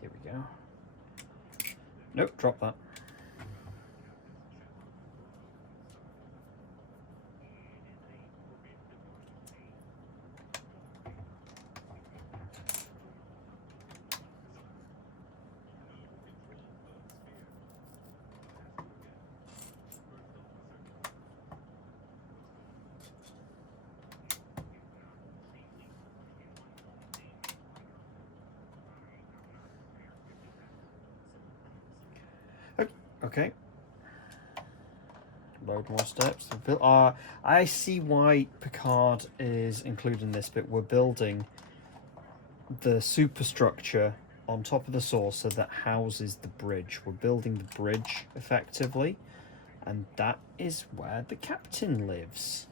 Here we go. Nope, drop that. Okay. Load more steps. I see why Picard is including this bit. We're building the superstructure on top of the saucer that houses the bridge. We're building the bridge effectively, and that is where the captain lives.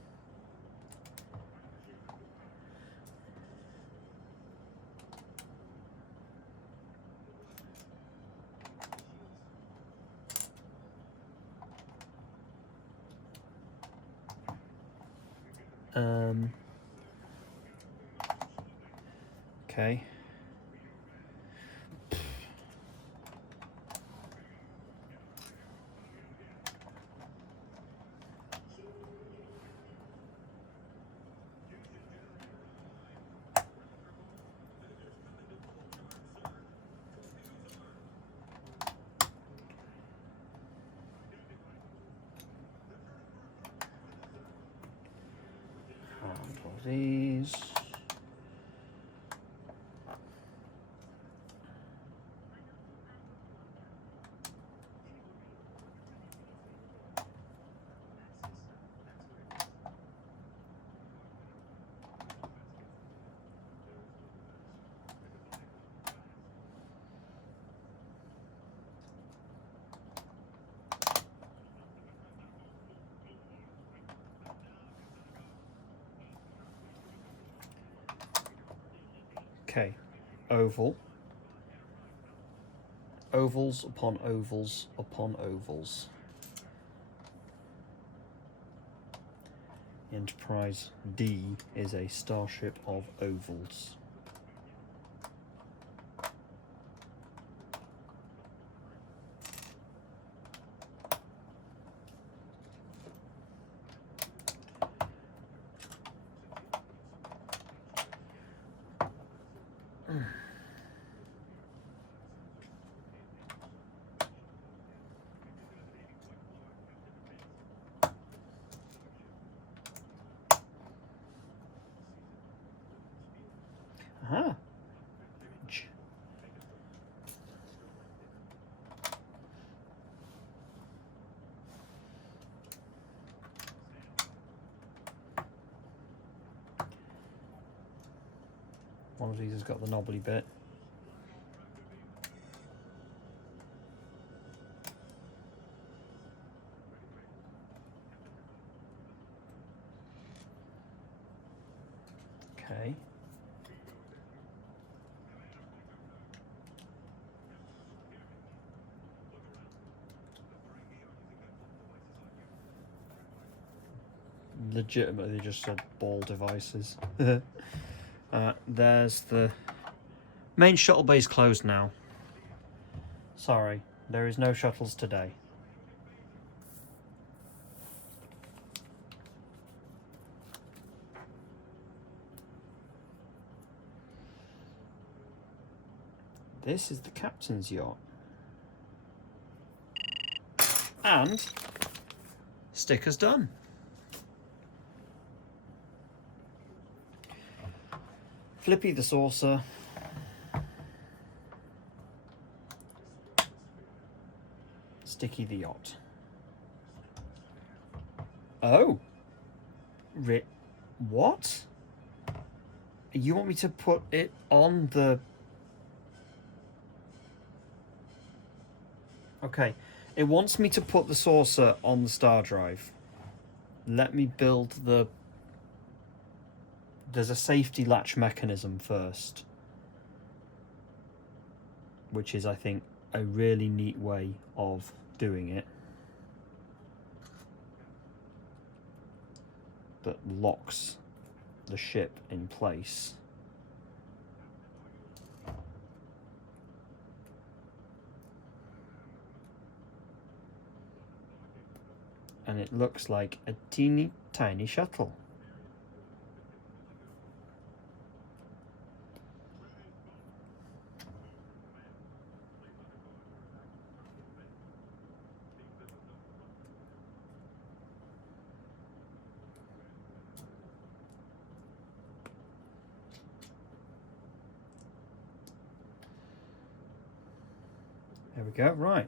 Okay. These. Okay, oval. Ovals upon ovals upon ovals. Enterprise D is a starship of ovals. Aha. One of these has got the knobbly bit. Okay. Legitimately just said ball devices. There's the main shuttle bay's closed now. Sorry, there is no shuttles today. This is the captain's yacht. And sticker's done. Flippy the saucer. Sticky the yacht. Oh. What? You want me to put it on the... Okay. It wants me to put the saucer on the star drive. Let me build the... There's a safety latch mechanism first, which is, I think, a really neat way of doing it that locks the ship in place. and it looks like a teeny tiny shuttle. There we go, right.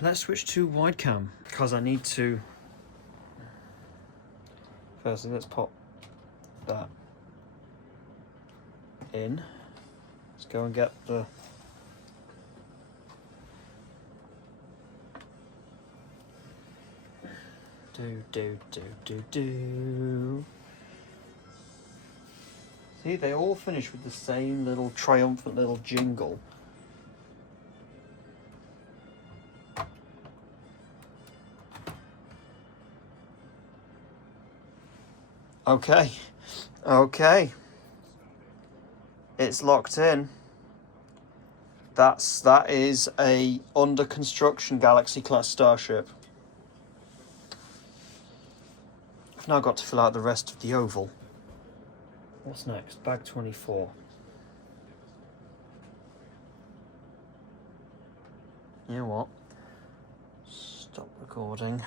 Let's switch to wide cam because I need to. Firstly, let's pop that in. Let's go and get the. Do. See, they all finish with the same little triumphant little jingle. Okay. It's locked in. That is a under construction Galaxy class starship. I've now got to fill out the rest of the oval. What's next? Bag 24. You know what? Stop recording.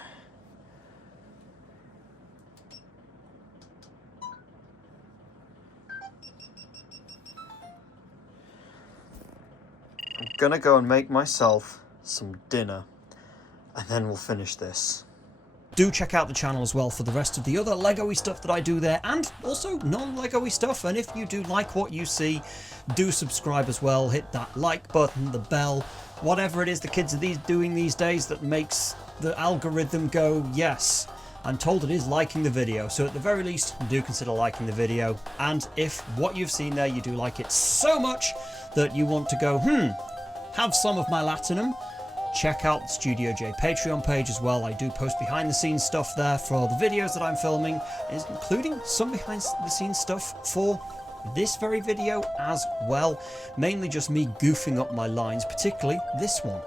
I'm gonna go and make myself some dinner and then we'll finish this. Do check out the channel as well for the rest of the other Lego-y stuff that I do there, and also non-Lego-y stuff. And if you do like what you see, do subscribe as well. Hit that like button, the bell, whatever it is the kids are doing these days that makes the algorithm go, yes. I'm told it is liking the video, so at the very least, do consider liking the video. And if what you've seen there, you do like it so much that you want to go, have some of my Latinum, check out the Studio J Patreon page as well. I do post behind the scenes stuff there for the videos that I'm filming, including some behind the scenes stuff for this very video as well. Mainly just me goofing up my lines, particularly this one.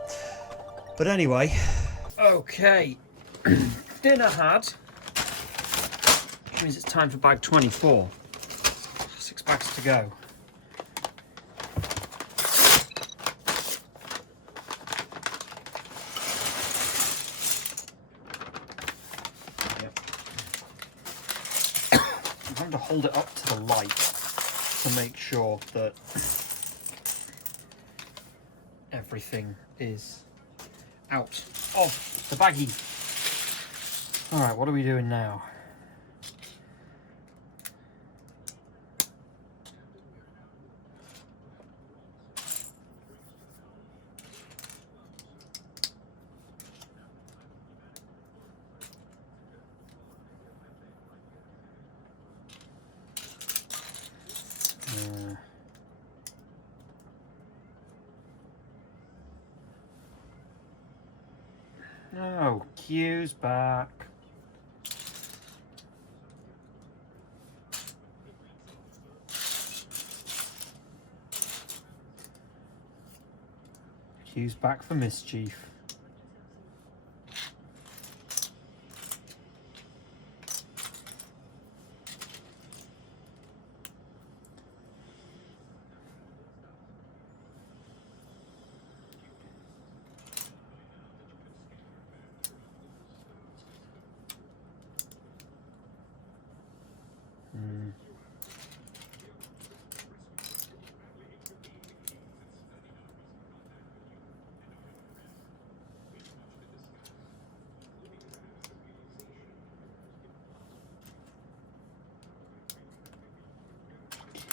But anyway, okay, dinner had, which means it's time for bag 24. 6 bags to go. To hold it up to the light to make sure that everything is out of the baggie. Alright, what are we doing now? Oh, Q's back. Q's back for mischief.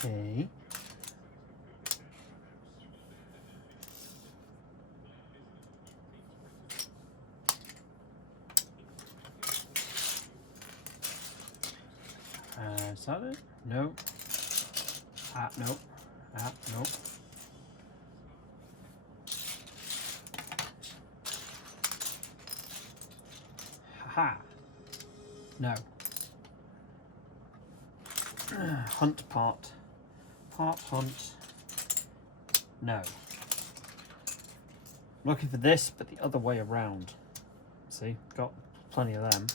Okay. Is that it? No. No. No. Haha. No. Hunt part. Part hunt. No. I'm looking for this, but the other way around. See, got plenty of them.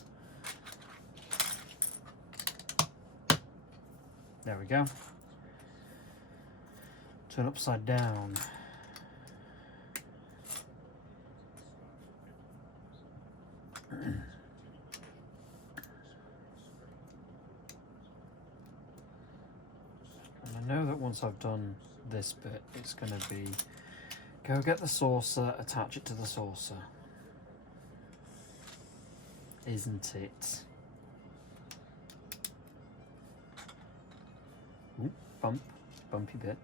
There we go. Turn upside down. And I know that once I've done this bit, it's going to be go get the saucer, attach it to the saucer. Isn't it? Ooh, bumpy bit.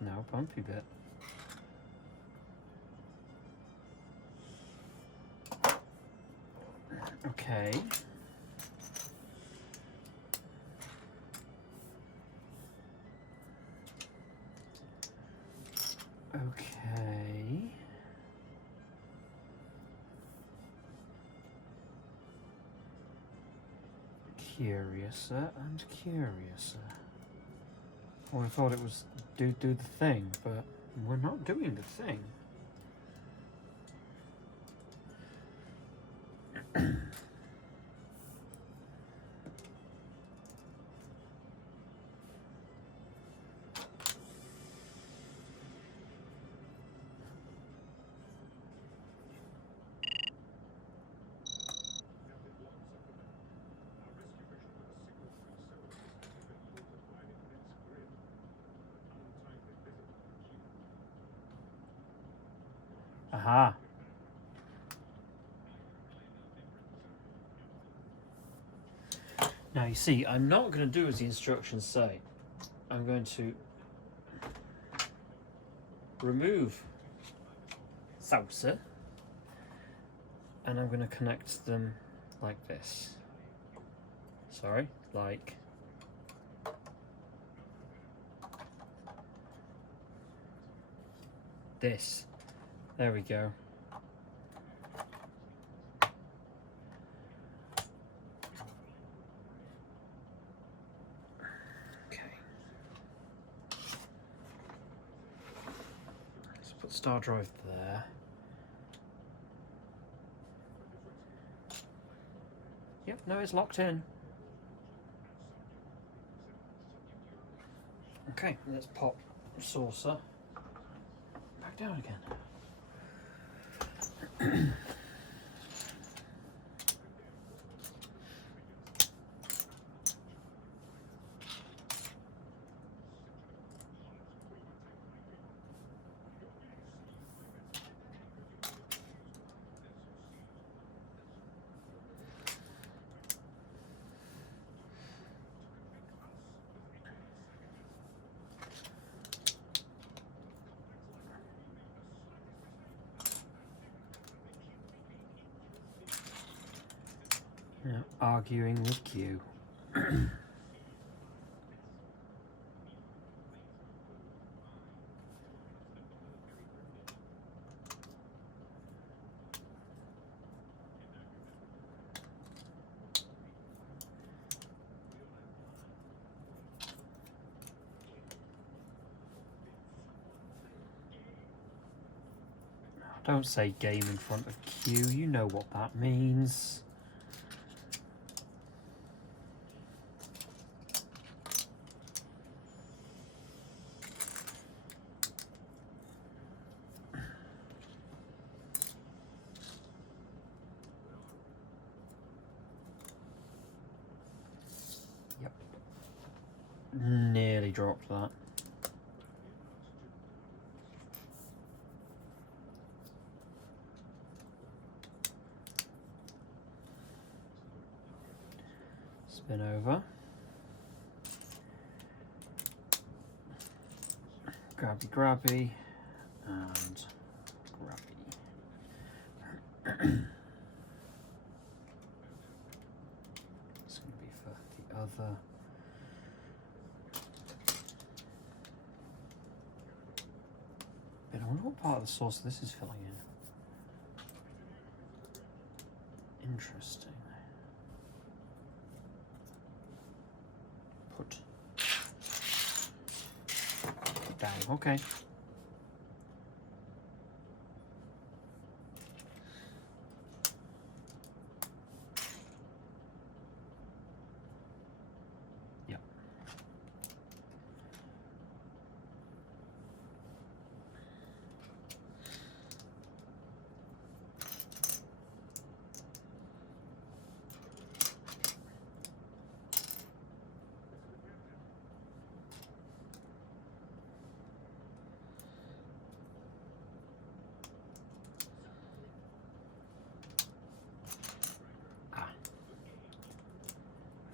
No, bumpy bit. Okay. Okay. Curiouser and curiouser. Well, I thought it was do the thing, but we're not doing the thing. Aha. Now you see, I'm not going to do as the instructions say. I'm going to remove saucer and I'm going to connect them like this. Sorry, like this. There we go. Okay. Let's put star drive there. Yep, no, it's locked in. Okay, let's pop saucer back down again. Now, arguing with Q. Don't say game in front of Q, you know what that means. Yep. Nearly dropped that. Spin over. Grabby, grabby, and grabby. It's going to be for the other. But I wonder what part of the sauce this is filling in. Interesting. Put down. Okay.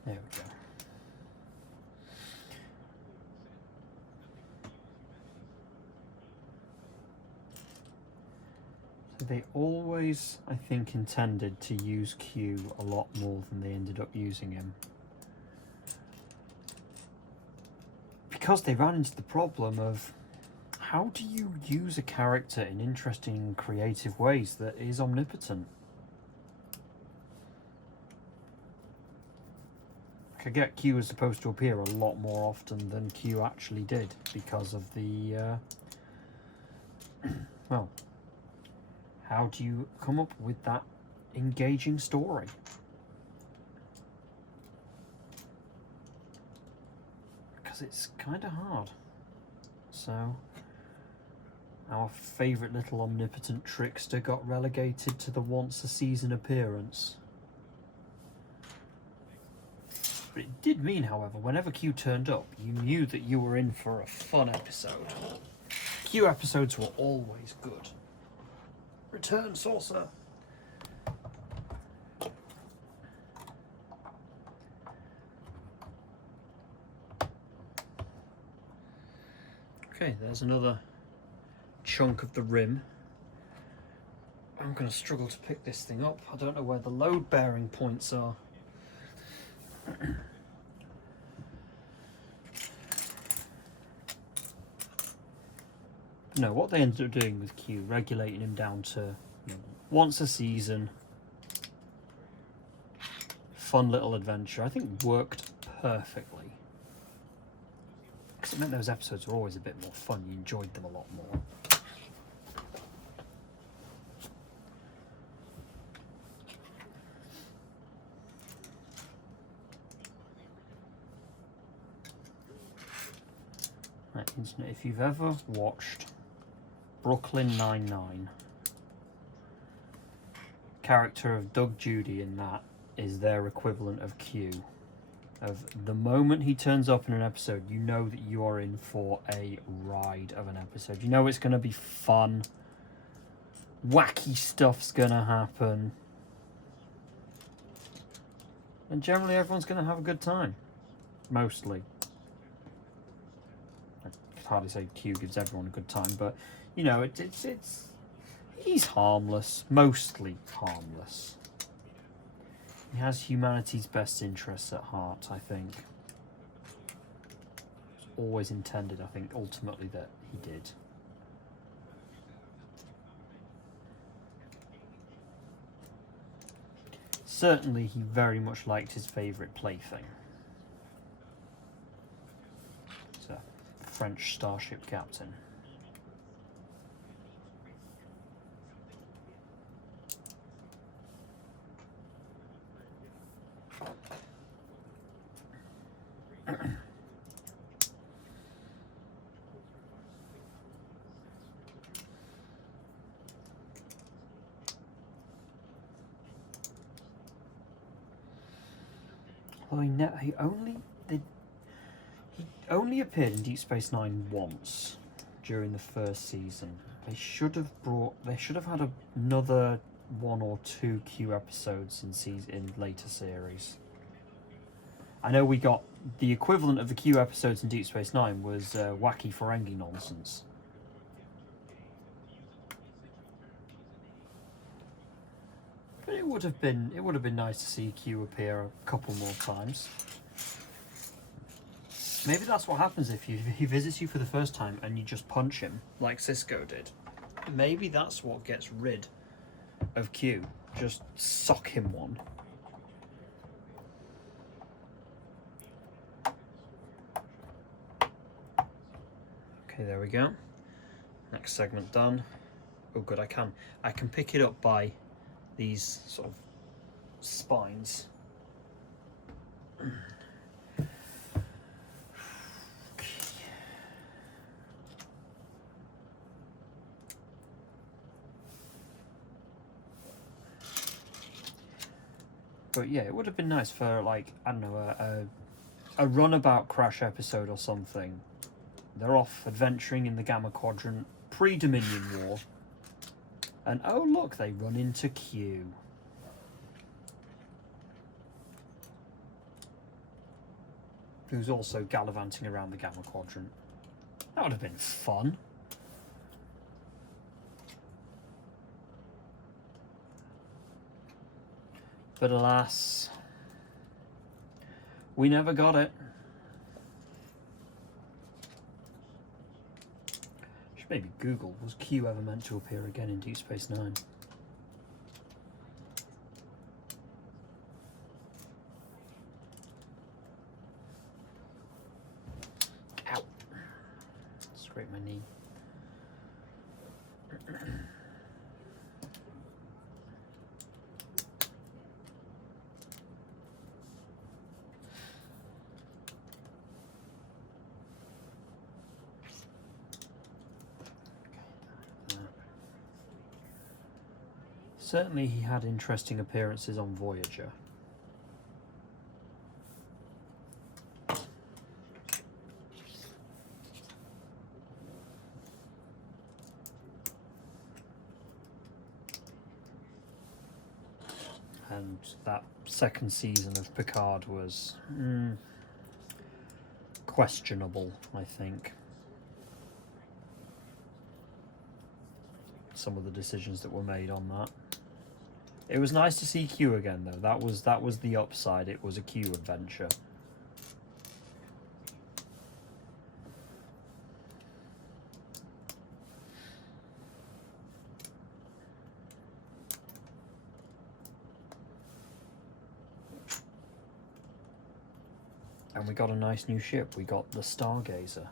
There we go. So they always, I think, intended to use Q a lot more than they ended up using him. Because they ran into the problem of, how do you use a character in interesting, creative ways that is omnipotent? I get Q was supposed to appear a lot more often than Q actually did because of the, well, how do you come up with that engaging story? Because it's kind of hard. So, our favourite little omnipotent trickster got relegated to the once-a-season appearance. But it did mean, however, whenever Q turned up, you knew that you were in for a fun episode. Q episodes were always good. Return, Saucer! Okay, there's another chunk of the rim. I'm going to struggle to pick this thing up. I don't know where the load-bearing points are. No, what they ended up doing with Q, regulating him down to once a season, fun little adventure, I think worked perfectly. Because it meant those episodes were always a bit more fun, you enjoyed them a lot more. Right, internet, if you've ever watched Brooklyn Nine-Nine, character of Doug Judy in that is their equivalent of Q. Of the moment he turns up in an episode, you know that you are in for a ride of an episode. You know it's going to be fun. Wacky stuff's going to happen. And generally everyone's going to have a good time. Mostly. I could hardly say Q gives everyone a good time, but you know, he's harmless. Mostly harmless. He has humanity's best interests at heart, I think. It's always intended, I think, ultimately that he did. Certainly, he very much liked his favourite plaything. It's a French starship captain. Well, he only appeared in Deep Space Nine once during the first season. They should have had another 1 or 2 Q episodes in later series. I know we got the equivalent of the Q episodes in Deep Space Nine was wacky Ferengi nonsense. But it would have been nice to see Q appear a couple more times. Maybe that's what happens if he visits you for the first time and you just punch him like Cisco did. Maybe that's what gets rid of Q. Just sock him one. Okay, there we go. Next segment done. Oh good, I can pick it up by these sort of spines. But yeah, it would have been nice for, like, I don't know, a runabout Crash episode or something. They're off adventuring in the Gamma Quadrant, pre-Dominion War. And oh look, they run into Q. who's also gallivanting around the Gamma Quadrant. That would have been fun. But alas, we never got it. Should maybe Google, was Q ever meant to appear again in Deep Space Nine? Ow! Scrape my knee. Certainly he had interesting appearances on Voyager. And that second season of Picard was questionable, I think. Some of the decisions that were made on that. It was nice to see Q again, though. That was the upside. It was a Q adventure. And we got a nice new ship. We got the Stargazer.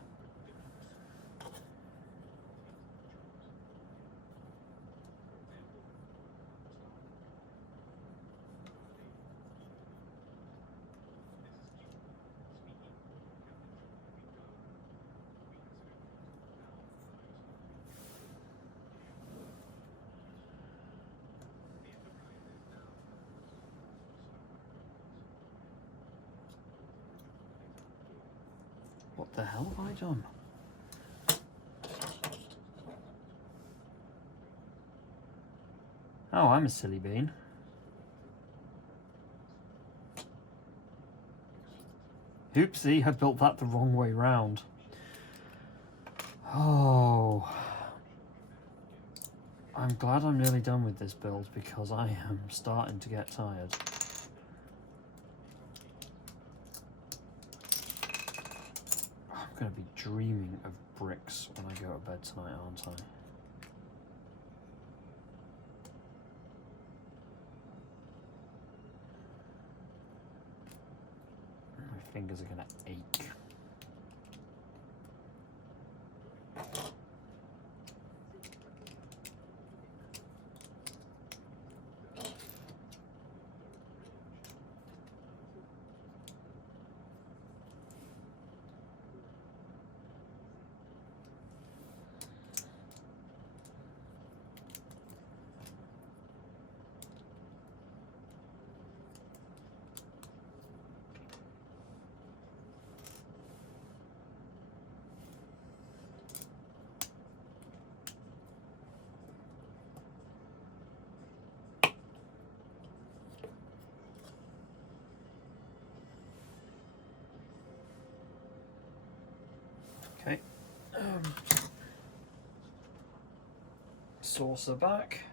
What the hell have I done? Oh, I'm a silly bean. Oopsie, I built that the wrong way round. Oh. I'm glad I'm nearly done with this build because I am starting to get tired. I'm going to be dreaming of bricks when I go to bed tonight, aren't I? My fingers are going to ache. Okay. Saucer back.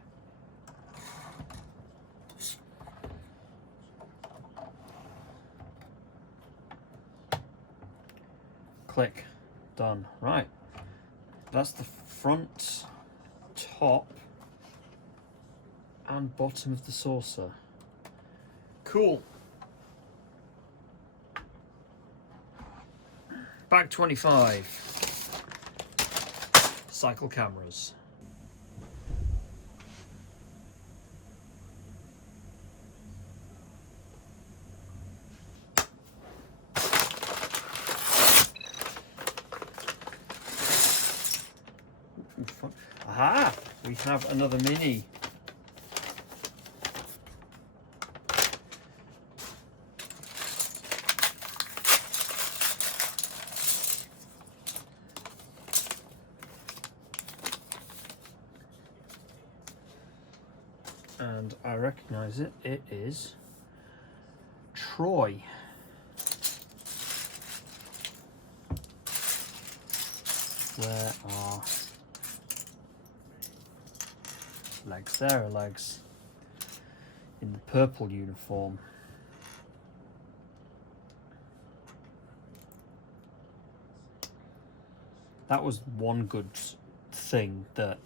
Click. Done. Right. That's the front, top, and bottom of the saucer. Cool. Back 25. Cycle cameras. Aha! We have another mini. And I recognize it. It is Troy. Where are legs? There are legs in the purple uniform. That was one good thing that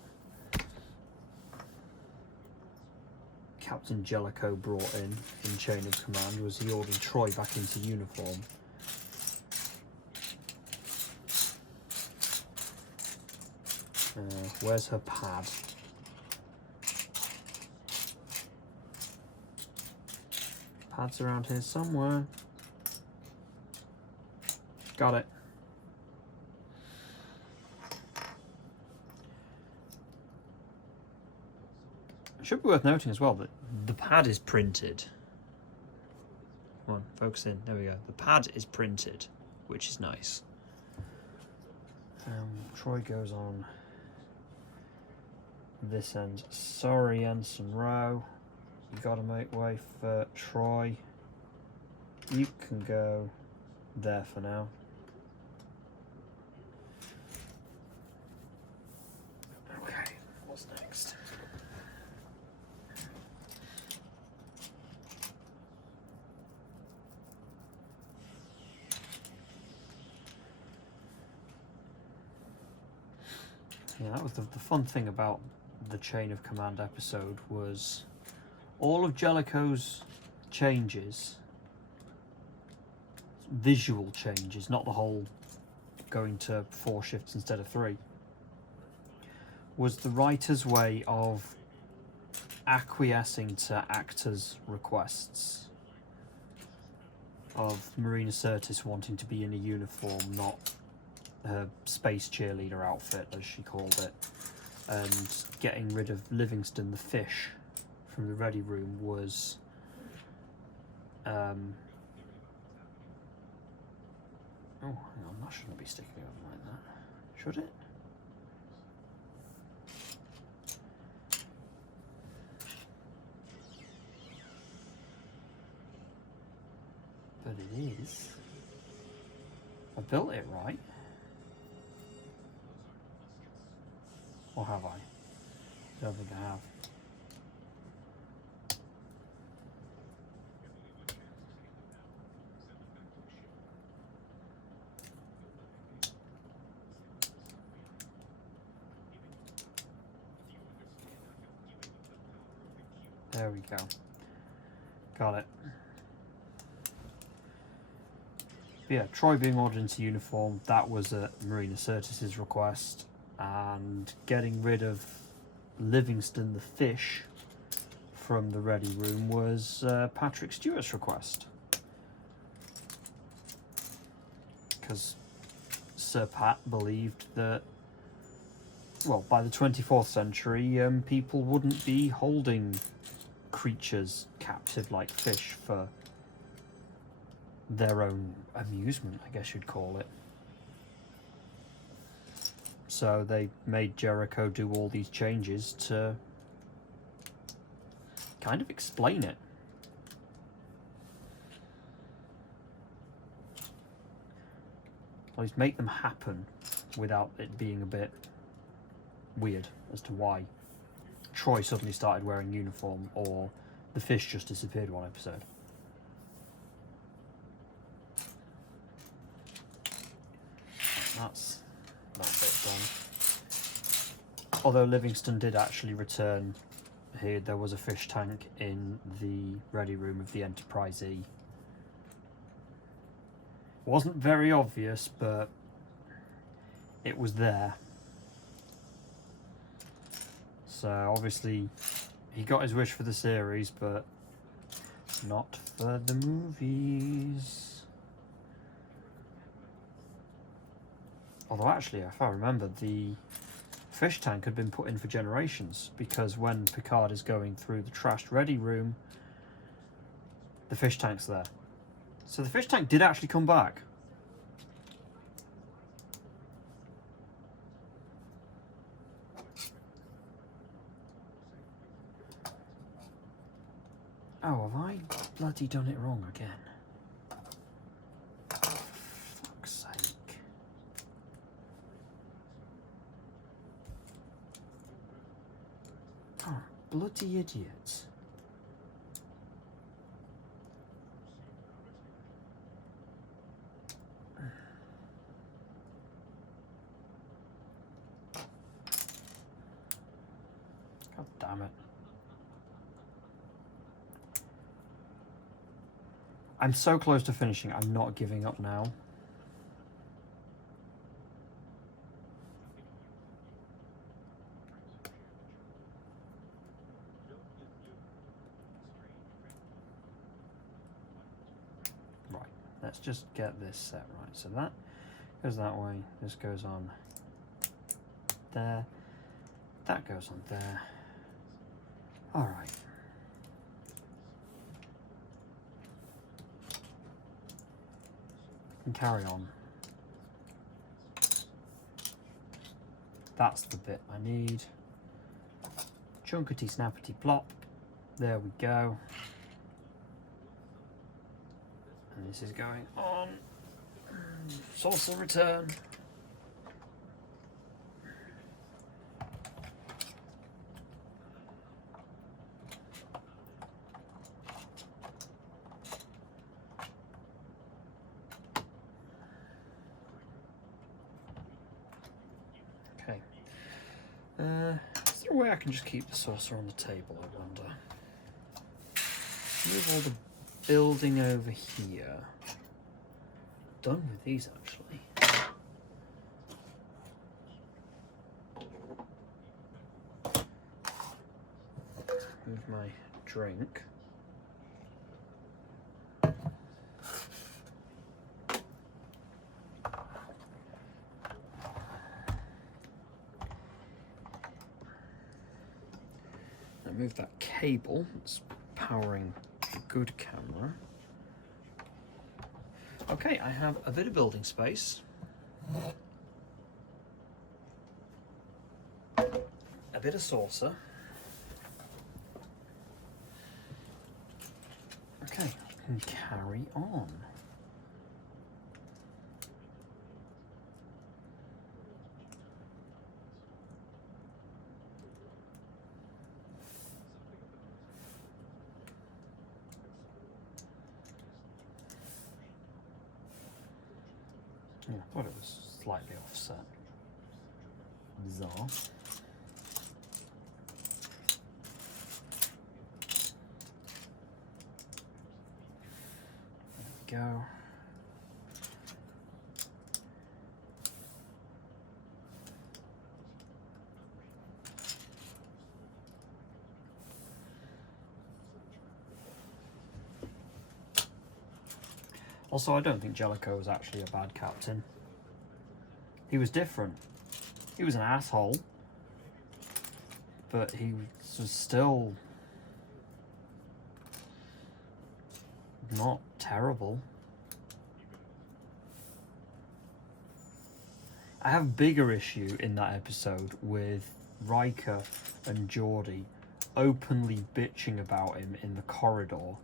Captain Jellicoe brought in Chain of Command, was he ordered Troy back into uniform. Where's her pad? Pad's around here somewhere. Got it. It should be worth noting as well that the pad is printed. Come on, focus in. There we go. The pad is printed, which is nice. Troy goes on this end. Sorry, Ensign Rowe. You gotta make way for Troy. You can go there for now. Okay, what's next? Yeah, that was the fun thing about the Chain of Command episode, was all of Jellicoe's changes, visual changes, not the whole going to 4 shifts instead of 3, was the writer's way of acquiescing to actors' requests of Marina Sirtis wanting to be in a uniform, not her space cheerleader outfit, as she called it, and getting rid of Livingston the fish from the ready room was oh, hang on, that shouldn't be sticking over like that, should it? But it is. I built it right. Or have I? I don't think I have. There we go. Got it. But yeah, Troy being ordered into uniform, that was at Marina Sirtis' request, and getting rid of Livingston the fish from the ready room was Patrick Stewart's request. Because Sir Pat believed that, well, by the 24th century, people wouldn't be holding creatures captive like fish for their own amusement, I guess you'd call it. So they made Jericho do all these changes to kind of explain it. Or at least make them happen without it being a bit weird as to why Troy suddenly started wearing uniform or the fish just disappeared one episode. That's that bit done. Although Livingston did actually return here, there was a fish tank in the ready room of the Enterprise E. Wasn't very obvious, but it was there. So obviously he got his wish for the series, but not for the movies. Although actually, if I remember, the fish tank had been put in for generations, because when Picard is going through the trashed ready room, the fish tank's there. So the fish tank did actually come back. Oh, have I bloody done it wrong again? For fuck's sake. bloody idiots. God damn it. I'm so close to finishing, I'm not giving up now. Right, let's just get this set right. So that goes that way, this goes on there, that goes on there. All right. And carry on. That's the bit I need. Chunkety snappity plop. There we go. And this is going on. Saucer return. Is there a way I can just keep the saucer on the table, I wonder? Move all the building over here. Done with these, actually. Move my drink. Move that cable that's powering the good camera. Okay, I have a bit of building space. A bit of saucer. Okay, I can carry on. Yeah, I thought it was slightly offset. Bizarre. There we go. Also, I don't think Jellicoe was actually a bad captain. He was different. He was an asshole. But he was still not terrible. I have a bigger issue in that episode with Riker and Geordi openly bitching about him in the corridor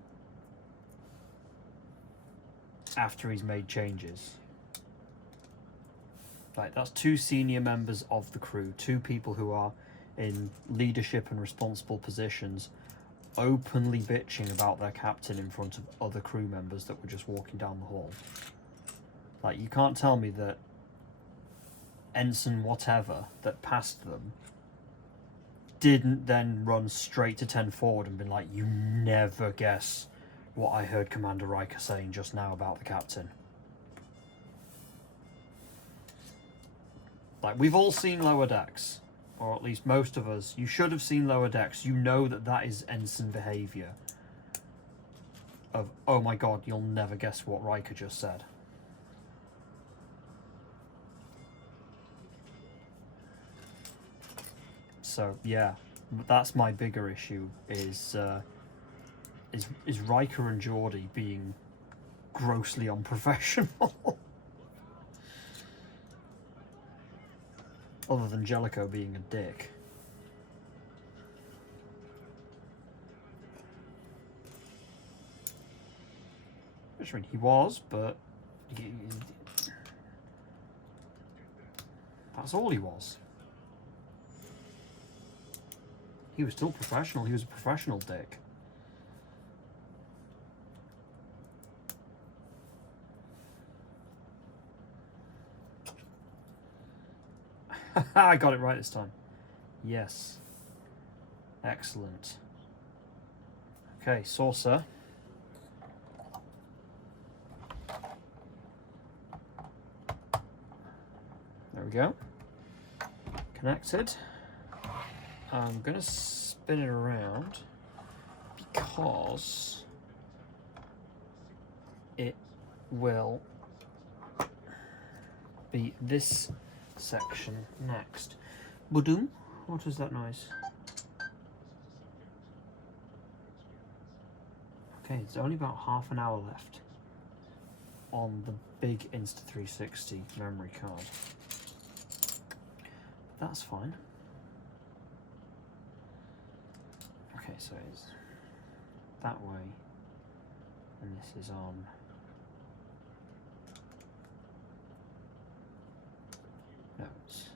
after he's made changes. Like, that's two senior members of the crew, two people who are in leadership and responsible positions, openly bitching about their captain in front of other crew members that were just walking down the hall. Like, you can't tell me that Ensign whatever that passed them didn't then run straight to 10 forward and been like, you never guess what I heard Commander Riker saying just now about the captain. Like, we've all seen Lower Decks, or at least most of us. You should have seen Lower Decks. You know that that is Ensign behaviour. Of, oh my god, you'll never guess what Riker just said. So, yeah, that's my bigger issue, is Riker and Geordi being grossly unprofessional. Other than Jellicoe being a dick. Which, I mean, he was, but that's all he was. he was still professional. He was a professional dick. I got it right this time. Yes. Excellent. Okay, saucer. There we go. Connected. I'm going to spin it around because it will be this section next. Boom. What is that noise? Okay, it's only about half an hour left on the big Insta360 memory card. That's fine. Okay, so it's that way, and this is on. No, it's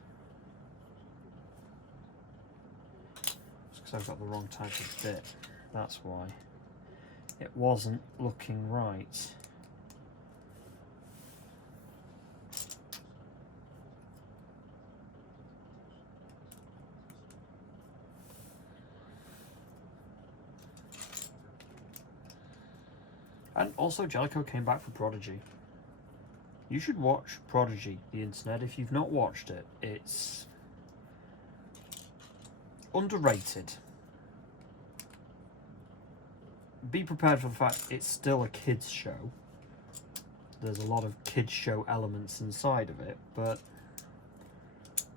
because I've got the wrong type of bit. That's why it wasn't looking right. And also Jellicoe came back for Prodigy. You should watch Prodigy, the internet. If you've not watched it, it's underrated. Be prepared for the fact it's still a kids show. There's a lot of kids show elements inside of it, but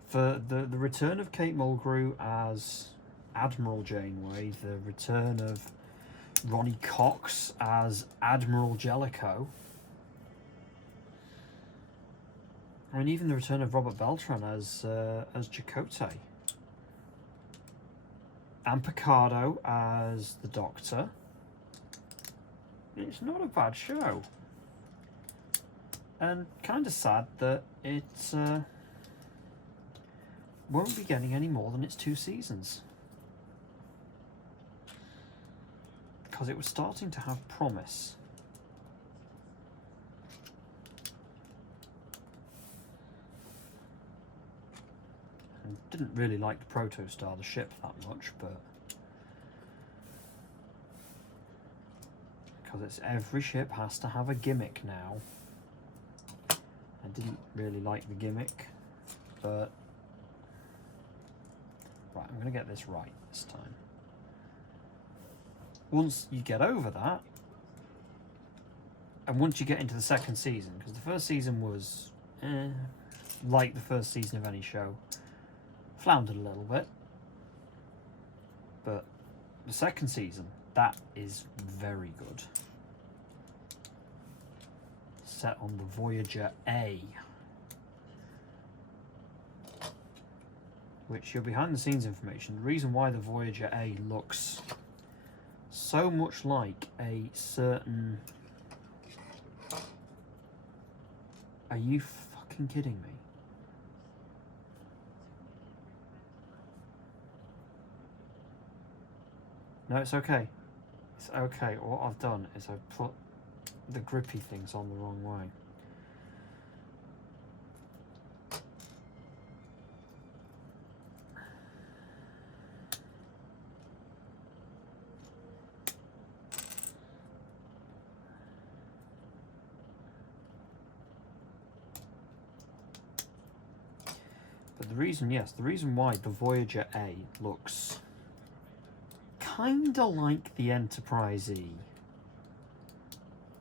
for the return of Kate Mulgrew as Admiral Janeway, the return of Ronnie Cox as Admiral Jellicoe, I mean, even the return of Robert Beltran as Chakotay, and Picardo as the Doctor. It's not a bad show, and kind of sad that it won't be getting any more than its 2 seasons, because it was starting to have promise. And didn't really like the Protostar, the ship, that much, but because it's every ship has to have a gimmick now. I didn't really like the gimmick, but right, I'm going to get this right this time. Once you get over that, and once you get into the second season, because the first season was like the first season of any show, floundered a little bit, but the second season, that is very good. Set on the Voyager A, which your behind the scenes information, the reason why the Voyager A looks so much like a certain... Are you fucking kidding me? No, it's okay. It's okay. What I've done is I've put the grippy things on the wrong way. But the reason, yes, the reason why the Voyager A looks kinda like the Enterprise E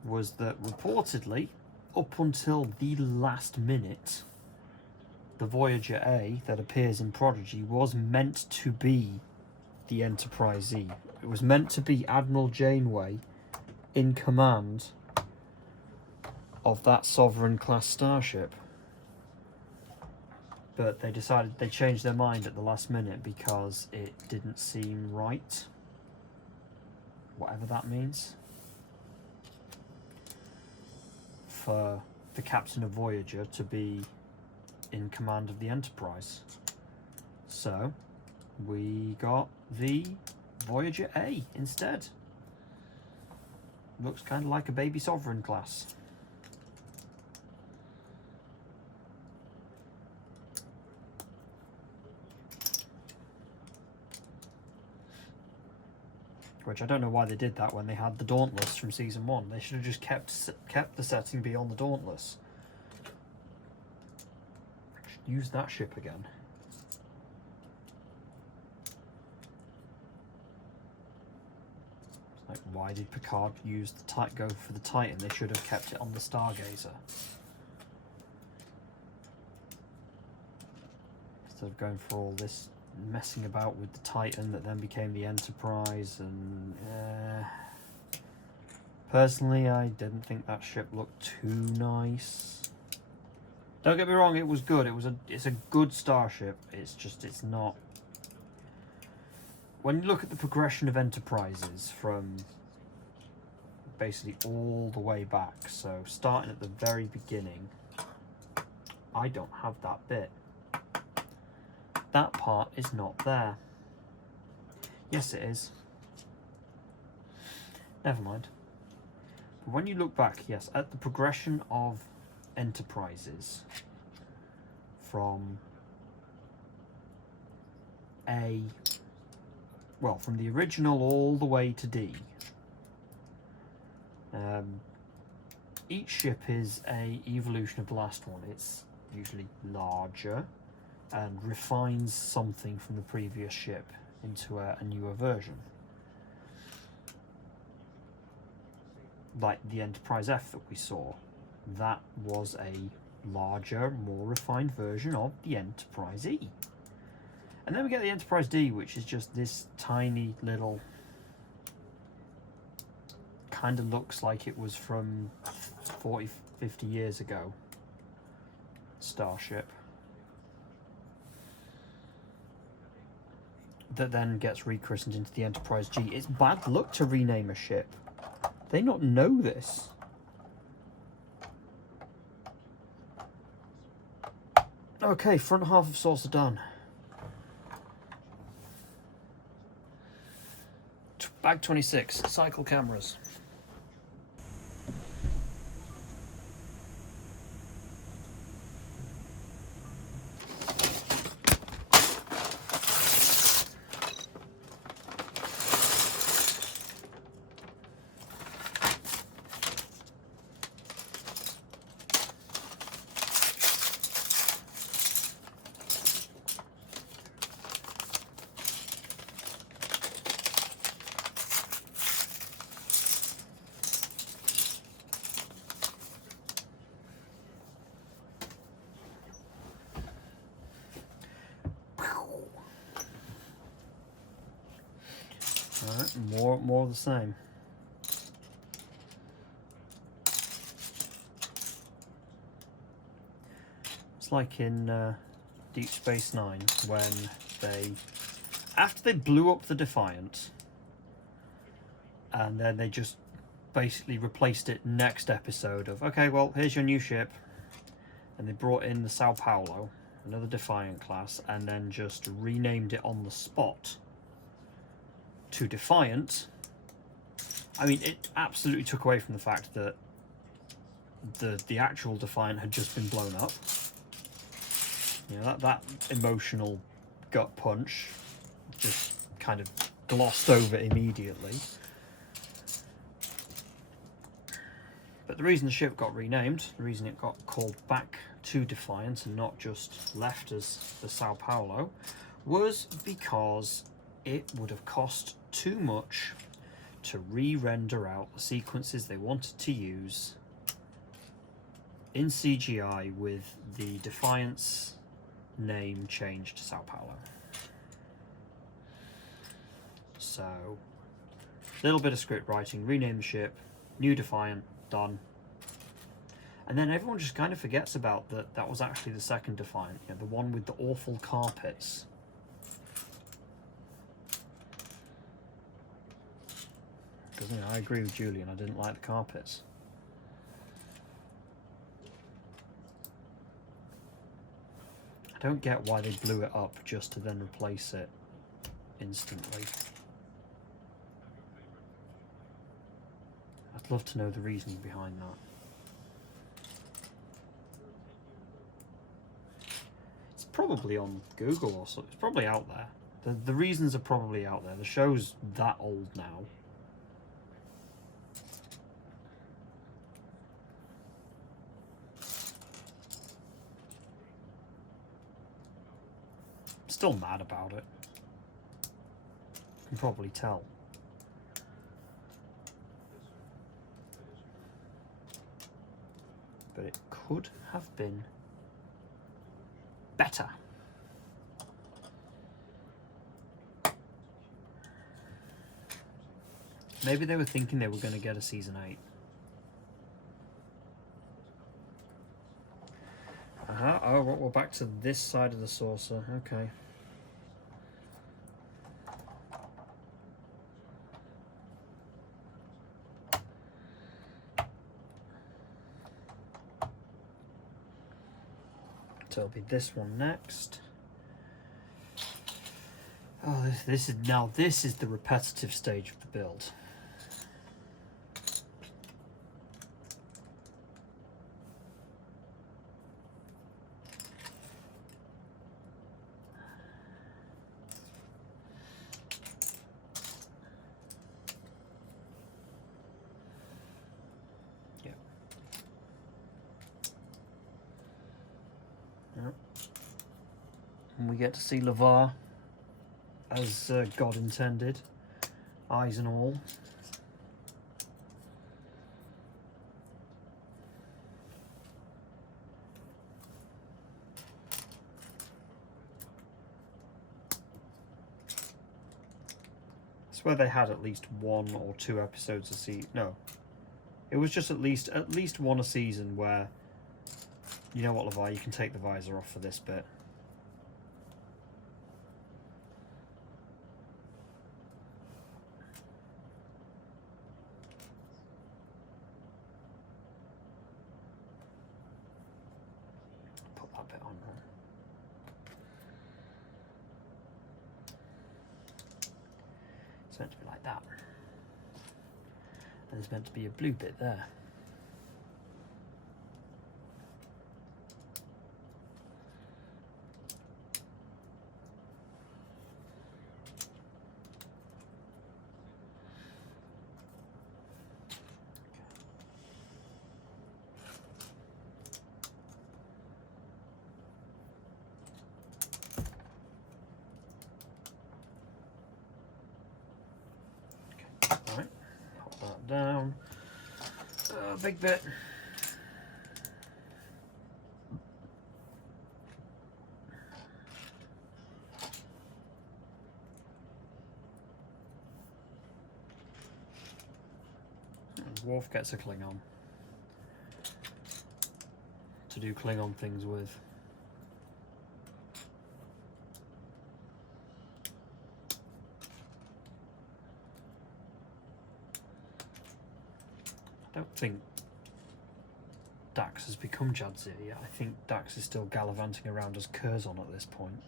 was that reportedly, up until the last minute, the Voyager A that appears in Prodigy was meant to be the Enterprise E. It was meant to be Admiral Janeway in command of that Sovereign class starship. But they decided, they changed their mind at the last minute because it didn't seem right. Whatever that means. For the captain of Voyager to be in command of the Enterprise. So, we got the Voyager A instead. Looks kind of like a baby Sovereign class. Which I don't know why they did that when they had the Dauntless from Season 1. They should have just kept the setting beyond the Dauntless. Should use that ship again. It's like, why did Picard use the go for the Titan? They should have kept it on the Stargazer. Instead of going for all this messing about with the Titan that then became the Enterprise, and personally I didn't think that ship looked too nice. Don't get me wrong, it was good. It's a good starship. It's just, it's not. When you look at the progression of Enterprises from basically all the way back, so starting at the very beginning, I don't have that bit. That part is not there. Yes, it is. Never mind. But when you look back, yes, at the progression of Enterprises from from the original all the way to D, each ship is a evolution of the last one. It's usually larger and refines something from the previous ship into a newer version. Like the Enterprise F that we saw, that was a larger, more refined version of the Enterprise E. And then we get the Enterprise D, which is just this tiny little, kind of looks like it was from 40, 50 years ago, starship. That then gets rechristened into the Enterprise G. It's bad luck to rename a ship. They not know this. Okay, front half of Saucer done. Bag 26, cycle cameras. Alright, more of the same. It's like in Deep Space Nine when after they blew up the Defiant, and then they just basically replaced it next episode of, okay, well, here's your new ship, and they brought in the Sao Paulo, another Defiant class, and then just renamed it on the spot to Defiant. I mean, it absolutely took away from the fact that the actual Defiant had just been blown up. You know, that emotional gut punch just kind of glossed over immediately. But the reason the ship got renamed, the reason it got called back to Defiant and not just left as the Sao Paulo, was because it would have cost too much to re-render out the sequences they wanted to use in CGI with the Defiant's name changed to Sao Paulo. So, a little bit of script writing, rename the ship, new Defiant, done. And then everyone just kind of forgets about that was actually the second Defiant, you know, the one with the awful carpets. Because, you know, I agree with Julian, I didn't like the carpets. I don't get why they blew it up just to then replace it instantly. I'd love to know the reasoning behind that. It's probably on Google or something. It's probably out there. The reasons are probably out there. The show's that old now. Still mad about it. You can probably tell. But it could have been better. Maybe they were thinking they were going to get a season 8. Oh, we're back to this side of the saucer. Okay. So it'll be this one next. Oh, this is the repetitive stage of the build. And we get to see LAVAR as God intended, eyes and all. I swear they had at least 1 or 2 episodes a season. No, it was just at least one a season where, you know what, LAVAR, you can take the visor off for this bit. Put that bit on. It's meant to be like that. And there's meant to be a blue bit there. Right, pop that down. Big bit. Wolf gets a Klingon to do Klingon things with. I don't think Dax has become Jadzia yet. I think Dax is still gallivanting around as Curzon at this point.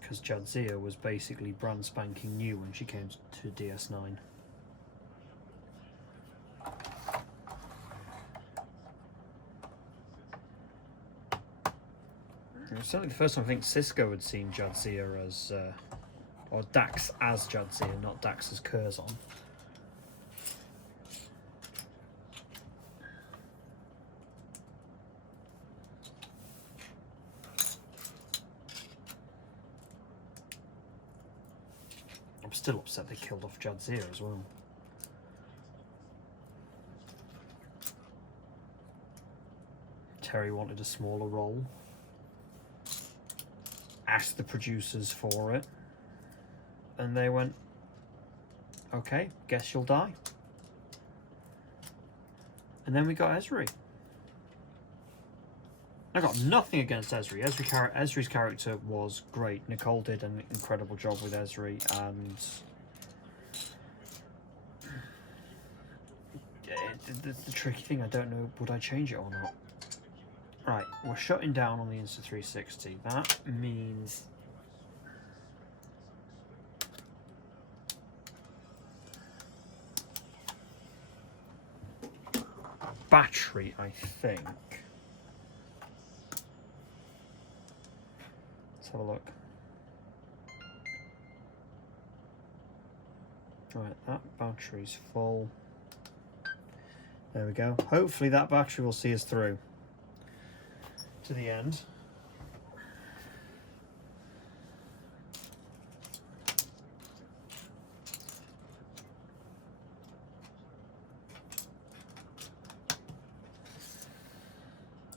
Because Jadzia was basically brand spanking new when she came to DS9. It was certainly the first time I think Cisco had seen Jadzia as, or Dax as Jadzia, not Dax as Curzon. I'm still upset they killed off Jadzia as well. Terry wanted a smaller role. Asked the producers for it. And they went, okay, guess you'll die. And then we got Ezri. I got nothing against Ezri. Ezri's character was great. Nicole did an incredible job with Ezri, and the tricky thing, I don't know, would I change it or not? Right, we're shutting down on the Insta360. That means battery, I think. Let's have a look. Right, that battery's full. There we go. Hopefully that battery will see us through to the end.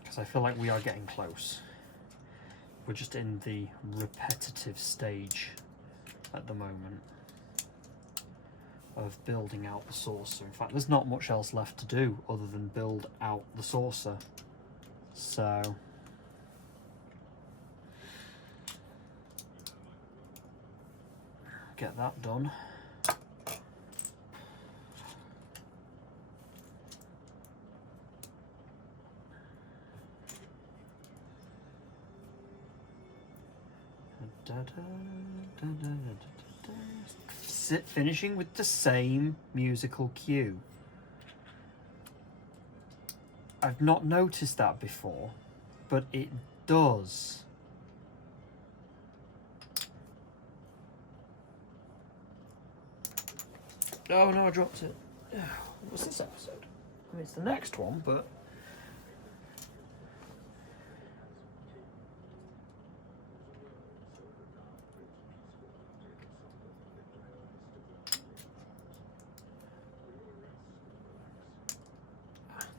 Because I feel like we are getting close. We're just in the repetitive stage at the moment of building out the saucer. In fact, there's not much else left to do other than build out the saucer. So get that done. Finishing with the same musical cue. I've not noticed that before, but it does. Oh no, I dropped it. What's this episode? I mean, it's the next one, but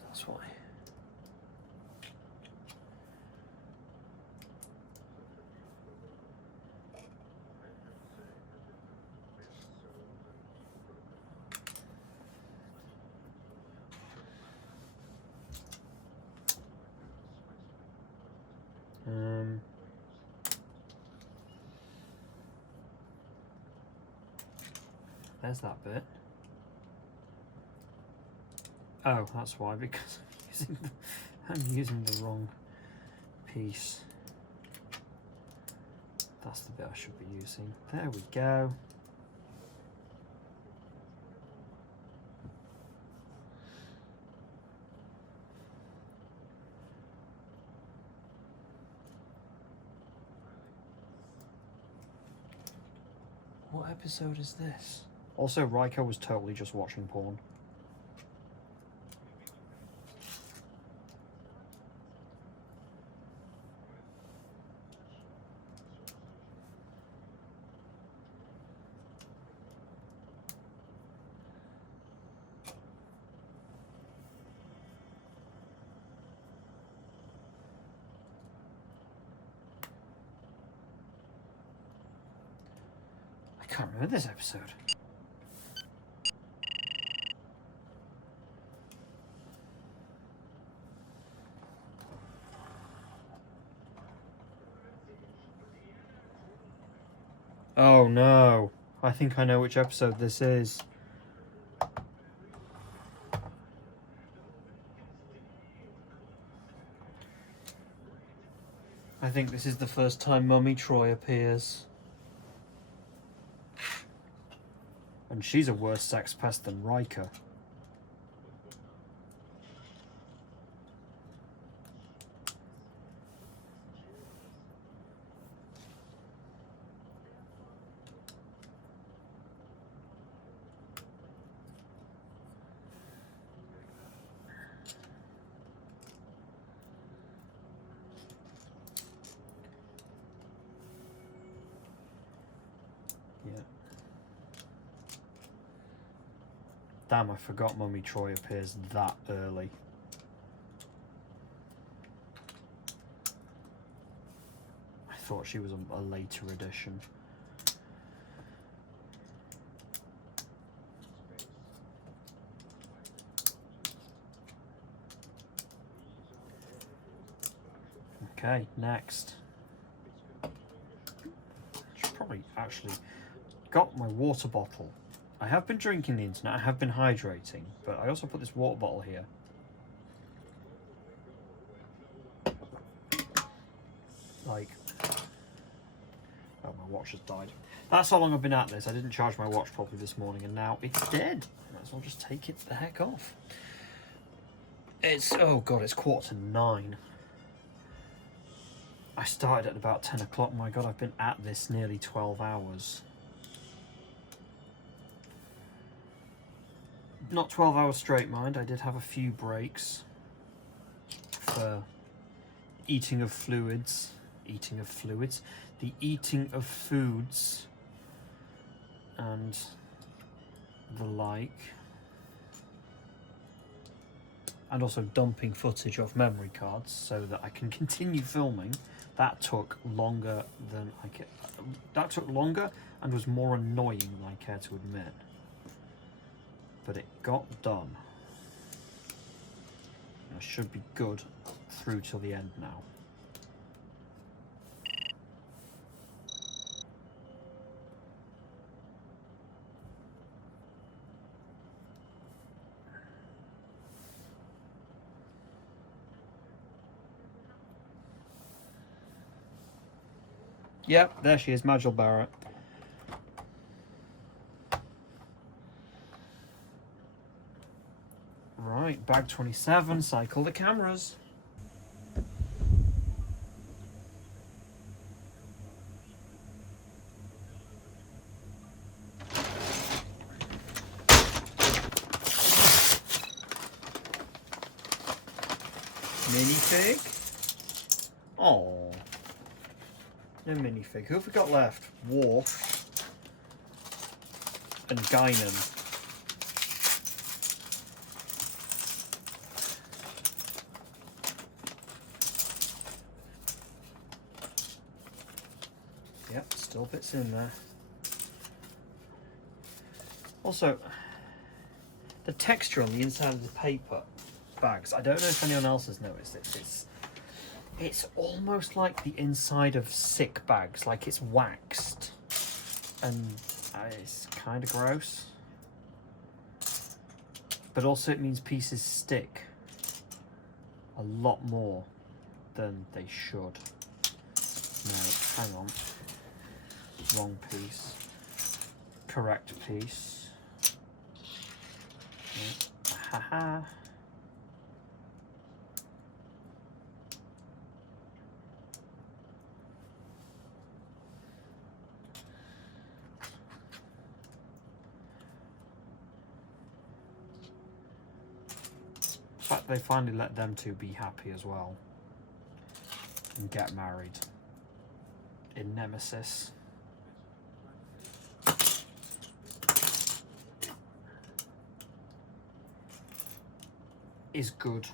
that's why. There's that bit. Oh, that's why, because I'm using the wrong piece. That's the bit I should be using. There we go. What episode is this? Also, Raiko was totally just watching porn. I can't remember this episode. Oh no, I think I know which episode this is. I think this is the first time Mummy Troy appears. And she's a worse sex pest than Riker. Damn, I forgot Mummy Troy appears that early. I thought she was a later edition. Okay, next. Should probably actually got my water bottle. I have been drinking the internet, I have been hydrating, but I also put this water bottle here. like, oh, my watch has died. That's how long I've been at this. I didn't charge my watch properly this morning, and now it's dead. Might as well just take it the heck off. It's, oh god, it's 9:15. I started at about 10 o'clock. My god, I've been at this nearly 12 hours. Not 12 hours straight, mind. I did have a few breaks for eating of fluids. Eating of fluids? The eating of foods and the like. And also dumping footage off memory cards so that I can continue filming. That took longer than I could. That took longer and was more annoying than I care to admit. But it got done. I should be good through till the end now. Yep, there she is, Majel Barrett. Right, bag 27, cycle the cameras. Minifig? Oh, no minifig. Who have we got left? Worf and Guinan. Yep, still bits in there. Also, the texture on the inside of the paper bags, I don't know if anyone else has noticed this, it's almost like the inside of sick bags, like it's waxed, and it's kind of gross. But also it means pieces stick a lot more than they should. No, hang on. Wrong piece. Correct piece. Haha. In fact, they finally let them two be happy as well and get married in Nemesis. Is good.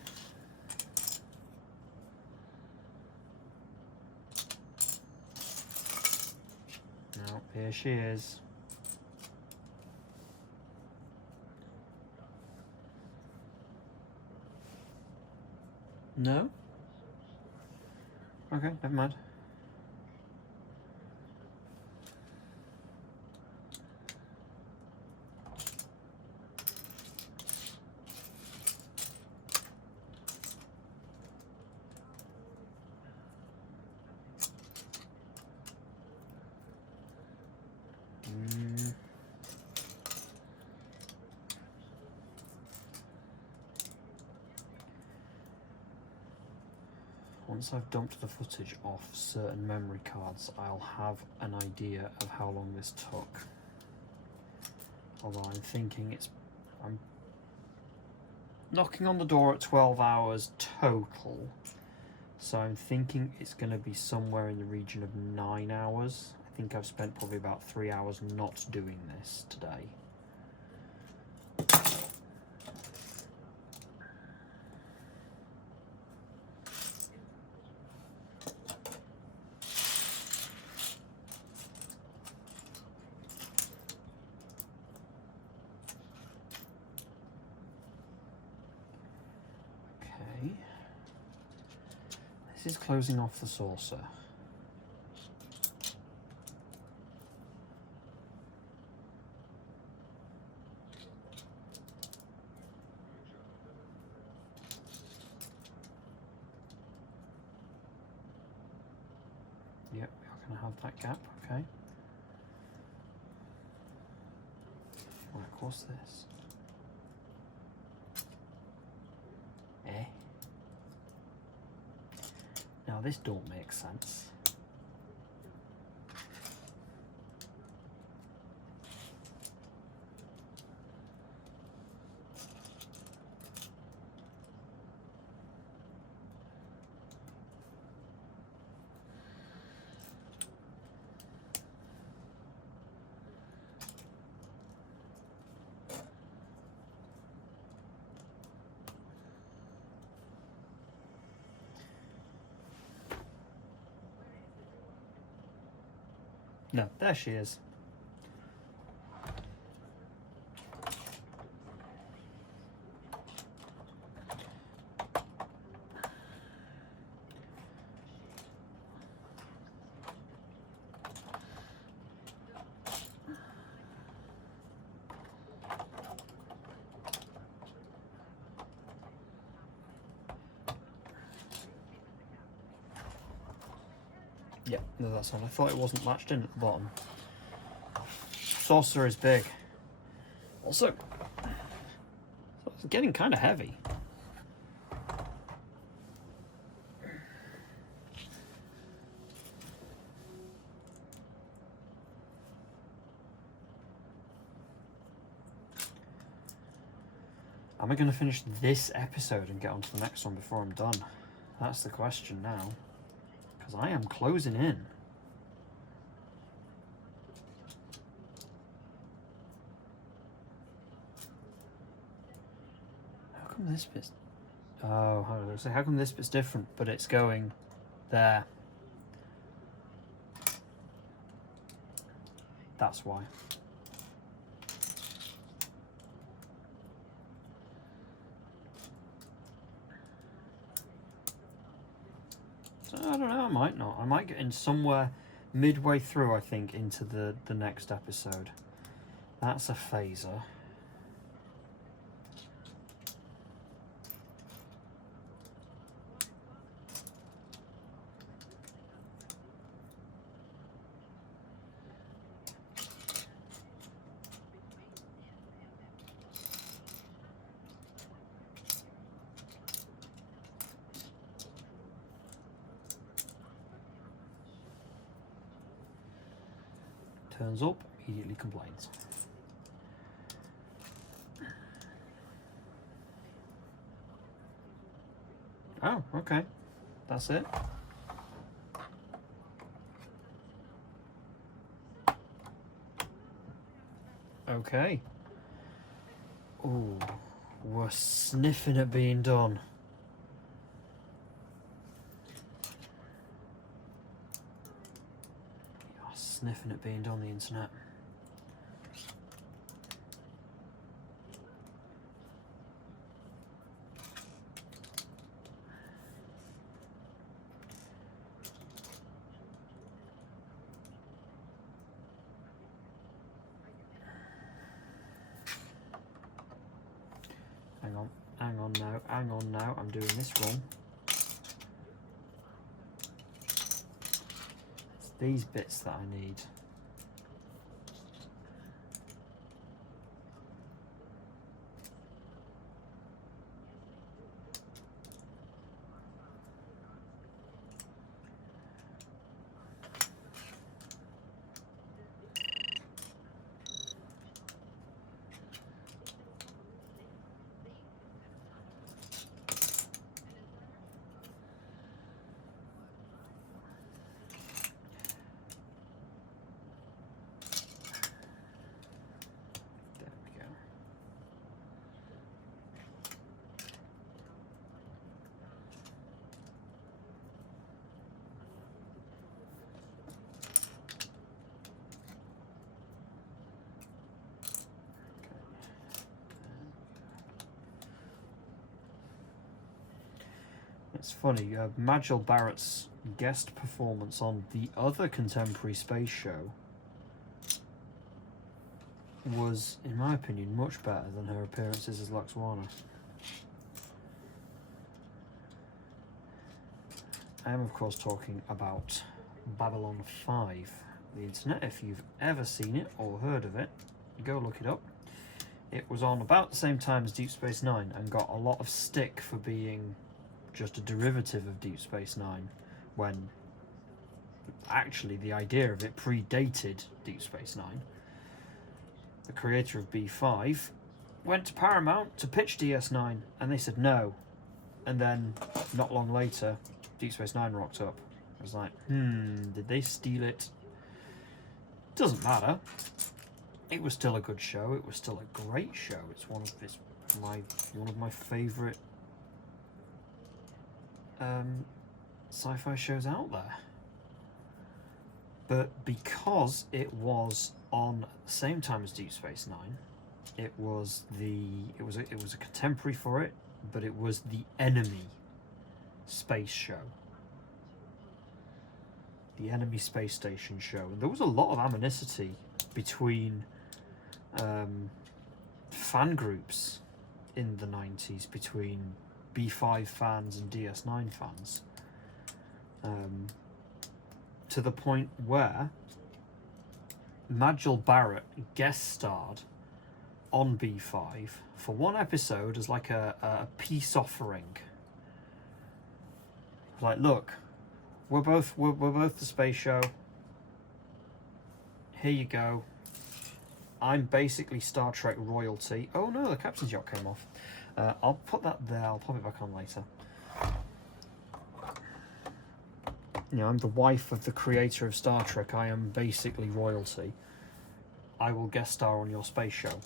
Now, here she is. No? Okay, never mind. Once I've dumped the footage off certain memory cards, I'll have an idea of how long this took. Although I'm thinking I'm knocking on the door at 12 hours total. So I'm thinking it's going to be somewhere in the region of 9 hours. I think I've spent probably about 3 hours not doing this today. This is closing off the saucer. Can I have that gap? Okay. Well, of course this. Now this don't make sense. No, there she is. Yeah, no, that's on. I thought it wasn't latched in at the bottom. Saucer is big. Also, it's getting kind of heavy. Am I going to finish this episode and get on to the next one before I'm done? That's the question now. Because I am closing in. How come this bit's... Oh, how do I say? How come this bit's different, but it's going there? That's why. So, I don't know, I might not. I might get in somewhere midway through, I think, into the next episode. That's a phaser. Turns up, immediately complains. Oh, okay. That's it. Okay. Ooh, we're sniffing it being done. Sniffing it being done on the internet. Hang on now, I'm doing this wrong. It's these bits that I need. It's funny, Majel Barrett's guest performance on the other contemporary space show was, in my opinion, much better than her appearances as Lux Warner. I am, of course, talking about Babylon 5. The internet, if you've ever seen it or heard of it, go look it up. It was on about the same time as Deep Space Nine and got a lot of stick for being just a derivative of Deep Space Nine, when actually the idea of it predated Deep Space Nine. The creator of B5 went to Paramount to pitch DS9 and they said no, and then not long later Deep Space Nine rocked up. I was like, did they steal it? Doesn't matter. It was still a good show. It was still a great show. It's one of my favourite sci-fi shows out there. But because it was on the same time as Deep Space Nine, it was a contemporary for it, but it was the enemy space show. The enemy space station show. And there was a lot of aminicity between fan groups in the 90s, between B5 fans and DS9 fans, to the point where Majel Barrett guest starred on B5 for one episode as like a peace offering. Like, look, we're both the space show. Here you go. I'm basically Star Trek royalty. Oh no, the captain's yacht came off. I'll put that there. I'll pop it back on later. You know, I'm the wife of the creator of Star Trek. I am basically royalty. I will guest star on your space show.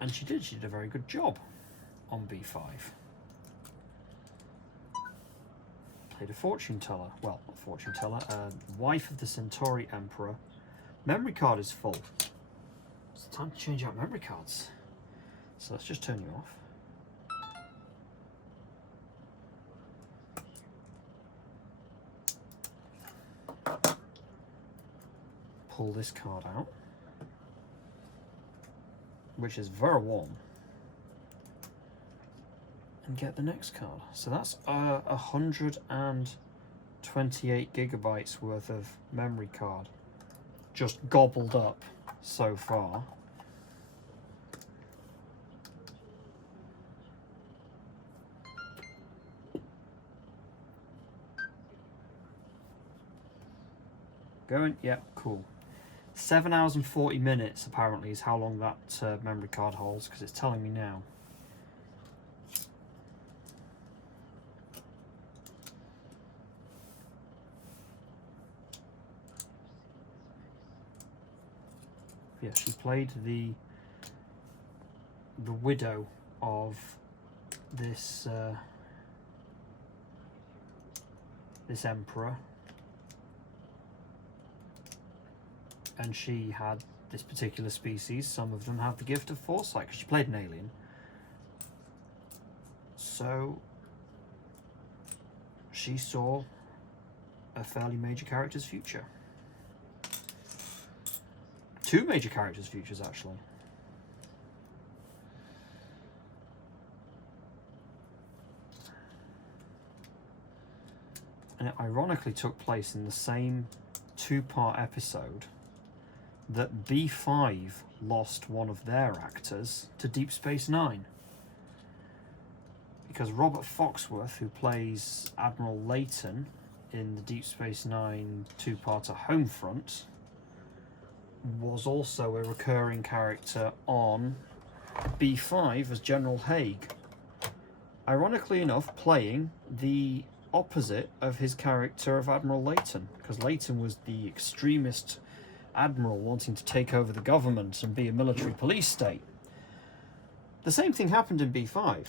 And she did. She did a very good job on B5. Played a fortune teller. Well, not fortune teller. Wife of the Centauri Emperor. Memory card is full. It's time to change out memory cards. So let's just turn you off. Pull this card out, which is very warm, and get the next card. So that's 128 gigabytes worth of memory card just gobbled up so far. Going? Yep, cool. 7 hours and 40 minutes apparently is how long that memory card holds, because it's telling me now. Yeah, she played the widow of this this emperor. And she had this particular species. Some of them have the gift of foresight, because she played an alien. So she saw a fairly major character's future. Two major characters' futures, actually. And it ironically took place in the same two-part episode that B5 lost one of their actors to Deep Space Nine. Because Robert Foxworth, who plays Admiral Layton in the Deep Space Nine two-parter Homefront, was also a recurring character on B5 as General Haig. Ironically enough, playing the opposite of his character of Admiral Layton, because Layton was the extremist admiral wanting to take over the government and be a military police state. The same thing happened in B5.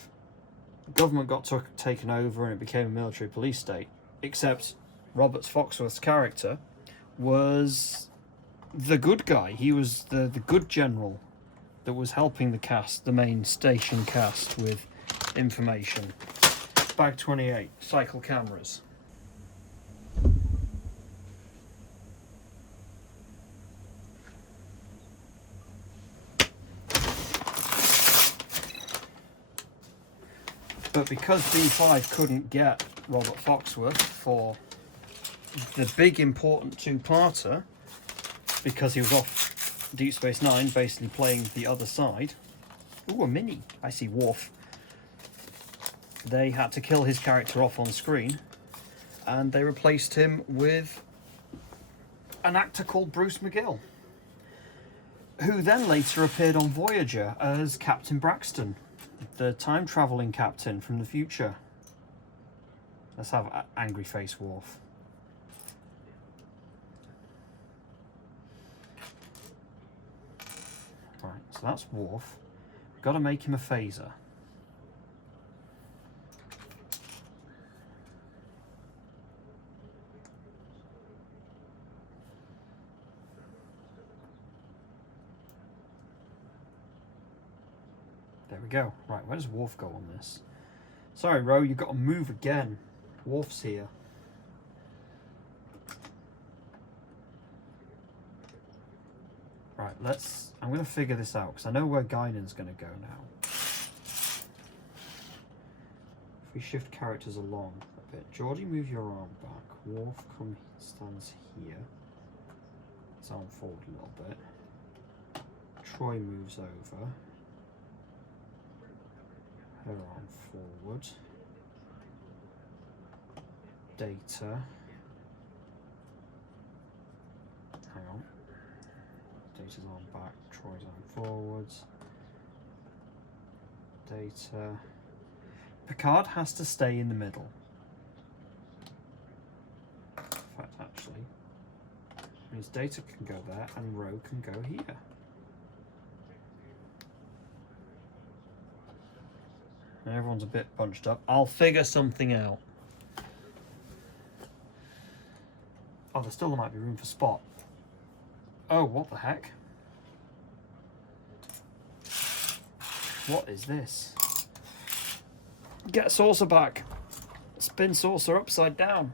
The government got taken over and it became a military police state, except Robert Foxworth's character was the good guy. He was the good general that was helping the cast, the main station cast, with information. Bag 28, cycle cameras. But because B5 couldn't get Robert Foxworth for the big important two-parter, because he was off Deep Space Nine, basically playing the other side. Ooh, a mini. I see Worf. They had to kill his character off on screen, and they replaced him with an actor called Bruce McGill, who then later appeared on Voyager as Captain Braxton, the time-travelling captain from the future. Let's have angry face Worf. Right, so that's Worf. Got to make him a phaser. There we go. Right, where does Worf go on this? Sorry, Ro, you've got to move again. Worf's here. Right, I'm going to figure this out, because I know where Guinan's going to go now. If we shift characters along a bit. Geordie, move your arm back. Worf stands here. His arm forward a little bit. Troy moves over. Her arm forward. Data. Hang on. Data's arm back. Troy's arm forwards. Data. Picard has to stay in the middle. In fact, actually, means Data can go there and Ro can go here. Everyone's a bit bunched up. I'll figure something out. Oh, there still might be room for Spot. Oh, what the heck? What is this? Get saucer back. Spin saucer upside down.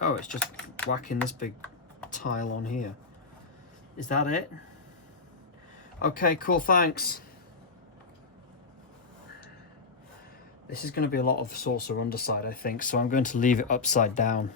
Oh, it's just whacking this big tile on here. Is that it? Okay, cool, thanks. This is going to be a lot of saucer underside, I think, so I'm going to leave it upside down.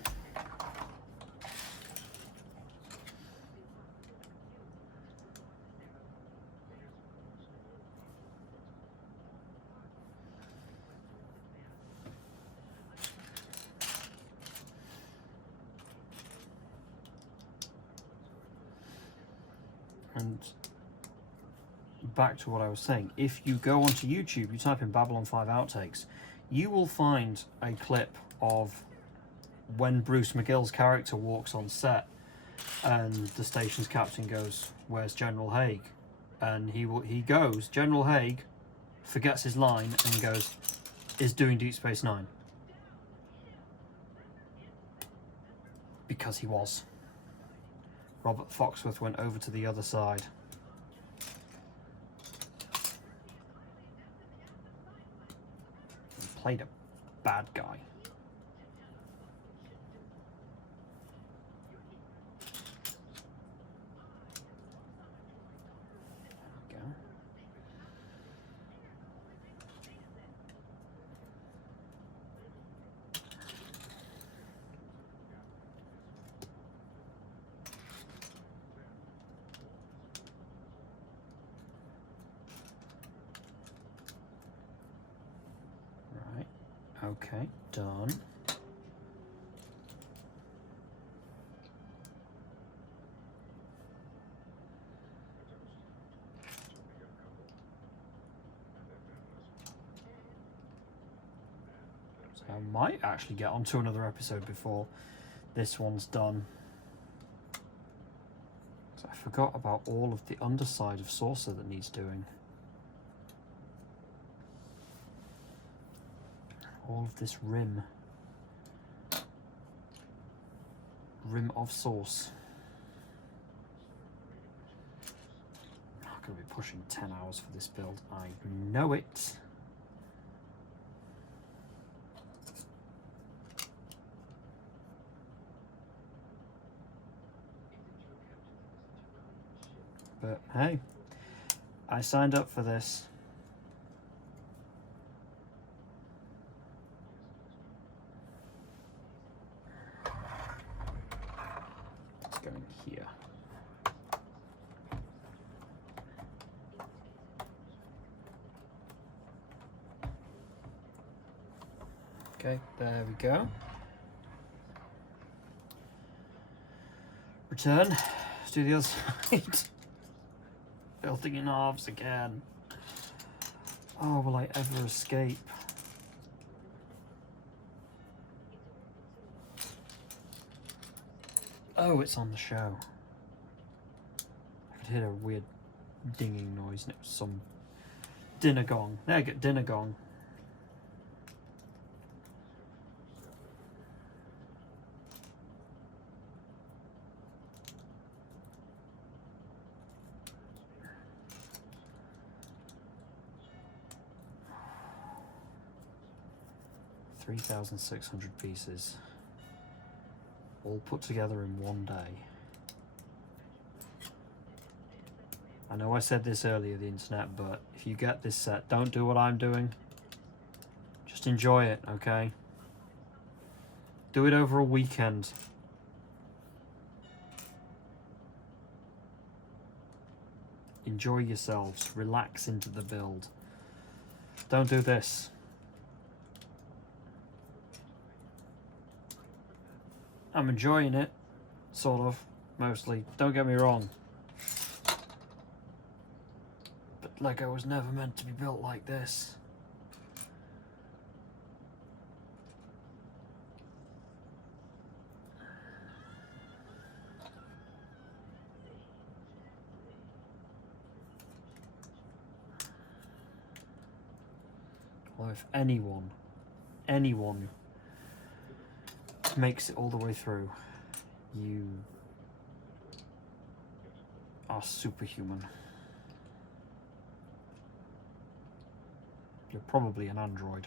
And back to what I was saying, if you go onto YouTube, you type in Babylon 5 outtakes, you will find a clip of when Bruce McGill's character walks on set and the station's captain goes, "Where's General Haig?" And he goes, General Haig forgets his line and goes, "Is doing Deep Space Nine." Because he was. Robert Foxworth went over to the other side. He played a bad guy. There we go. Okay, done. So I might actually get onto another episode before this one's done. So I forgot about all of the underside of Saucer that needs doing. All of this rim of sauce. I'm going to be pushing 10 hours for this build. I know it. But hey, I signed up for this. going here. Okay, there we go. Return to the other side. Building in halves again. Oh, will I ever escape? Oh, it's on the show. I could hear a weird dinging noise and it was some dinner gong. There you go, dinner gong. $3,600 pieces, all put together in one day. I know I said this earlier, the internet, but if you get this set, don't do what I'm doing. Just enjoy it, okay? Do it over a weekend. Enjoy yourselves, relax into the build. Don't do this. I'm enjoying it, sort of, mostly. Don't get me wrong. But Lego was never meant to be built like this. Well, if anyone makes it all the way through, you are superhuman. You're probably an android.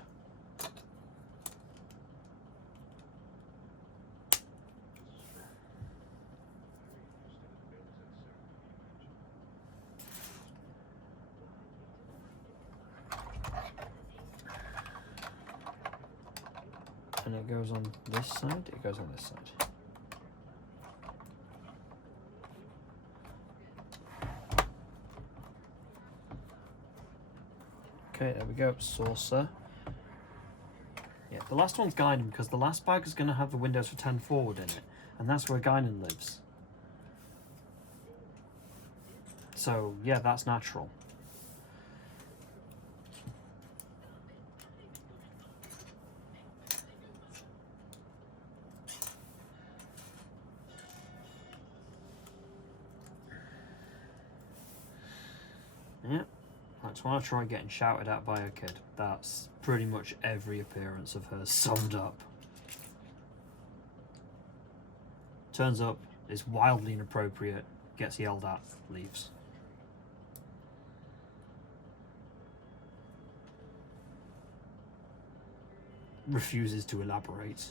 And it goes on this side, it goes on this side. Okay, there we go, saucer. Yeah, the last one's Guinan, because the last bag is going to have the Windows for 10 forward in it, and that's where Guinan lives. So, yeah, that's natural. Yeah, I just want to try getting shouted at by a kid. That's pretty much every appearance of her summed up. Turns up, is wildly inappropriate, gets yelled at, leaves. Refuses to elaborate.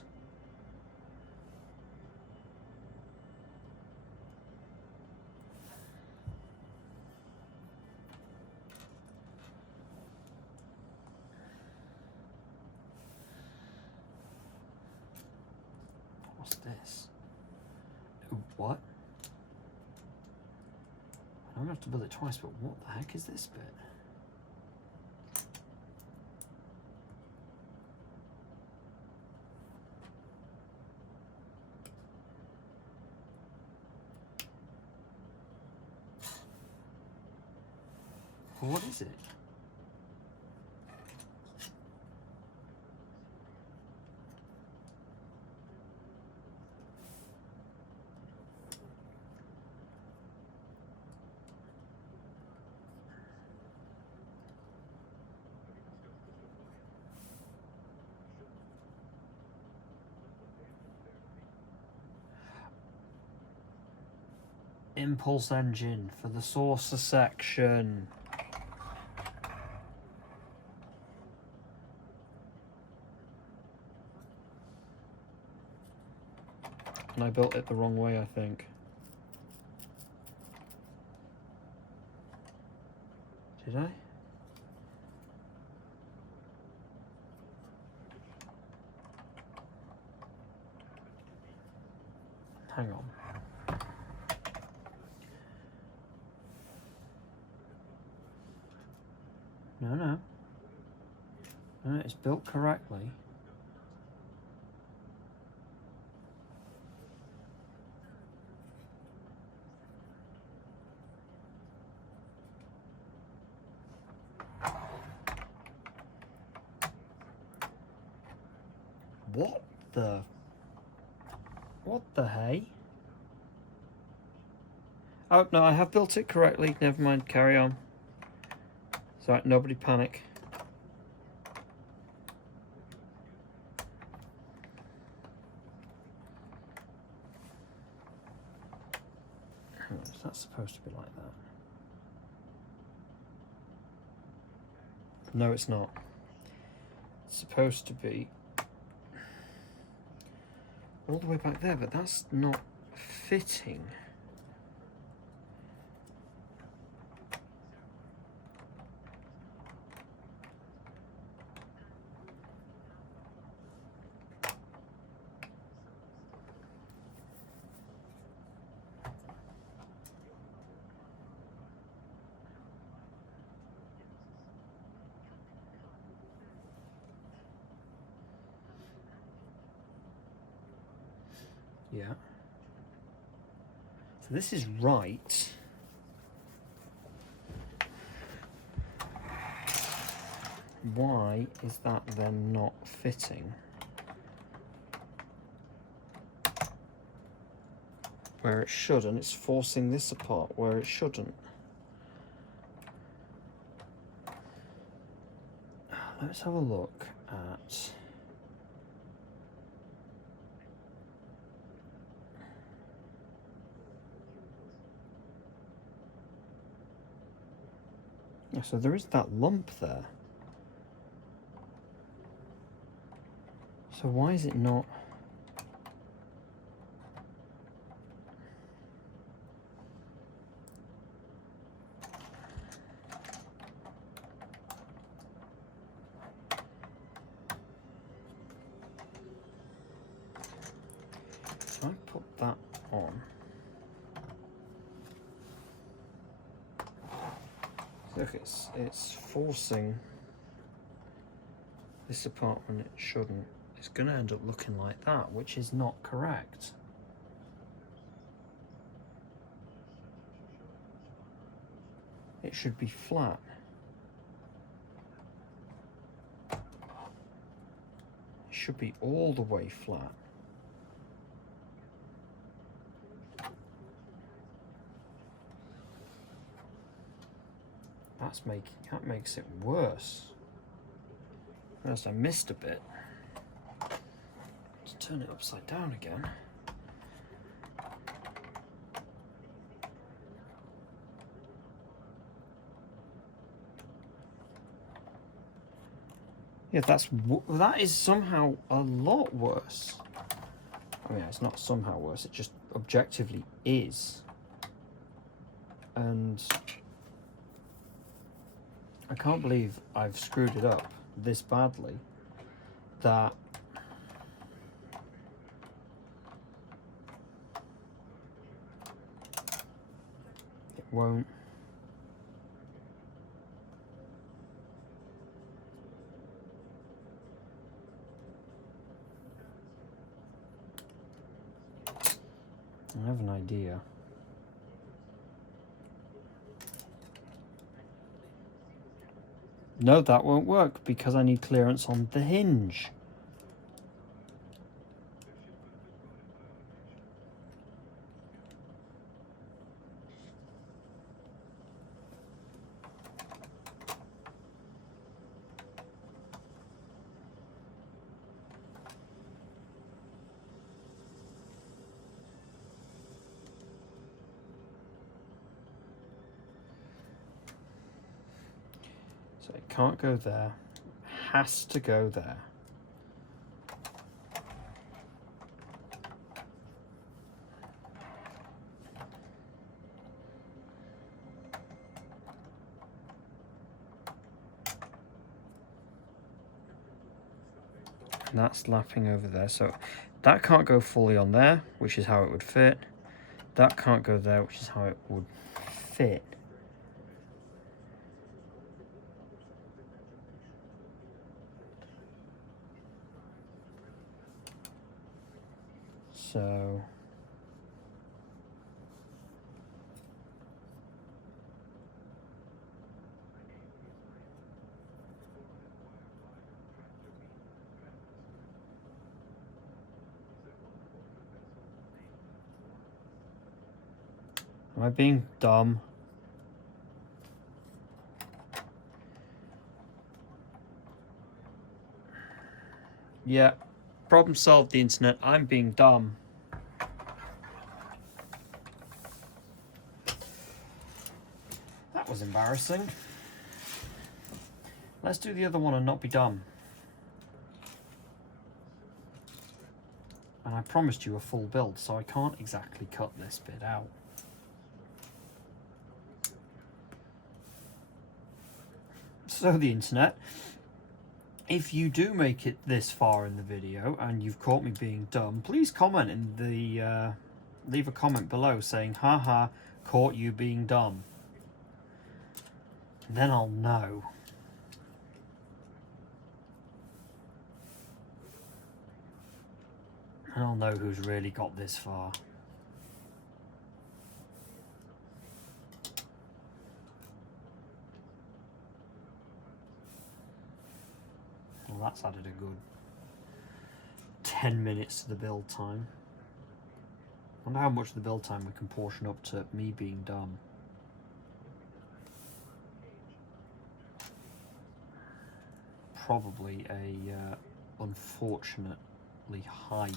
What's this? Ooh, what? I don't have to build it twice, but what the heck is this bit? What is it? Impulse engine for the saucer section. And I built it the wrong way, I think. Did I? Hang on. No, it's built correctly. What the hey? Oh, no, I have built it correctly. Never mind, carry on. It's alright, nobody panic. Is that supposed to be like that? No, it's not. It's supposed to be all the way back there, but that's not fitting. Yeah. So this is right. Why is that then not fitting where it should, and it's forcing this apart where it shouldn't? Let's have a look at so there is that lump there. So why is it not? So I put that on. Look, it's forcing this apart when it shouldn't. It's going to end up looking like that, which is not correct. It should be flat. It should be all the way flat. That makes it worse. Whereas I missed a bit. Let's turn it upside down again. Yeah, that is somehow a lot worse. I mean, it's not somehow worse, it just objectively is. And I can't believe I've screwed it up this badly that it won't. I have an idea. No, that won't work because I need clearance on the hinge. So it can't go there, has to go there. And that's lapping over there, so that can't go fully on there, which is how it would fit. That can't go there, which is how it would fit. So am I being dumb? Yeah, problem solved, the internet. I'm being dumb. That was embarrassing. Let's do the other one and not be dumb. And I promised you a full build, so I can't exactly cut this bit out. So the internet, if you do make it this far in the video and you've caught me being dumb, please comment in the leave a comment below saying haha, caught you being dumb. And then I'll know. And I'll know who's really got this far. Well, that's added a good 10 minutes to the build time. I wonder how much of the build time we can portion up to me being dumb. Probably a unfortunately high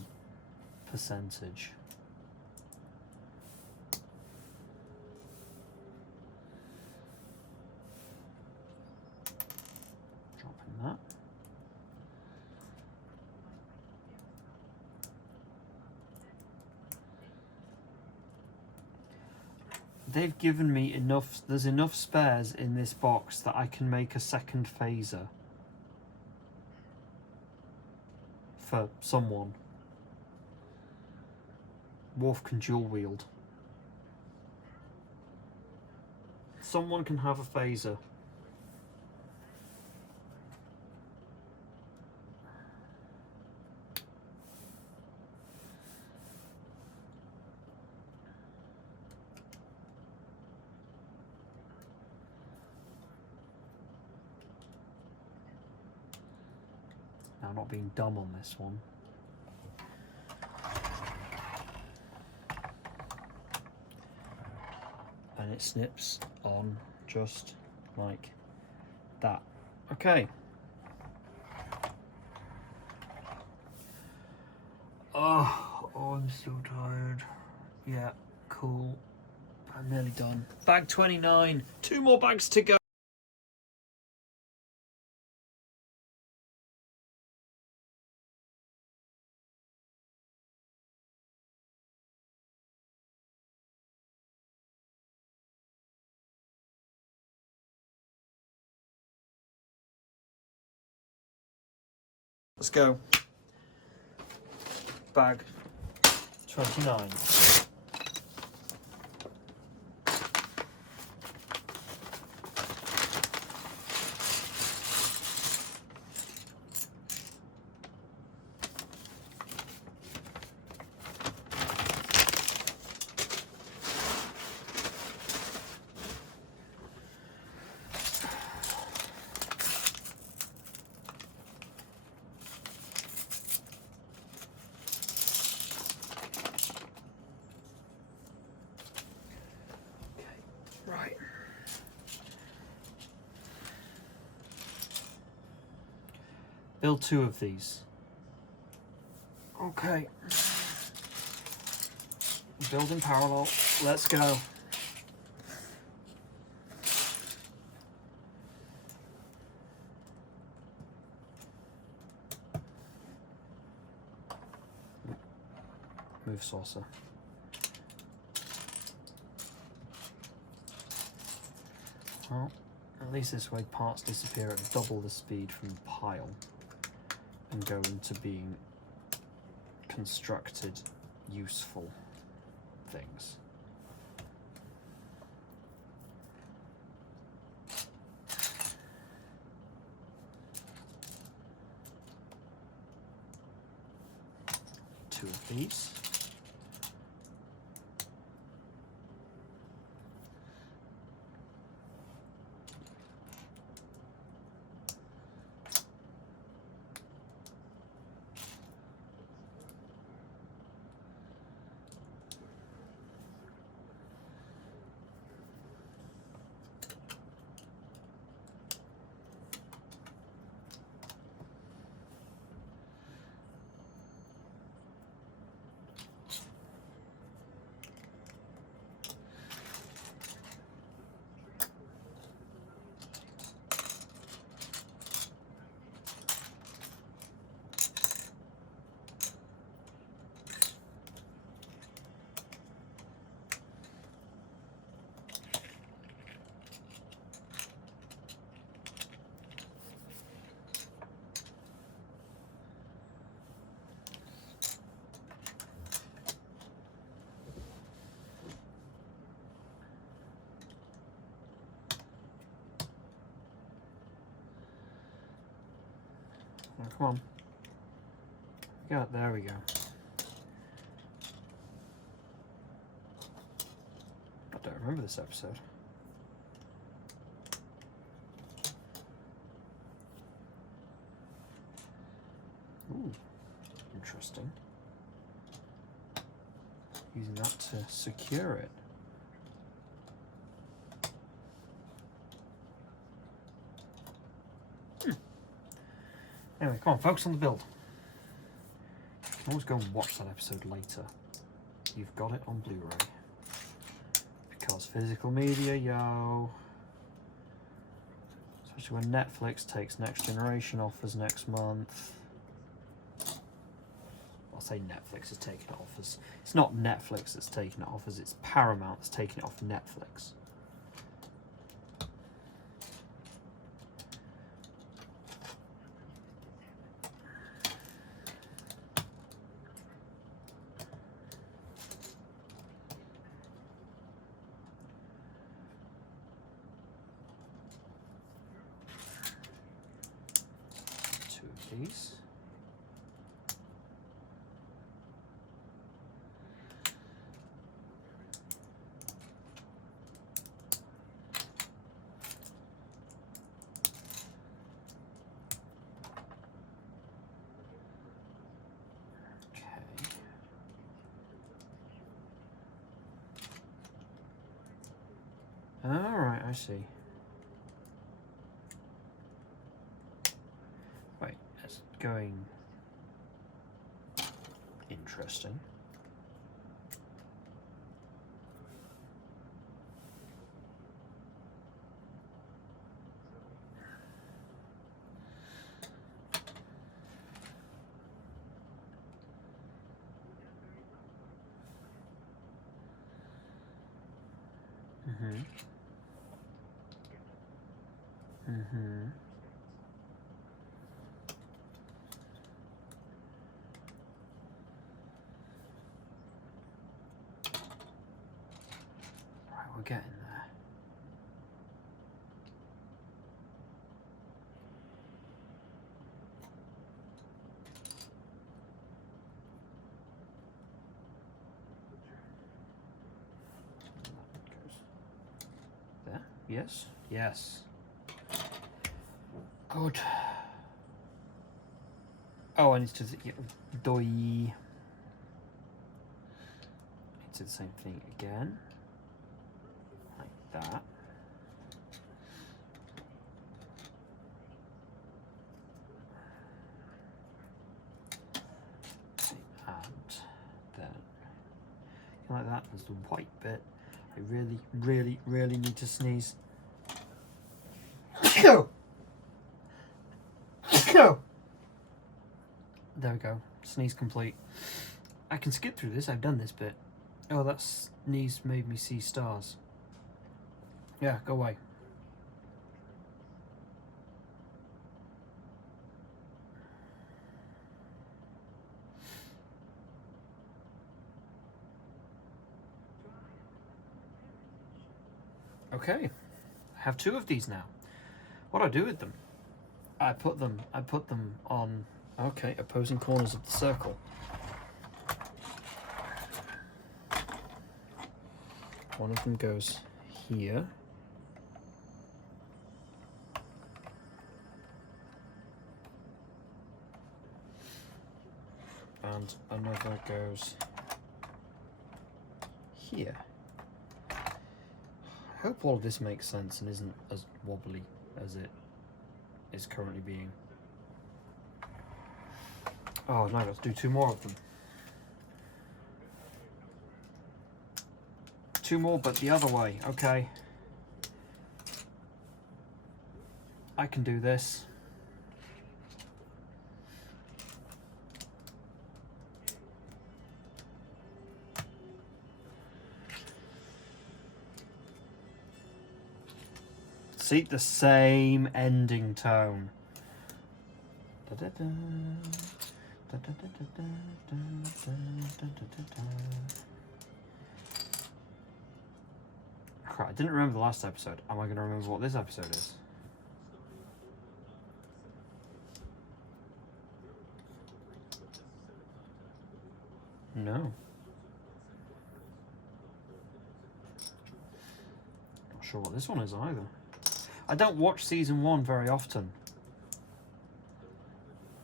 percentage. Dropping that. They've given me enough, there's enough spares in this box that I can make a second phaser for someone. Wolf can dual wield. Someone can have a phaser. Now, I'm not being dumb on this one. And it snips on just like that. Okay. Oh, I'm so tired. Yeah, cool. I'm nearly done. Bag 29. 2 more bags to go. Let's go. Bag 29. Right. Build 2 of these. Okay. Build in parallel. Let's go. Move saucer. Well, at least this way parts disappear at double the speed from the pile and go into being constructed, useful things. Two of these. Come on. Yeah, there we go. I don't remember this episode. Ooh, interesting. Using that to secure it. Anyway, come on, focus on the build. You can always go and watch that episode later. You've got it on Blu-ray. Because physical media, yo. Especially when Netflix takes Next Generation offers next month. I'll say Netflix is taking it off as... It's not Netflix that's taking it off as it's Paramount that's taking it off Netflix. Two of these. Alright, I see. Wait, it's going interesting. Right, we're getting there. That goes there. Yes. Yes. Good. Oh, I need to do the same thing again, like that. And then like that. There's the white bit. I really need to sneeze. Go. Go. There we go. Sneeze complete. I can skip through this. I've done this bit. Oh, that sneeze made me see stars. Yeah, go away. Okay, I have two of these now. What do I do with them? I put them on, okay, opposing corners of the circle. One of them goes here. And another goes here. I hope all of this makes sense and isn't as wobbly as it is currently being. Oh no, let's do two more of them. Two more, but the other way. Okay. I can do this. See, the same ending tone. Crap, I didn't remember the last episode. Am I going to remember what this episode is? No. Not sure what this one is either. I don't watch season 1 very often.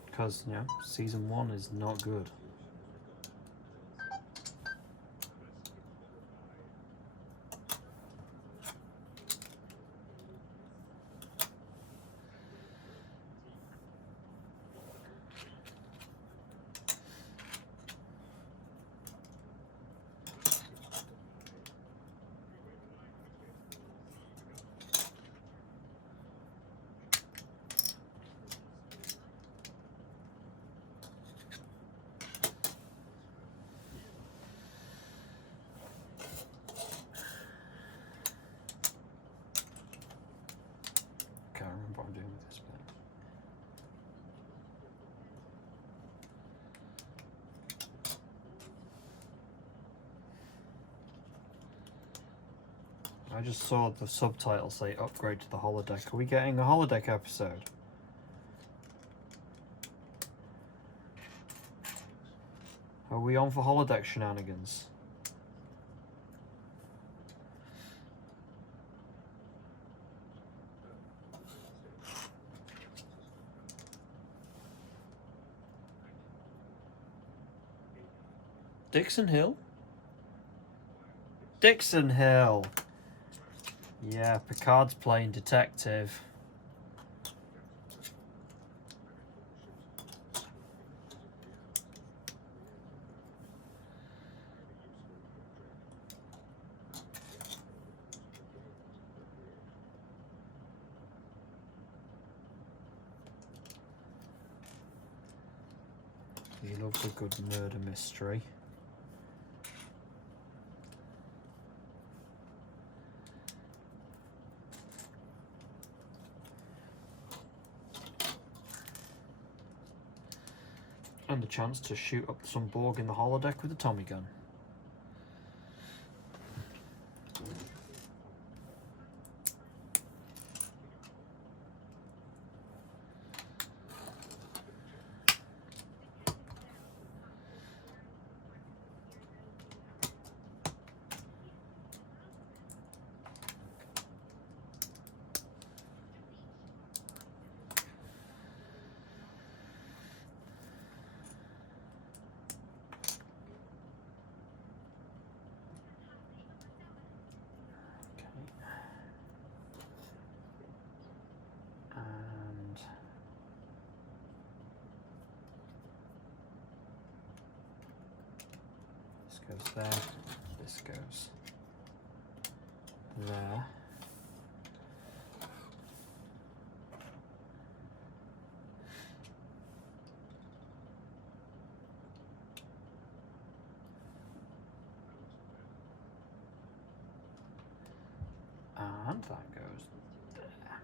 Because, you know, season 1 is not good. Can't remember what I'm doing with this bit. I just saw the subtitle say upgrade to the holodeck. Are we getting a holodeck episode? Are we on for holodeck shenanigans? Dixon Hill? Dixon Hill! Yeah, Picard's playing detective. He loves a good murder mystery. And the chance to shoot up some Borg in the holodeck with a Tommy gun. Goes there, this goes there. And that goes there.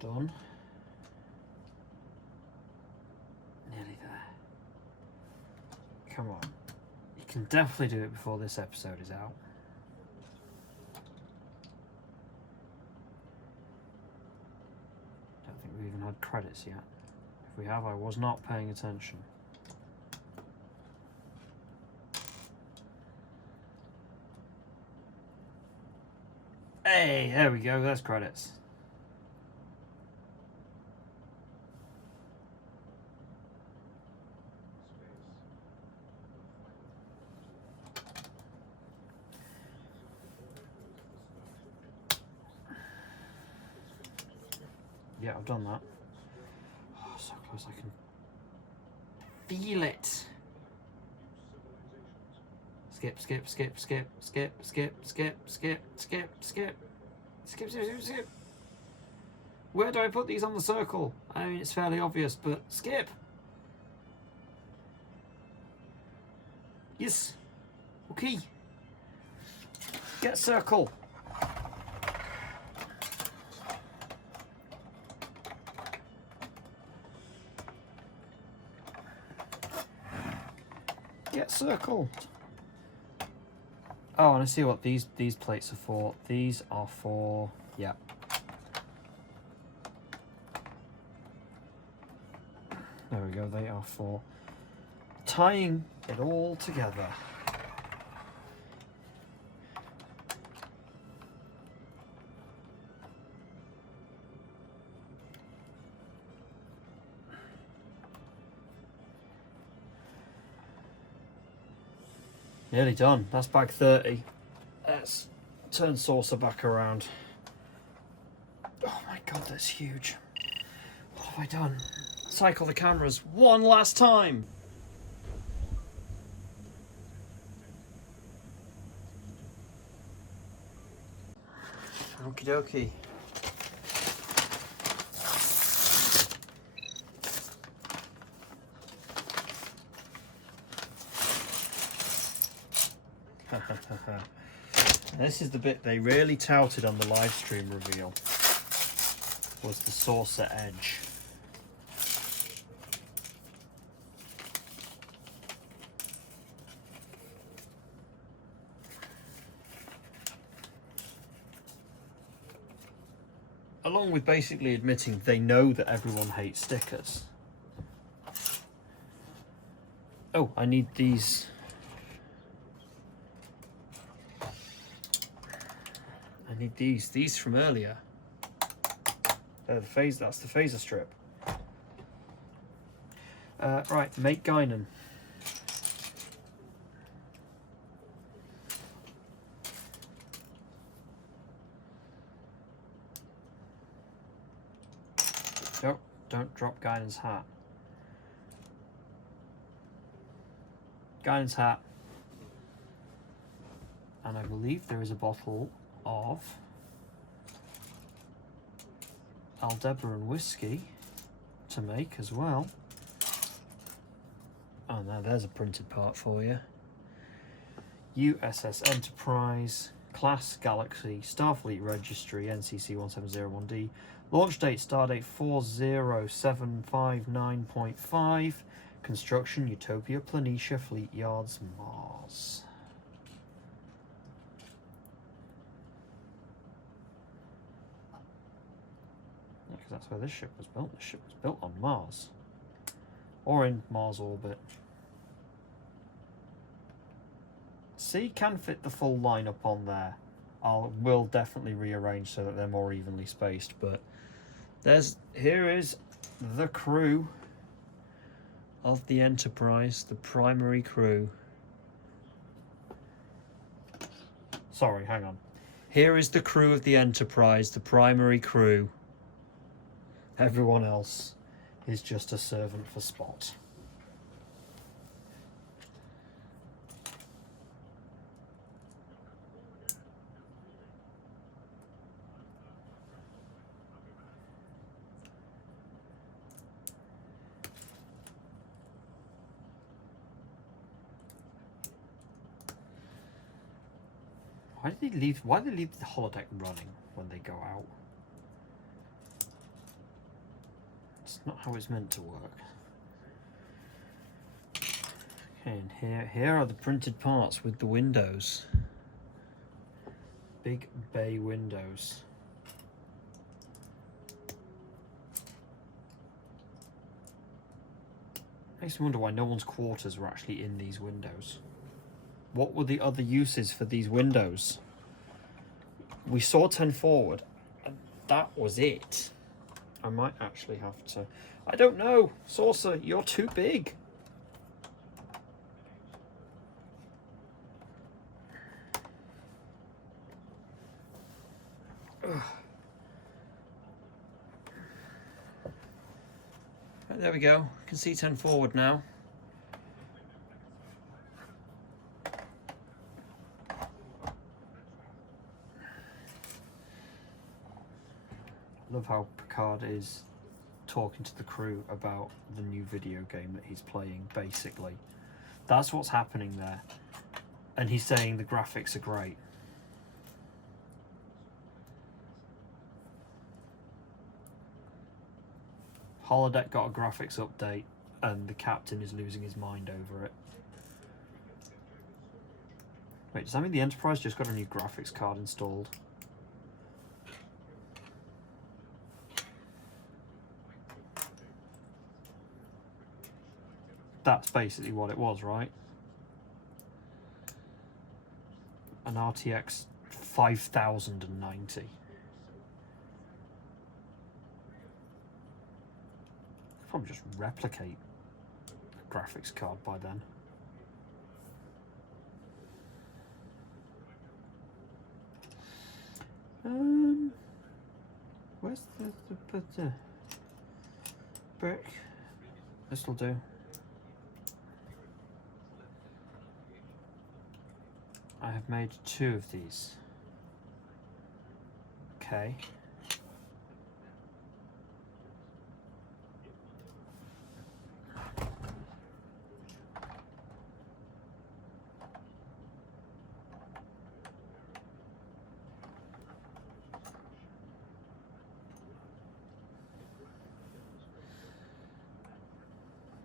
Done. Come on. You can definitely do it before this episode is out. Don't think we've even had credits yet. If we have, I was not paying attention. Hey, there we go, there's credits. Yeah, I've done that. Oh, so close, I can feel it. Skip, skip, skip, skip, skip, skip, skip, skip, skip, skip, skip, skip, skip. Where do I put these on the circle? I mean, it's fairly obvious, but skip. Yes. Okay. Get circle. Get circle. Oh, and I see what these plates are for. These are for, yeah. There we go, they are for tying it all together. Nearly done. That's bag 30. Let's turn saucer back around. Oh my god, that's huge. What have I done? Cycle the cameras one last time. Okie dokie. This is the bit they really touted on the live stream reveal, was the saucer edge. Along with basically admitting they know that everyone hates stickers. Oh, I need these. I need these from earlier. They're the phase, that's the phaser strip. Right, make Guinan. Nope, don't drop Guinan's hat. Guinan's hat. And I believe there is a bottle of Aldebaran whiskey to make as well. Oh, now there's a printed part for you. USS Enterprise, Class Galaxy, Starfleet Registry, NCC 1701D, launch date, stardate 40759.5, construction Utopia Planitia Fleet Yards, Mars. Because that's where this ship was built. This ship was built on Mars. Or in Mars orbit. See, can fit the full lineup on there. Will definitely rearrange so that they're more evenly spaced, but here is the crew of the Enterprise, the primary crew. Sorry, hang on. Here is the crew of the Enterprise, the primary crew. Everyone else is just a servant for Spot. Why do they leave the holodeck running when they go out? It's not how it's meant to work. Okay, and here are the printed parts with the windows. Big bay windows. Makes me wonder why no one's quarters were actually in these windows. What were the other uses for these windows? We saw 10 forward, and that was it. I might actually have to... I don't know. Saucer, you're too big. Ugh. Right, there we go. I can see 10 forward now. Love how Picard is talking to the crew about the new video game that he's playing, basically. That's what's happening there. And he's saying the graphics are great. Holodeck got a graphics update and the captain is losing his mind over it. Wait, does that mean the Enterprise just got a new graphics card installed? That's basically what it was, right? An RTX 5090. Probably just replicate a graphics card by then. Where's the brick? This'll do. I have made 2 of these. Okay.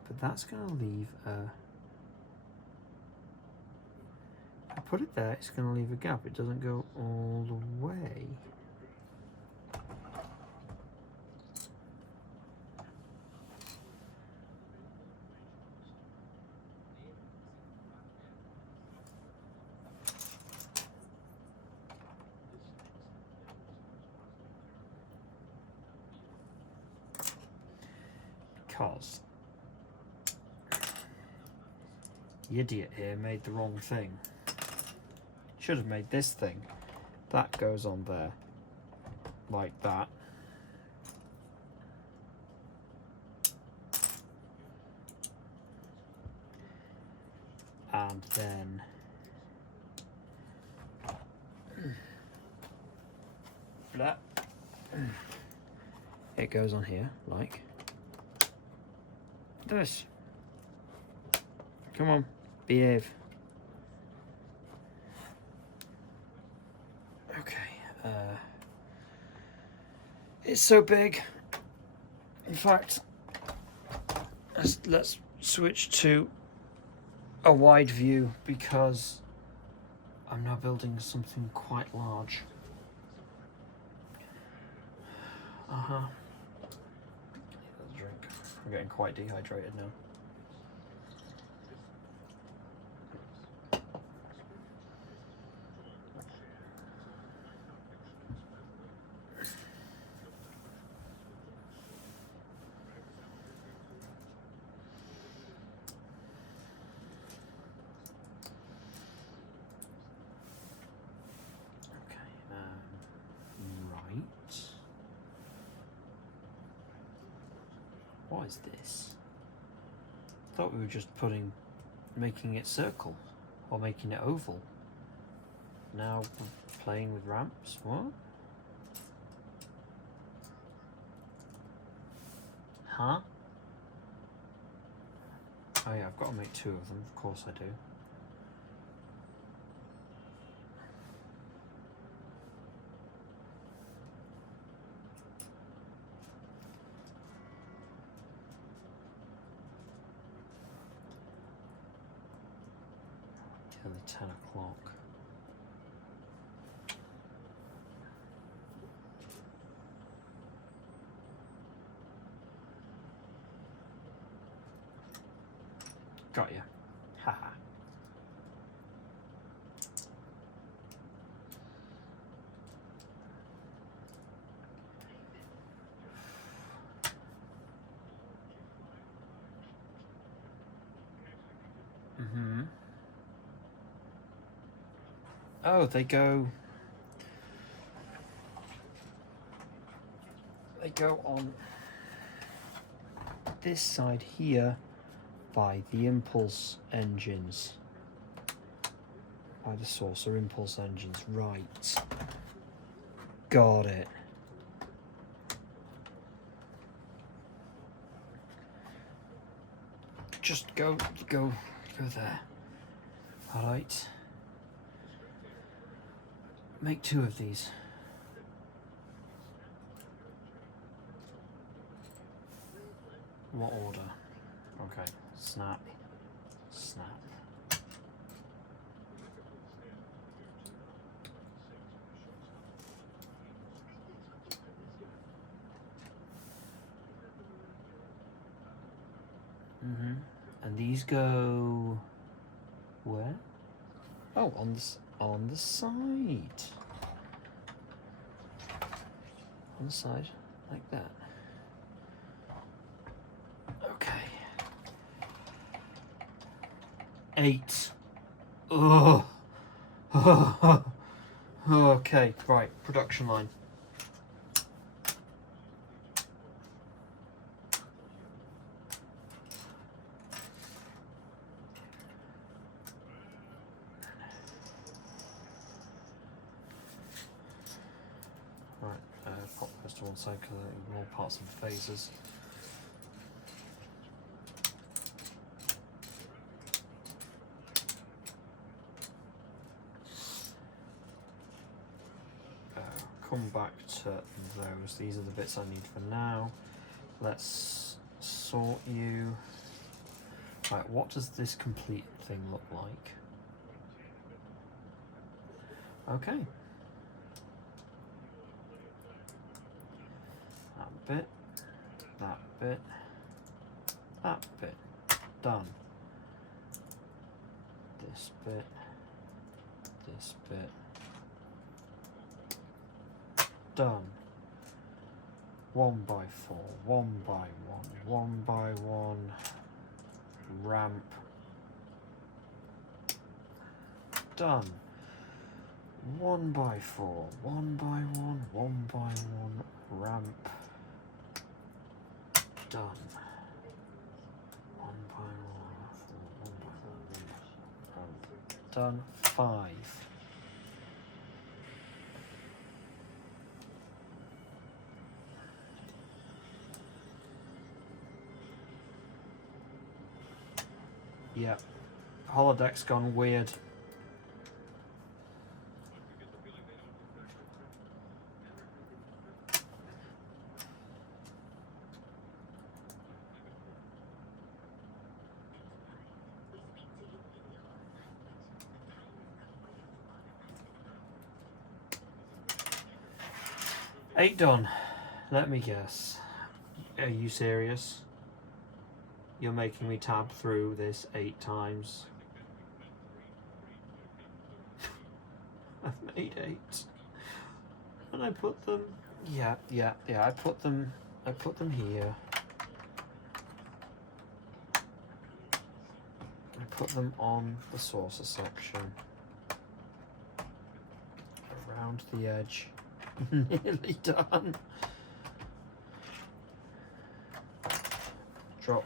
But that's going to leave a... I put it there, it's going to leave a gap. It doesn't go all the way. Because the idiot here made the wrong thing. Should have made this thing. That goes on there like that. And then that it goes on here like this. Come on, behave. Okay, it's so big. In fact, let's switch to a wide view because I'm now building something quite large. Drink. I'm getting quite dehydrated now. What is this? I thought we were just making it circle or making it oval. Now we're playing with ramps. What? Huh? Oh yeah, I've got to make 2 of them. Of course I do. Till 10 o'clock. Got ya. Haha. Oh, they go on this side here by the impulse engines, by the saucer impulse engines. Right, got it. Just go there. All right. Make 2 of these. What order? Okay. Snap. Snap. And And these go where? Oh, on the side. On the side, like that. Okay. 8. Oh. Okay, right, production line. Right, pop those to one side because they're more parts of the phasers. Come back to those. These are the bits I need for now. Let's sort you. Right, what does this complete thing look like? Okay. That bit, that bit, that bit. Done. This bit, this bit. Done. 1 by 4, 1 by 1, 1 by 1, ramp. Done. 1 by 4, 1 by 1, 1 by 1, ramp. Done. 1 by 1, 1 by 1, ramp. Done. 5. Yeah, holodeck's gone weird. Eight done. Let me guess. Are you serious? You're making me tab through this 8 times. I've made 8. And I put them, yeah, I put them here. I put them on the saucer section. Around the edge. Nearly done. Drop.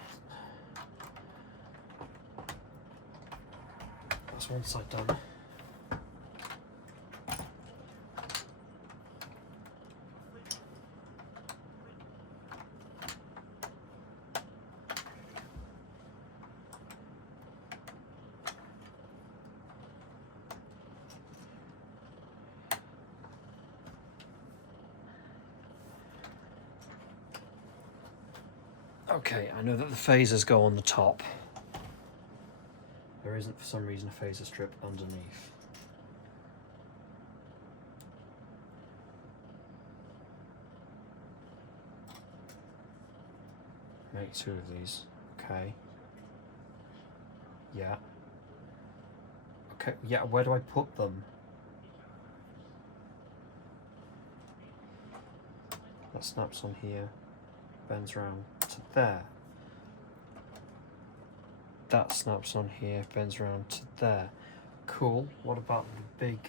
That's one side done. Okay, I know that the phasers go on the top. There isn't, for some reason, a phaser strip underneath. Make 2 of these. Okay. Yeah. Okay, yeah, where do I put them? That snaps on here, bends around to there. That snaps on here, bends around to there. Cool. What about the big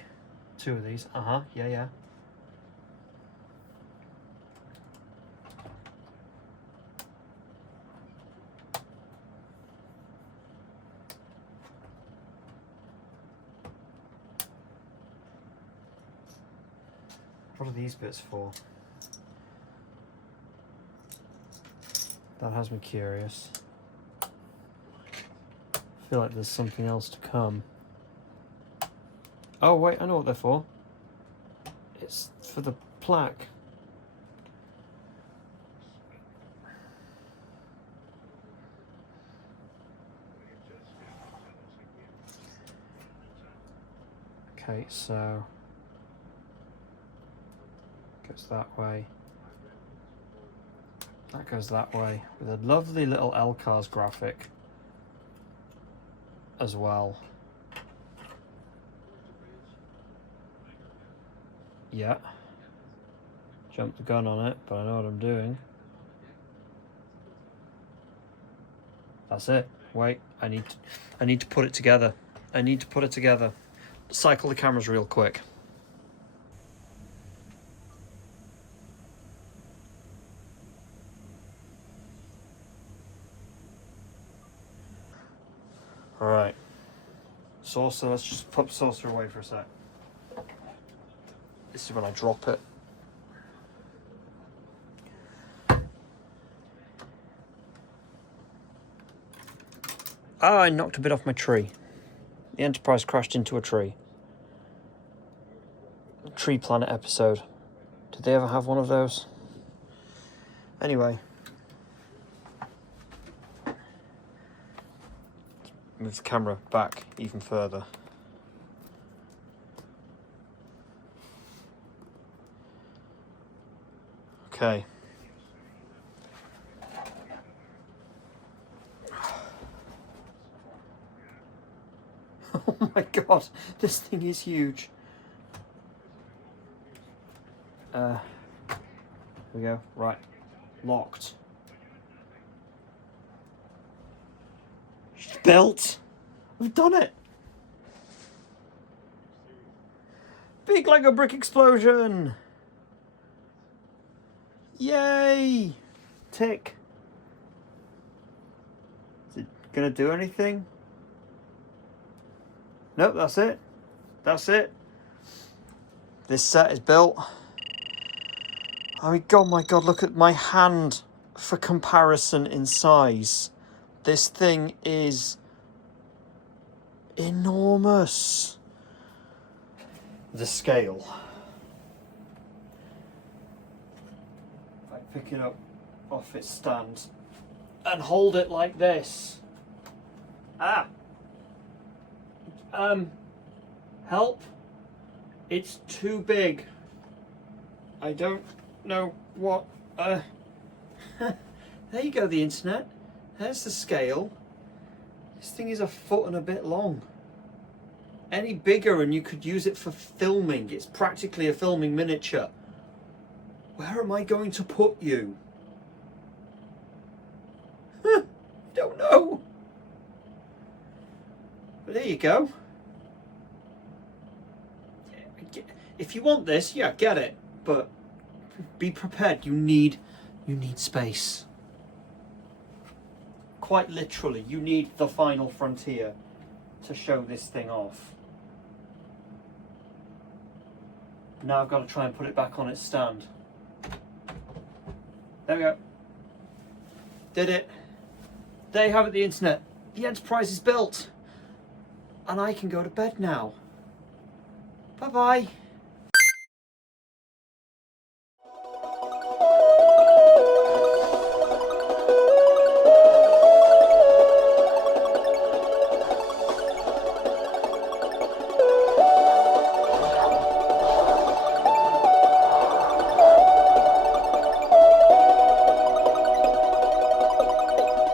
2 of these? Yeah. What are these bits for? That has me curious. I feel like there's something else to come. Oh wait, I know what they're for. It's for the plaque. Okay, so goes that way. That goes that way with a lovely little LCARS graphic. as well. Yeah. Jumped the gun on it, but I know what I'm doing. That's it. Wait, I need to put it together. I need to put it together. Cycle the cameras real quick. Alright. Saucer, let's just put the saucer away for a sec. This is when I drop it. Ah, I knocked a bit off my tree. The Enterprise crashed into a tree. Tree Planet episode. Did they ever have one of those? Anyway. Move the camera back even further. Okay. Oh my god, this thing is huge. Here we go. Right. Locked. It's built. We've done it. Big Lego brick explosion. Yay. Tick. Is it gonna do anything? Nope, that's it. That's it. This set is built. I mean, oh my god, look at my hand for comparison in size. This thing is enormous. The scale. If I pick it up off its stand and hold it like this. Ah! Help. It's too big. I don't know what, there you go, the internet. There's the scale. This thing is a foot and a bit long. Any bigger and you could use it for filming. It's practically a filming miniature. Where am I going to put you? I don't know. But there you go. If you want this, yeah, get it. But be prepared. You need space. Quite literally, you need the final frontier to show this thing off. Now I've got to try and put it back on its stand. There we go. Did it. There you have it, the internet. The Enterprise is built. And I can go to bed now. Bye-bye.